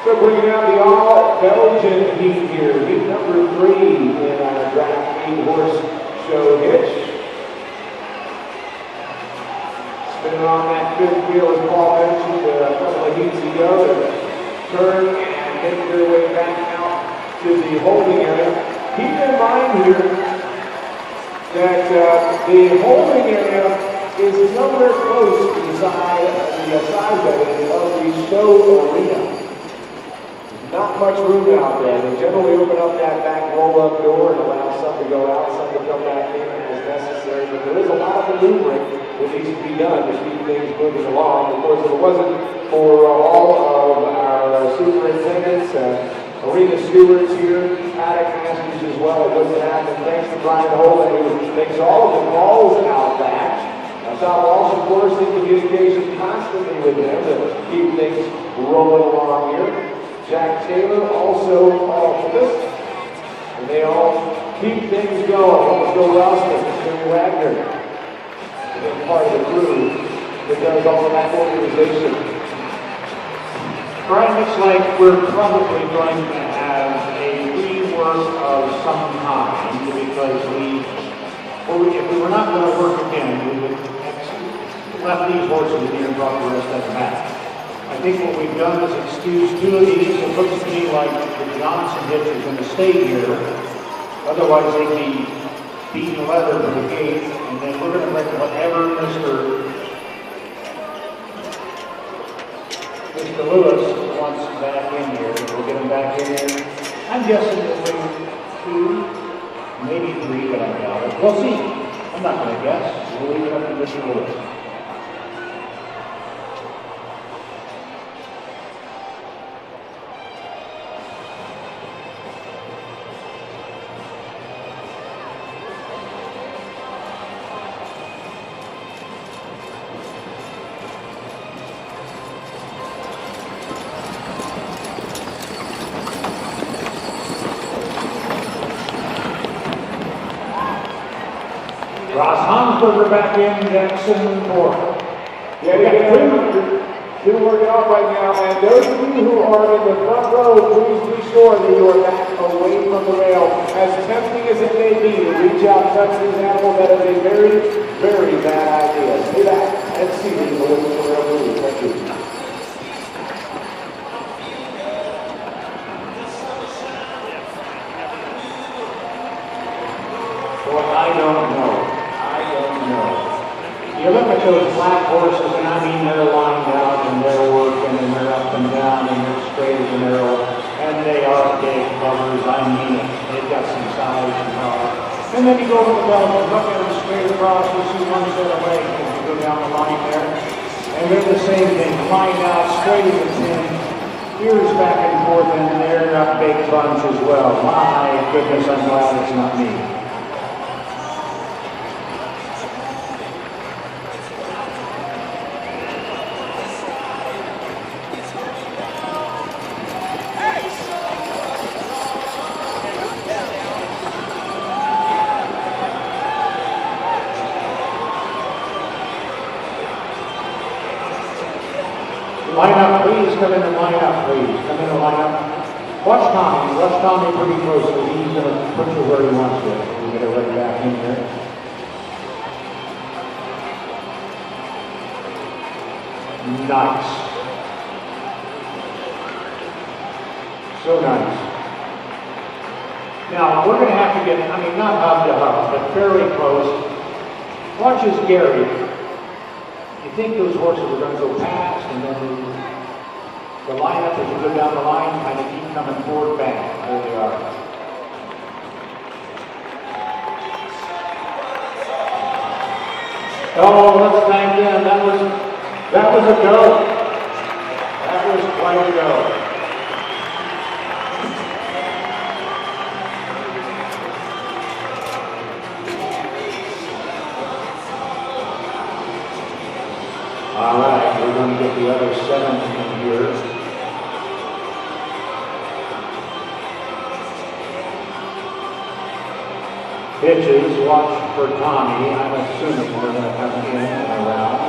So bringing out the all-Belgian heat here, heat number 3 in our draft 8-horse show hitch. Spinning on that fifth wheel, as Paul mentioned a couple of heats ago, to turn and make their way back out to the holding area. Keep in mind here that the holding area is nowhere close to the side of the show arena. Not much room out there. They generally open up that back roll-up door and allow some to go out, some to come back in as necessary. But there is a lot of maneuvering that needs to be done to keep things moving along. Of course, if it wasn't for all of our superintendents, arena stewards here, paddock masters as well, it wouldn't happen. Thanks to Brian Holden, who makes all of the calls out back. Sal Walsh, of course, in communication constantly with them to keep things rolling along here. Jack Taylor also all for this, and they all keep things going. Bill Ralston, Jimmy Wagner, they're part of the crew that does all of that organization. Brian, looks like we're probably going to have a rework of some kind because if we were not going to work again, we would have left these horses here and brought the rest of them back. I think what we've done is excuse 2 of these. It looks to me like the Johnson hitch is going to stay here. Otherwise, they'd be beating leather to the gate, and then we're going to bring whatever Mr. Lewis wants back in here. We'll get him back in there. I'm guessing we'll bring 2, maybe 3, but I doubt it. We'll see. I'm not going to guess. We'll leave it up to Mr. Lewis. Ross Hansberger back in, Jackson Ford. Yeah, we got 2 working off right now, and those of you who are in the front row, please be sure that you are back away from the rail. As tempting as it may be to reach out and touch these animals, that is a very, very bad idea. Stay back and see them away from the rail, please. Thank you. Well, I don't know. You look at those black horses, and I mean they're lined out, and they're working, and they're up and down, and they're straight as an arrow, and they are big buggers, I mean it. They've got some size and power. And then you go to the Belgians, look at them straight across, you see one set of legs as you go down the line there. And they're the same thing, lined out, straight as a tin, ears back and forth, and they're a big bunch as well. My goodness, I'm glad it's not me. Line up, please. Come in and line up, please. Come in and line up. Watch Tommy. Watch Tommy pretty closely. He's going to put you where he wants you. We'll get it right back in here. Nice. So nice. Now, we're going to have to get, I mean, not hub to hub, but fairly close. Watch as Gary. You think those horses are going to go past, and then the lineup, as you go down the line, kind of keep coming forward back. There they are. Oh, let's thank them. That was a go. That was quite a go. the other 7 in here. Pitches, watch for Tommy. I'm assuming we're going to come in and around.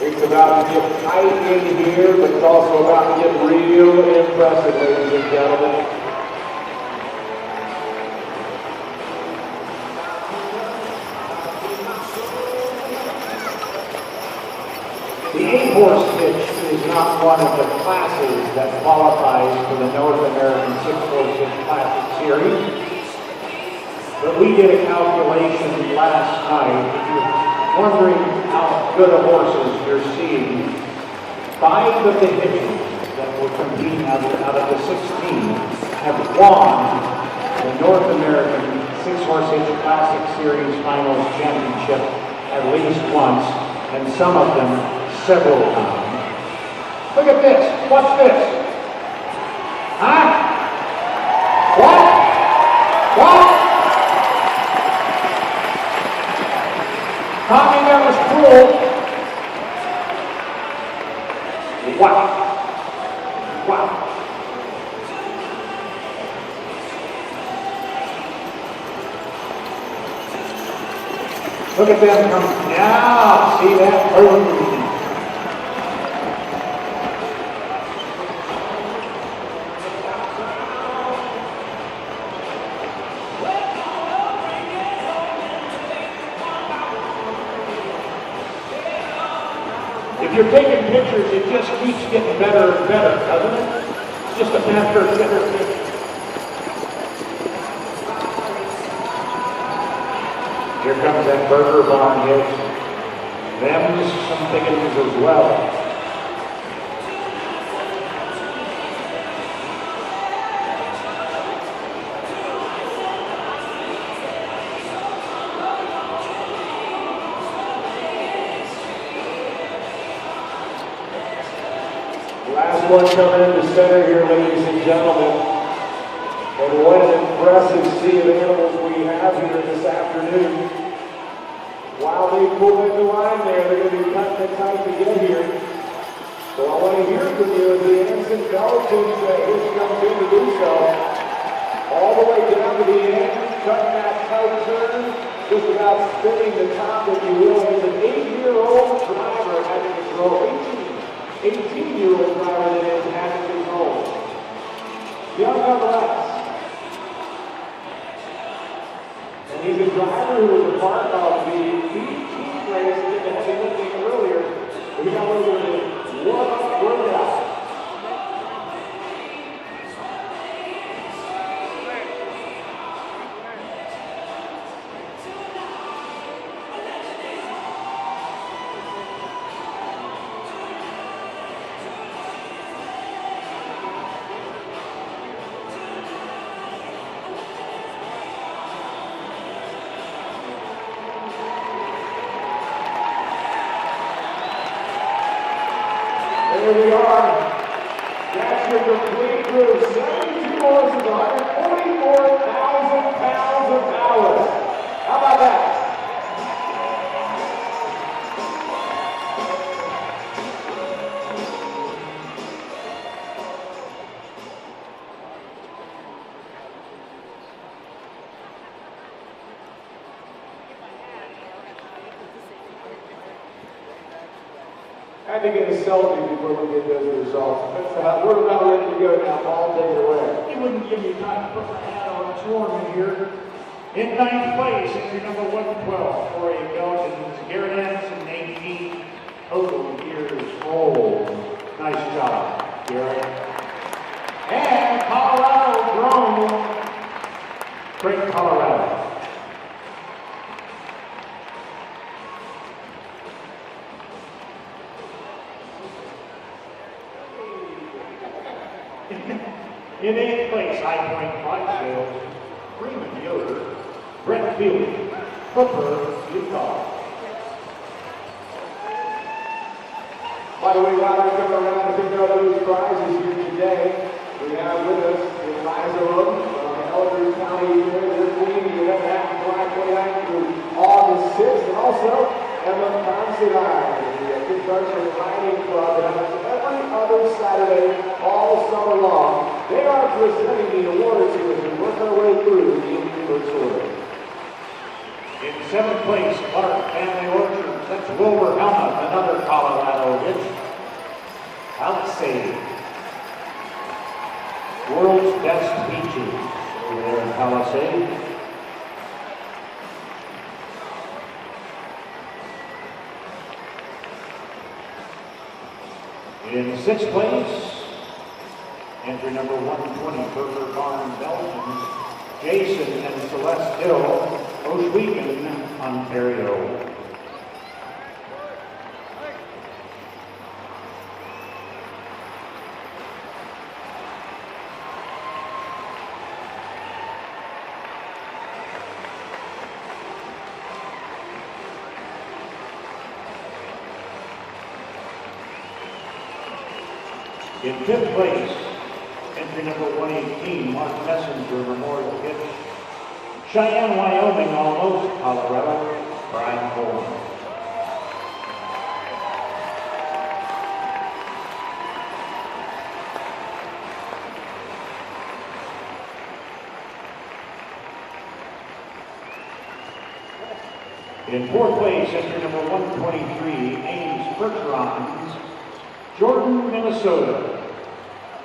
It's about to get tight in here, but it's also about to get real impressive, ladies and gentlemen. The 8-horse pitch is not one of the classes that qualifies for the North American 6-horse hitch Classic Series. But we did a calculation last night. If you're wondering how good of horses you're seeing, 5 of the hitches that will compete out of the 16 have won the North American 6-horse hitch Classic Series Finals Championship at least once, and some of them several times. Look at this. Watch this. Huh? What? What? Tommy, that was cool. Wow. Wow. Look at them come. Now, see that? Perfect. If you're taking pictures, it just keeps getting better and better, doesn't it? It's just a better and better picture. Here comes that Burger Barn hitch. Them's some big ones as well. Last one coming into center here, ladies and gentlemen. And what an impressive sea of animals we have here this afternoon. While they pull into line there, they're going to be cutting it tight to get here. So I want to hear from you as the Anson Pelican hitch comes in to do so. All the way down to the end, cutting that tight turn, just about spinning the top, if you will. He's an 8-year-old driver having to throw 18-year-old driver that is having control. Young nonetheless. And he's a driver who was a part of the team race in the heavy lifting earlier. We got a little bit of warm-up workout. There we are. That's your complete crew. 72 horses, 144,000 pounds of power. How about that? I had to get a selfie before we get those results. We're about ready to go now. Paul, take it away. He wouldn't give me time to put my hat on. It's warm in here. In 9th place, entry number 112 for a Belgian, Garrett Anderson, 18. Total years old. Nice job, Garrett. And Colorado Drone, Great Colorado. In 8th place, High Point Clydesdale, Freeman Yoder, Brett Fielding, Hooper, Utah. By the way, while we come around to pick up those prizes here today, we have with us Eliza Rowe from Elder County. They're queen. The event happens July 29th through August 6th. And also, Emma Considine, the Construction Riding Club that has every other Saturday all summer long. They are presenting the awards here as we work our way through the first order. In 7th place, Clark Family Orchard. That's Wilbur Helmuth, another Colorado hit. Palisade. World's Best Peaches over there in Palisade. In 6th place, entry number 120, Burger Barn, Belgium. Jason and Celeste Hill, Ohsweken, Ontario. In 5th place, entry number 118, Mark Messenger, Memorial Hitch. Cheyenne, Wyoming, almost Colorado, Brian Coleman. In 4th place, entry number 123, Ames Bertrand, Jordan, Minnesota,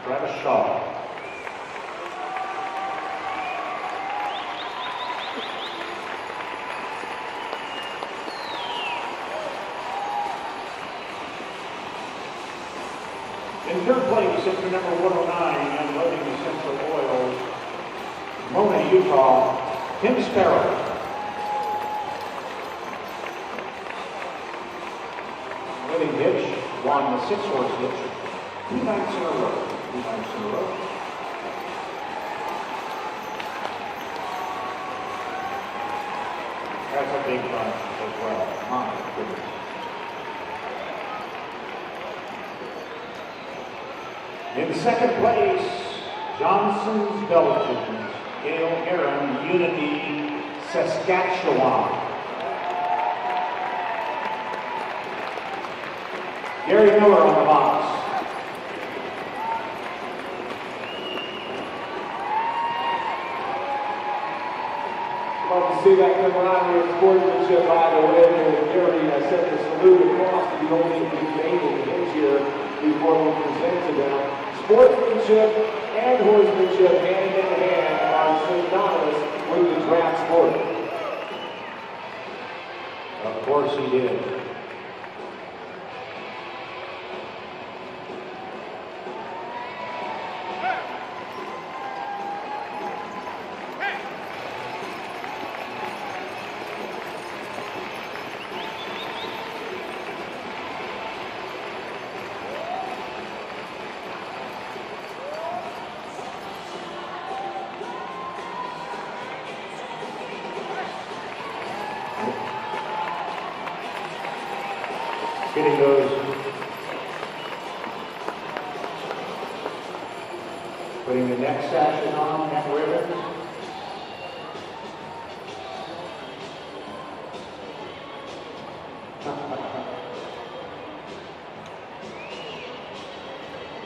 Travis Shaw. In 3rd place, entry number 109, unloading essential oils, Mona, Utah, Tim Sparrow. Living Hitch won the 6-horse hitch 2 nights in a row. That's a big bunch as well. My goodness. In 2nd place, Johnson's Belgians, Gail Heron, Unity, Saskatchewan. Gary Miller on the box. Love to see that camaraderie and sportsmanship, by the way. Gary sent the salute across to the only remaining hitch here before we present to them. Sportsmanship and horsemanship hand in hand are synonymous with the draft sport. Of course he did. Getting those, putting the neck sashes on, neck ribbons.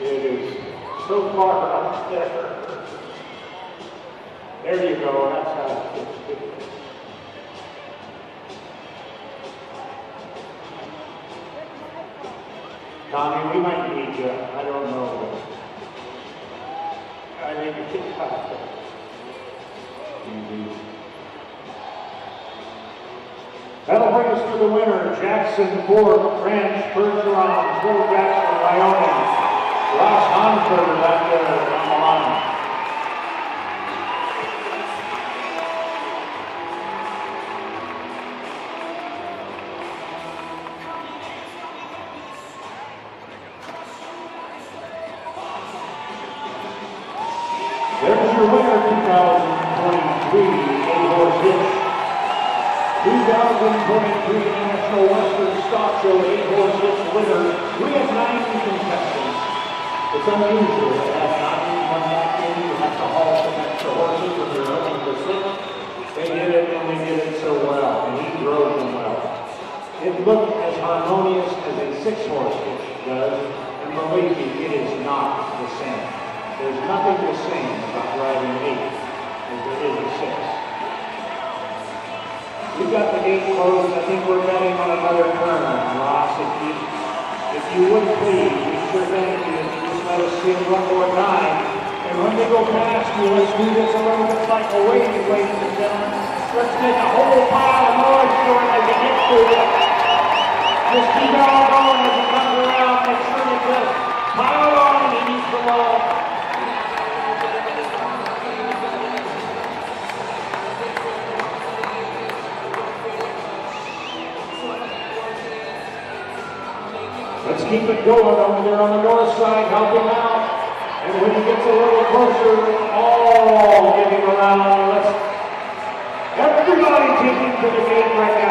It is so far up there. There you go, that's how it's. Tommy, we might need you. I don't know. I think it's tough. That'll bring us to the winner, Jackson Ford Ranch, Bergeron, Fort Jackson, Wyoming. Ross Hanford back there on the line. There's your winner, 2023 8-horse hitch. 2023 National Western Stock Show 8-horse winner. We have 90 contestants. It's unusual to have 90 come back in. You have to haul some extra horses when you're looking for six. They did it and they did it so well, and he drove them well. It looked as harmonious as a 6-horse does, and believe me, it is not the same. There's nothing the same about driving 8 as there is a 6. We've got the gate closed. I think we're betting on another turn, Ross. If you would please, we sure thank you. Just let us see it one more time. And when they go past you, let's do this a little bit like a wave, ladies and gentlemen. Let's make a whole pile of noise for it as it gets to you. Just keep it all going as it comes around. Make sure you just pile on and he needs the wall. Let's keep it going over there on the north side. Help him out. And when he gets a little closer, all getting around. Let's everybody take him to the gate right now.